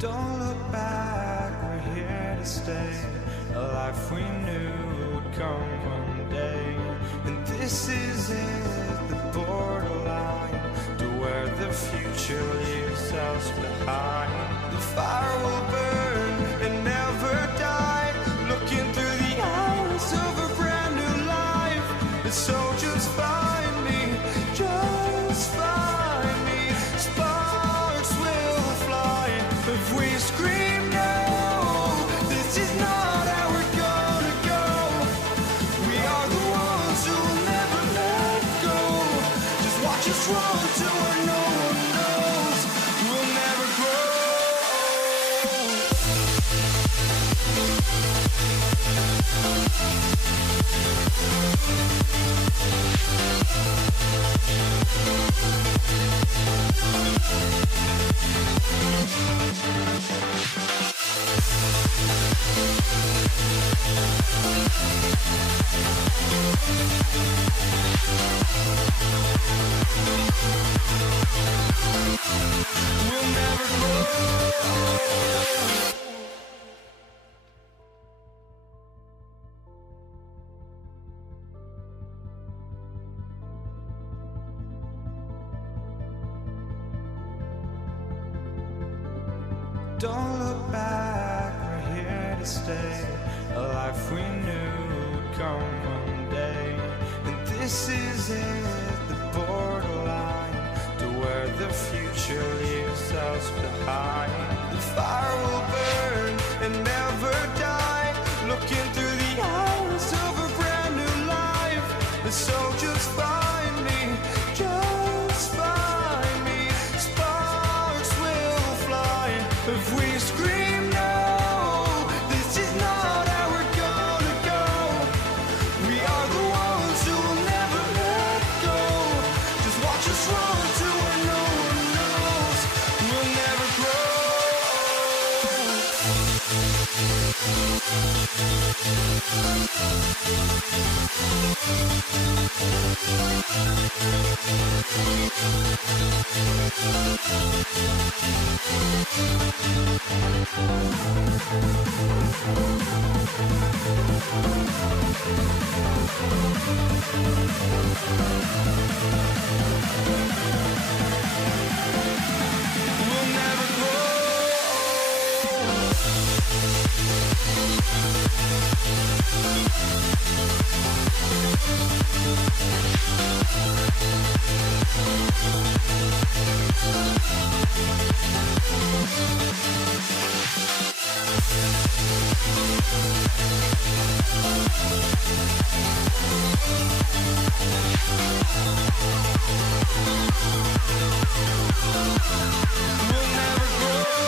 Don't look back, we're here to stay. A life we knew would come one day. And this is it, the borderline to where the future leaves us behind. The fire will burn and never die, looking through the eyes of a brand new life. And so just find me, just find me. Sparks will fly if we scream no, this is not how we're gonna go. We are the ones who will never let go. Just watch us run to where no one knows. We'll never grow. We'll never grow. Don't look back, we're here to stay. A life we knew would come one day. And this is it, the borderline to where the future leaves us behind. The fire will burn and never die, looking through the eyes of a brand new life. And so just find me, just find me. Sparks will fly if we scream no, this is not how we're gonna go. We are the ones who will never let go. Just watch us run to where no one knows. We'll never grow. We'll never grow. We'll never grow.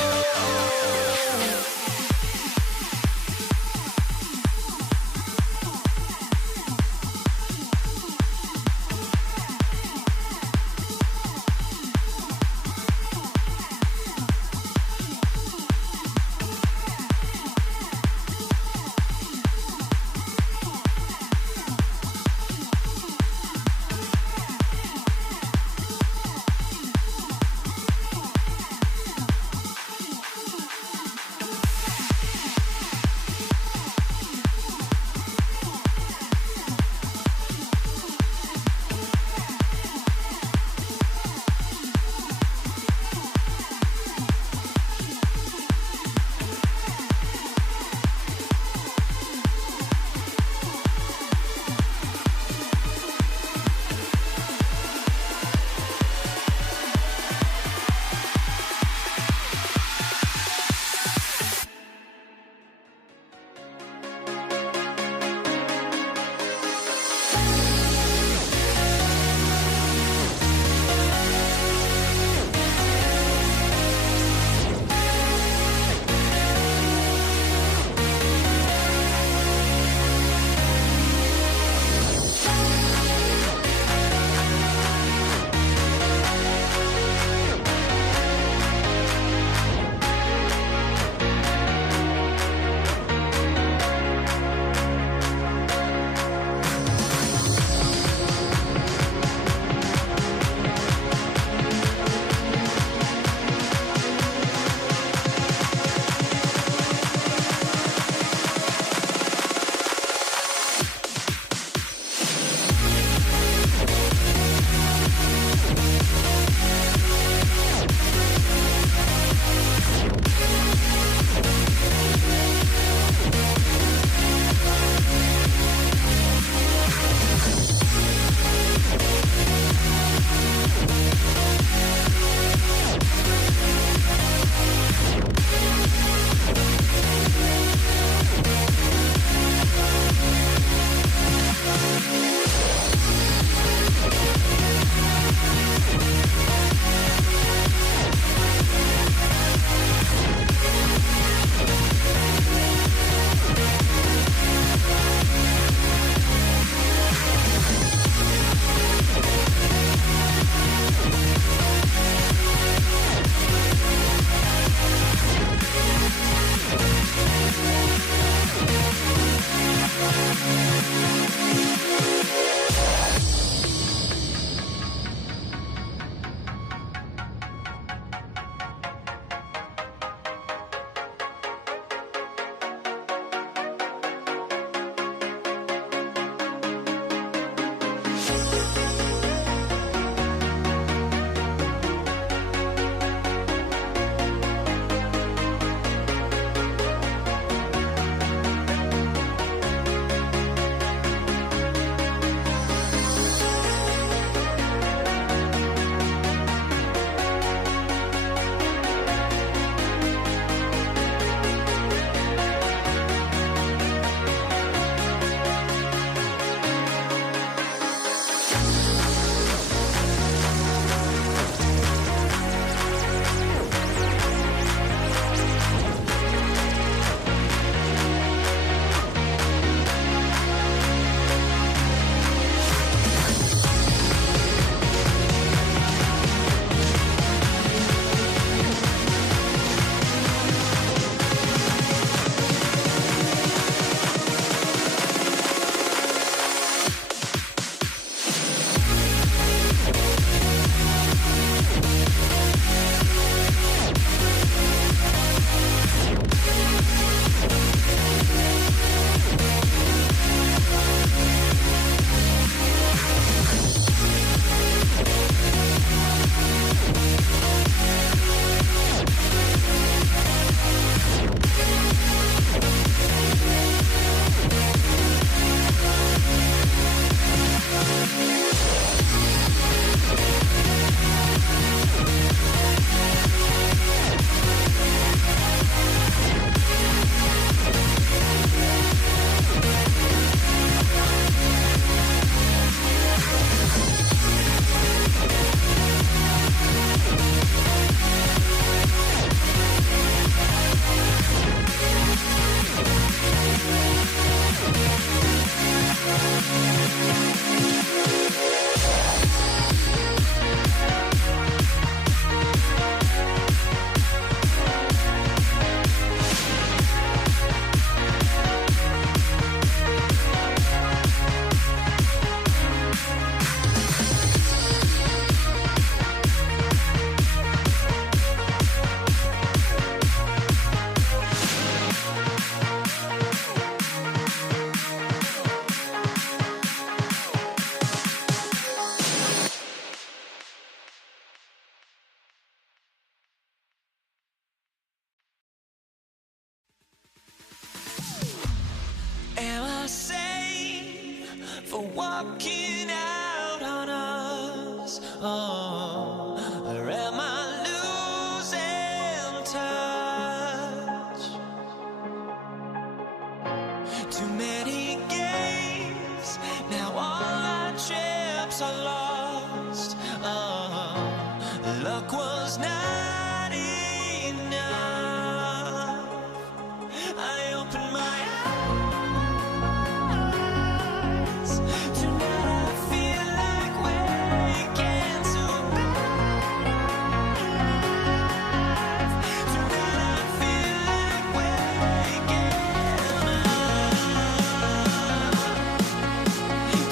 Too many games, now all our chips are lost. Luck was not enough. I opened my eyes. Tonight I feel like waking to a better life. Tonight I feel like waking up.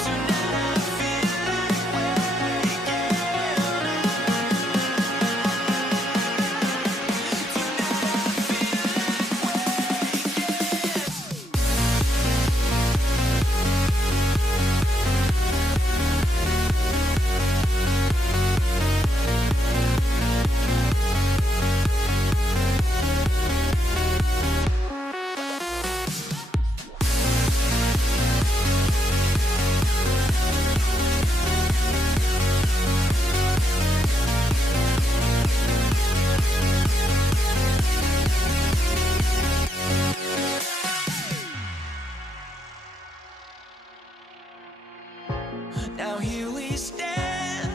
Tonight I feel like waking Now here we stand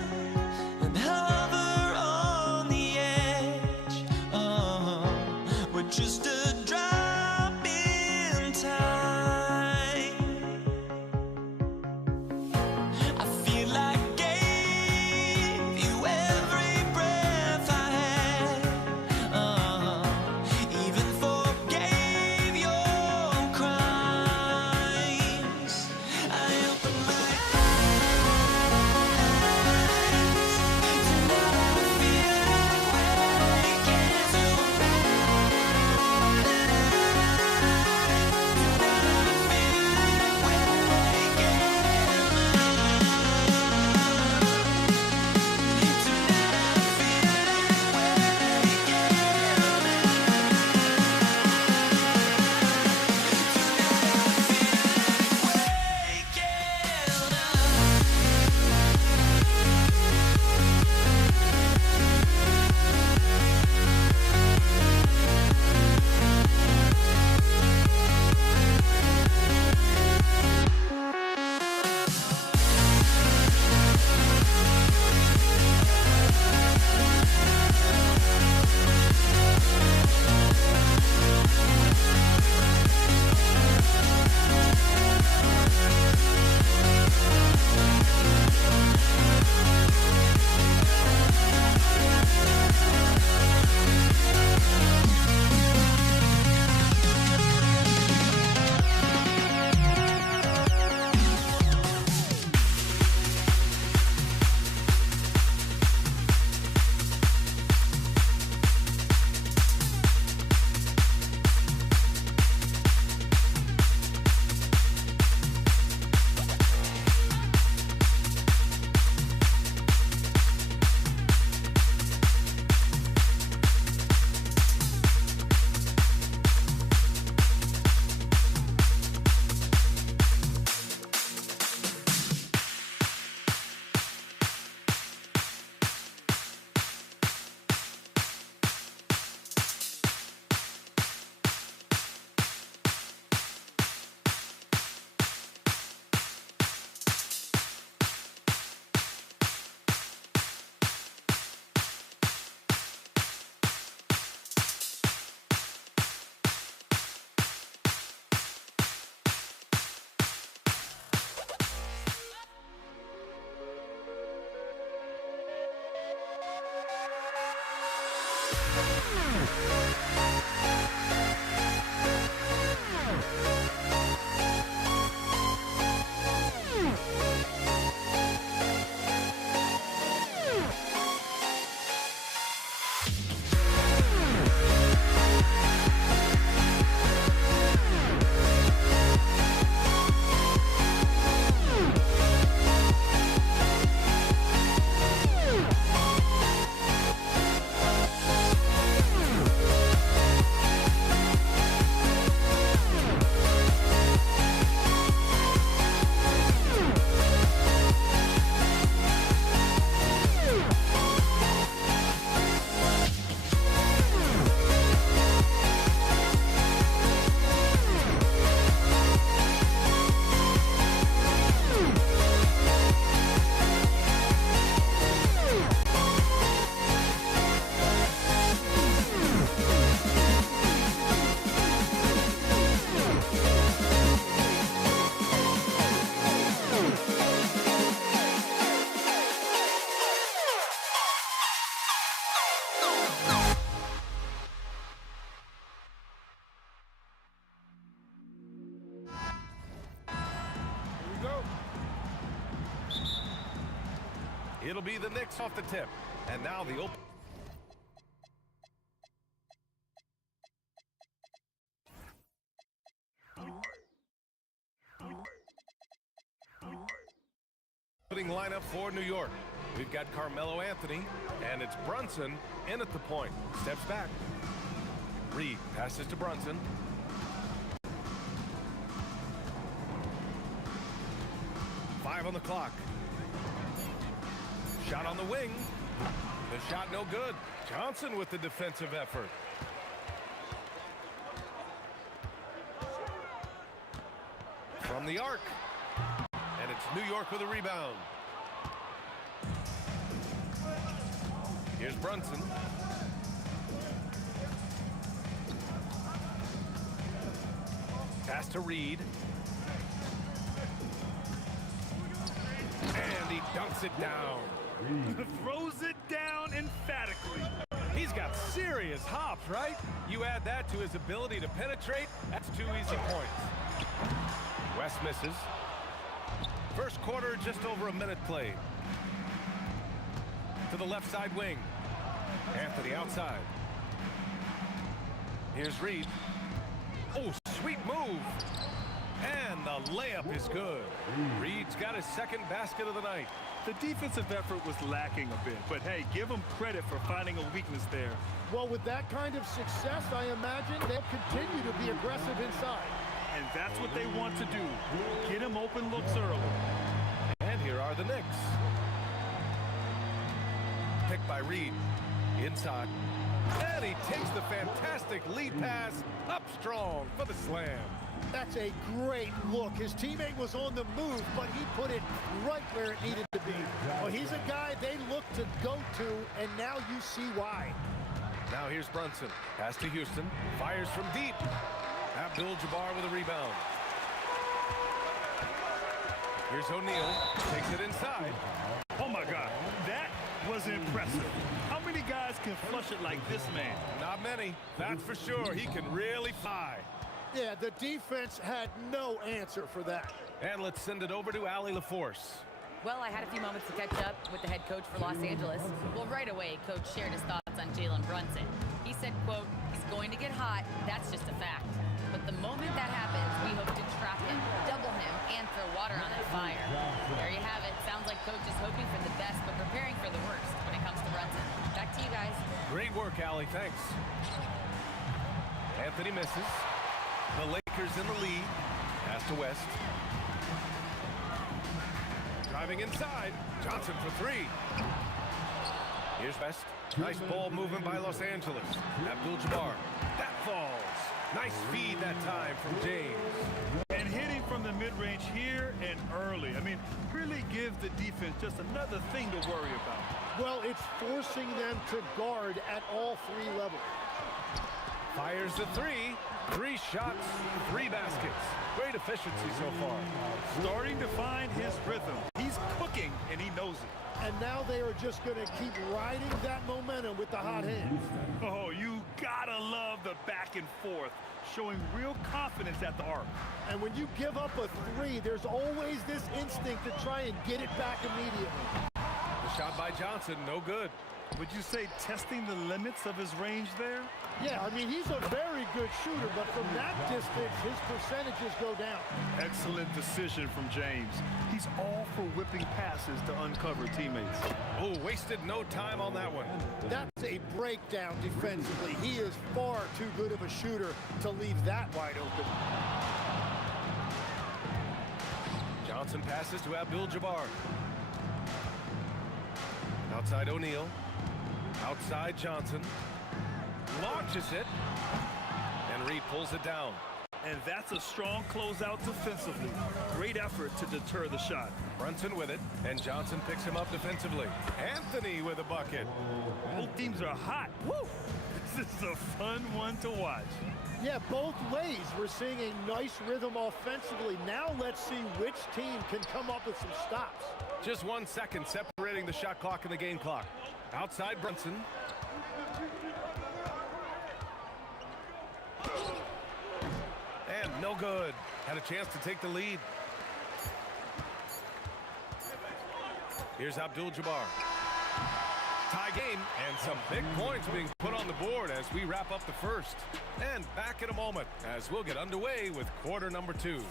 and hover on the edge. We're just a drop in time. I feel like gave you every breath I had. Even forgave your crimes. I opened my eyes. Tonight I feel like waking to a better life. It'll be the Knicks off the tip. And now the open. Opening lineup for New York. We've got Carmelo Anthony, and it's Brunson in at the point. Steps back. Reed passes to Brunson. Five on the clock. Shot on the wing. The shot no good. Johnson with the defensive effort. From the arc. And it's New York with a rebound. Here's Brunson. Pass to Reed. And he dunks it down. Throws it down emphatically. He's got serious hops, right? You add that to his ability to penetrate, that's 2 easy points. West misses. First quarter, just over a minute played. To the left side wing. Anthony outside. Here's Reed. Oh, sweet move. And the layup is good. Reed's got his second basket of the night. The defensive effort was lacking a bit, but hey, give them credit for finding a weakness there. Well, with that kind of success, I imagine they'll continue to be aggressive inside. And that's what they want to do. Get him open looks early. And here are the Knicks. Picked by Reed. Inside. And he takes the fantastic lead pass up strong for the slam. That's a great look. His teammate was on the move, but he put it right where it needed to be. Well, he's a guy they look to go to, and now you see why. Now here's Brunson. Pass to Houston. Fires from deep. Abdul-Jabbar with a rebound. Here's O'Neal. Takes it inside. Oh, my God. That was impressive. How many guys can flush it like this man? Not many. That's for sure. He can really fly. Yeah, the defense had no answer for that. And let's send it over to Allie LaForce. Well, I had a few moments to catch up with the head coach for Los Angeles. Well, right away, Coach shared his thoughts on Jalen Brunson. He said, quote, he's going to get hot. That's just a fact. But the moment that happens, we hope to trap him, double him, and throw water on that fire. There you have it. Sounds like Coach is hoping for the best, but preparing for the worst when it comes to Brunson. Back to you guys. Great work, Allie. Thanks. Anthony misses. The Lakers in the lead. Pass to West. Driving inside. Johnson for three. Here's West. Nice ball movement by Los Angeles. Abdul-Jabbar. That falls. Nice feed that time from James. And hitting from the mid-range here and early. I mean, really give the defense just another thing to worry about. Well, it's forcing them to guard at all three levels. Fires the three. 3 shots, 3 baskets. Great efficiency so far. Starting to find his rhythm. He's cooking, and he knows it. And now they are just going to keep riding that momentum with the hot hand. Oh, you gotta love the back and forth, showing real confidence at the arc. And when you give up a 3, there's always this instinct to try and get it back immediately. The shot by Johnson, no good. Would you say testing the limits of his range there? Yeah, I mean, he's a very good shooter, but from that distance, his percentages go down. Excellent decision from James. He's all for whipping passes to uncover teammates. Oh, wasted no time on that one. That's a breakdown defensively. He is far too good of a shooter to leave that wide open. Johnson passes to Abdul-Jabbar. Outside O'Neal. Outside Johnson. Launches it. And Reed pulls it down. And that's a strong closeout defensively. Great effort to deter the shot. Brunson with it, and Johnson picks him up defensively. Anthony with a bucket. Both teams are hot. Woo! This is a fun one to watch. Yeah, both ways. We're seeing a nice rhythm offensively. Now let's see which team can come up with some stops. Just 1 second separating the shot clock and the game clock. Outside Brunson. And no good. Had a chance to take the lead. Here's Abdul-Jabbar. Tie game and some big points being put on the board as we wrap up the first. And back in a moment as we'll get underway with quarter number 2.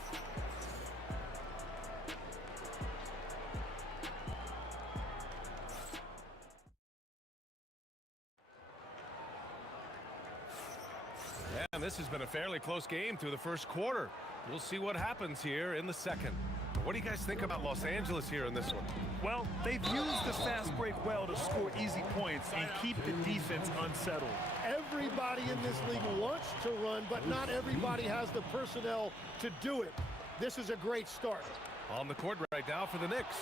And this has been a fairly close game through the first quarter. We'll see what happens here in the second. What do you guys think about Los Angeles here in this one? Well, they've used the fast break well to score easy points and keep the defense unsettled. Everybody in this league wants to run, but not everybody has the personnel to do it. This is a great start. On the court right now for the Knicks.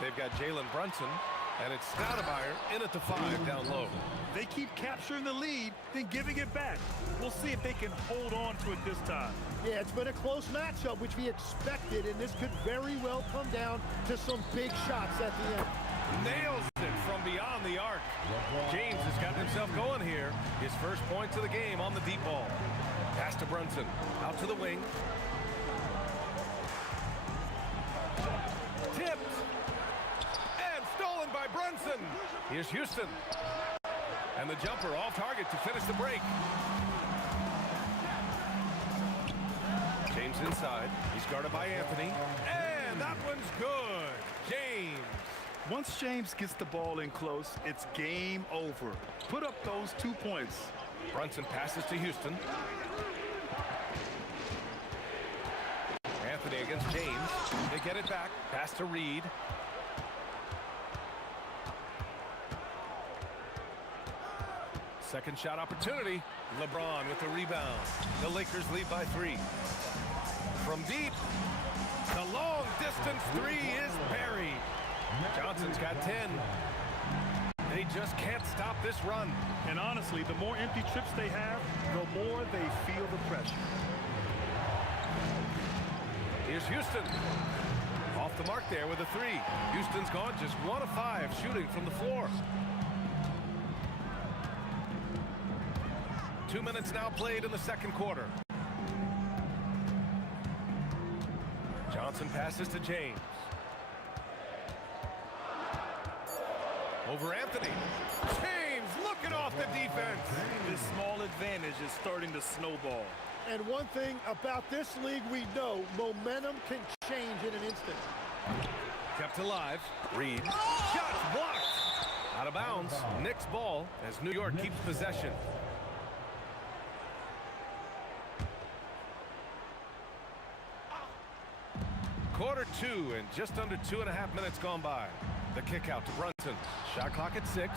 They've got Jalen Brunson, and it's Stoudemire in at the 5 down low. They keep capturing the lead, then giving it back. We'll see if they can hold on to it this time. Yeah, it's been a close matchup, which we expected, and this could very well come down to some big shots at the end. Nails it from beyond the arc. James has gotten himself going here. His first points of the game on the deep ball. Pass to Brunson. Out to the wing. Tipped. And stolen by Brunson. Here's Houston. And the jumper off target to finish the break. James inside. He's guarded by Anthony. And that one's good. James. Once James gets the ball in close, it's game over. Put up those 2 points. Brunson passes to Houston. Anthony against James. They get it back. Pass to Reed. Second shot opportunity. LeBron with the rebound. The Lakers lead by 3. From deep, the long distance 3 is buried. Johnson's got 10. They just can't stop this run. And honestly, the more empty trips they have, the more they feel the pressure. Here's Houston. Off the mark there with a 3. Houston's gone just 1 of 5 shooting from the floor. 2 minutes now played in the second quarter. Johnson passes to James. Over Anthony. James looking off the defense. This small advantage is starting to snowball. And one thing about this league we know, momentum can change in an instant. Kept alive. Reed. Shots blocked. Out of bounds. Knicks ball as New York keeps possession. Quarter 2 and just under 2.5 minutes gone by. The kick out to Brunson. Shot clock at 6.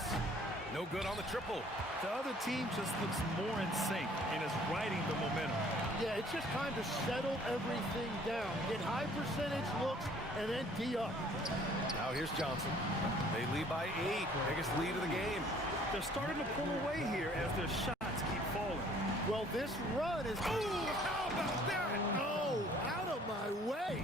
No good on the triple. The other team just looks more in sync and is riding the momentum. Yeah, it's just time to settle everything down. Get high percentage looks and then D up. Now here's Johnson. They lead by 8. Biggest lead of the game. They're starting to pull away here as their shots keep falling. Well, this run is... Ooh, how about that? Oh, out of my way.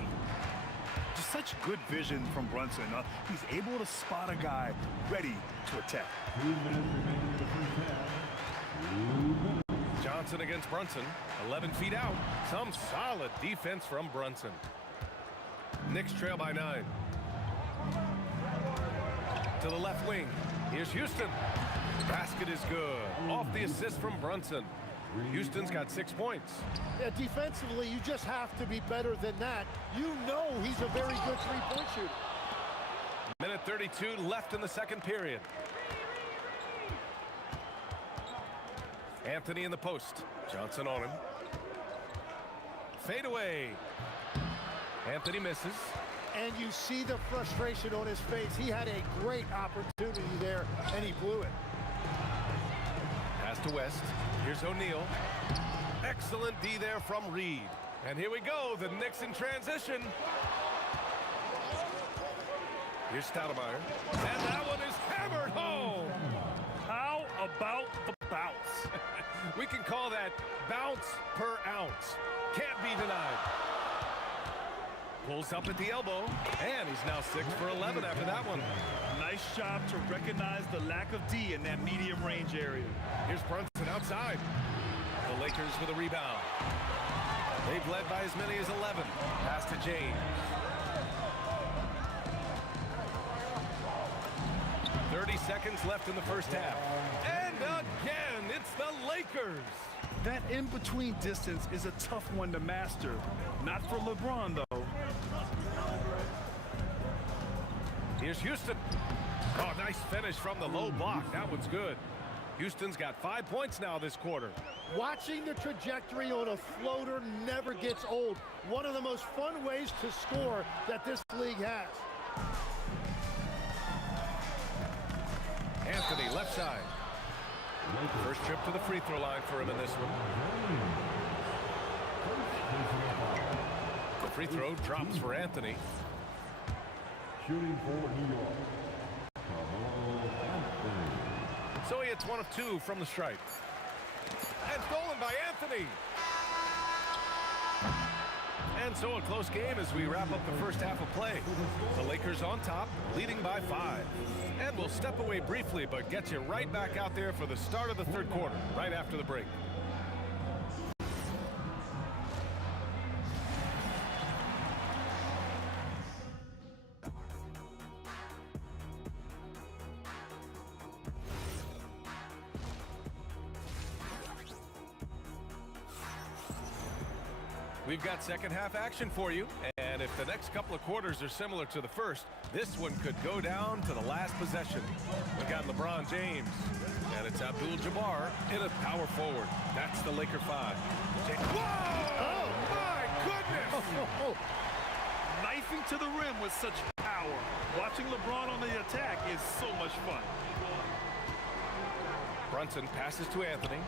Just such good vision from Brunson. He's able to spot a guy ready to attack. 2 minutes remaining in the first half. 2 minutes. Johnson against Brunson. 11 feet out. Some solid defense from Brunson. Knicks trail by 9. To the left wing. Here's Houston. Basket is good. Off the assist from Brunson. Houston's got 6 points. Yeah, defensively, you just have to be better than that. You know he's a very good three-point shooter. Minute 32 left in the second period. Anthony in the post. Johnson on him. Fade away. Anthony misses. And you see the frustration on his face. He had a great opportunity there, and he blew it. Pass to West. Here's O'Neal. Excellent D there from Reed. And here we go, the Knicks in transition. Here's Stoudemire. And that one is hammered home. How about the bounce? We can call that bounce per ounce. Can't be denied. Pulls up at the elbow, and he's now 6 for 11 after that one. Nice job to recognize the lack of D in that medium range area. Here's Brunson outside. The Lakers with a rebound. They've led by as many as 11. Pass to James. 30 seconds left in the first half. And again, it's the Lakers. That in-between distance is a tough one to master. Not for LeBron, though. Here's Houston. Oh, nice finish from the low block. That one's good. Houston's got 5 points now this quarter. Watching the trajectory on a floater never gets old. One of the most fun ways to score that this league has. Anthony, left side. First trip to the free throw line for him in this one. The free throw drops for Anthony. Shooting for New York. So he hits 1 of 2 from the stripe. And stolen by Anthony. And so a close game as we wrap up the first half of play. The Lakers on top, leading by 5. And we'll step away briefly, but get you right back out there for the start of the third quarter, right after the break. We've got second half action for you, and if the next couple of quarters are similar to the first, this one could go down to the last possession. We've got LeBron James, and it's Abdul-Jabbar in a power forward. That's the Laker 5. Whoa! Oh, my goodness! Knifing to the rim with such power. Watching LeBron on the attack is so much fun. Brunson passes to Anthony.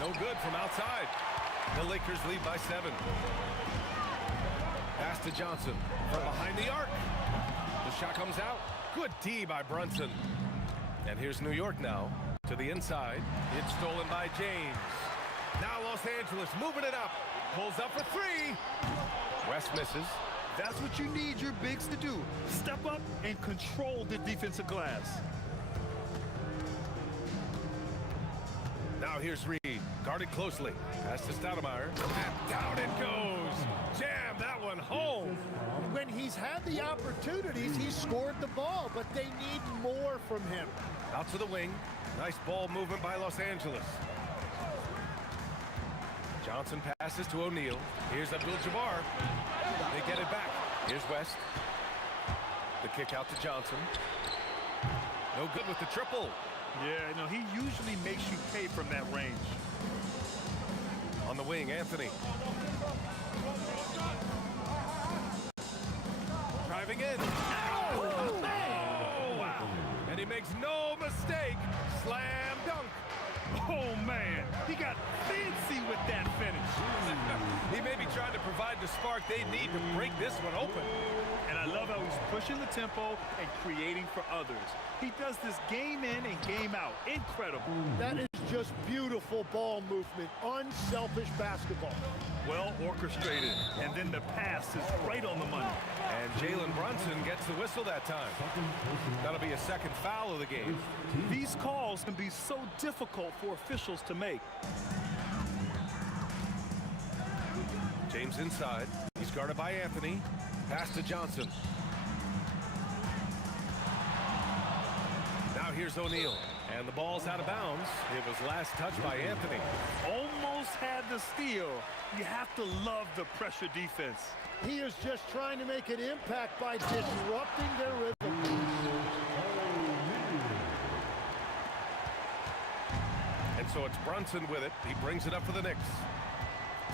No good from outside. The Lakers lead by 7. Pass to Johnson from behind the arc. The shot comes out. Good D by Brunson. And here's New York now to the inside. It's stolen by James. Now Los Angeles moving it up. Pulls up for 3. West misses. That's what you need your bigs to do. Step up and control the defensive glass. Now here's Reed, guarded closely. Pass to Stoudemire, and down it goes. Jam that one home. When he's had the opportunities, he's scored the ball, but they need more from him. Out to the wing. Nice ball movement by Los Angeles. Johnson passes to O'Neal. Here's Abdul-Jabbar. They get it back. Here's West. The kick out to Johnson. No good with the triple. Yeah, no, he usually makes you pay from that range. On the wing, Anthony. Driving in. Oh, wow. And he makes no mistake. Slam dunk. Oh, man. He got fancy with that finish. He may be trying to provide the spark they need to break this one open. And I love how he's pushing the tempo and creating for others. He does this game in and game out. Incredible. That is just beautiful ball movement. Unselfish basketball. Well orchestrated. And then the pass is right on the money. And Jalen Brunson gets the whistle that time. That'll be a second foul of the game. These calls can be so difficult for officials to make. James inside. He's guarded by Anthony. Pass to Johnson. Now here's O'Neal. And the ball's out of bounds. It was last touched by Anthony. Almost had the steal. You have to love the pressure defense. He is just trying to make an impact by disrupting their rhythm. And so it's Brunson with it. He brings it up for the Knicks.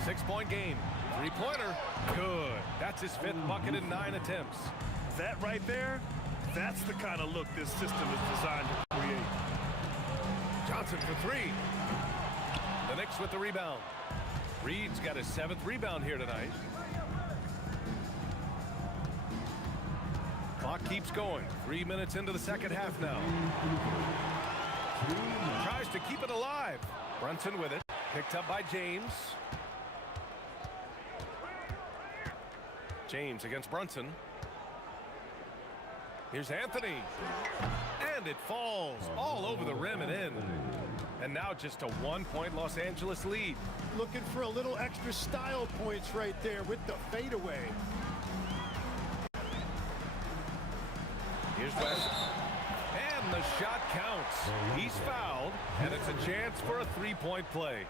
6-point game. Three-pointer. Good. That's his 5th bucket in 9 attempts. That right there, that's the kind of look this system is designed to create. Johnson for 3. The Knicks with the rebound. Reed's got his 7th rebound here tonight. Clock keeps going. 3 minutes into the second half now. Tries to keep it alive. Brunson with it. Picked up by James. James against Brunson. Here's Anthony. And it falls all over the rim and in. And now just a 1-point Los Angeles lead. Looking for a little extra style points right there with the fadeaway. Here's West. the shot counts. He's fouled, and it's a chance for a three-point play.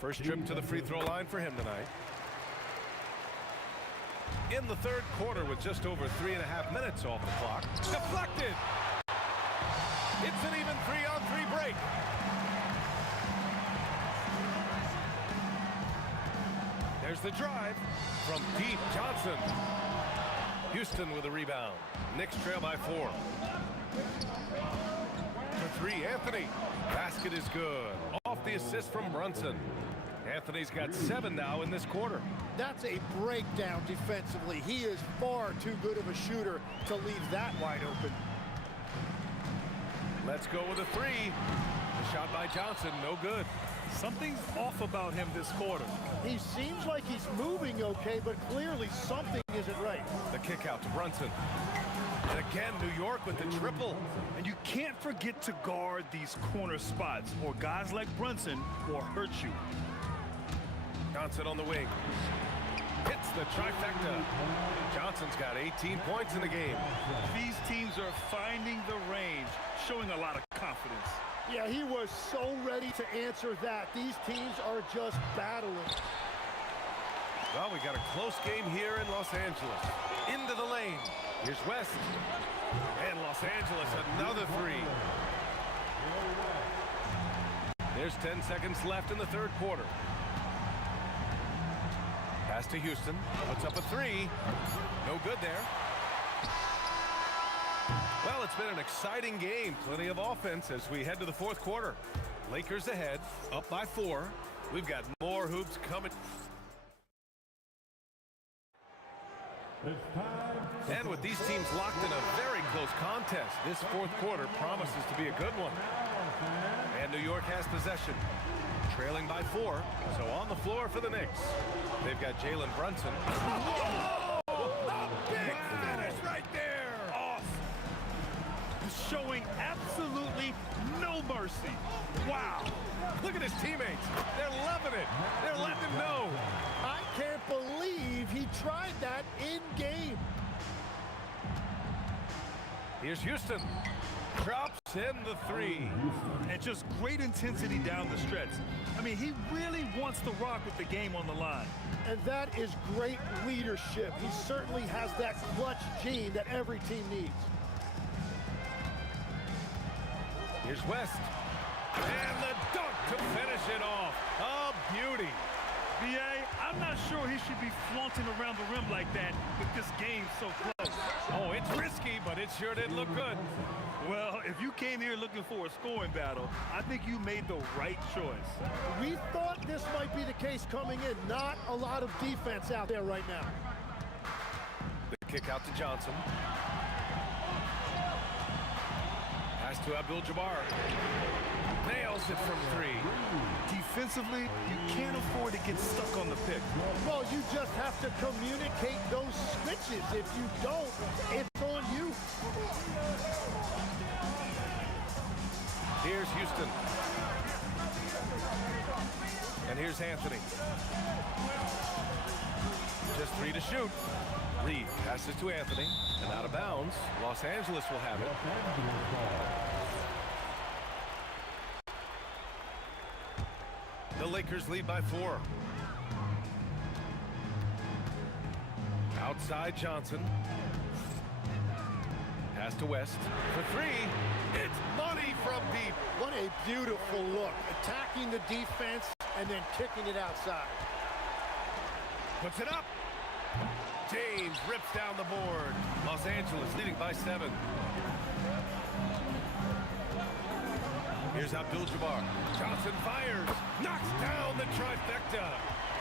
First trip to the free throw line for him tonight. In the third quarter with just over 3.5 minutes off the clock. Deflected! It's an even 3-on-3 break. There's the drive from deep. Johnson. Houston with a rebound. Knicks trail by 4. For 3, Anthony. Basket is good. Off the assist from Brunson. Anthony's got 7 now in this quarter. That's a breakdown defensively. He is far too good of a shooter to leave that wide open. Let's go with a 3. The shot by Johnson, no good. Something's off about him this quarter. He seems like he's moving okay, but clearly something isn't right. The kick out to Brunson. And again, New York with the triple. And you can't forget to guard these corner spots, or guys like Brunson will hurt you. Johnson on the wing. Hits the trifecta. Johnson's got 18 points in the game. These teams are finding the range, showing a lot of confidence. Yeah, he was so ready to answer that. These teams are just battling. Well, we got a close game here in Los Angeles. Into the lane. Here's West. And Los Angeles, another 3. There's 10 seconds left in the third quarter. Pass to Houston. Puts up a 3. No good there. Well, it's been an exciting game. Plenty of offense as we head to the fourth quarter. Lakers ahead, up by 4. We've got more hoops coming. And with these teams locked in a very close contest, this fourth quarter promises to be a good one. And New York has possession. Trailing by 4, so on the floor for the Knicks. They've got Jalen Brunson. Whoa! A big finish right there! Off. Showing absolutely no mercy. Wow. Look at his teammates. They're loving it. They're letting him know. I can't believe he tried that in game. Here's Houston. Drops in the 3. And just great intensity down the stretch. I mean, he really wants to rock with the game on the line. And that is great leadership. He certainly has that clutch gene that every team needs. Here's West. And the dunk to finish it off. A beauty. B.A., I'm not sure he should be flaunting around the rim like that with this game so close. Oh, it's risky, but it sure did look good. Well, if you came here looking for a scoring battle, I think you made the right choice. We thought this might be the case coming in. Not a lot of defense out there right now. The kick out to Johnson. Pass to Abdul-Jabbar. Nails it from 3. Defensively, you can't afford to get stuck on the pick. Well, you just have to communicate those switches. If you don't, it's on you. Here's Houston. And here's Anthony. Just 3 to shoot. Reed passes to Anthony. And out of bounds. Los Angeles will have it. The Lakers lead by 4. Outside Johnson. Pass to West for 3. It's money from deep. What a beautiful look. Attacking the defense and then kicking it outside. Puts it up. James rips down the board. Los Angeles leading by 7. Here's Abdul-Jabbar. Johnson fires. Knocks down the trifecta.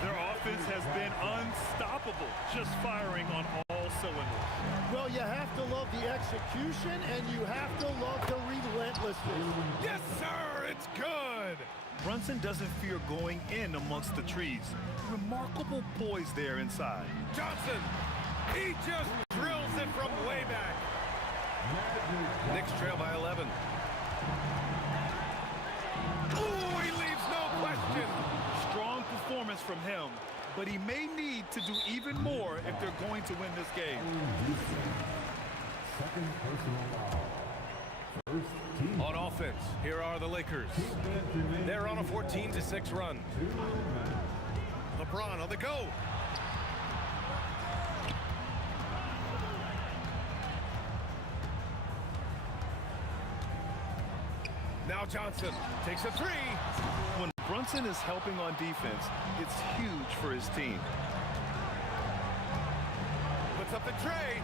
Their offense has been unstoppable, just firing on all cylinders. Well, you have to love the execution, and you have to love the relentlessness. Yes, sir, it's good. Brunson doesn't fear going in amongst the trees. Remarkable poise there inside. Johnson, he just drills it from way back. Knicks trail by 11. Oh, he leaves no question. Strong performance from him, but he may need to do even more if they're going to win this game. Second personal foul. On offense, here are the Lakers. They're on a 14-6 run. LeBron on the go. Now Johnson takes a three. When Brunson is helping on defense, it's huge for his team. Puts up the tray.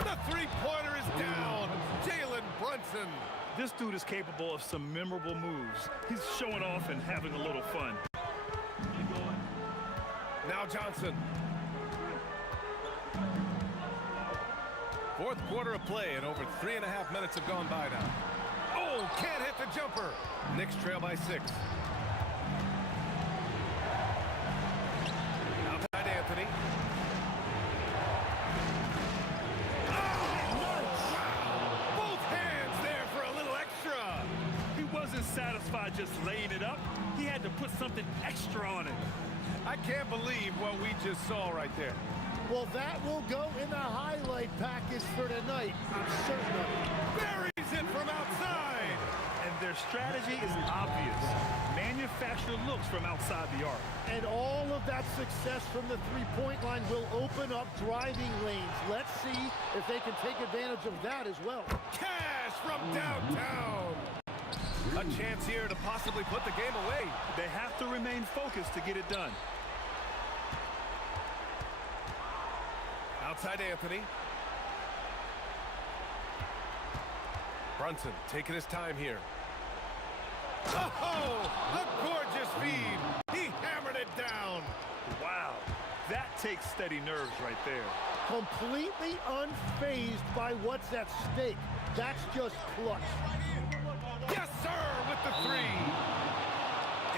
The three-pointer is down. Jalen Brunson. This dude is capable of some memorable moves. He's showing off and having a little fun. Now Johnson. Fourth quarter of play, and over 3.5 minutes have gone by now. Oh, can't hit the jumper. Knicks trail by 6. Outside Anthony. Satisfied just laying it up. He had to put something extra on it. I can't believe what we just saw right there. Well, that will go in the highlight package for tonight. I'm certain of it. Buries it from outside. And their strategy is obvious. Manufacture looks from outside the arc. And all of that success from the three-point line will open up driving lanes. Let's see if they can take advantage of that as well. Cash from downtown. A chance here to possibly put the game away. They have to remain focused to get it done. Outside Anthony. Brunson taking his time here. Oh, a gorgeous feed. He hammered it down. Wow, that takes steady nerves right there. Completely unfazed by what's at stake. That's just clutch. Yes, sir, with the three.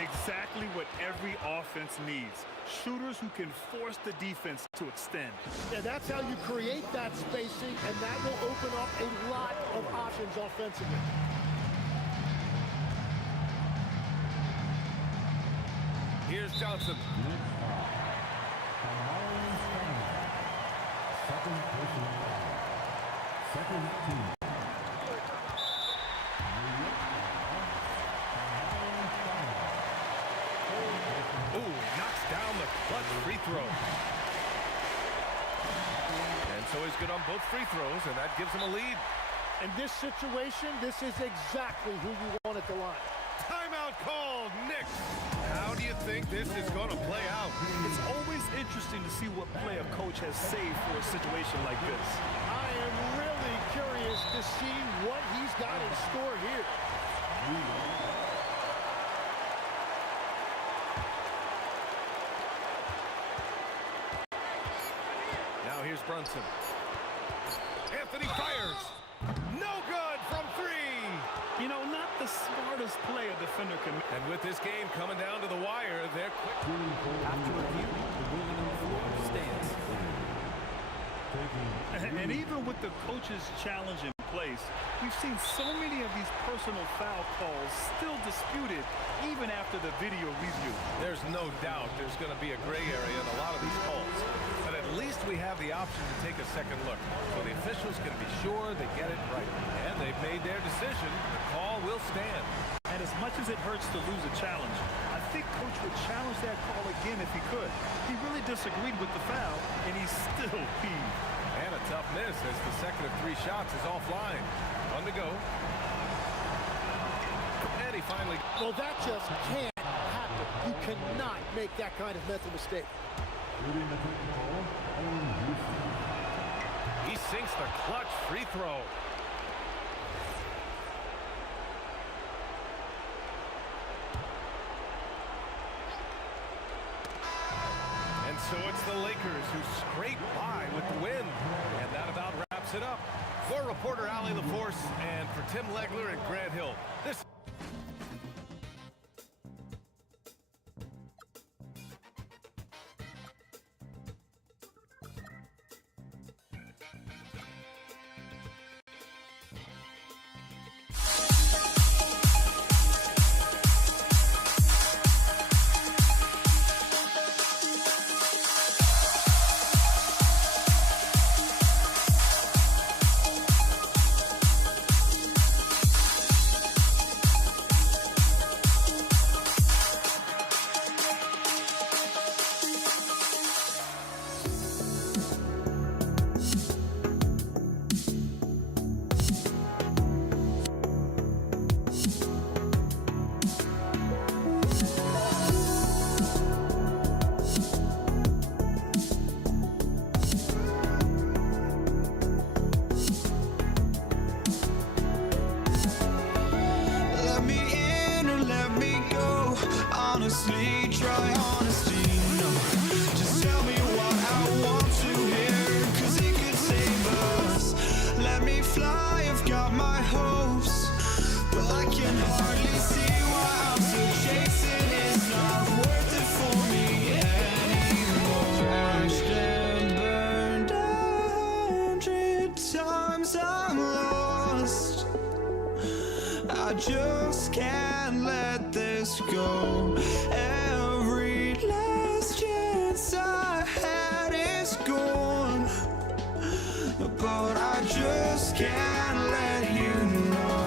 Exactly what every offense needs. Shooters who can force the defense to extend. And that's how you create that spacing, and that will open up a lot of options offensively. Here's Johnson. Second team. Down the clutch free throw. And so he's good on both free throws, and that gives him a lead. In this situation, this is exactly who you want at the line. Timeout called, Knicks. How do you think this is going to play out? It's always interesting to see what play a coach has saved for a situation like this. I am really curious to see what he's got in store here. Here's Brunson. Anthony fires. No good from three. You know, not the smartest play a defender can make. And with this game coming down to the wire, they're quick. After review, the ruling on the floor stands. And even with the coach's challenge in place, we've seen so many of these personal foul calls still disputed even after the video review. There's no doubt there's going to be a gray area in a lot of these calls. But at least we have the option to take a second look. So the officials can be sure they get it right. And they've made their decision. The call will stand. And as much as it hurts to lose a challenge, I think Coach would challenge that call again if he could. He really disagreed with the foul, and he's still peeved. And a tough miss as the second of 3 shots is offline. 1 to go. And he finally... Well, that just can't happen. You cannot make that kind of mental mistake. He sinks the clutch free throw. And so it's the Lakers who scrape by with the win. And that about wraps it up. For reporter Allie LaForce and for Tim Legler and Grant Hill, this I just can't let this go. Every last chance I had is gone, but I just can't let you know.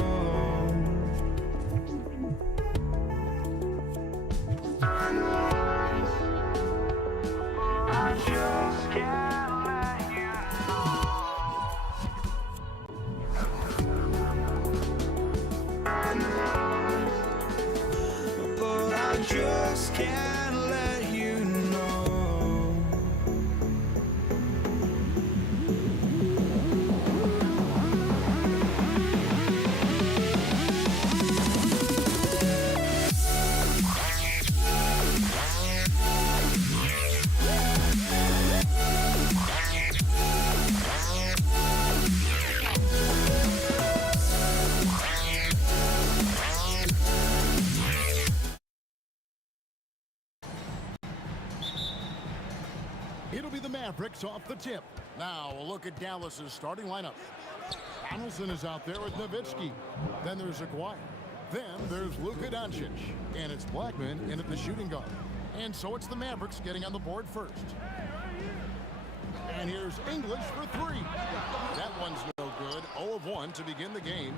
I just can't let you know. But I just can't let you know. It'll be the Mavericks off the tip. Now, a look at Dallas's starting lineup. Donaldson is out there with Nowitzki. Then there's Aguirre. Then there's Luka Doncic. And it's Blackman in at the shooting guard. And so it's the Mavericks getting on the board first. And here's English for three. That one's no good. 0 of 1 to begin the game.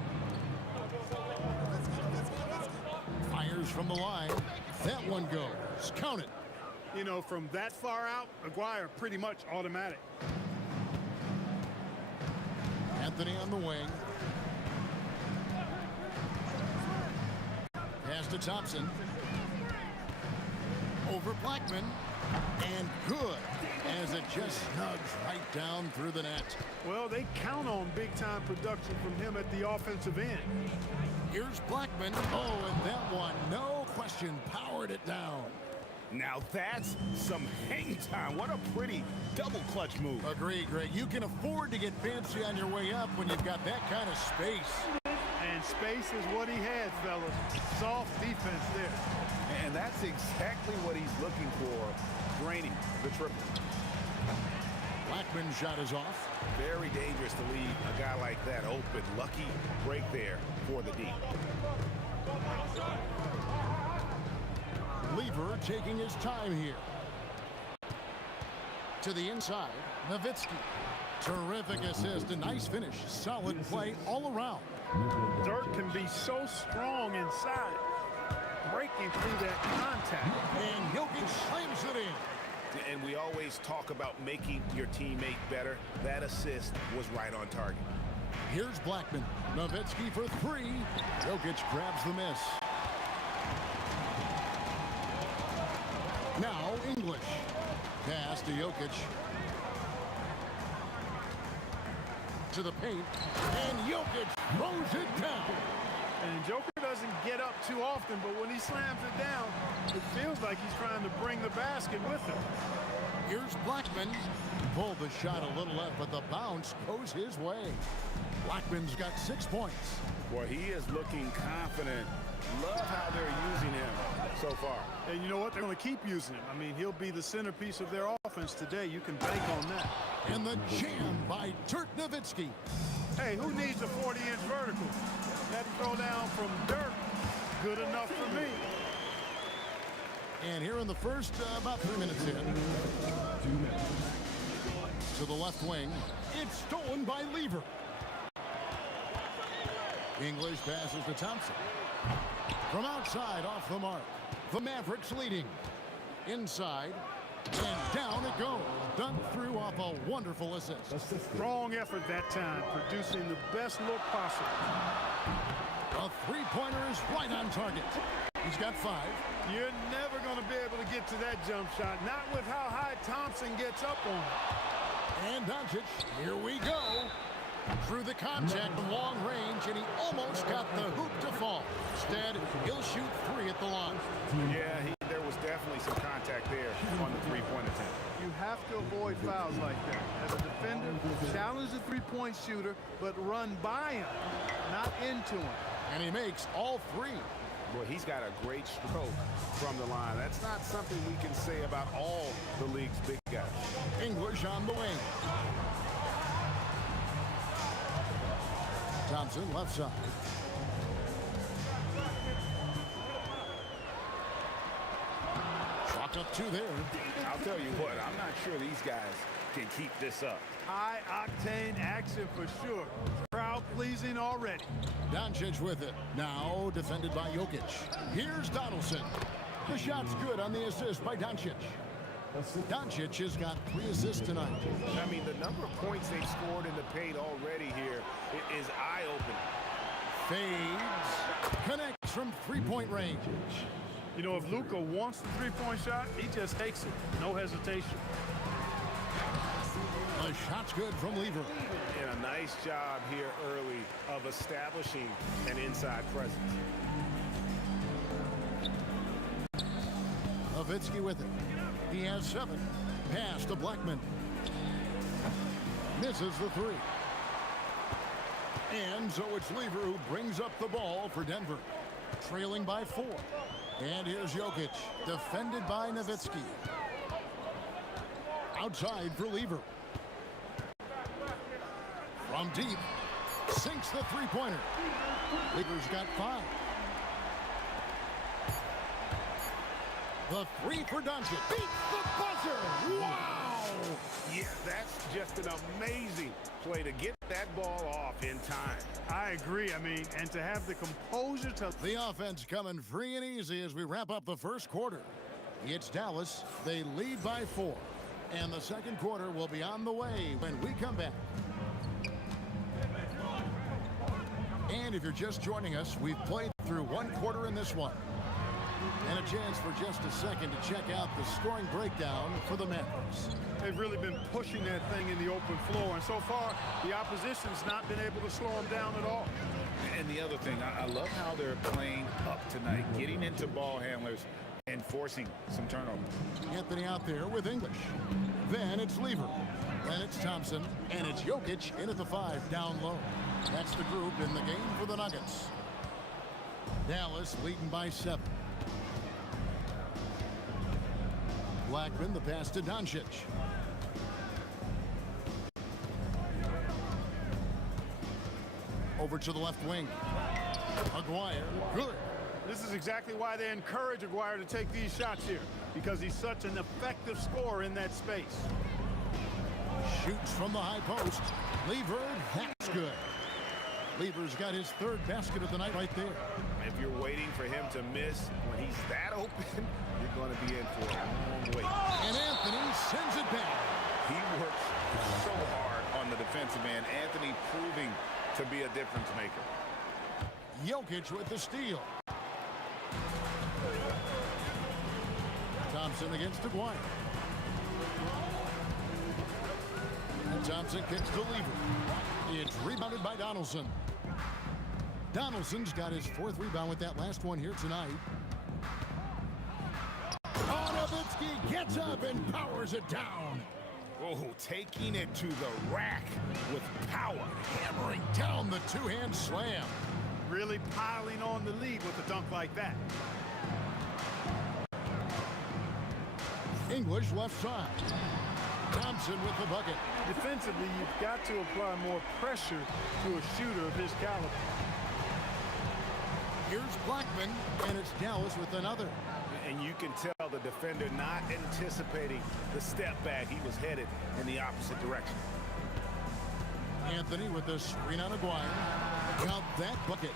Fires from the line. That one goes. Count it. You know, from that far out, Aguirre pretty much automatic. Anthony on the wing. Pass to Thompson. Over Blackman. And good, as it just snugs right down through the net. Well, they count on big-time production from him at the offensive end. Here's Blackman. Oh, and that one, no question, powered it down. Now that's some hang time. What a pretty double clutch move. Agreed, Greg. You can afford to get fancy on your way up when you've got that kind of space. And space is what he had, fellas. Soft defense there. And that's exactly what he's looking for, draining the triple. Blackman's shot is off. Very dangerous to leave a guy like that open. Lucky break there for the D. Lever taking his time here. To the inside, Nowitzki. Terrific assist, a nice finish. Solid play all around. Dirk can be so strong inside, breaking through that contact. And Jokic slams it in. And we always talk about making your teammate better. That assist was right on target. Here's Blackman. Nowitzki for three. Jokic grabs the miss. Now English. Pass to Jokic. To the paint. And Jokic throws it down. And Joker doesn't get up too often, but when he slams it down, it feels like he's trying to bring the basket with him. Here's Blackman. Pulled the shot a little left, but the bounce goes his way. Blackman's got 6 points. Boy, he is looking confident. Love how they're using him so far. And you know what? They're going to keep using him. I mean, he'll be the centerpiece of their offense today. You can bank on that. And the jam by Dirk Nowitzki. Hey, who needs a 40-inch vertical? That throw down from Dirk, good enough for me. And here in the first, about 3 minutes in. 2 minutes. To the left wing. It's stolen by Lever. English passes to Thompson. From outside, off the mark. The Mavericks leading. Inside. And down it goes. Dunked through off a wonderful assist. Strong effort that time, producing the best look possible. A three-pointer is right on target. He's got 5. You're never going to be able to get to that jump shot, not with how high Thompson gets up on it. And Doncic, here we go. Through the contact from long range, and he almost got the hoop to fall. Instead, he'll shoot 3 at the line. Yeah, there was definitely some contact there on the three-point attempt. You have to avoid fouls like that. As a defender, challenge the three-point shooter, but run by him, not into him. And he makes all 3. Boy, he's got a great stroke from the line. That's not something we can say about all the league's big guys. English on the wing. Thompson left side. Up two there. I'll tell you what, I'm not sure these guys can keep this up. High-octane action for sure. Crowd pleasing already. Doncic with it. Now defended by Jokic. Here's Donaldson. The shot's good on the assist by Doncic. Doncic has got 3 assists tonight. I mean, the number of points they've scored in the paint already here is eye-opening. Fades. Connects from three-point range. You know, if Luka wants the three-point shot, he just takes it. No hesitation. The shot's good from Lever. And a nice job here early of establishing an inside presence. Nowitzki with it. He has 7. Pass to Blackman. Misses the 3. And so it's Lever who brings up the ball for Denver. Trailing by 4. And here's Jokic, defended by Nowitzki. Outside for Lever. From deep, sinks the three-pointer. Lever's got 5. The 3 for Doncic. Beats the buzzer. Wow! Yeah, that's just an amazing play to get that ball off in time. I agree. I mean, and to have the composure to... The offense coming free and easy as we wrap up the first quarter. It's Dallas. They lead by 4. And the second quarter will be on the way when we come back. And if you're just joining us, we've played through 1 quarter in this one. And a chance for just a second to check out the scoring breakdown for the Mavericks. They've really been pushing that thing in the open floor, and so far, the opposition's not been able to slow them down at all. And the other thing, I love how they're playing up tonight, getting into ball handlers and forcing some turnovers. Anthony out there with English. Then it's Lever. Then it's Thompson, and it's Jokic in at the 5 down low. That's the group in the game for the Nuggets. Dallas leading by 7. Blackman, the pass to Doncic. Over to the left wing. Aguirre, good. This is exactly why they encourage Aguirre to take these shots here, because he's such an effective scorer in that space. Shoots from the high post. Lever, that's good. Lever's got his 3rd basket of the night right there. If you're waiting for him to miss when he's that open, you're going to be in for a long wait. And Anthony sends it back. He works so hard on the defensive end. Anthony proving to be a difference maker. Jokic with the steal. Thompson against Aguirre. And Thompson kicks to Lever. It's rebounded by Donaldson. Donaldson's got his 4th rebound with that last one here tonight. Nowitzki gets up and powers it down. Oh, taking it to the rack with power. Hammering down the 2-hand slam. Really piling on the lead with a dunk like that. English left side. Thompson with the bucket. Defensively, you've got to apply more pressure to a shooter of his caliber. Here's Blackman, and it's Dallas with another. And you can tell the defender not anticipating the step back. He was headed in the opposite direction. Anthony with the screen on Aguirre. Got that bucket.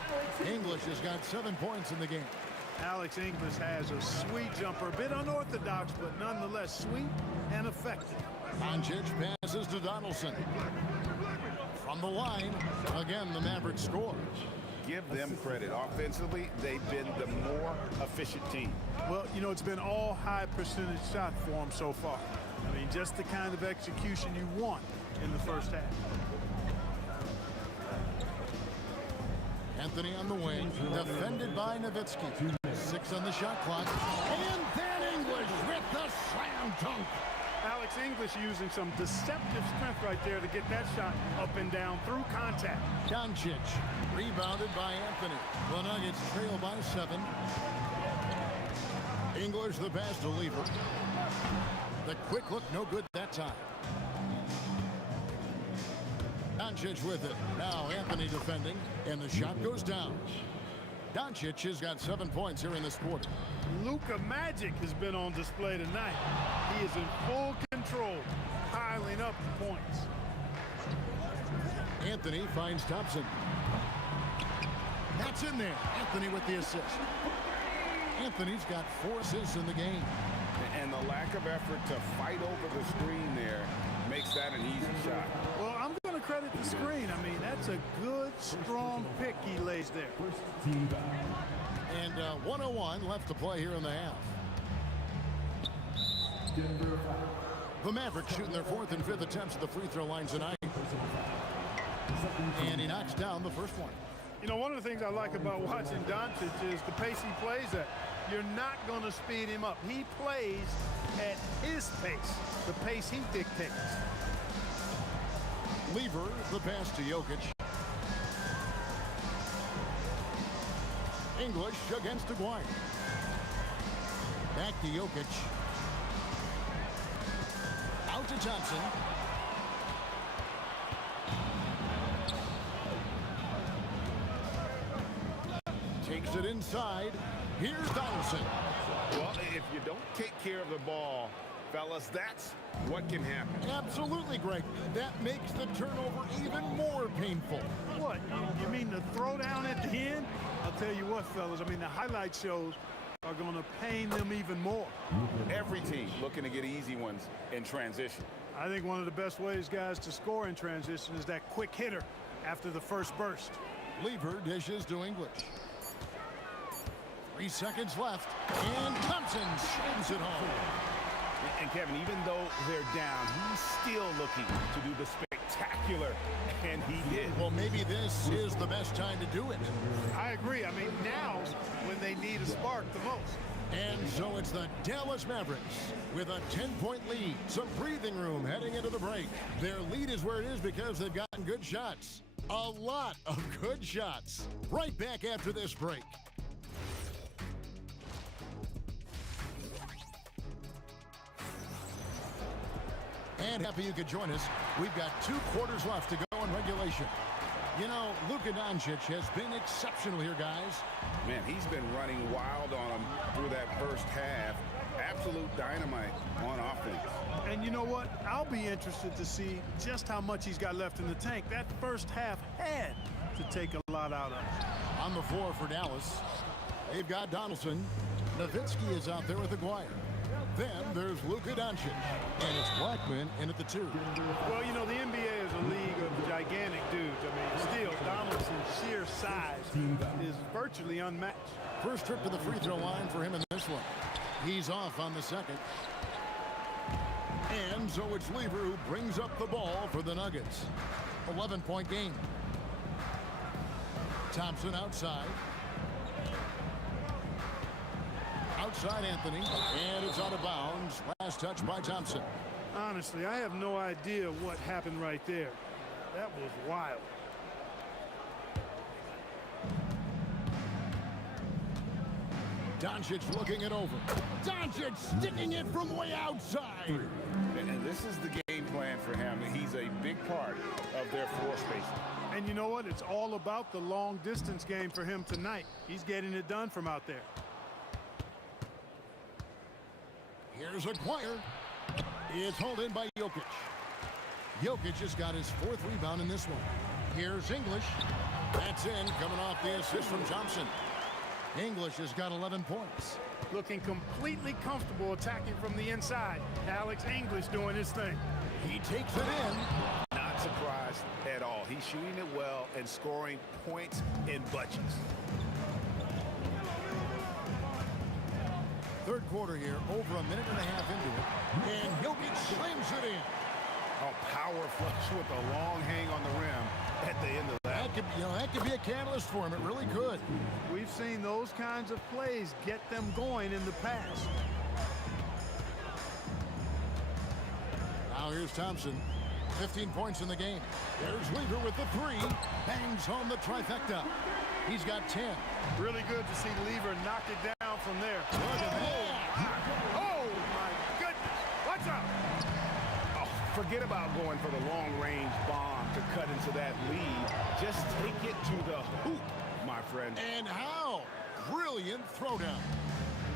English has got 7 points in the game. Alex English has a sweet jumper, a bit unorthodox, but nonetheless sweet and effective. Doncic passes to Donaldson. From the line, again, the Mavericks score. Give them credit. Offensively, they've been the more efficient team. Well, you know, it's been all high percentage shot for them so far. I mean, just the kind of execution you want in the first half. Anthony on the wing, defended by Nowitzki. 6 on the shot clock. And then English with the slam dunk. Alex English using some deceptive strength right there to get that shot up and down through contact. Doncic rebounded by Anthony. The Nuggets trail by 7. English the pass to Lever. The quick look, no good that time. Doncic with it. Now Anthony defending, and the shot goes down. Doncic has got 7 points here in this quarter. Luka Magic has been on display tonight. He is in full control, piling up the points. Anthony finds Thompson. That's in there. Anthony with the assist. Anthony's got 4 assists in the game. And the lack of effort to fight over the screen there makes that an easy shot. Well, I'm going to credit the screen. I mean, that's a good, strong pick he lays there. And 1:01 left to play here in the half. The Mavericks shooting their 4th and 5th attempts at the free throw line tonight. And he knocks down the first one. You know, one of the things I like about watching Doncic is the pace he plays at. You're not going to speed him up. He plays at his pace, the pace he dictates. Lever, the pass to Jokic. English against Aguirre. Back to Jokic. Out to Thompson. Takes it inside. Here's Donaldson. Well, if you don't take care of the ball, fellas, that's what can happen. Absolutely, Greg. That makes the turnover even more painful. What? You mean the throwdown at the end? I'll tell you what, fellas. I mean, the highlight shows are going to pain them even more. Every team looking to get easy ones in transition. I think one of the best ways, guys, to score in transition is that quick hitter after the first burst. Lever dishes to English. 3 seconds left, and Thompson shins it home. And Kevin, even though they're down, he's still looking to do the spectacular, and he did. Well, maybe this is the best time to do it. I agree. I mean, now's when they need a spark the most. And so it's the Dallas Mavericks with a 10-point lead. Some breathing room heading into the break. Their lead is where it is because they've gotten good shots. A lot of good shots. Right back after this break. And happy you could join us. We've got 2 quarters left to go in regulation. You know, Luka Doncic has been exceptional here, guys. Man, he's been running wild on them through that first half. Absolute dynamite on offense. And you know what? I'll be interested to see just how much he's got left in the tank. That first half had to take a lot out of him. On the floor for Dallas, they've got Donaldson. Nowitzki is out there with Aguirre. Then there's Luka Doncic, and it's Blackman in at the 2. Well, you know, the NBA is a league of gigantic dudes. I mean, still, Donaldson's sheer size is virtually unmatched. First trip to the free throw line for him in this one. He's off on the second. And so it's Lever who brings up the ball for the Nuggets. 11-point game. Thompson outside. Outside Anthony, and it's out of bounds. Last touch by Thompson. Honestly, I have no idea what happened right there. That was wild. Doncic looking it over. Doncic sticking it from way outside. And this is the game plan for him. He's a big part of their floor spacing. And you know what? It's all about the long distance game for him tonight. He's getting it done from out there. Here's Aguirre. It's hauled in by Jokic. Jokic has got his 4th rebound in this one. Here's English. That's in, coming off the assist from Thompson. English has got 11 points. Looking completely comfortable attacking from the inside. Alex English doing his thing. He takes it in. Not surprised at all. He's shooting it well and scoring points in bunches. Third quarter here, over a minute and a half into it. And Jokic slams it in. A power flush with a long hang on the rim at the end of that. That could be a catalyst for him. It really could. We've seen those kinds of plays get them going in the past. Now here's Thompson. 15 points in the game. There's Lever with the 3. Bangs home the trifecta. He's got 10. Really good to see Lever knock it down from there. Look at that. Oh, my goodness. Watch out. Oh, forget about going for the long-range bomb to cut into that lead. Just take it to the hoop, my my friend. And how? Brilliant throwdown.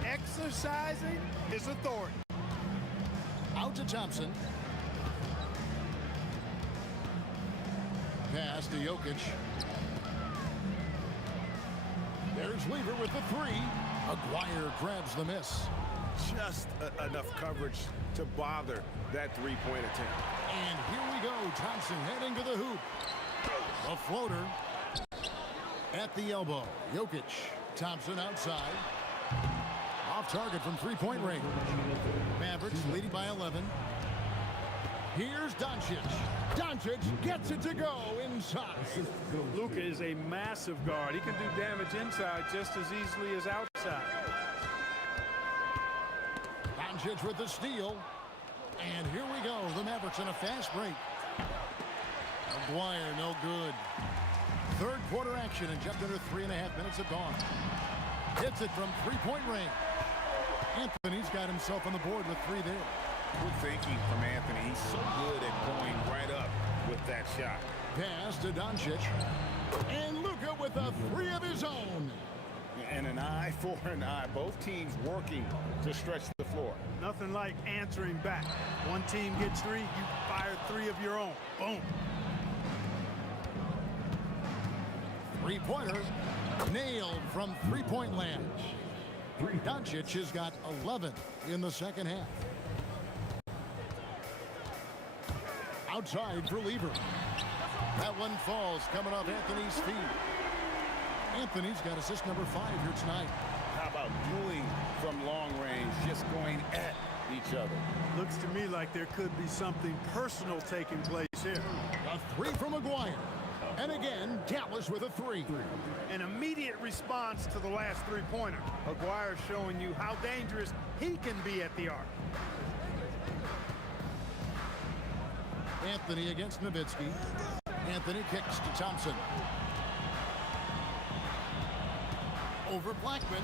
Exercising his authority. Out to Thompson. Pass to Jokic. There's Lever with the three. Aguirre grabs the miss. Just enough coverage to bother that three-point attempt. And here we go. Thompson heading to the hoop. A floater at the elbow. Jokic. Thompson outside. Off target from three-point range. Mavericks leading by 11. Here's Doncic. Doncic gets it to go inside. Luka is a massive guard. He can do damage inside just as easily as outside. Doncic with the steal. And here we go. The Mavericks in a fast break. Aguirre, no good. Third quarter action in just under 3.5 minutes have gone. Hits it from three-point range. Anthony's got himself on the board with three there. Good thinking from Anthony. He's so good at going right up with that shot. Pass to Doncic. And Luka with a three of his own. And an eye for an eye. Both teams working to stretch the floor. Nothing like answering back. One team gets three, you fire three of your own. Boom. Three-pointer nailed from three-point land. Doncic has got 11 in the second half. Outside for Lever. That one falls coming off Anthony's feet. Anthony's got assist number 5 here tonight. How about dueling from long range, just going at each other? Looks to me like there could be something personal taking place here. A three from Aguirre. And again, Dallas with a three. An immediate response to the last three-pointer. Aguirre showing you how dangerous he can be at the arc. Anthony against Nowitzki. Anthony kicks to Thompson. Over Blackman.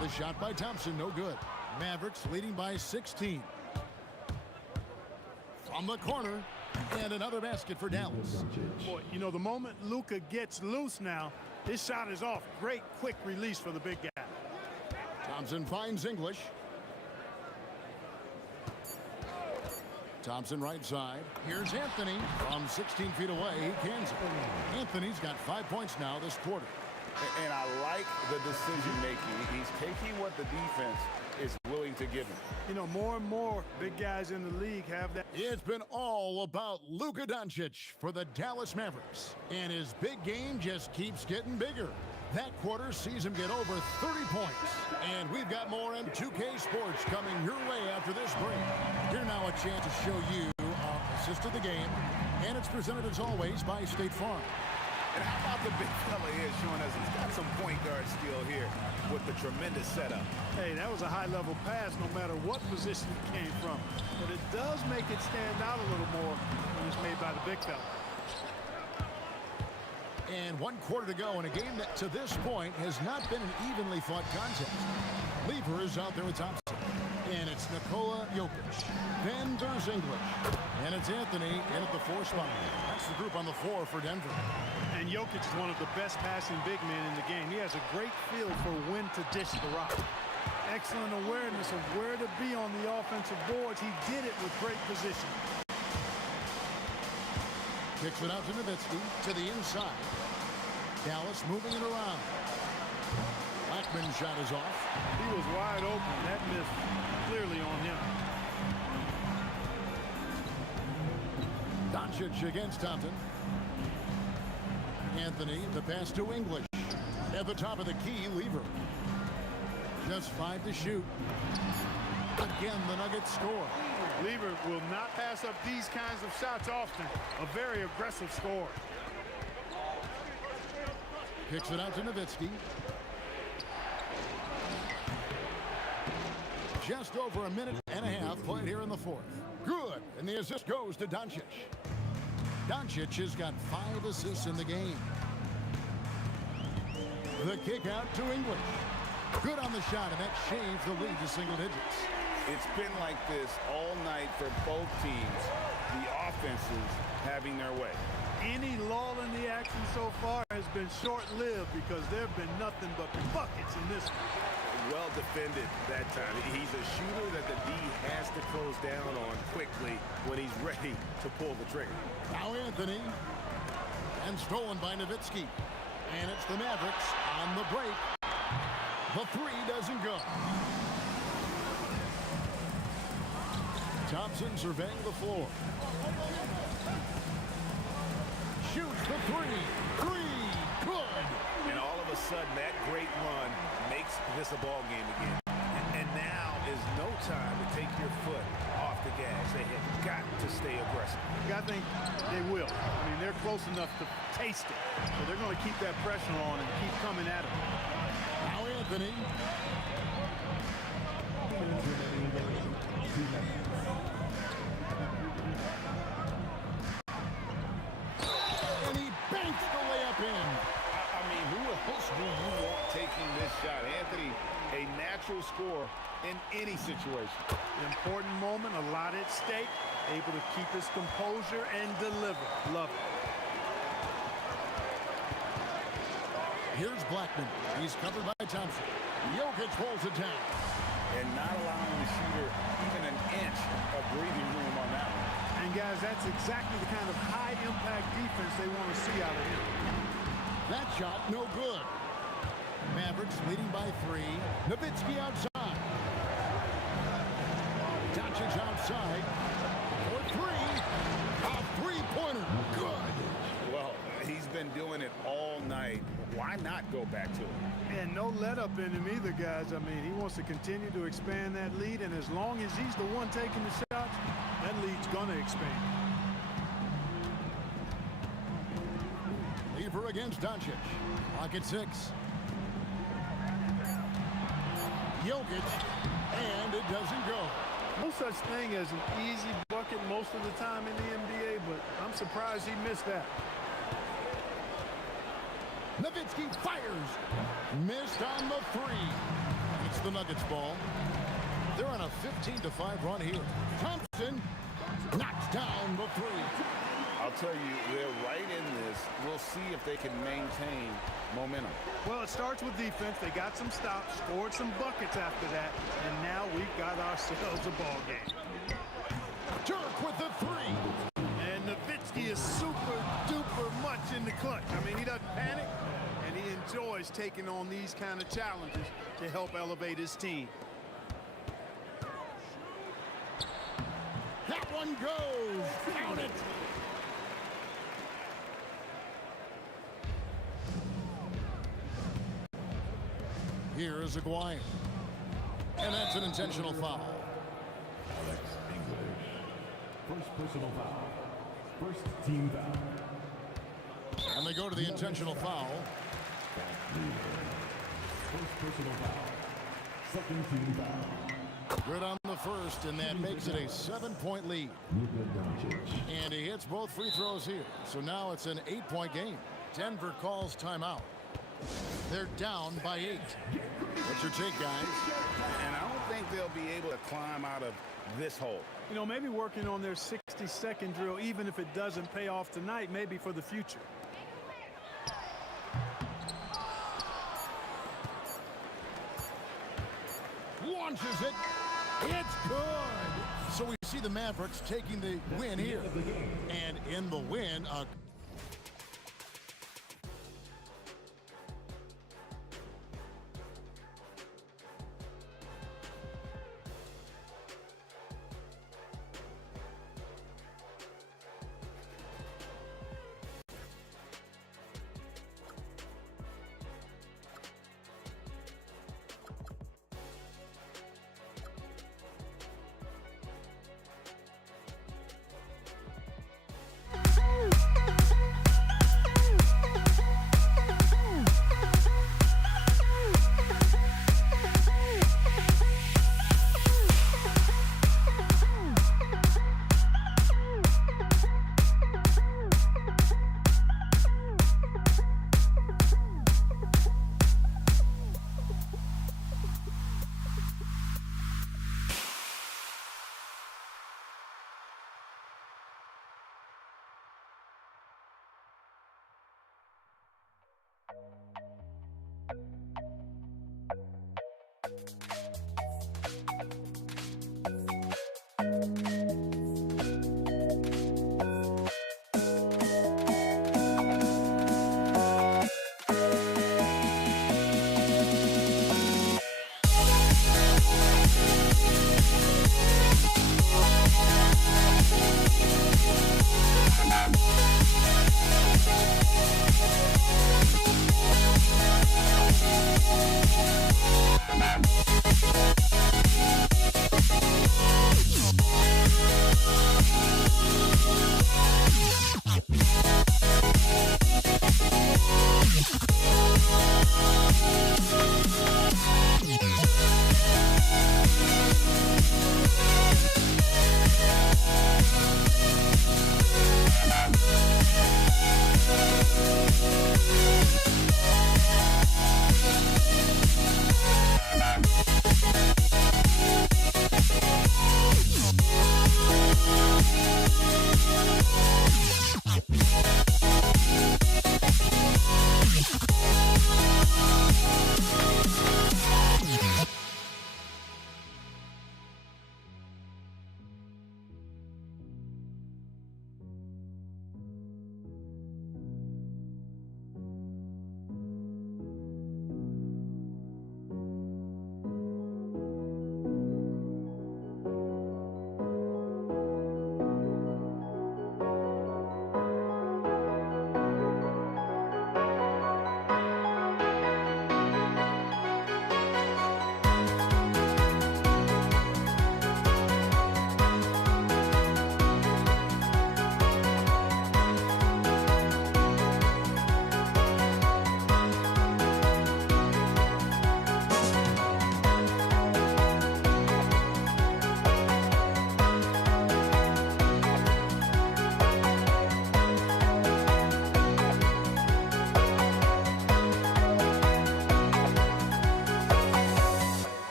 The shot by Thompson, no good. Mavericks leading by 16. From the corner. And another basket for Dallas. Boy, you know, the moment Luka gets loose now, his shot is off. Great quick release for the big guy. Thompson finds English. Thompson right side. Here's Anthony from 16 feet away. He cans it. Anthony's got 5 points now this quarter. And I like the decision making. He's taking what the defense is willing to give him. You know, more and more big guys in the league have that. It's been all about Luka Doncic for the Dallas Mavericks. And his big game just keeps getting bigger. That quarter sees him get over 30 points. And we've got more in 2K Sports coming your way after this break. Here now a chance to show you our assist of the game. And it's presented as always by State Farm. And how about the big fella here showing us he's got some point guard skill here with the tremendous setup. Hey, that was a high-level pass no matter what position it came from. But it does make it stand out a little more when it's made by the big fella. And 1 quarter to go in a game that to this point has not been an evenly fought contest. Lever is out there with Thompson. And it's Nikola Jokic. Then there's English. And it's Anthony in at the 4 spot. That's the group on the floor for Denver. And Jokic is one of the best passing big men in the game. He has a great feel for when to dish the rock. Excellent awareness of where to be on the offensive boards. He did it with great position. Kicks it out to Nowitzki to the inside. Dallas moving it around. Blackman's shot is off. He was wide open. That missed clearly on him. Doncic against Thompson. Anthony, the pass to English. At the top of the key, Lever. Just 5 to shoot. Again, the Nuggets score. Lever will not pass up these kinds of shots often. A very aggressive score. Kicks it out to Nowitzki. Just over a minute and a half played here in the 4th. Good, and the assist goes to Doncic. Doncic has got 5 assists in the game. The kick out to English. Good on the shot, and that shaves the lead to single digits. It's been like this all night for both teams. the offense is having their way. Any lull in the action so far has been short-lived because there have been nothing but buckets in this one. Well defended that time. He's a shooter that the D has to close down on quickly when he's ready to pull the trigger. Now Anthony. And stolen by Nowitzki. And it's the Mavericks on the break. The three doesn't go. Thompson surveying the floor. Shoots the three. Three. Good. And all of a sudden, that great run makes this a ball game again. And now is no time to take your foot off the gas. They have got to stay aggressive. I think they will. I mean, they're close enough to taste it. So they're going to keep that pressure on and keep coming at it. Now Anthony. And he banks the layup in. I mean, who else do you want taking this shot? Anthony, a natural scorer in any situation. Important moment, a lot at stake. Able to keep his composure and deliver. Love it. Here's Blackman. He's covered by Thompson. Jokic holds it down. And not allowing the shooter even an inch of breathing room on that one. And guys, that's exactly the kind of high-impact defense they want to see out of him. That shot, no good. Mavericks leading by three. Nowitzki outside. Doncic outside. For three. A three-pointer. Good. Well, he's been doing it all night. Why not go back to it? And no let-up in him either, guys. I mean, he wants to continue to expand that lead, and as long as he's the one taking the shots, that lead's going to expand. Lever against Doncic. Clock at 6. Jokic, and it doesn't go. No such thing as an easy bucket most of the time in the NBA, but I'm surprised he missed that. Nowitzki fires. Missed on the three. It's the Nuggets ball. They're on a 15-5 run here. Thompson knocks down the three. I'll tell you, they're right in this. We'll see if they can maintain momentum. Well, it starts with defense. They got some stops, scored some buckets after that, and now we've got ourselves a ball game. Dirk with the three. And Nowitzki is super duper much in the clutch. I mean, he doesn't panic, and he enjoys taking on these kind of challenges to help elevate his team. That one goes. Count it. Here is Aguirre. And that's an intentional foul. Alex English. First personal foul. First team foul. And they go to the intentional foul. First personal foul. Second team foul. Good on the first, and that makes it a 7-point lead. And he hits both free throws here. So now it's an 8-point game. Denver calls timeout. They're down by 8. What's your take, guys? And I don't think they'll be able to climb out of this hole. You know, maybe working on their 60-second drill, even if it doesn't pay off tonight, maybe for the future. Launches it. It's good. So we see the Mavericks taking the win here. And in the win, a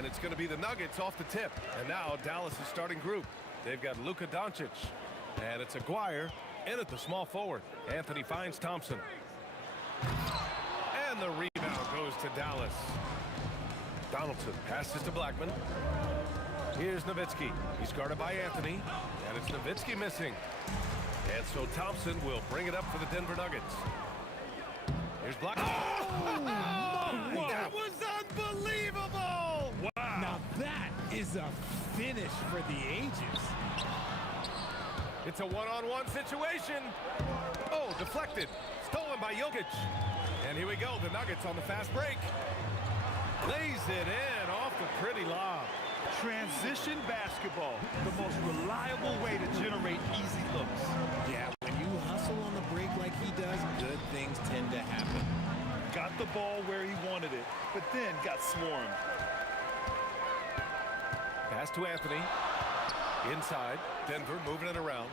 And it's going to be the Nuggets off the tip. And now Dallas' starting group. They've got Luka Doncic. And it's Aguirre in at the small forward. Anthony finds Thompson. And the rebound goes to Dallas. Donaldson passes to Blackman. Here's Nowitzki. He's guarded by Anthony. And it's Nowitzki missing. And so Thompson will bring it up for the Denver Nuggets. Here's Blackman. Oh, that was unbelievable! Wow. Now that is a finish for the ages. It's a one-on-one situation. Oh, deflected. Stolen by Jokic. And here we go. The Nuggets on the fast break. Lays it in off the pretty lob. Transition basketball, the most reliable way to generate easy looks. Yeah, when you hustle on the break like he does, good things tend to happen. Got the ball where he wanted it, but then got swarmed. Pass to Anthony. Inside. Denver moving it around.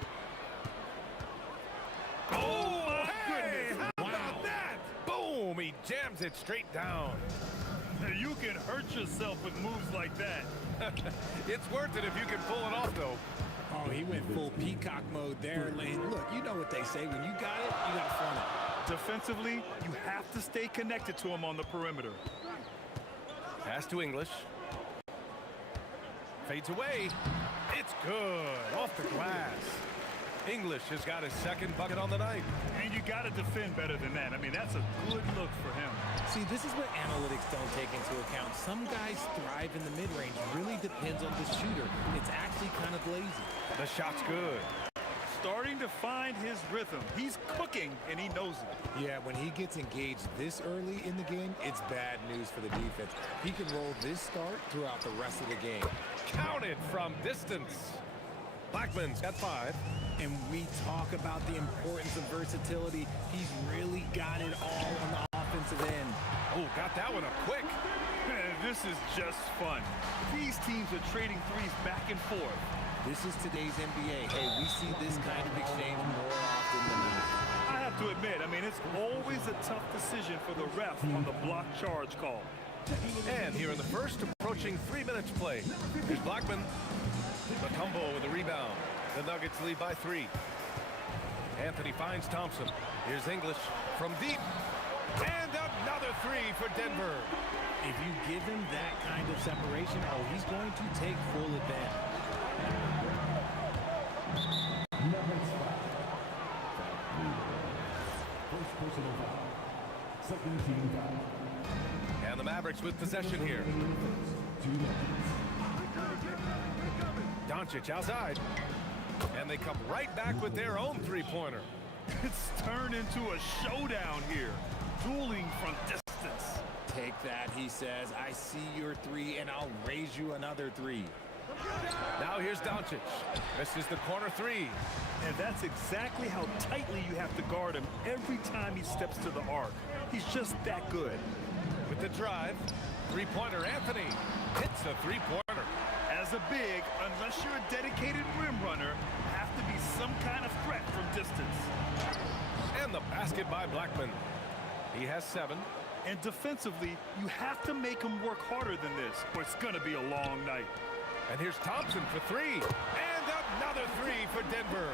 Jams it straight down. You can hurt yourself with moves like that. It's worth it if you can pull it off, though. Oh, he went full peacock mode there, Lane. Look, you know what they say. When you got it, you got to front it. Defensively, you have to stay connected to him on the perimeter. Pass to English. Fades away. It's good. Off the glass. English has got his second bucket on the night. And you got to defend better than that. I mean, that's a good look for him. See, this is what analytics don't take into account. Some guys thrive in the mid-range. Really depends on the shooter. It's actually kind of lazy. The shot's good. Starting to find his rhythm. He's cooking, and he knows it. Yeah, when he gets engaged this early in the game, it's bad news for the defense. He can roll this start throughout the rest of the game. Counted from distance. Blackman's got 5. And we talk about the importance of versatility. He's really got it all on the offensive end. Oh, got that one up quick. This is just fun. These teams are trading threes back and forth. This is today's NBA. Hey, we see this kind of exchange more often than not. I have to admit, I mean, it's always a tough decision for the ref on the block charge call. And here in the first, approaching 3 minutes play. Here's Blackman. Matumbo with the rebound. The Nuggets lead by 3. Anthony finds Thompson. Here's English from deep. And another 3 for Denver. If you give him that kind of separation, oh, he's going to take full advantage. First personal foul. Second team foul. And the Mavericks with possession here. Doncic outside. And they come right back with their own three-pointer. It's turned into a showdown here. Dueling from distance. Take that, he says. I see your 3, and I'll raise you another 3. Now here's Doncic. This is the corner 3. And that's exactly how tightly you have to guard him every time he steps to the arc. He's just that good. With the drive, three-pointer Anthony hits the three-pointer. As a big, unless you're a dedicated rim runner, have to be some kind of threat from distance. And the basket by Blackman. He has 7. And defensively, you have to make him work harder than this, or it's going to be a long night. And here's Thompson for 3. And another 3 for Denver.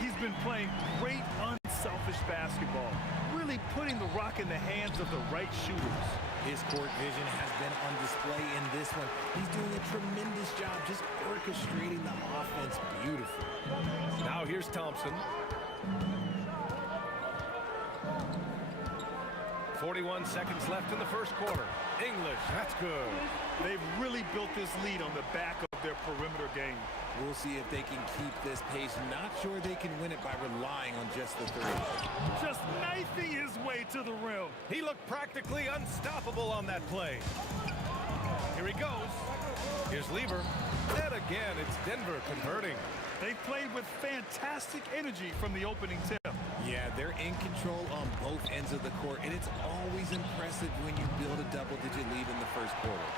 He's been playing great, unselfish basketball, really putting the rock in the hands of the right shooters. His court vision has been on display in this one. He's doing a tremendous job just orchestrating the offense beautifully. Now here's Thompson. 41 seconds left in the first quarter. English, that's good. They've really built this lead on the back of their perimeter game. We'll see if they can keep this pace. Not sure they can win it by relying on just the 3. Just knifing his way to the rim. He looked practically unstoppable on that play. Here he goes. Here's Lever. And again, it's Denver converting. They played with fantastic energy from the opening tip. Yeah, they're in control on both ends of the court, and it's always impressive when you build a double-digit lead in the first quarter.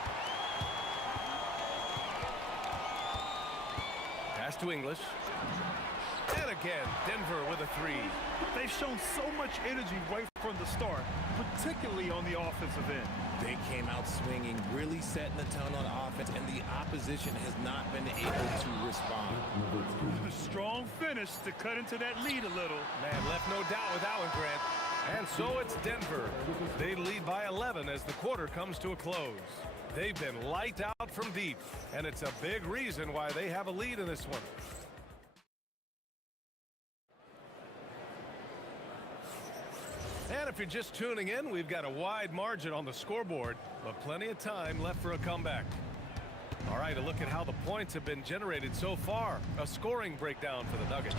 Pass to English. And again, Denver with a 3. They've shown so much energy right from the start, particularly on the offensive end. They came out swinging, really setting the tone on offense, and the opposition has not been able to respond. A strong finish to cut into that lead a little. Man, left no doubt with that one, Grant. And so it's Denver. They lead by 11 as the quarter comes to a close. They've been light out from deep, and it's a big reason why they have a lead in this one. And if you're just tuning in, we've got a wide margin on the scoreboard, but plenty of time left for a comeback. All right, a look at how the points have been generated so far. A scoring breakdown for the Nuggets.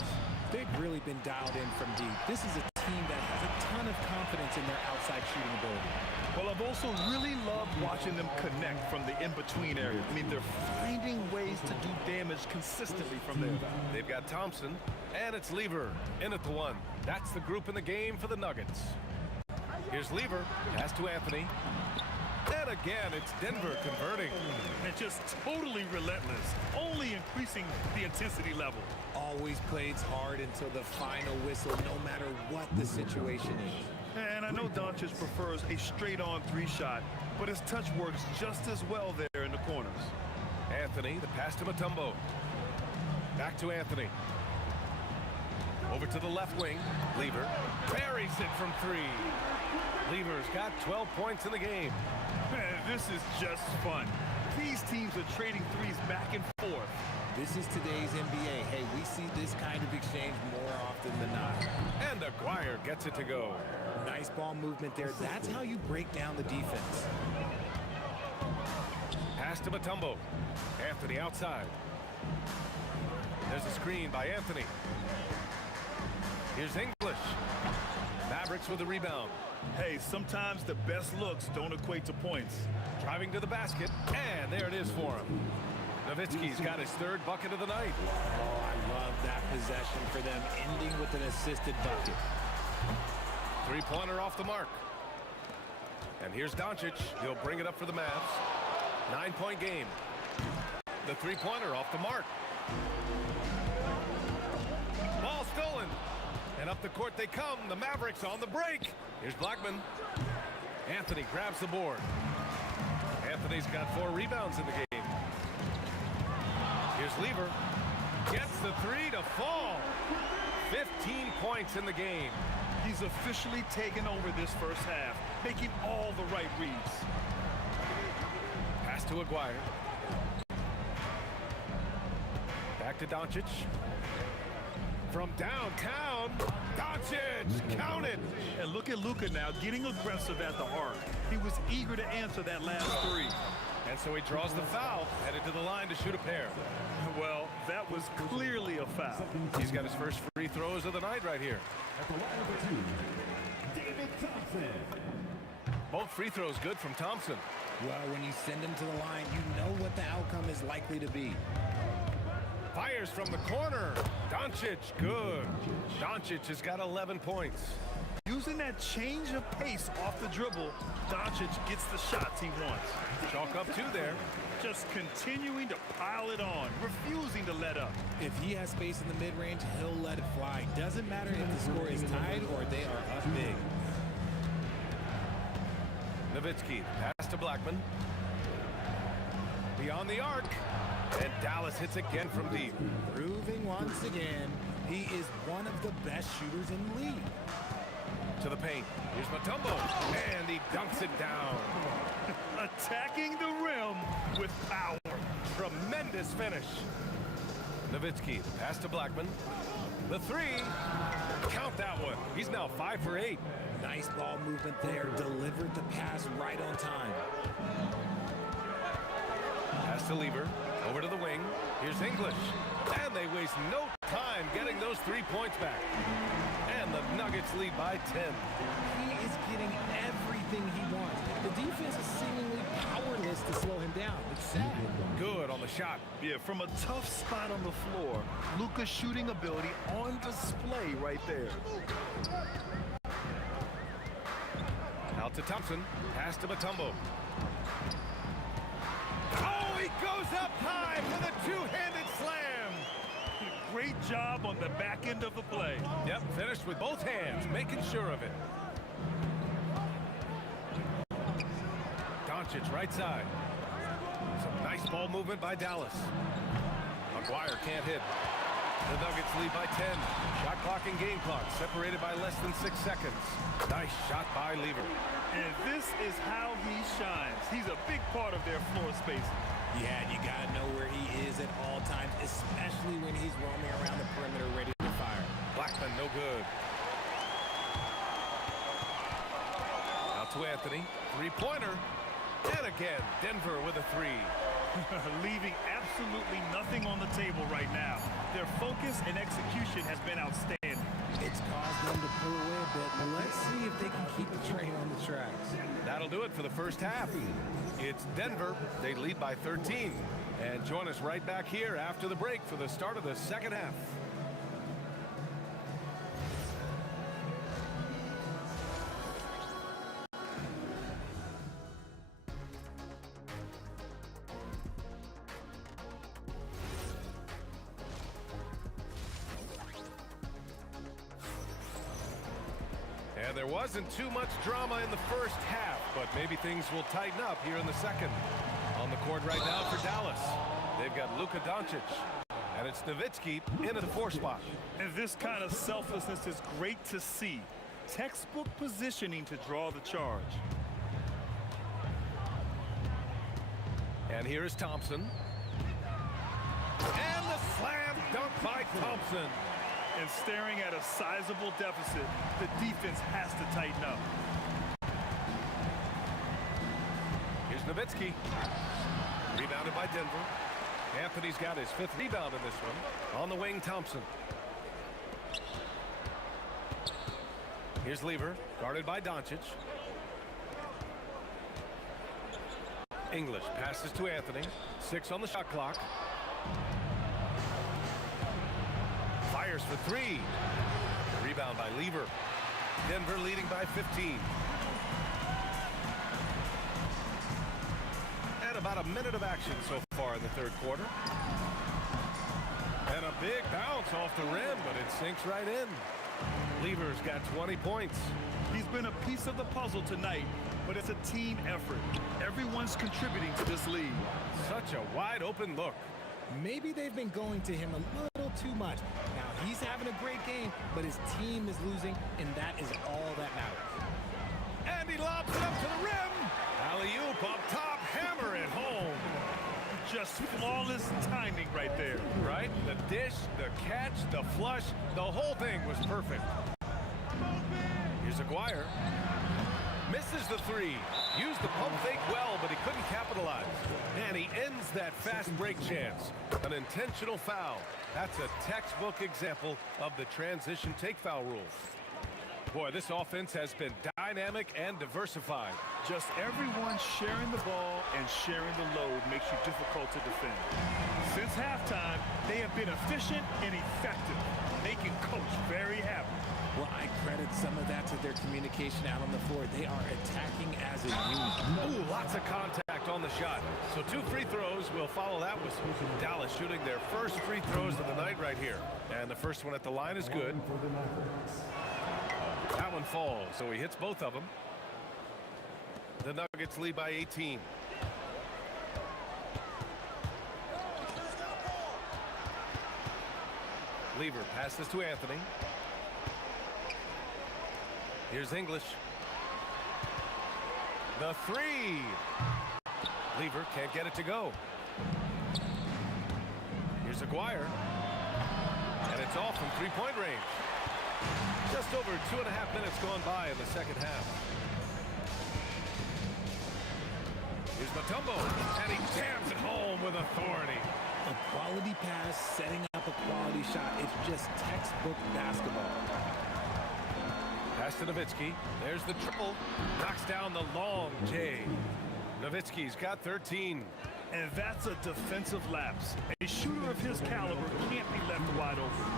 They've really been dialed in from deep. This is a team that has a ton of confidence in their outside shooting ability. Well, I've also really loved watching them connect from the in-between area. I mean, they're finding ways to do damage consistently from there. They've got Thompson, and it's Lever in at the 1. That's the group in the game for the Nuggets. Here's Lever, pass to Anthony. And again, it's Denver converting. And just totally relentless, only increasing the intensity level. Always plays hard until the final whistle, no matter what the situation is. And I know Doncic prefers a straight-on three-shot, but his touch works just as well there in the corners. Anthony, the pass to Mutombo. Back to Anthony. Over to the left wing. Lever buries it from 3. Lever's got 12 points in the game. Man, this is just fun. These teams are trading threes back and forth. This is today's NBA. Hey, we see this kind of exchange more often than not. And Aguirre gets it to go. Nice ball movement there. That's how you break down the defense. Pass to Mutombo. Anthony outside. There's a screen by Anthony. Here's English. Mavericks with the rebound. Hey, sometimes the best looks don't equate to points. Driving to the basket, and there it is for him. Nowitzki's got his 3rd bucket of the night. Oh, I love that possession for them, ending with an assisted bucket. 3-pointer off the mark. And here's Doncic. He'll bring it up for the Mavs. 9-point game. The 3-pointer off the mark. Ball stolen. And up the court they come. The Mavericks on the break. Here's Blackman. Anthony grabs the board. Anthony's got 4 rebounds in the game. Here's Lever. Gets the 3 to fall. 15 points in the game. He's officially taken over this first half, making all the right reads. Pass to Aguirre. Back to Doncic. From downtown, Doncic, count it. And look at Luka now getting aggressive at the arc. He was eager to answer that last 3. And so he draws the foul, headed to the line to shoot a pair. Well, that was clearly a foul. He's got his first free throws of the night right here. At the line of 2, David Thompson. Both free throws good from Thompson. Well, when you send him to the line, you know what the outcome is likely to be. Fires from the corner. Doncic, good. Doncic has got 11 points. Using that change of pace off the dribble, Doncic gets the shots he wants. Chalk up 2 there. Just continuing to pile it on, refusing to let up. If he has space in the mid-range, he'll let it fly. Doesn't matter if the score is tied or they are up big. Nowitzki, pass to Blackman. Beyond the arc. And Dallas hits again from deep. Proving once again, he is one of the best shooters in the league. To the paint. Here's Mutombo. And he dunks it down. Attacking the rim with power. Tremendous finish. Nowitzki, pass to Blackman. The 3. Count that one. He's now 5 for 8. Nice ball movement there. Delivered the pass right on time. Pass to Lever. Over to the wing. Here's English. And they waste no time getting those 3 points back. And the Nuggets lead by 10. He is getting everything he wants. The defense is seemingly powerless to slow him down. It's sad. Good on the shot. Yeah, from a tough spot on the floor, Luka's shooting ability on display right there. Out to Thompson. Pass to Mutombo. Oh, he goes up high for the 2-handed slam. Great job on the back end of the play. Yep, finished with both hands, making sure of it. Doncic, right side. Some nice ball movement by Dallas. Aguirre can't hit. The Nuggets lead by 10. Shot clock and game clock separated by less than 6 seconds. Nice shot by Lever. And this is how he shines. He's a big part of their floor space. Yeah, you got to know where he is at all times, especially when he's roaming around the perimeter ready to fire. Blackman, no good. Out to Anthony. 3-pointer. And again, Denver with a 3. Leaving absolutely nothing on the table right now. Their focus and execution has been outstanding. It's caused them to pull away a bit, but let's see if they can keep the train on the tracks. That'll do it for the first half. It's Denver. They lead by 13. And join us right back here after the break for the start of the second half. And there wasn't too much drama in the first half, but maybe things will tighten up here in the second. On the court right now for Dallas, they've got Luka Doncic, and it's Nowitzki in at the 4 spot. And this kind of selflessness is great to see. Textbook positioning to draw the charge. And here is Thompson. And the slam dunk by Thompson. And staring at a sizable deficit, the defense has to tighten up. Here's Nowitzki. Rebounded by Denver. Anthony's got his 5th rebound in this one. On the wing, Thompson. Here's Lever, guarded by Doncic. English passes to Anthony. 6 on the shot clock. Fires for 3. Rebound by Lever. Denver leading by 15. And about a minute of action so far in the third quarter. And a big bounce off the rim, but it sinks right in. Lever's got 20 points. He's been a piece of the puzzle tonight, but it's a team effort. Everyone's contributing to this lead. Such a wide open look. Maybe they've been going to him a little too much. Now, he's having a great game, but his team is losing, and that is all that matters. And he lobs it up to the rim. Alley-oop up top, hammer it home. Just flawless timing right there. Right? The dish, the catch, the flush, the whole thing was perfect. Here's Aguirre. Misses the 3. Used the pump fake well, but he couldn't capitalize. And he ends that fast break chance. An intentional foul. That's a textbook example of the transition take foul rules. Boy, this offense has been dynamic and diversified. Just everyone sharing the ball and sharing the load makes you difficult to defend. Since halftime, they have been efficient and effective, making Coach very happy. Well, I credit some of that to their communication out on the floor. They are attacking as a unit. Ooh, lots of contact on the shot. So 2 free throws will follow that whistle. Dallas shooting their first free throws of the night right here. And the first one at the line is good. That one falls, so he hits both of them. The Nuggets lead by 18. Lever passes to Anthony. Here's English. The 3. Lever can't get it to go. Here's Aguirre. And it's off from 3-point range. Just over 2.5 minutes gone by in the second half. Here's Mutombo, and he jams it home with authority. A quality pass, setting up a quality shot. It's just textbook basketball. Pass to Nowitzki. There's the triple. Knocks down the long J. Nowitzki's got 13. And that's a defensive lapse. A shooter of his caliber can't be left wide open.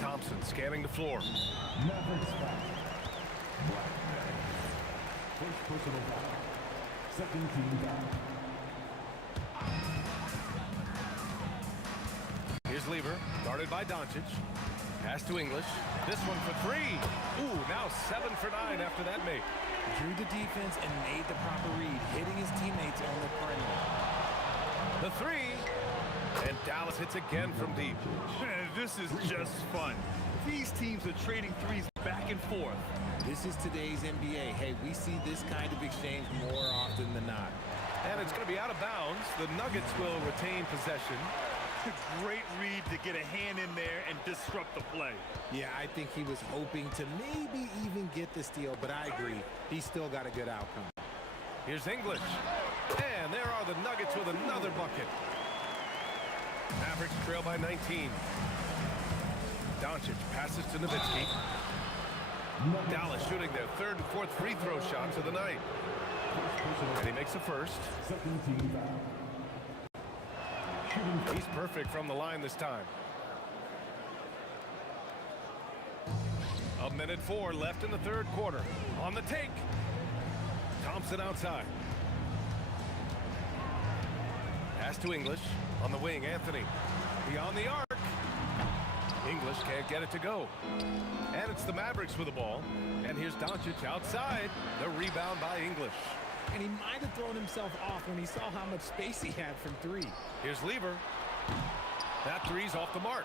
Thompson scanning the floor. Mavericks foul. First personal foul. Second team foul. Here's Lever, guarded by Doncic. Pass to English. This one for 3. Ooh, now 7 for 9 after that make. Drew the defense and made the proper read, hitting his teammates on the perimeter. The 3. And Dallas hits again from deep. This is just fun. These teams are trading threes back and forth. This is today's NBA. Hey, we see this kind of exchange more often than not. And it's going to be out of bounds. The Nuggets will retain possession. Great read to get a hand in there and disrupt the play. Yeah, I think he was hoping to maybe even get the steal, but I agree. He still got a good outcome. Here's English. And there are the Nuggets with another bucket. Mavericks trail by 19. Doncic passes to Nowitzki. Dallas shooting their 3rd and 4th free throw shots of the night. And he makes the first. Second team foul. He's perfect from the line this time. 1:04 left in the third quarter. On the take. Thompson outside. Pass to English. On the wing, Anthony. Beyond the arc. English can't get it to go. And it's the Mavericks with the ball. And here's Doncic outside. The rebound by English. And he might have thrown himself off when he saw how much space he had from three. Here's Lever. That three's off the mark.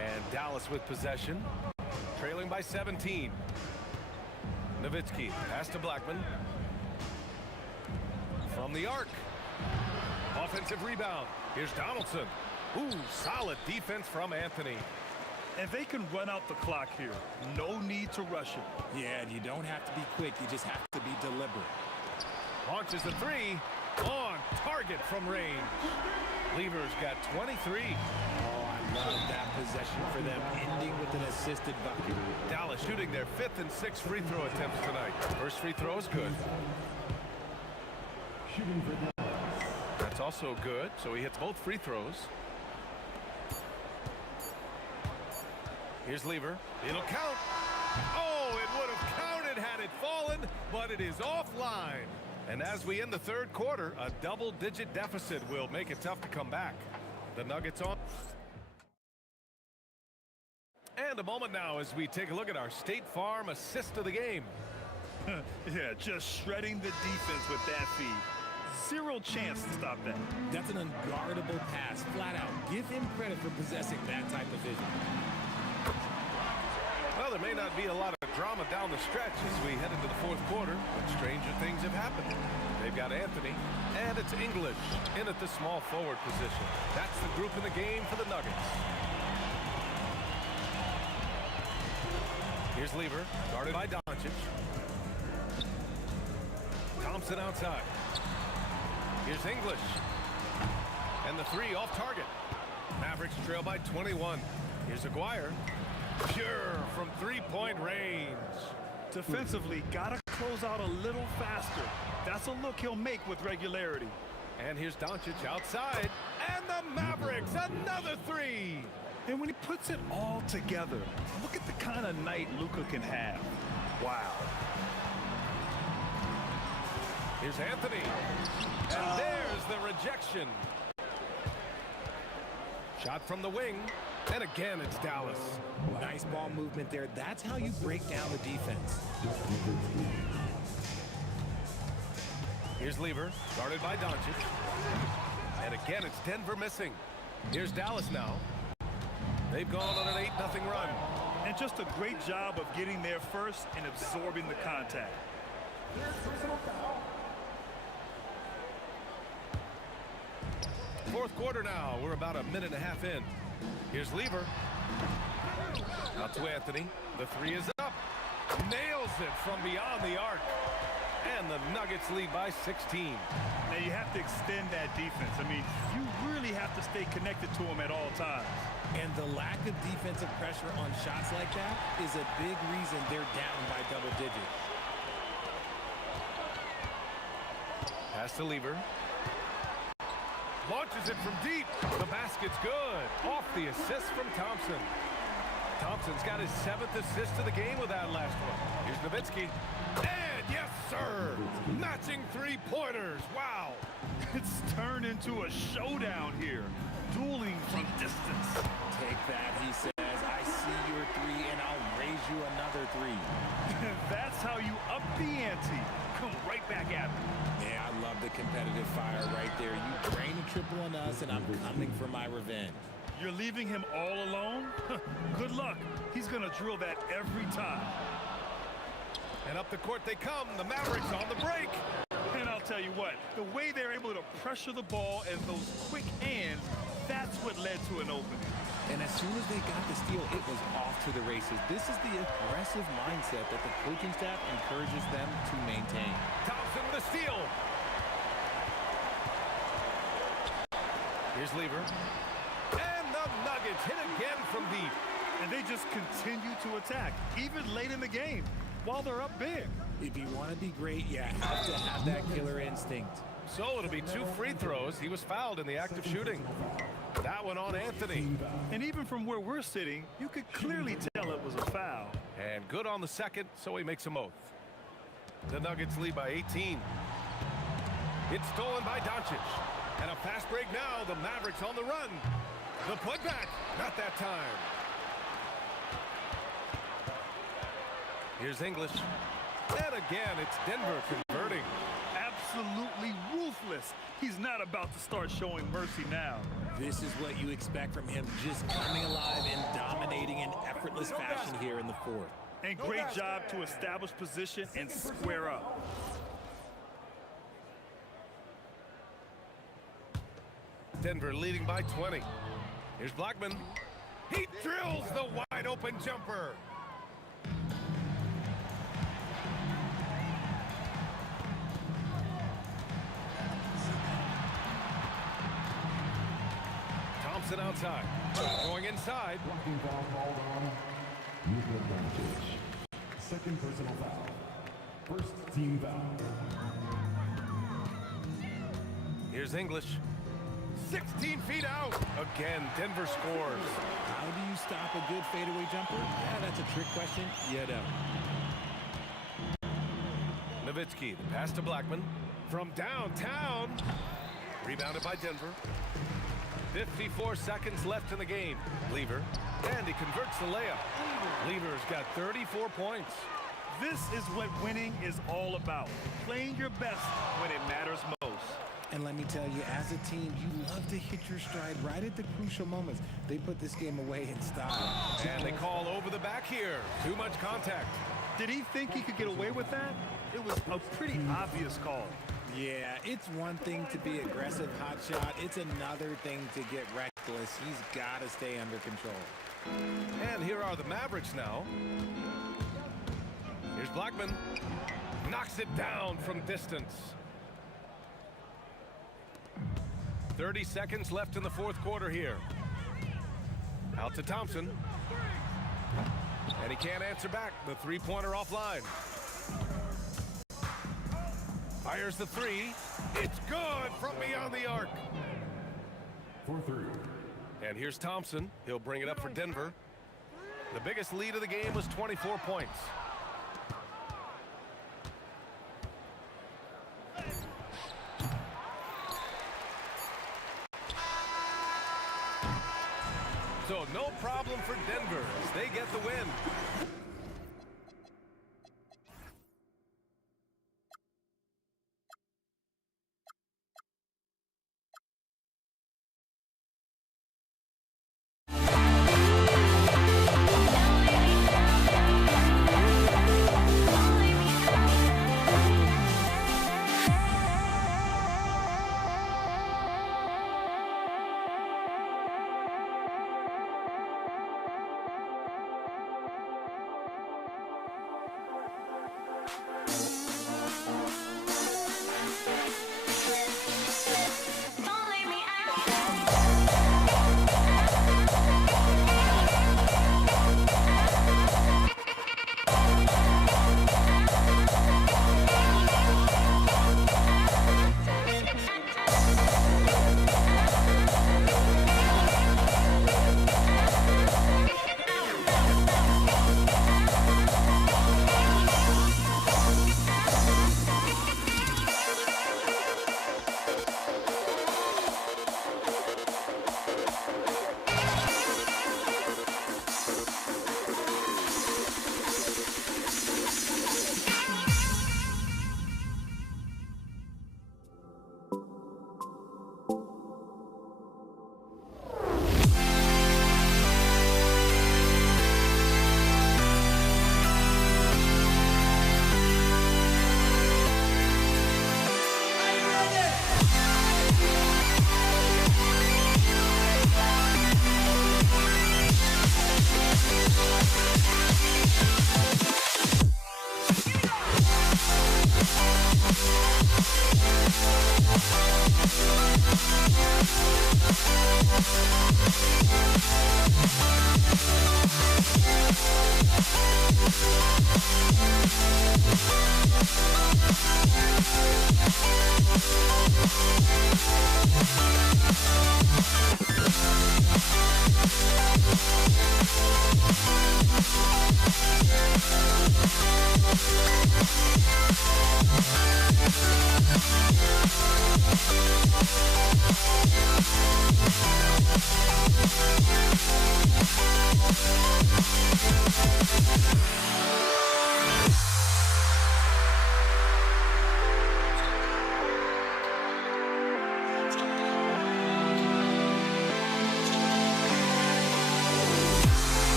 And Dallas with possession. Trailing by 17. Nowitzki, pass to Blackman. From the arc. Offensive rebound. Here's Donaldson. Ooh, solid defense from Anthony. And they can run out the clock here. No need to rush it. Yeah, you don't have to be quick. You just have to be deliberate. Launches the three. On target from range. Lever's got 23. Oh, I love that possession for them, ending with an assisted bucket. Dallas shooting their 5th and 6th free throw attempts tonight. First free throw is good. Shooting for Dallas. That's also good, so he hits both free throws. Here's Lever. It'll count. Oh, it would have counted had it fallen, but it is offline. And as we end the third quarter, a double-digit deficit will make it tough to come back. The Nuggets on. And a moment now as we take a look at our State Farm assist of the game. Yeah, just shredding the defense with that feed. Zero chance to stop that. That's an unguardable pass, flat out. Give him credit for possessing that type of vision. Well, there may not be a lot of drama down the stretch as we head into the fourth quarter, but stranger things have happened. They've got Anthony, and it's English in at the small forward position. That's the group in the game for the Nuggets. Here's Lever, guarded by Doncic. Thompson outside. Here's English. And the three off target. Mavericks trail by 21. Here's Aguirre. Pure from three-point range. Defensively, gotta close out a little faster. That's a look he'll make with regularity. And here's Doncic outside. And the Mavericks, another three. And when he puts it all together, look at the kind of night Luka can have. Wow. Here's Anthony. And there's the rejection. Shot from the wing. And again, it's Dallas. Nice ball movement there. That's how you break down the defense. Here's Lever, guarded by Doncic. And again, it's Denver missing. Here's Dallas now. They've gone on an 8-0 run. And just a great job of getting there first and absorbing the contact. Fourth quarter now. We're about a minute and a half in. Here's Lever. Out to Anthony. The three is up. Nails it from beyond the arc. And the Nuggets lead by 16. Now you have to extend that defense. I mean, you really have to stay connected to them at all times. And the lack of defensive pressure on shots like that is a big reason they're down by double digits. Pass to Lever. Launches it from deep. The basket's good. Off the assist from Thompson. Thompson's got his 7th assist of the game with that last one. Here's Nowitzki. And yes, sir. Matching three-pointers. Wow. It's turned into a showdown here. Dueling from distance. Take that, he says. I see your three, and I'll raise you another three. That's how you up the ante. Come right back at me. Yeah, I love the competitive fire right there. You drain a triple on us, and I'm coming for my revenge. You're leaving him all alone? Good luck. He's going to drill that every time. And up the court they come. The Mavericks on the break. And I'll tell you what, the way they're able to pressure the ball and those quick hands, that's what led to an opening. And as soon as they got the steal, it was off to the races. This is the aggressive mindset that the coaching staff encourages them to maintain. Thompson with a steal. Here's Lever. And the Nuggets hit again from deep. And they just continue to attack, even late in the game, while they're up big. If you want to be great, you have to have that killer instinct. So it'll be 2 free throws. He was fouled in the act of shooting. That one on Anthony. And even from where we're sitting, you could clearly tell it was a foul. And good on the second, so he makes a oath. The Nuggets lead by 18. It's stolen by Doncic. And a fast break now. The Mavericks on the run. The putback, not that time. Here's English. And again, it's Denver converting. Absolutely ruthless. He's not about to start showing mercy now. This is what you expect from him, just coming alive and dominating in effortless fashion here in the fourth. And great job to establish position and square up. Denver leading by 20. Here's Blackman. He drills the wide open jumper. Thompson outside. Going inside. Blocking foul called on Luka Doncic. Second personal foul. First team foul. Here's English. 16 feet out. Again, Denver scores. How do you stop a good fadeaway jumper? Yeah, that's a trick question. You don't. Nowitzki, the pass to Blackman. From downtown. Rebounded by Denver. 54 seconds left in the game. Lever. And he converts the layup. Lever's got 34 points. This is what winning is all about. Playing your best when it matters most. And let me tell you, as a team, you love to hit your stride right at the crucial moments. They put this game away in style. And they call over the back here. Too much contact. Did he think he could get away with that? It was a pretty obvious call. Yeah, it's one thing to be aggressive hot shot. It's another thing to get reckless. He's got to stay under control. And here are the Mavericks now. Here's Blackman. Knocks it down from distance. 30 seconds left in the fourth quarter here. Out to Thompson. And he can't answer back. The three-pointer offline. Fires the three. It's good from beyond the arc. For three. And here's Thompson. He'll bring it up for Denver. The biggest lead of the game was 24 points. So no problem for Denver as they get the win.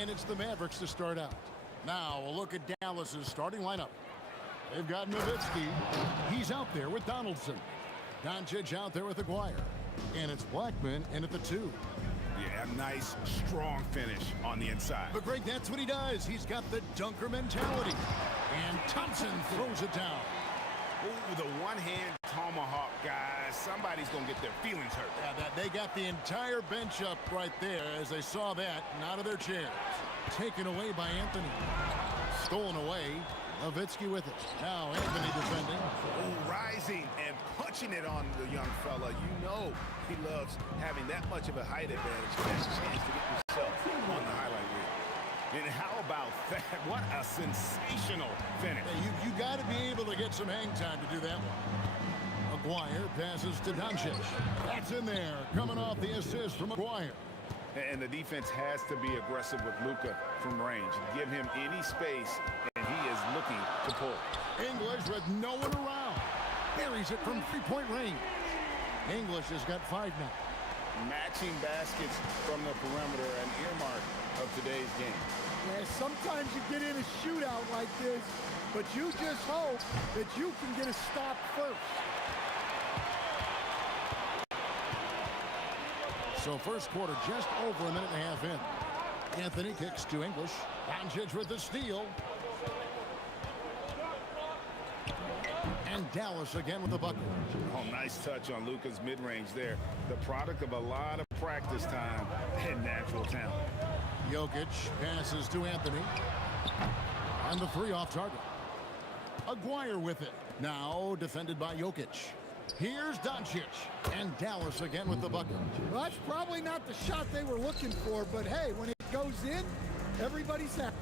And it's the Mavericks to start out. Now, a look at Dallas's starting lineup. They've got Nowitzki. He's out there with Donaldson. Doncic out there with Aguirre. And it's Blackman in at the 2. Yeah, nice, strong finish on the inside. But Greg, that's what he does. He's got the dunker mentality. And Thompson throws it down. Ooh, the one-hand tomahawk, guys. Somebody's going to get their feelings hurt. Yeah, they got the entire bench up right there as they saw that and out of their chairs. Taken away by Anthony. Stolen away. Nowitzki with it. Now Anthony defending. Ooh, rising and punching it on the young fella. You know he loves having that much of a height advantage. That's a chance to get yourself on the highlight reel. And how about that? What a sensational finish. Yeah, you got to be able to get some hang time to do that one. Aguirre passes to Doncic. That's in there. Coming off the assist from Aguirre. And the defense has to be aggressive with Luka from range. Give him any space, and he is looking to pull. English with no one around. Buries it from three-point range. English has got 5 now. Matching baskets from the perimeter, an earmark of today's game. Yeah, sometimes you get in a shootout like this, but you just hope that you can get a stop first. So first quarter just over a minute and a half in. Anthony kicks to English. Doncic with the steal. And Dallas again with the bucket. Oh, nice touch on Luka's mid-range there. The product of a lot of practice time and natural talent. Jokic passes to Anthony. And the 3 off target. Aguirre with it. Now defended by Jokic. Here's Doncic. And Dallas again with the bucket. Well, that's probably not the shot they were looking for, but hey, when it goes in, everybody's happy.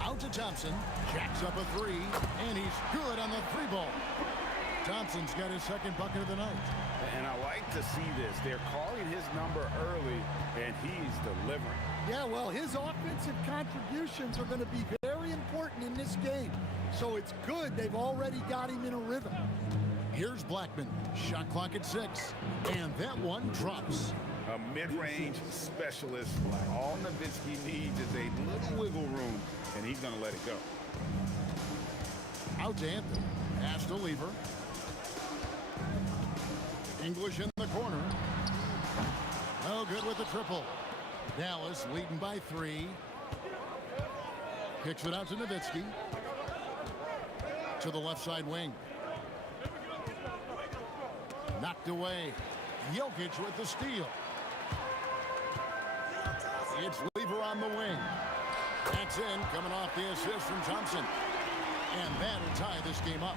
Out to Thompson. Jacks up a 3. And he's good on the 3-ball. Thompson's got his second bucket of the night. And I like to see this. They're calling his number early, and he's delivering. Yeah, well, his offensive contributions are going to be very important in this game. So it's good they've already got him in a rhythm. Here's Blackman. Shot clock at 6. And that one drops. A mid-range specialist. All Nowitzki needs is a little wiggle room, and he's going to let it go. Out to Anthony. Pass to Lever. English in the corner. No good with the triple. Dallas leading by 3. Kicks it out to Nowitzki. To the left side wing. Knocked away. Jokic with the steal. It's Lever on the wing. That's in, coming off the assist from Thompson. And that'll tie this game up.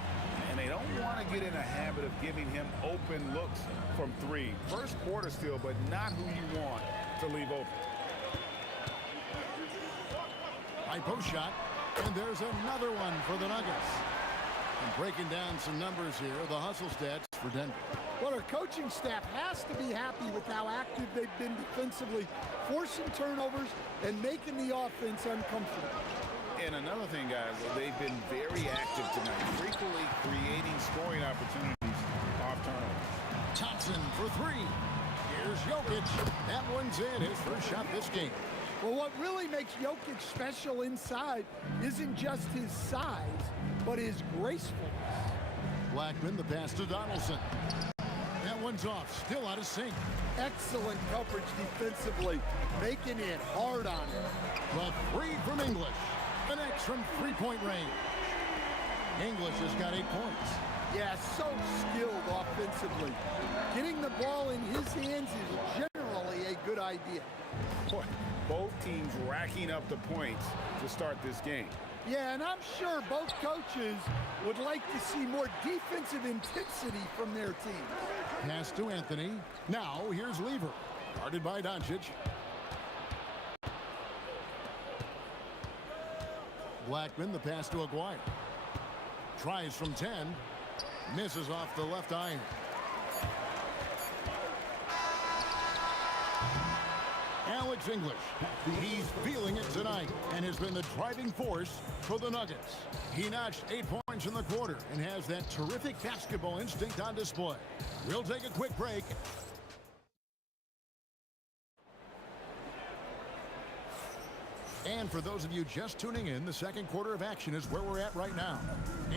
And they don't want to get in a habit of giving him open looks from 3. First quarter still, but not who you want to leave open. High post shot. And there's another one for the Nuggets. And breaking down some numbers here, the hustle stats for Denver. Well, our coaching staff has to be happy with how active they've been defensively, forcing turnovers and making the offense uncomfortable. And another thing, guys, they've been very active tonight, frequently creating scoring opportunities off turnovers. Thompson for 3. Here's Jokic. That one's in, his first shot this game. Well, what really makes Jokic special inside isn't just his size, but his gracefulness. Blackman, the pass to Donaldson. That one's off, still out of sync. Excellent coverage defensively, making it hard on him. The 3 from English. The next from 3-point range. English has got 8 points. Yeah, so skilled offensively. Getting the ball in his hands is generally a good idea. Boy, both teams racking up the points to start this game. Yeah, and I'm sure both coaches would like to see more defensive intensity from their teams. Pass to Anthony. Now here's Lever. Guarded by Doncic. Blackman, the pass to Aguirre. Tries from 10. Misses off the left iron. Alex English. He's feeling it tonight and has been the driving force for the Nuggets. He notched 8 points in the quarter and has that terrific basketball instinct on display. We'll take a quick break. And for those of you just tuning in, the second quarter of action is where we're at right now.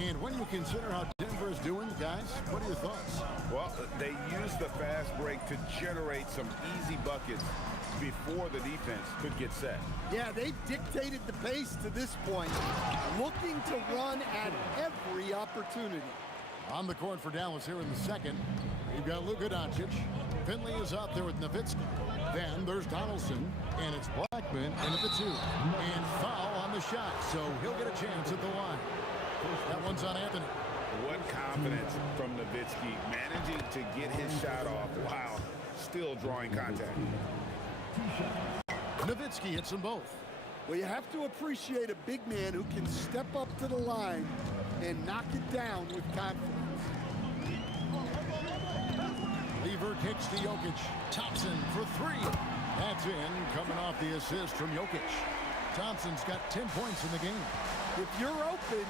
And when you consider how Denver is doing, guys, what are your thoughts? Well, they used the fast break to generate some easy buckets before the defense could get set. Yeah, they've dictated the pace to this point, looking to run at every opportunity. On the court for Dallas here in the second, we've got Luka Doncic. Finley is out there with Nowitzki. Then there's Donaldson, and it's Blackman in at the 2. And foul on the shot, so he'll get a chance at the line. That one's on Anthony. What confidence from Nowitzki, managing to get his shot off while still drawing contact. Nowitzki hits them both. Well, you have to appreciate a big man who can step up to the line and knock it down with confidence. Lever kicks to Jokic. Thompson for 3. That's in, coming off the assist from Jokic. Thompson's got 10 points in the game. If you're open,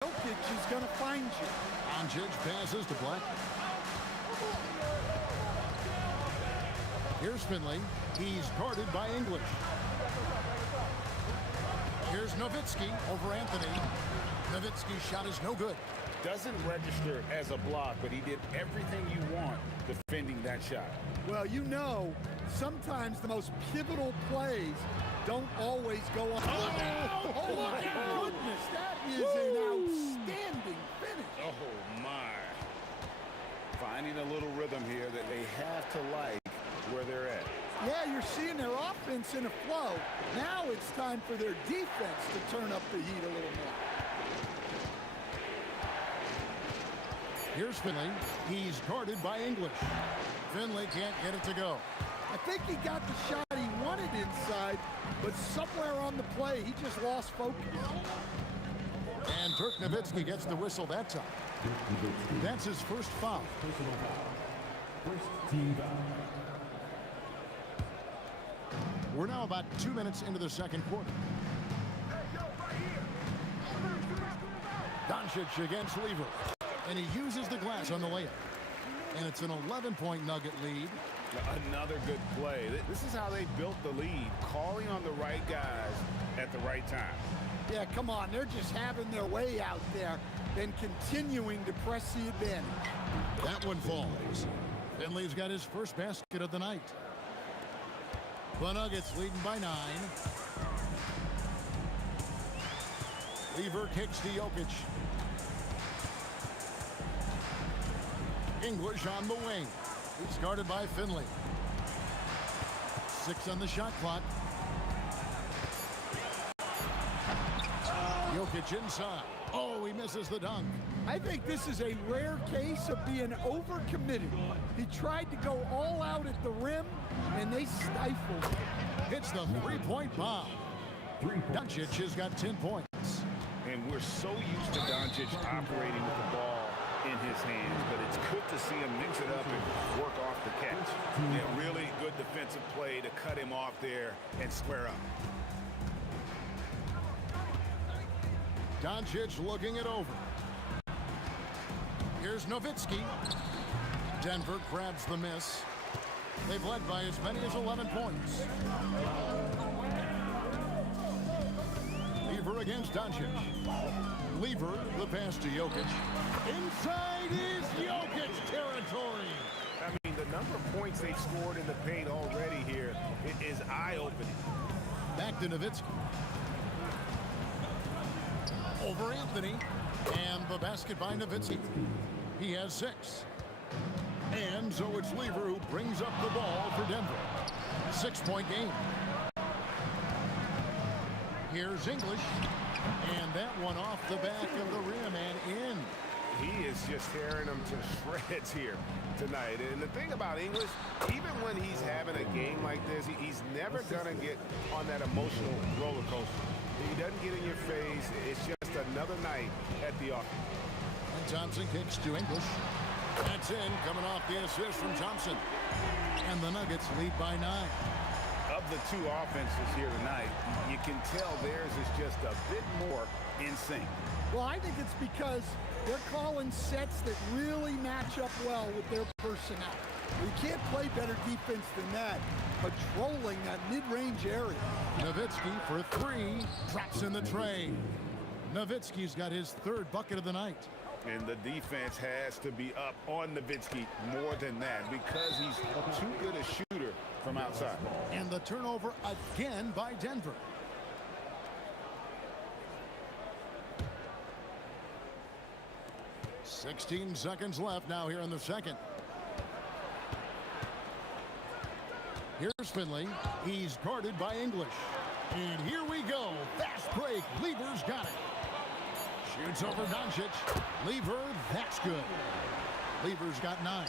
Jokic is going to find you. Doncic passes to Black. Here's Finley. He's guarded by English. Here's Nowitzki over Anthony. Nowitzki's shot is no good. Doesn't register as a block, but he did everything you want defending that shot. Well, you know, sometimes the most pivotal plays don't always go on. Oh my goodness, that is an outstanding finish. Oh, my. Finding a little rhythm here that they have to like where they're at. Yeah, you're seeing their offense in a flow. Now it's time for their defense to turn up the heat a little more. Here's Finley. He's guarded by English. Finley can't get it to go. I think he got the shot he wanted inside, but somewhere on the play, he just lost focus. And Dirk Nowitzki gets the whistle that time. That's his first foul. First team foul. We're now about 2 minutes into the second quarter. Doncic against Lever. And he uses the glass on the layup. And it's an 11-point Nugget lead. Another good play. This is how they built the lead, calling on the right guys at the right time. Yeah, come on. They're just having their way out there and continuing to press the advantage. That one falls. Finley's got his first basket of the night. The Nuggets leading by 9. Lever kicks to Jokic. English on the wing. He's guarded by Finley. 6 on the shot clock. Jokic inside. Oh, he misses the dunk. I think this is a rare case of being overcommitted. He tried to go all out at the rim, and they stifled him. Hits the three-point bomb. Doncic has got 10 points. And we're so used to Doncic operating with the ball in his hands, but it's good to see him mix it up and work off the catch. Yeah, really good defensive play to cut him off there and square up. Doncic looking it over. Here's Nowitzki. Denver grabs the miss. They've led by as many as 11 points. Lever against Doncic. Lever, the pass to Jokic. Inside is Jokic territory. I mean, the number of points they've scored in the paint already here is eye-opening. Back to Nowitzki. Over Anthony. And the basket by Nowitzki. He has 6. And so it's Lever who brings up the ball for Denver. 6-point game. Here's English. And that one off the back of the rim and in. He is just tearing them to shreds here tonight. And the thing about English, even when he's having a game like this, he's never going to get on that emotional roller coaster. He doesn't get in your face. It's just another night at the office. And Thompson kicks to English. That's in, coming off the assist from Thompson. And the Nuggets lead by 9. Of the two offenses here tonight, you can tell theirs is just a bit more in sync. Well, I think it's because they're calling sets that really match up well with their personnel. You can't play better defense than that, patrolling that mid-range area. Nowitzki for 3, drops in the tray. Nowitzki's got his 3rd bucket of the night. And the defense has to be up on Nowitzki more than that because he's too good a shooter from outside. And the turnover again by Denver. "16 seconds left now here in the second. Here's Finley. He's guarded by English. And here we go. Fast break. Lever's got it. Shoots over Doncic. Lever, that's good. Lever's got 9.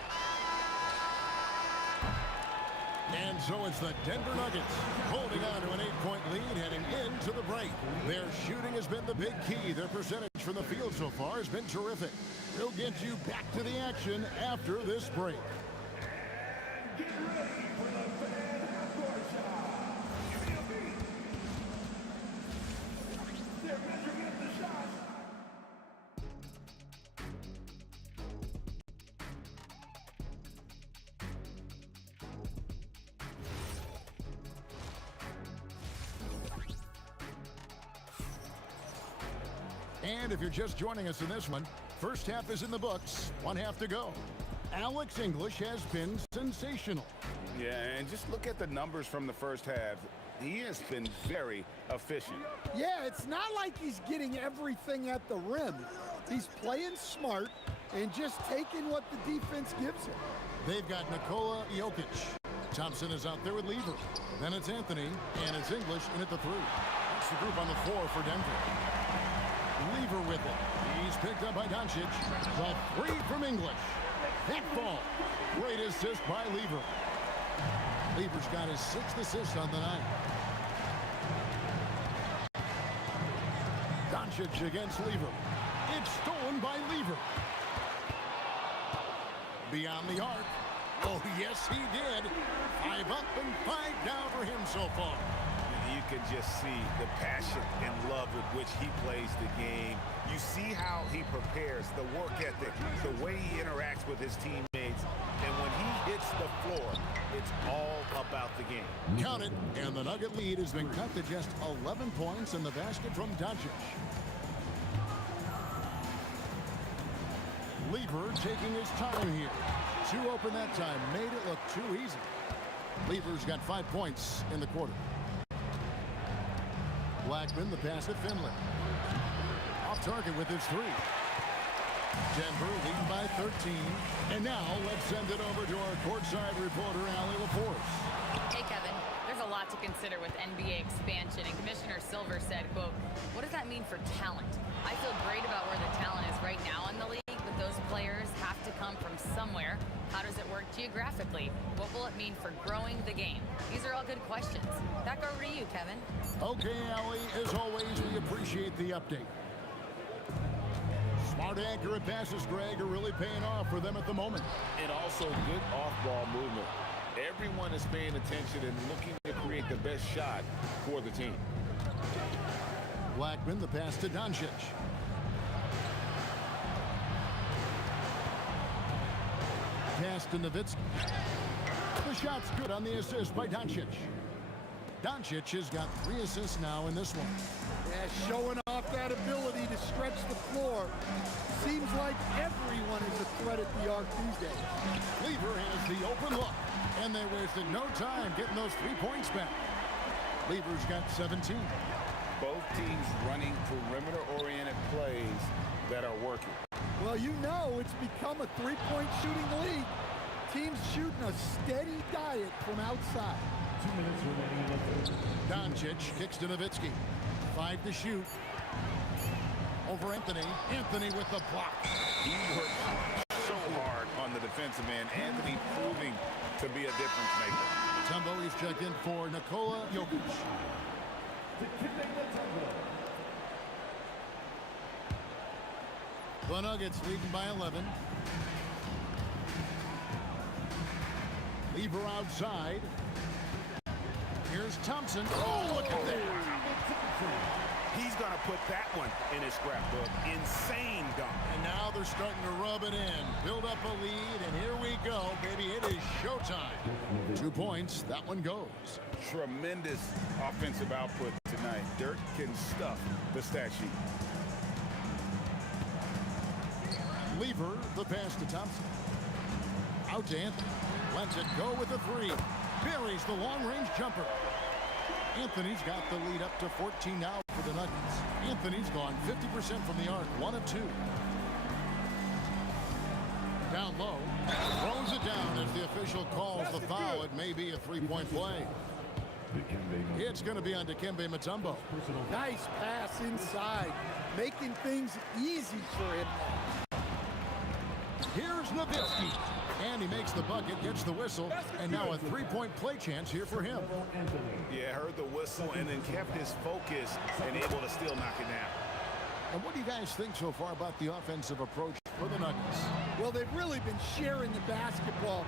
And so it's the Denver Nuggets holding on to an 8-point lead heading into the break. Their shooting has been the big key. Their percentage from the field so far has been terrific. We'll get you back to the action after this break. And if you're just joining us in this one, first half is in the books, 1 half to go. Alex English has been sensational. Yeah, and just look at the numbers from the first half. He has been very efficient. Yeah, it's not like he's getting everything at the rim. He's playing smart and just taking what the defense gives him. They've got Nikola Jokic. Thompson is out there with Lever. Then it's Anthony, and it's English in at the 3. That's the group on the floor for Denver. Lever with it. He's picked up by Doncic. The 3 from English. That ball. Great assist by Lever. Lever's got his 6th assist on the night. Doncic against Lever. It's stolen by Lever. Beyond the arc. Oh, yes, he did. 5 up and 5 down for him so far. You can just see the passion and love with which he plays the game. You see how he prepares, the work ethic, the way he interacts with his teammates. And when he hits the floor, it's all about the game. Count it, and the Nugget lead has been cut to just 11 points in the basket from Doncic. Lever taking his time here. 2 open that time, made it look too easy. Lever's got 5 points in the quarter. Blackman, the pass to Finley. Off target with his 3. Denver leading by 13. And now let's send it over to our courtside reporter, Allie LaForce. Hey, Kevin. There's a lot to consider with NBA expansion, and Commissioner Silver said, quote, "What does that mean for talent? I feel great about where the talent is right now in the league, but those players have to come from somewhere. How does it work geographically? What will it mean for growing the game?" These are all good questions. Back over to you, Kevin. Okay, Allie, as always, we appreciate the update. Smart, accurate passes, Greg, are really paying off for them at the moment. And also good off-ball movement. Everyone is paying attention and looking to create the best shot for the team. Blackman, the pass to Doncic. Pass to Nowitzki. The shot's good on the assist by Doncic. Doncic has got 3 assists now in this one. Yeah, showing off that ability to stretch the floor. Seems like everyone is a threat at the arc these days. Lever has the open look, and they wasted no time getting those 3 points back. Lever's got 17. Both teams running perimeter-oriented plays that are working. Well, you know it's become a 3-point shooting league. Teams shooting a steady diet from outside. 2 minutes remaining in the third. Doncic kicks to Nowitzki. 5 to shoot. Over Anthony. Anthony with the block. He worked so hard on the defensive end. Anthony proving to be a difference maker. Tumbo is checked in for Nikola Jokic. The Nuggets leading by 11. Lever outside. Here's Thompson. Oh, look at that. He's going to put that one in his scrapbook. Insane dunk. And now they're starting to rub it in. Build up a lead, and here we go, baby. It is showtime. 2 points. That one goes. Tremendous offensive output tonight. Dirk can stuff the stat sheet. Lever, the pass to Thompson. Out to Anthony. Lets it go with a three. Buries the long-range jumper. Anthony's got the lead up to 14 now for the Nuggets. Anthony's gone 50% from the arc, 1 of 2. Down low, throws it down as the official calls the foul. It may be a three-point play. It's going to be on Dikembe Mutombo. Nice pass inside, making things easy for him. Here's Nowitzki. And he makes the bucket, gets the whistle, and now a three-point play chance here for him. Yeah, heard the whistle and then kept his focus and able to still knock it down. And what do you guys think so far about the offensive approach for the Nuggets? Well, they've really been sharing the basketball.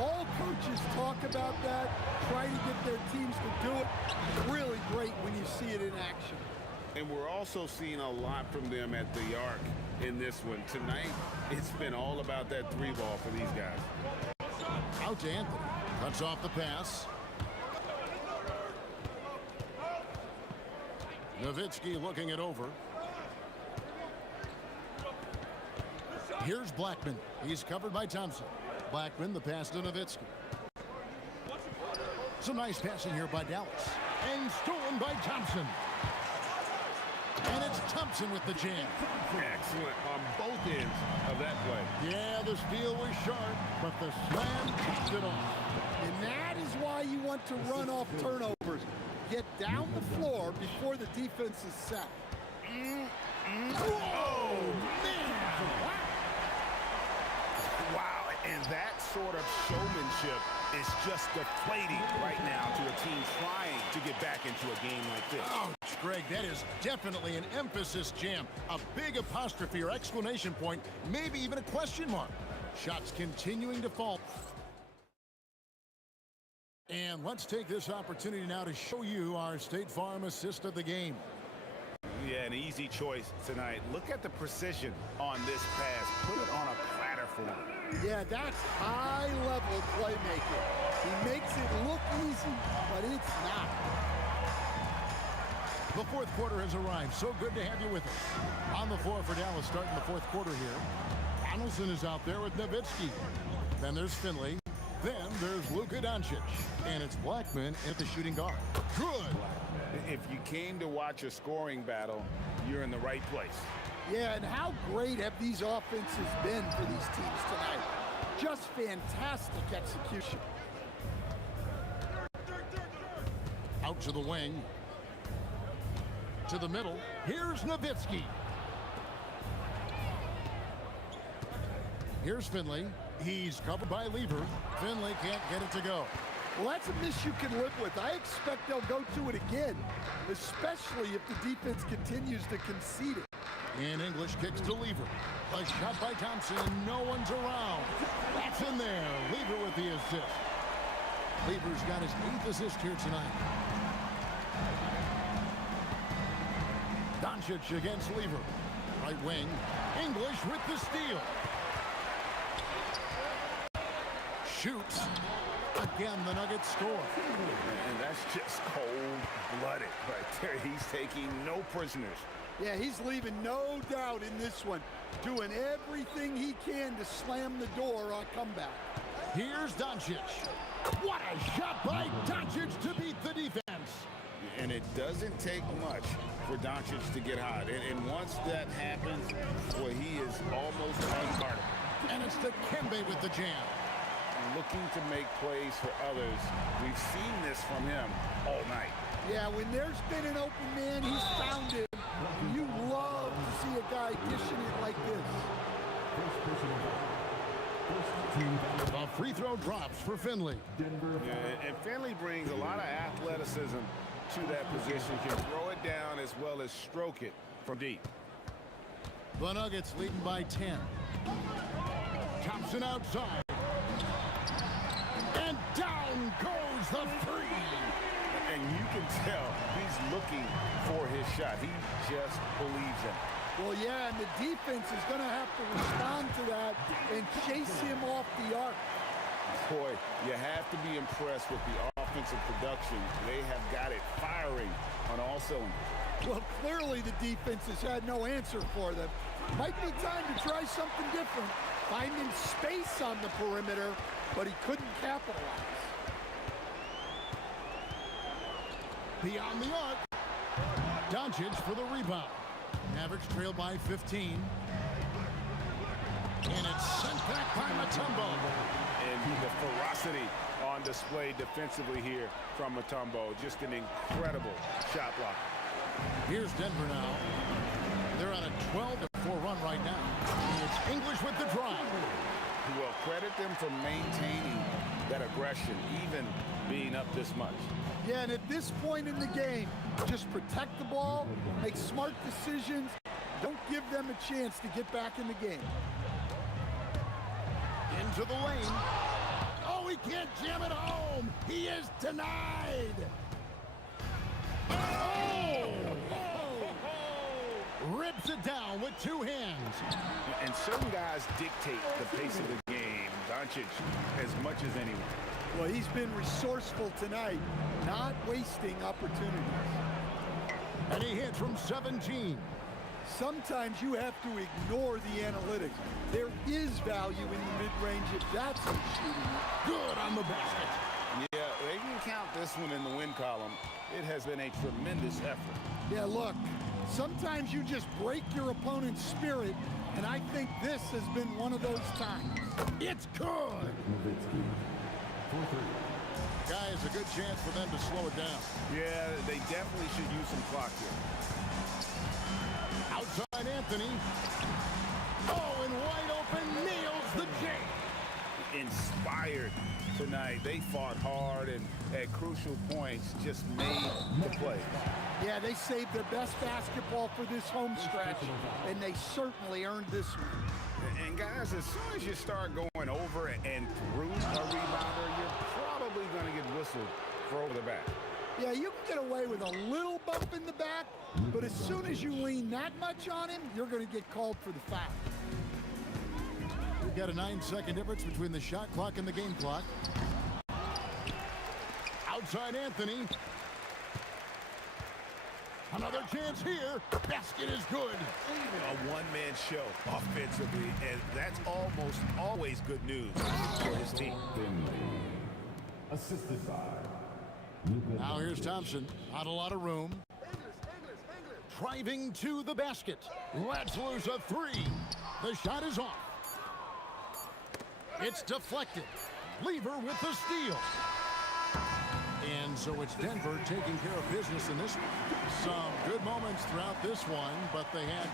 All coaches talk about that, try to get their teams to do it. Really great when you see it in action. And we're also seeing a lot from them at the arc in this one. Tonight, it's been all about that three ball for these guys. Out to Anthony. Cuts off the pass. Nowitzki looking it over. Here's Blackman. He's covered by Thompson. Blackman, the pass to Nowitzki. Some nice passing here by Dallas. And stolen by Thompson. And it's Thompson with the jam. Excellent on both ends of that play. Yeah, the steal was sharp, but the slam topped it off. And that is why you want to run off turnovers. Get down the floor before the defense is set. Oh, man! Wow, and that sort of showmanship is just deflating right now to a team trying to get back into a game like this. Oh, Greg, that is definitely an emphasis jam. A big apostrophe or exclamation point, maybe even a question mark. Shots continuing to fall. And let's take this opportunity now to show you our State Farm assist of the game. Yeah, an easy choice tonight. Look at the precision on this pass. Put it on a platter for him. Yeah, that's high-level playmaking. He makes it look easy, but it's not. The fourth quarter has arrived. So good to have you with us. On the floor for Dallas starting the fourth quarter here. Donaldson is out there with Nowitzki. Then there's Finley. Then there's Luka Doncic. And it's Blackman at the shooting guard. Good. If you came to watch a scoring battle, you're in the right place. Yeah, and how great have these offenses been for these teams tonight? Just fantastic execution. Out to the wing. To the middle. Here's Nowitzki. Here's Finley. He's covered by Lever. Finley can't get it to go. Well, that's a miss you can live with. I expect they'll go to it again, especially if the defense continues to concede it. In English, kicks to Lever. A shot by Thompson, and no one's around. That's in there. Lever with the assist. Lever's got his 8th assist here tonight. Doncic against Lever. Right wing. English with the steal. Shoots. Again, the Nuggets score. And that's just cold-blooded right there. He's taking no prisoners. Yeah, he's leaving no doubt in this one. Doing everything he can to slam the door on comeback. Here's Doncic. What a shot by Doncic to beat the defense. And it doesn't take much for Doncic to get hot. And once that happens, well, he is almost unguardable. And it's Dikembe with the jam. Looking to make plays for others. We've seen this from him all night. Yeah, when there's been an open man, he's found him. You love to see a guy dishing it like this. The free throw drops for Finley. Yeah, and Finley brings a lot of athleticism to that position. Can throw it down as well as stroke it from deep. The Nuggets leading by 10. Thompson outside. And down goes the three. And you can tell he's looking for his shot. He just believes in it. Well, yeah, and the defense is going to have to respond to that and chase him off the arc. Boy, you have to be impressed with the offensive production. They have got it firing on all cylinders. Well, clearly the defense has had no answer for them. Might be time to try something different. Finding space on the perimeter, but he couldn't capitalize. Beyond the arc. Doncic for the rebound. Mavericks trail by 15. And it's sent back by Mutombo. And the ferocity on display defensively here from Mutombo. Just an incredible shot block. Here's Denver now. They're on a 12-4 run right now. It's English with the drive. Well, credit them for maintaining that aggression, even being up this much. Yeah, and at this point in the game, just protect the ball, make smart decisions. Don't give them a chance to get back in the game. Into the lane. Oh, he can't jam it home. He is denied. Oh! Rips it down with two hands. And certain guys dictate the pace of the game. Doncic as much as anyone. Well, he's been resourceful tonight, not wasting opportunities. And he hits from 17. Sometimes you have to ignore the analytics. There is value in the mid-range if that's who's shooting. Good on the basket. Yeah, they can count this one in the win column. It has been a tremendous effort. Yeah, look, sometimes you just break your opponent's spirit, and I think this has been one of those times. It's good. Guys, a good chance for them to slow it down. Yeah, they definitely should use some clock here. Outside Anthony. Oh, and wide open, nails the J. Inspired tonight. They fought hard and at crucial points just made the play. Yeah, they saved their best basketball for this home stretch, and they certainly earned this one. And guys, as soon as you start going over and through a rebounder, you're probably going to get whistled for over the back. Yeah, you can get away with a little bump in the back, but as soon as you lean that much on him, you're going to get called for the foul. We've got a 9-second difference between the shot clock and the game clock. Outside Anthony. Another chance here. Basket is good. A one-man show offensively, and that's almost always good news for his team. Assisted by. Now here's Thompson. Not a lot of room. Driving to the basket. Lets loose a three. The shot is off. It's deflected. Lever with the steal. And so it's Denver taking care of business in this one. Some good moments throughout this one, but they had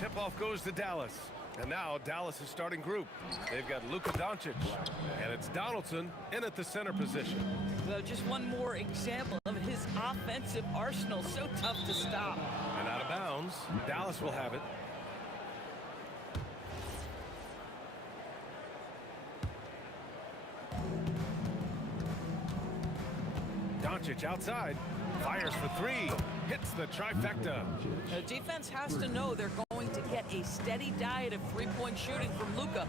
Tip-off goes to Dallas. And now Dallas is starting group. They've got Luka Doncic, and it's Donaldson in at the center position. Well, just one more example of his offensive arsenal. So tough to stop. And out of bounds, Dallas will have it. Doncic outside, fires for three, hits the trifecta. The defense has to know they're going to get a steady diet of three-point shooting from Luka.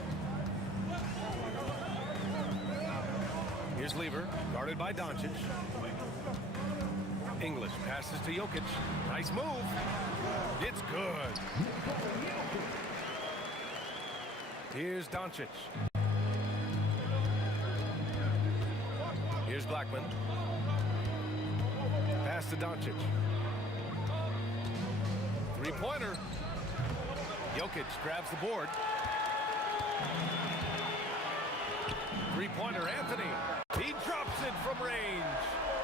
Here's Lever, guarded by Doncic. English passes to Jokic. Nice move. It's good. Here's Doncic. Here's Blackman. Pass to Doncic. Three-pointer. Jokic grabs the board. Three-pointer, Anthony. He drops it from range.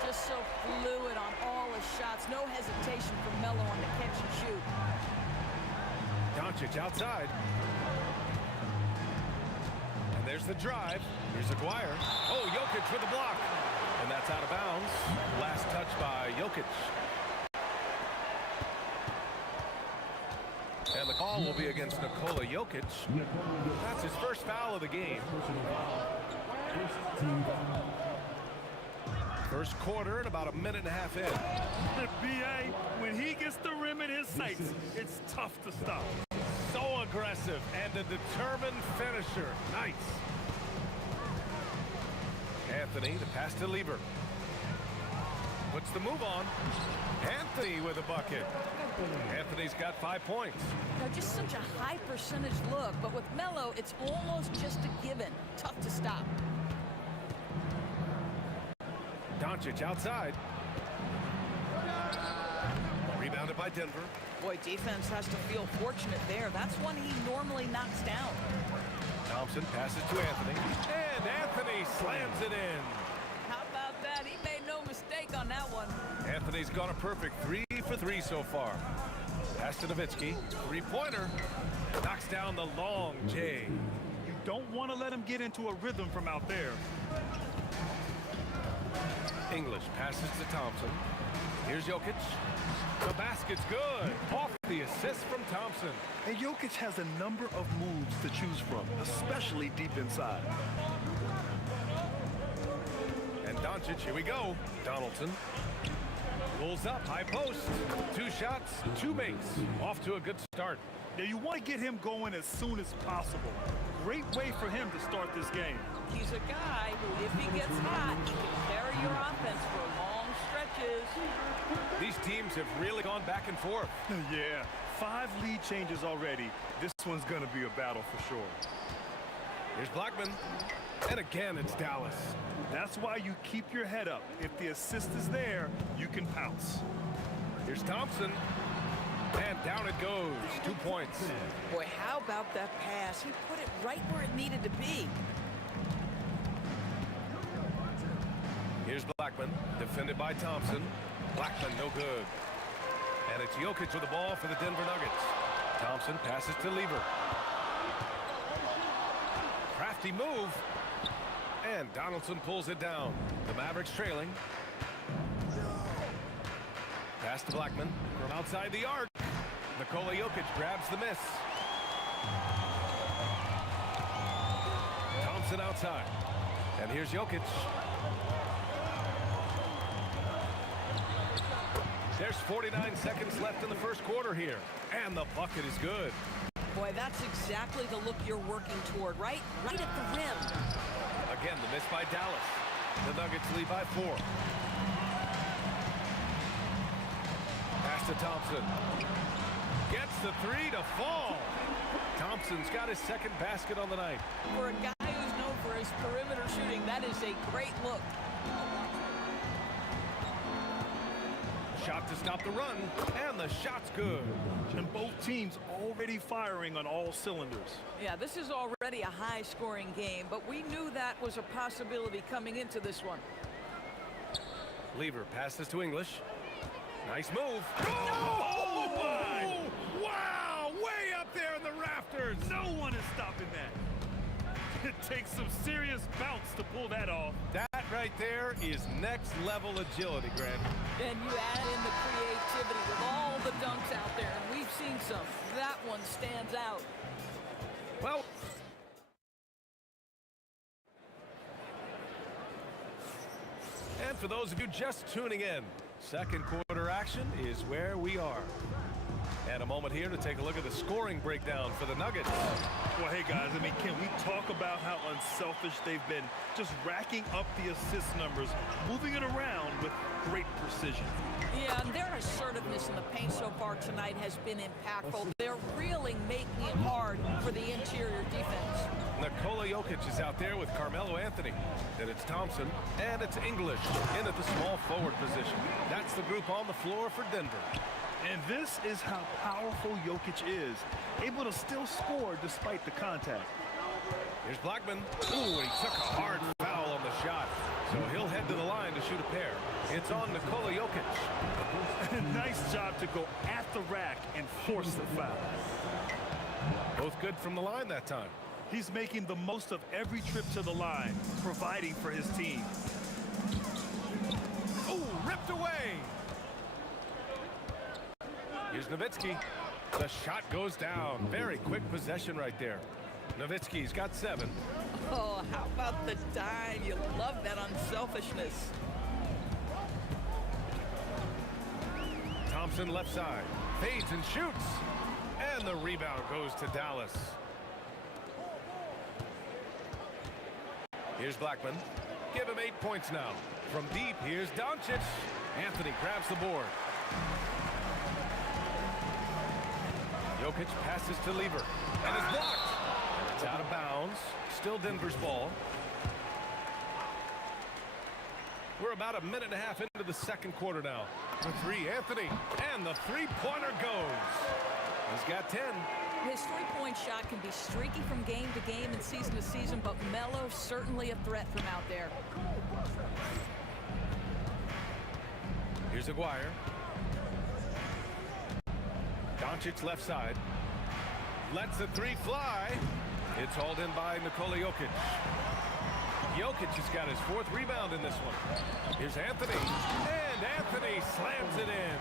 Just so fluid on all his shots. No hesitation from Melo on the catch and shoot. Doncic outside. And there's the drive. Here's Aguirre. Oh, Jokic with a block. And that's out of bounds. Last touch by Jokic. And the call will be against Nikola Jokic. That's his first foul of the game. First quarter and about a minute and a half in. B.A., when he gets the rim in his sights, it's tough to stop. So aggressive and a determined finisher. Nice. Anthony, the pass to Lever. Puts the move on. Anthony with a bucket. Anthony's got 5 points. Now, just such a high percentage look, but with Melo, it's almost just a given. Tough to stop. Doncic outside. Rebounded by Denver. Boy, defense has to feel fortunate there. That's one he normally knocks down. Thompson passes to Anthony. And Anthony slams it in. How about that? He made no mistake on that one. Anthony's got a perfect 3 for 3 so far. Pass to Nowitzki. Three-pointer. Knocks down the long J. You don't want to let him get into a rhythm from out there. English passes to Thompson. Here's Jokic. The basket's good. Off the assist from Thompson. And Jokic has a number of moves to choose from, especially deep inside. And Doncic, here we go. Donaldson pulls up, high post. 2 shots, 2 makes. Off to a good start. Now you want to get him going as soon as possible. Great way for him to start this game. He's a guy who, if he gets hot, he can carry your offense for long stretches. is. These teams have really gone back and forth. Yeah, 5 lead changes already. This one's going to be a battle for sure. Here's Blackman. And again, it's Dallas. That's why you keep your head up. If the assist is there, you can pounce. Here's Thompson. And down it goes. 2 points. Boy, how about that pass? He put it right where it needed to be. Here's Blackman, defended by Thompson. Blackman, no good. And it's Jokic with the ball for the Denver Nuggets. Thompson passes to Lever. Crafty move. And Donaldson pulls it down. The Mavericks trailing. Pass to Blackman from outside the arc. Nikola Jokic grabs the miss. Thompson outside. And here's Jokic. There's 49 seconds left in the first quarter here. And the bucket is good. Boy, that's exactly the look you're working toward, right? Right at the rim. Again, the miss by Dallas. The Nuggets lead by 4. Pass to Thompson. Gets the 3 to fall. Thompson's got his second basket on the night. For a guy who's known for his perimeter shooting, that is a great look. Shot to stop the run, and the shot's good. And both teams already firing on all cylinders. Yeah, this is already a high-scoring game, but we knew that was a possibility coming into this one. Lever passes to English. Nice move. Oh, my! Wow! Way up there in the rafters. No one is stopping that. It takes some serious bounce to pull that off. That right there is next-level agility, Grant. And you add in the creativity with all the dunks out there, and we've seen some. That one stands out. Well, and for those of you just tuning in, second quarter action is where we are. And a moment here to take a look at the scoring breakdown for the Nuggets. Well, hey, guys, I mean, can we talk about how unselfish they've been? Just racking up the assist numbers, moving it around with great precision. Yeah, and their assertiveness in the paint so far tonight has been impactful. They're really making it hard for the interior defense. Nikola Jokic is out there with Carmelo Anthony. Then it's Thompson, and it's English in at the small forward position. That's the group on the floor for Denver. And this is how powerful Jokic is, able to still score despite the contact. Here's Blackman. Ooh, he took a hard foul on the shot. So he'll head to the line to shoot a pair. It's on Nikola Jokic. Nice job to go at the rack and force the foul. Both good from the line that time. He's making the most of every trip to the line, providing for his team. Ooh, ripped away. Here's Nowitzki. The shot goes down. Very quick possession right there. Nowitzki's got 7. Oh, how about the dime? You love that unselfishness. Thompson left side. Fades and shoots. And the rebound goes to Dallas. Here's Blackman. Give him 8 points now. From deep, here's Doncic. Anthony grabs the board. Jokic passes to Lever. And it's blocked. It's out of bounds. Still Denver's ball. We're about a minute and a half into the second quarter now. The 3, Anthony. And the three-pointer goes. He's got 10. His three-point shot can be streaky from game to game and season to season, but Melo certainly a threat from out there. Here's Aguirre. Doncic left side. Lets the 3 fly. It's hauled in by Nikola Jokic. Jokic has got his 4th rebound in this one. Here's Anthony. And Anthony slams it in.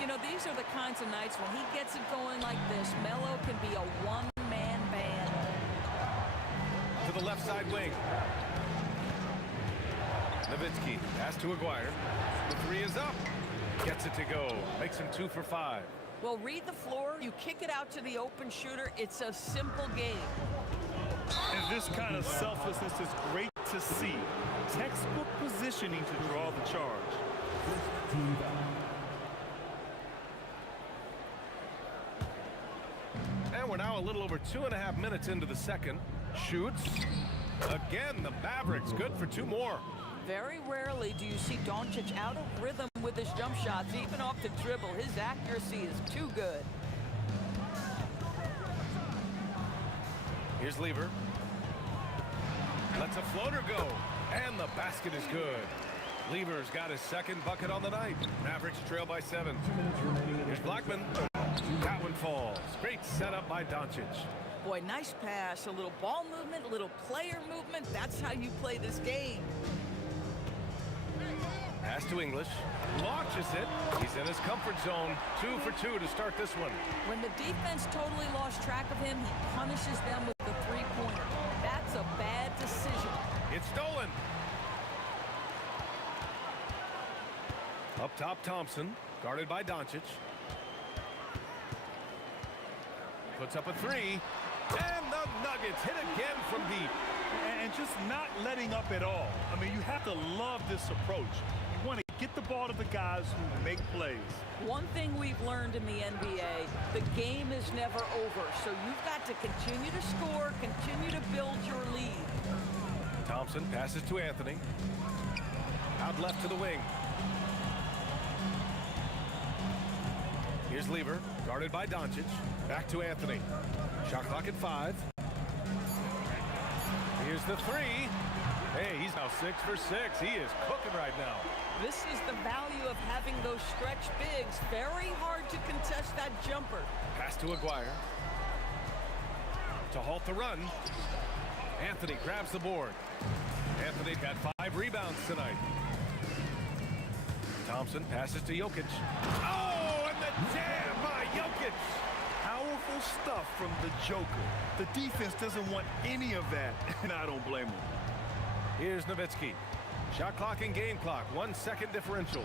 You know, these are the kinds of nights when he gets it going like this, Melo can be a one-man band. To the left side wing. Nowitzki. Pass to Aguirre. The 3 is up. Gets it to go. Makes him 2 for 5. Well, read the floor. You kick it out to the open shooter. It's a simple game. And this kind of selflessness is great to see. Textbook positioning to draw the charge. And we're now a little over 2.5 minutes into the second. Shoots. Again, the Mavericks good for 2 more. Very rarely do you see Doncic out of rhythm with his jump shots, even off the dribble. His accuracy is too good. Here's Lever. Lets a floater go. And the basket is good. Lever's got his second bucket on the night. Mavericks trail by 7. Here's Blackman. That one falls. Great setup by Doncic. Boy, nice pass. A little ball movement, a little player movement. That's how you play this game. Pass to English. Launches it. He's in his comfort zone. 2 for 2 to start this one. When the defense totally lost track of him, he punishes them with the three-pointer. That's a bad decision. It's stolen. Up top, Thompson. Guarded by Doncic. Puts up a 3. And the Nuggets hit again from deep. And just not letting up at all. I mean, you have to love this approach. You want to get the ball to the guys who make plays. One thing we've learned in the NBA, the game is never over. So you've got to continue to score, continue to build your lead. Thompson passes to Anthony. Out left to the wing. Here's Lever, guarded by Doncic. Back to Anthony. Shot clock at 5. Here's the 3. Hey, he's now 6 for 6. He is cooking right now. This is the value of having those stretch bigs. Very hard to contest that jumper. Pass to Aguirre. To halt the run. Anthony grabs the board. Anthony got 5 rebounds tonight. Thompson passes to Jokic. Oh, and the jam by Jokic. Powerful stuff from the Joker. The defense doesn't want any of that, and I don't blame them. Here's Nowitzki. Shot clock and game clock. 1 second differential.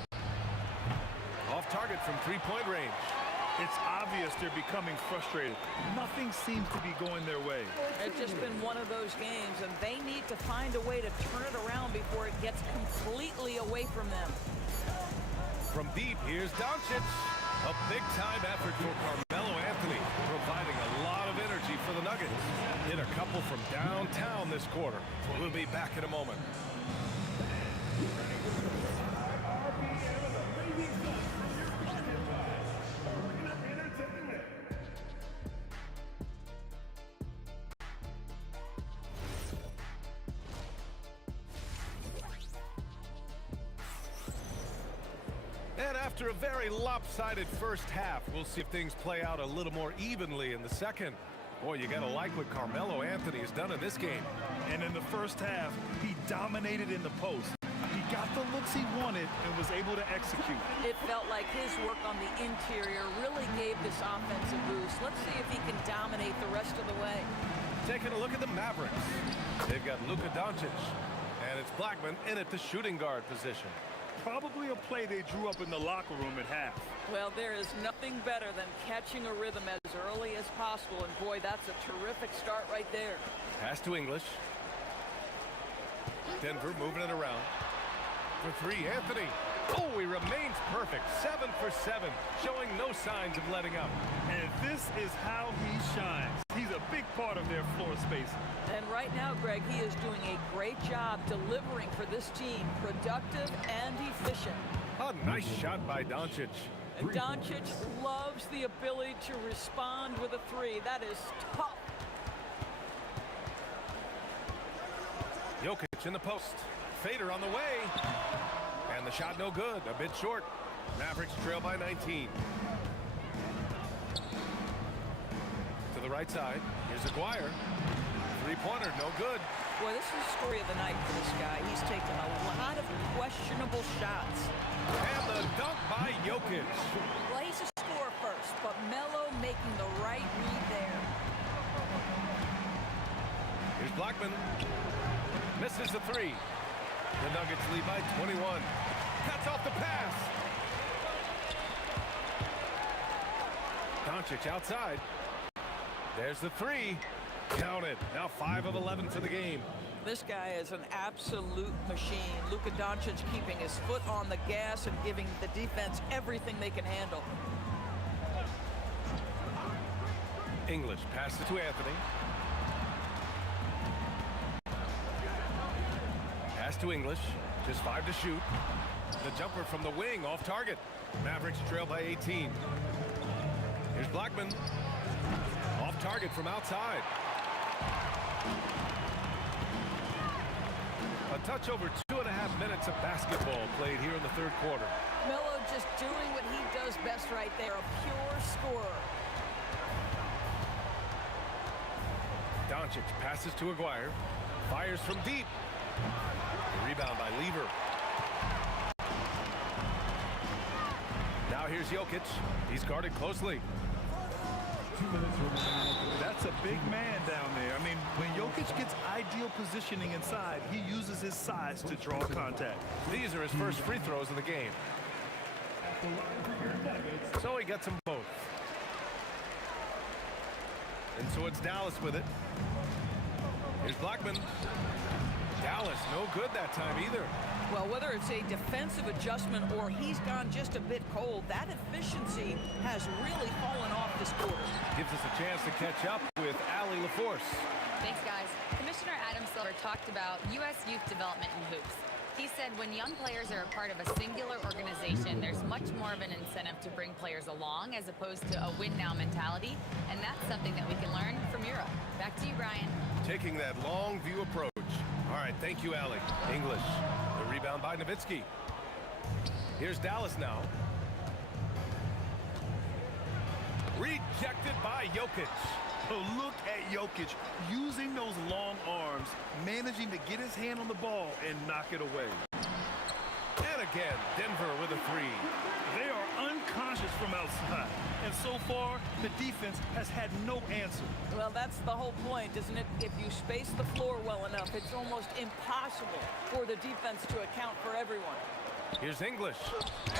Off target from 3-point range. It's obvious they're becoming frustrated. Nothing seems to be going their way. It's just been one of those games, and they need to find a way to turn it around before it gets completely away from them. From deep, here's Doncic. A big-time effort for Carmelo Anthony, providing a lot of energy for the Nuggets. Hit a couple from downtown this quarter. We'll be back in a moment. And after a very lopsided first half, we'll see if things play out a little more evenly in the second. Boy, you gotta like what Carmelo Anthony has done in this game. And in the first half, he dominated in the post. He got the looks he wanted and was able to execute. It felt like his work on the interior really gave this offense a boost. Let's see if he can dominate the rest of the way. Taking a look at the Mavericks. They've got Luka Doncic, and it's Blackman in at the shooting guard position. Probably a play they drew up in the locker room at half. Well, there is nothing better than catching a rhythm as early as possible, and boy, that's a terrific start right there. Pass to English. Denver moving it around. For 3, Anthony. Oh, he remains perfect. 7 for 7, showing no signs of letting up. And this is how he shines. He's a big part of their floor space. And right now, Greg, he is doing a great job delivering for this team. Productive and efficient. A nice shot by Doncic. And Doncic loves the ability to respond with a 3. That is tough. Jokic in the post. Fader on the way. And the shot no good. A bit short. Mavericks trail by 19. To the right side. Here's Aguirre. 3-pointer, no good. Boy, this is the story of the night for this guy. He's taken a lot of questionable shots. And the dunk by Jokic. Well, he's a scorer first, but Melo making the right read there. Here's Blackman. Misses the 3. The Nuggets lead by 21. Cuts off the pass. Doncic outside. There's the 3. Count it. Now 5 of 11 for the game. This guy is an absolute machine. Luka Doncic keeping his foot on the gas and giving the defense everything they can handle. English passes to Anthony. Pass to English. Just 5 to shoot. The jumper from the wing off target. Mavericks trail by 18. Here's Blackman. Off target from outside. A touch over 2.5 minutes of basketball played here in the third quarter. Melo just doing what he does best right there, a pure scorer. Doncic passes to Aguirre. Fires from deep. Rebound by Lever. Now here's Jokic. He's guarded closely. That's a big man down there. I mean, when Jokic gets ideal positioning inside, he uses his size to draw contact. These are his first free throws of the game. So he gets them both. And so it's Dallas with it. Here's Blackman. Dallas, no good that time either. Well, whether it's a defensive adjustment or he's gone just a bit cold, that efficiency has really fallen off this quarter. Gives us a chance to catch up with Allie LaForce. Thanks, guys. Commissioner Adam Silver talked about U.S. youth development in hoops. He said when young players are a part of a singular organization, there's much more of an incentive to bring players along as opposed to a win-now mentality, and that's something that we can learn from Europe. Back to you, Brian. Taking that long view approach. All right, thank you, Allie. English. The rebound by Nowitzki. Here's Dallas now. Rejected by Jokic. Oh, look at Jokic using those long arms, managing to get his hand on the ball and knock it away. And again, Denver with a three. They are unconscious from outside, and so far, the defense has had no answer. Well, that's the whole point, isn't it? If you space the floor well enough, it's almost impossible for the defense to account for everyone. Here's English,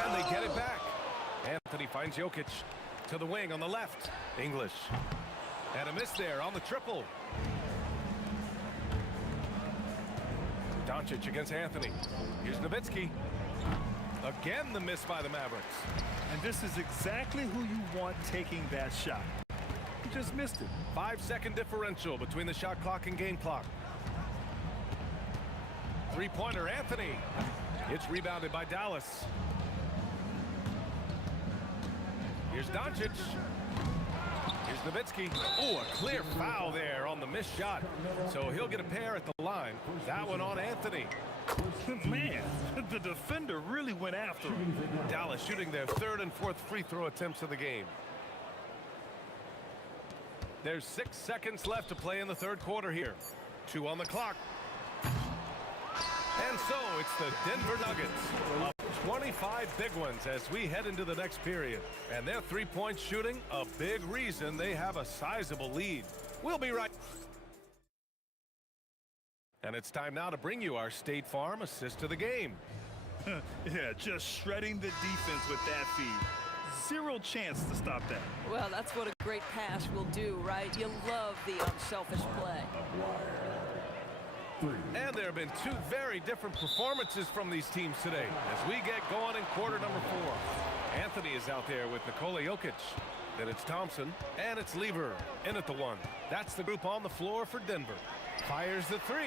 and they get it back. Anthony finds Jokic to the wing on the left. English. And a miss there on the triple. Doncic against Anthony. Here's Nowitzki. Again, the miss by the Mavericks. And this is exactly who you want taking that shot. He just missed it. 5-second differential between the shot clock and game clock. Three-pointer, Anthony. It's rebounded by Dallas. Here's Doncic. Here's Nowitzki. Oh, a clear foul there on the missed shot. So he'll get a pair at the line. That one on Anthony. Man, the defender really went after him. Dallas shooting their third and fourth free throw attempts of the game. There's 6 seconds left to play in the third quarter here. 2 on the clock. And so it's the Denver Nuggets. Up 25 big ones as we head into the next period. And their three-point shooting, a big reason they have a sizable lead. We'll be right. And it's time now to bring you our State Farm assist to the game. Yeah, just shredding the defense with that feed. Zero chance to stop that. Well, that's what a great pass will do, right? You love the unselfish play. And there have been 2 very different performances from these teams today as we get going in quarter number 4. Anthony is out there with Nikola Jokic. Then it's Thompson, and it's Lever in at the 1. That's the group on the floor for Denver. Fires the 3.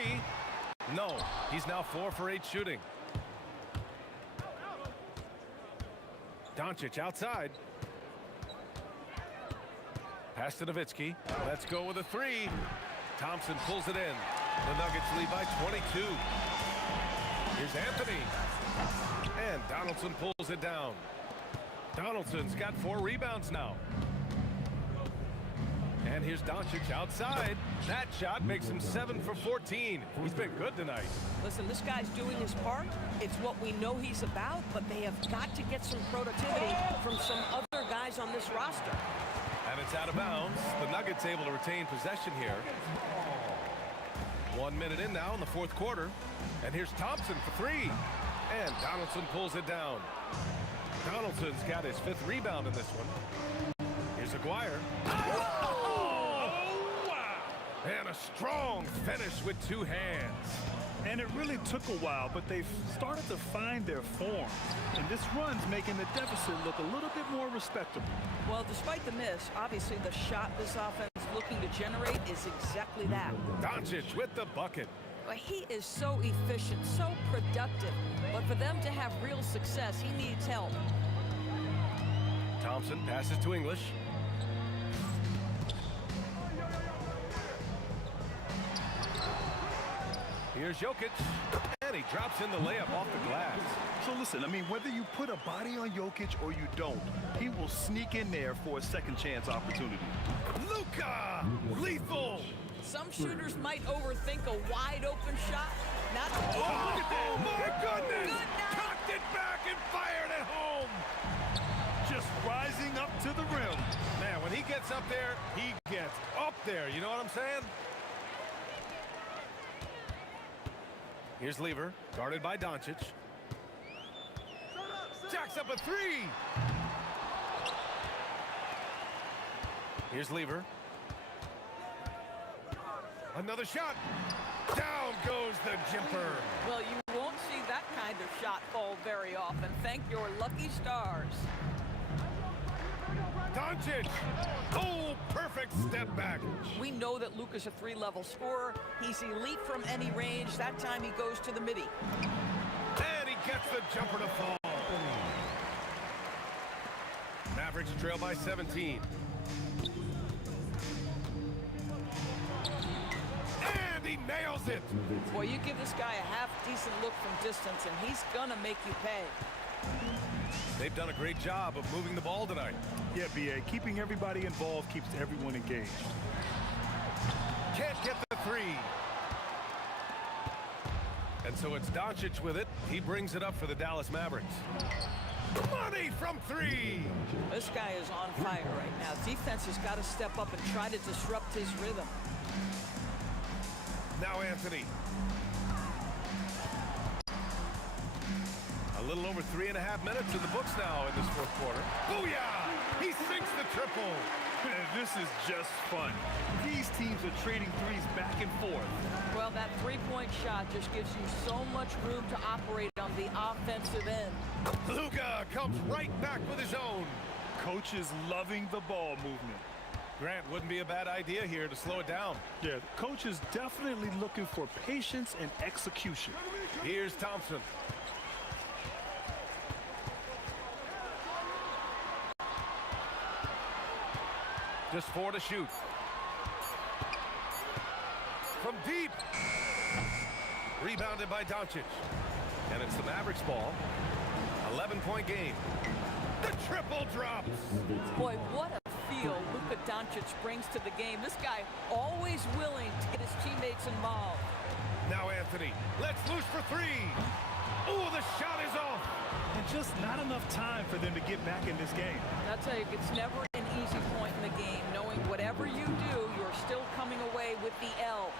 No, he's now 4 for 8 shooting. Doncic outside. Pass to Nowitzki. Let's go with a 3. Thompson pulls it in. The Nuggets lead by 22. Here's Anthony. And Donaldson pulls it down. Donaldson's got 4 rebounds now. And here's Doncic outside. That shot makes him 7 for 14. He's been good tonight. Listen, this guy's doing his part. It's what we know he's about, but they have got to get some productivity from some other guys on this roster. And it's out of bounds. The Nuggets able to retain possession here. 1 minute in now in the fourth quarter. And here's Thompson for 3. And Donaldson pulls it down. Donaldson's got his 5th rebound in this one. Here's Aguirre. Oh, wow! And a strong finish with two hands. And it really took a while, but they've started to find their form. And this run's making the deficit look a little bit more respectable. Well, despite the miss, obviously the shot this offense is looking to generate is exactly that. Doncic with the bucket. Well, he is so efficient, so productive. But for them to have real success, he needs help. Thompson passes to English. Here's Jokic, and he drops in the layup off the glass. So listen, I mean, whether you put a body on Jokic or you don't, he will sneak in there for a second chance opportunity. Luka! Lethal! Some shooters might overthink a wide open shot. Not oh, look at that! Oh my goodness! Cocked it back and fired it home! Just rising up to the rim. Man, when he gets up there, he gets up there. You know what I'm saying? Here's Lever, guarded by Doncic. Jacks up a three. Here's Lever. Another shot. Down goes the jumper. Well, you won't see that kind of shot fall very often. Thank your lucky stars. Doncic. Oh, perfect step back. We know that Luka's a three-level scorer. He's elite from any range. That time he goes to the midi. And he gets the jumper to fall. Mavericks trail by 17. And he nails it. Boy, you give this guy a half-decent look from distance, and he's gonna make you pay. They've done a great job of moving the ball tonight. Yeah, B.A. Keeping everybody involved keeps everyone engaged. Can't get the three. And so it's Doncic with it. He brings it up for the Dallas Mavericks. Money from three. This guy is on fire right now. Defense has got to step up and try to disrupt his rhythm. Now Anthony. A little over 3.5 minutes in the books now in this fourth quarter. Booyah! He sinks the triple. This is just fun. These teams are trading threes back and forth. Well, that three-point shot just gives you so much room to operate on the offensive end. Luka comes right back with his own. Coach is loving the ball movement. Grant, wouldn't be a bad idea here to slow it down. Yeah, coach is definitely looking for patience and execution. Here's Thompson. Just 4 to shoot. From deep. Rebounded by Doncic. And it's the Mavericks ball. 11-point game. The triple drops. Boy, what a feel Luka Doncic brings to the game. This guy always willing to get his teammates involved. Now Anthony, let's loose for three. Oh, the shot is off. And just not enough time for them to get back in this game. I'll tell you, it's never an easy point in the game, knowing whatever you do, you're still coming away with the L.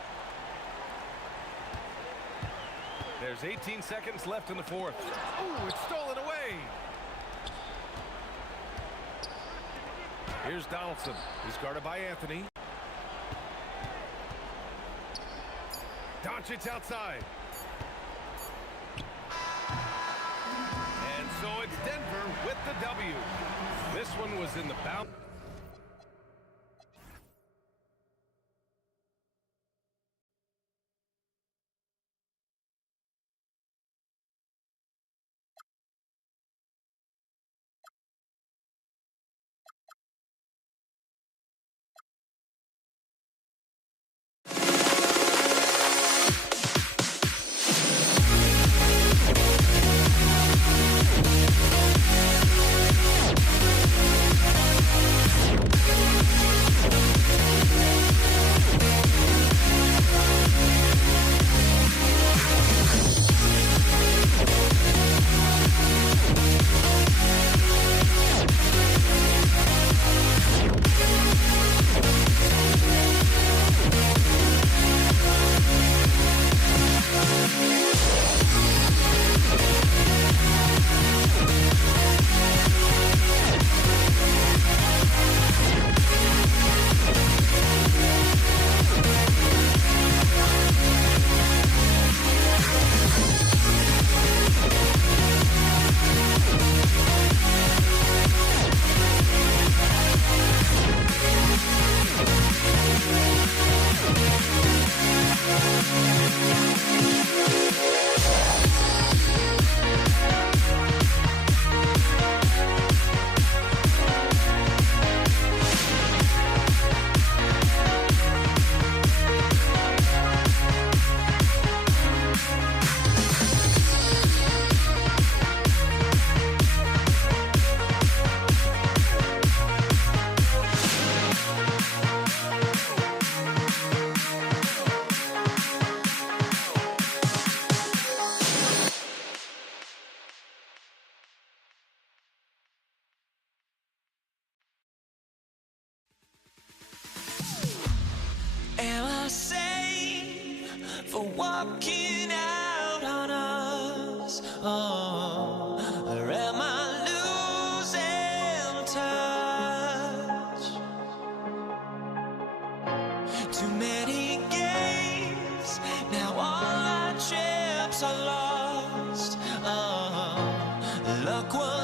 There's 18 seconds left in the fourth. Oh, it's stolen away. Here's Donaldson. He's guarded by Anthony. Doncic outside. And so it's Denver with the W. This one was in the bounce. lost. Oh, look what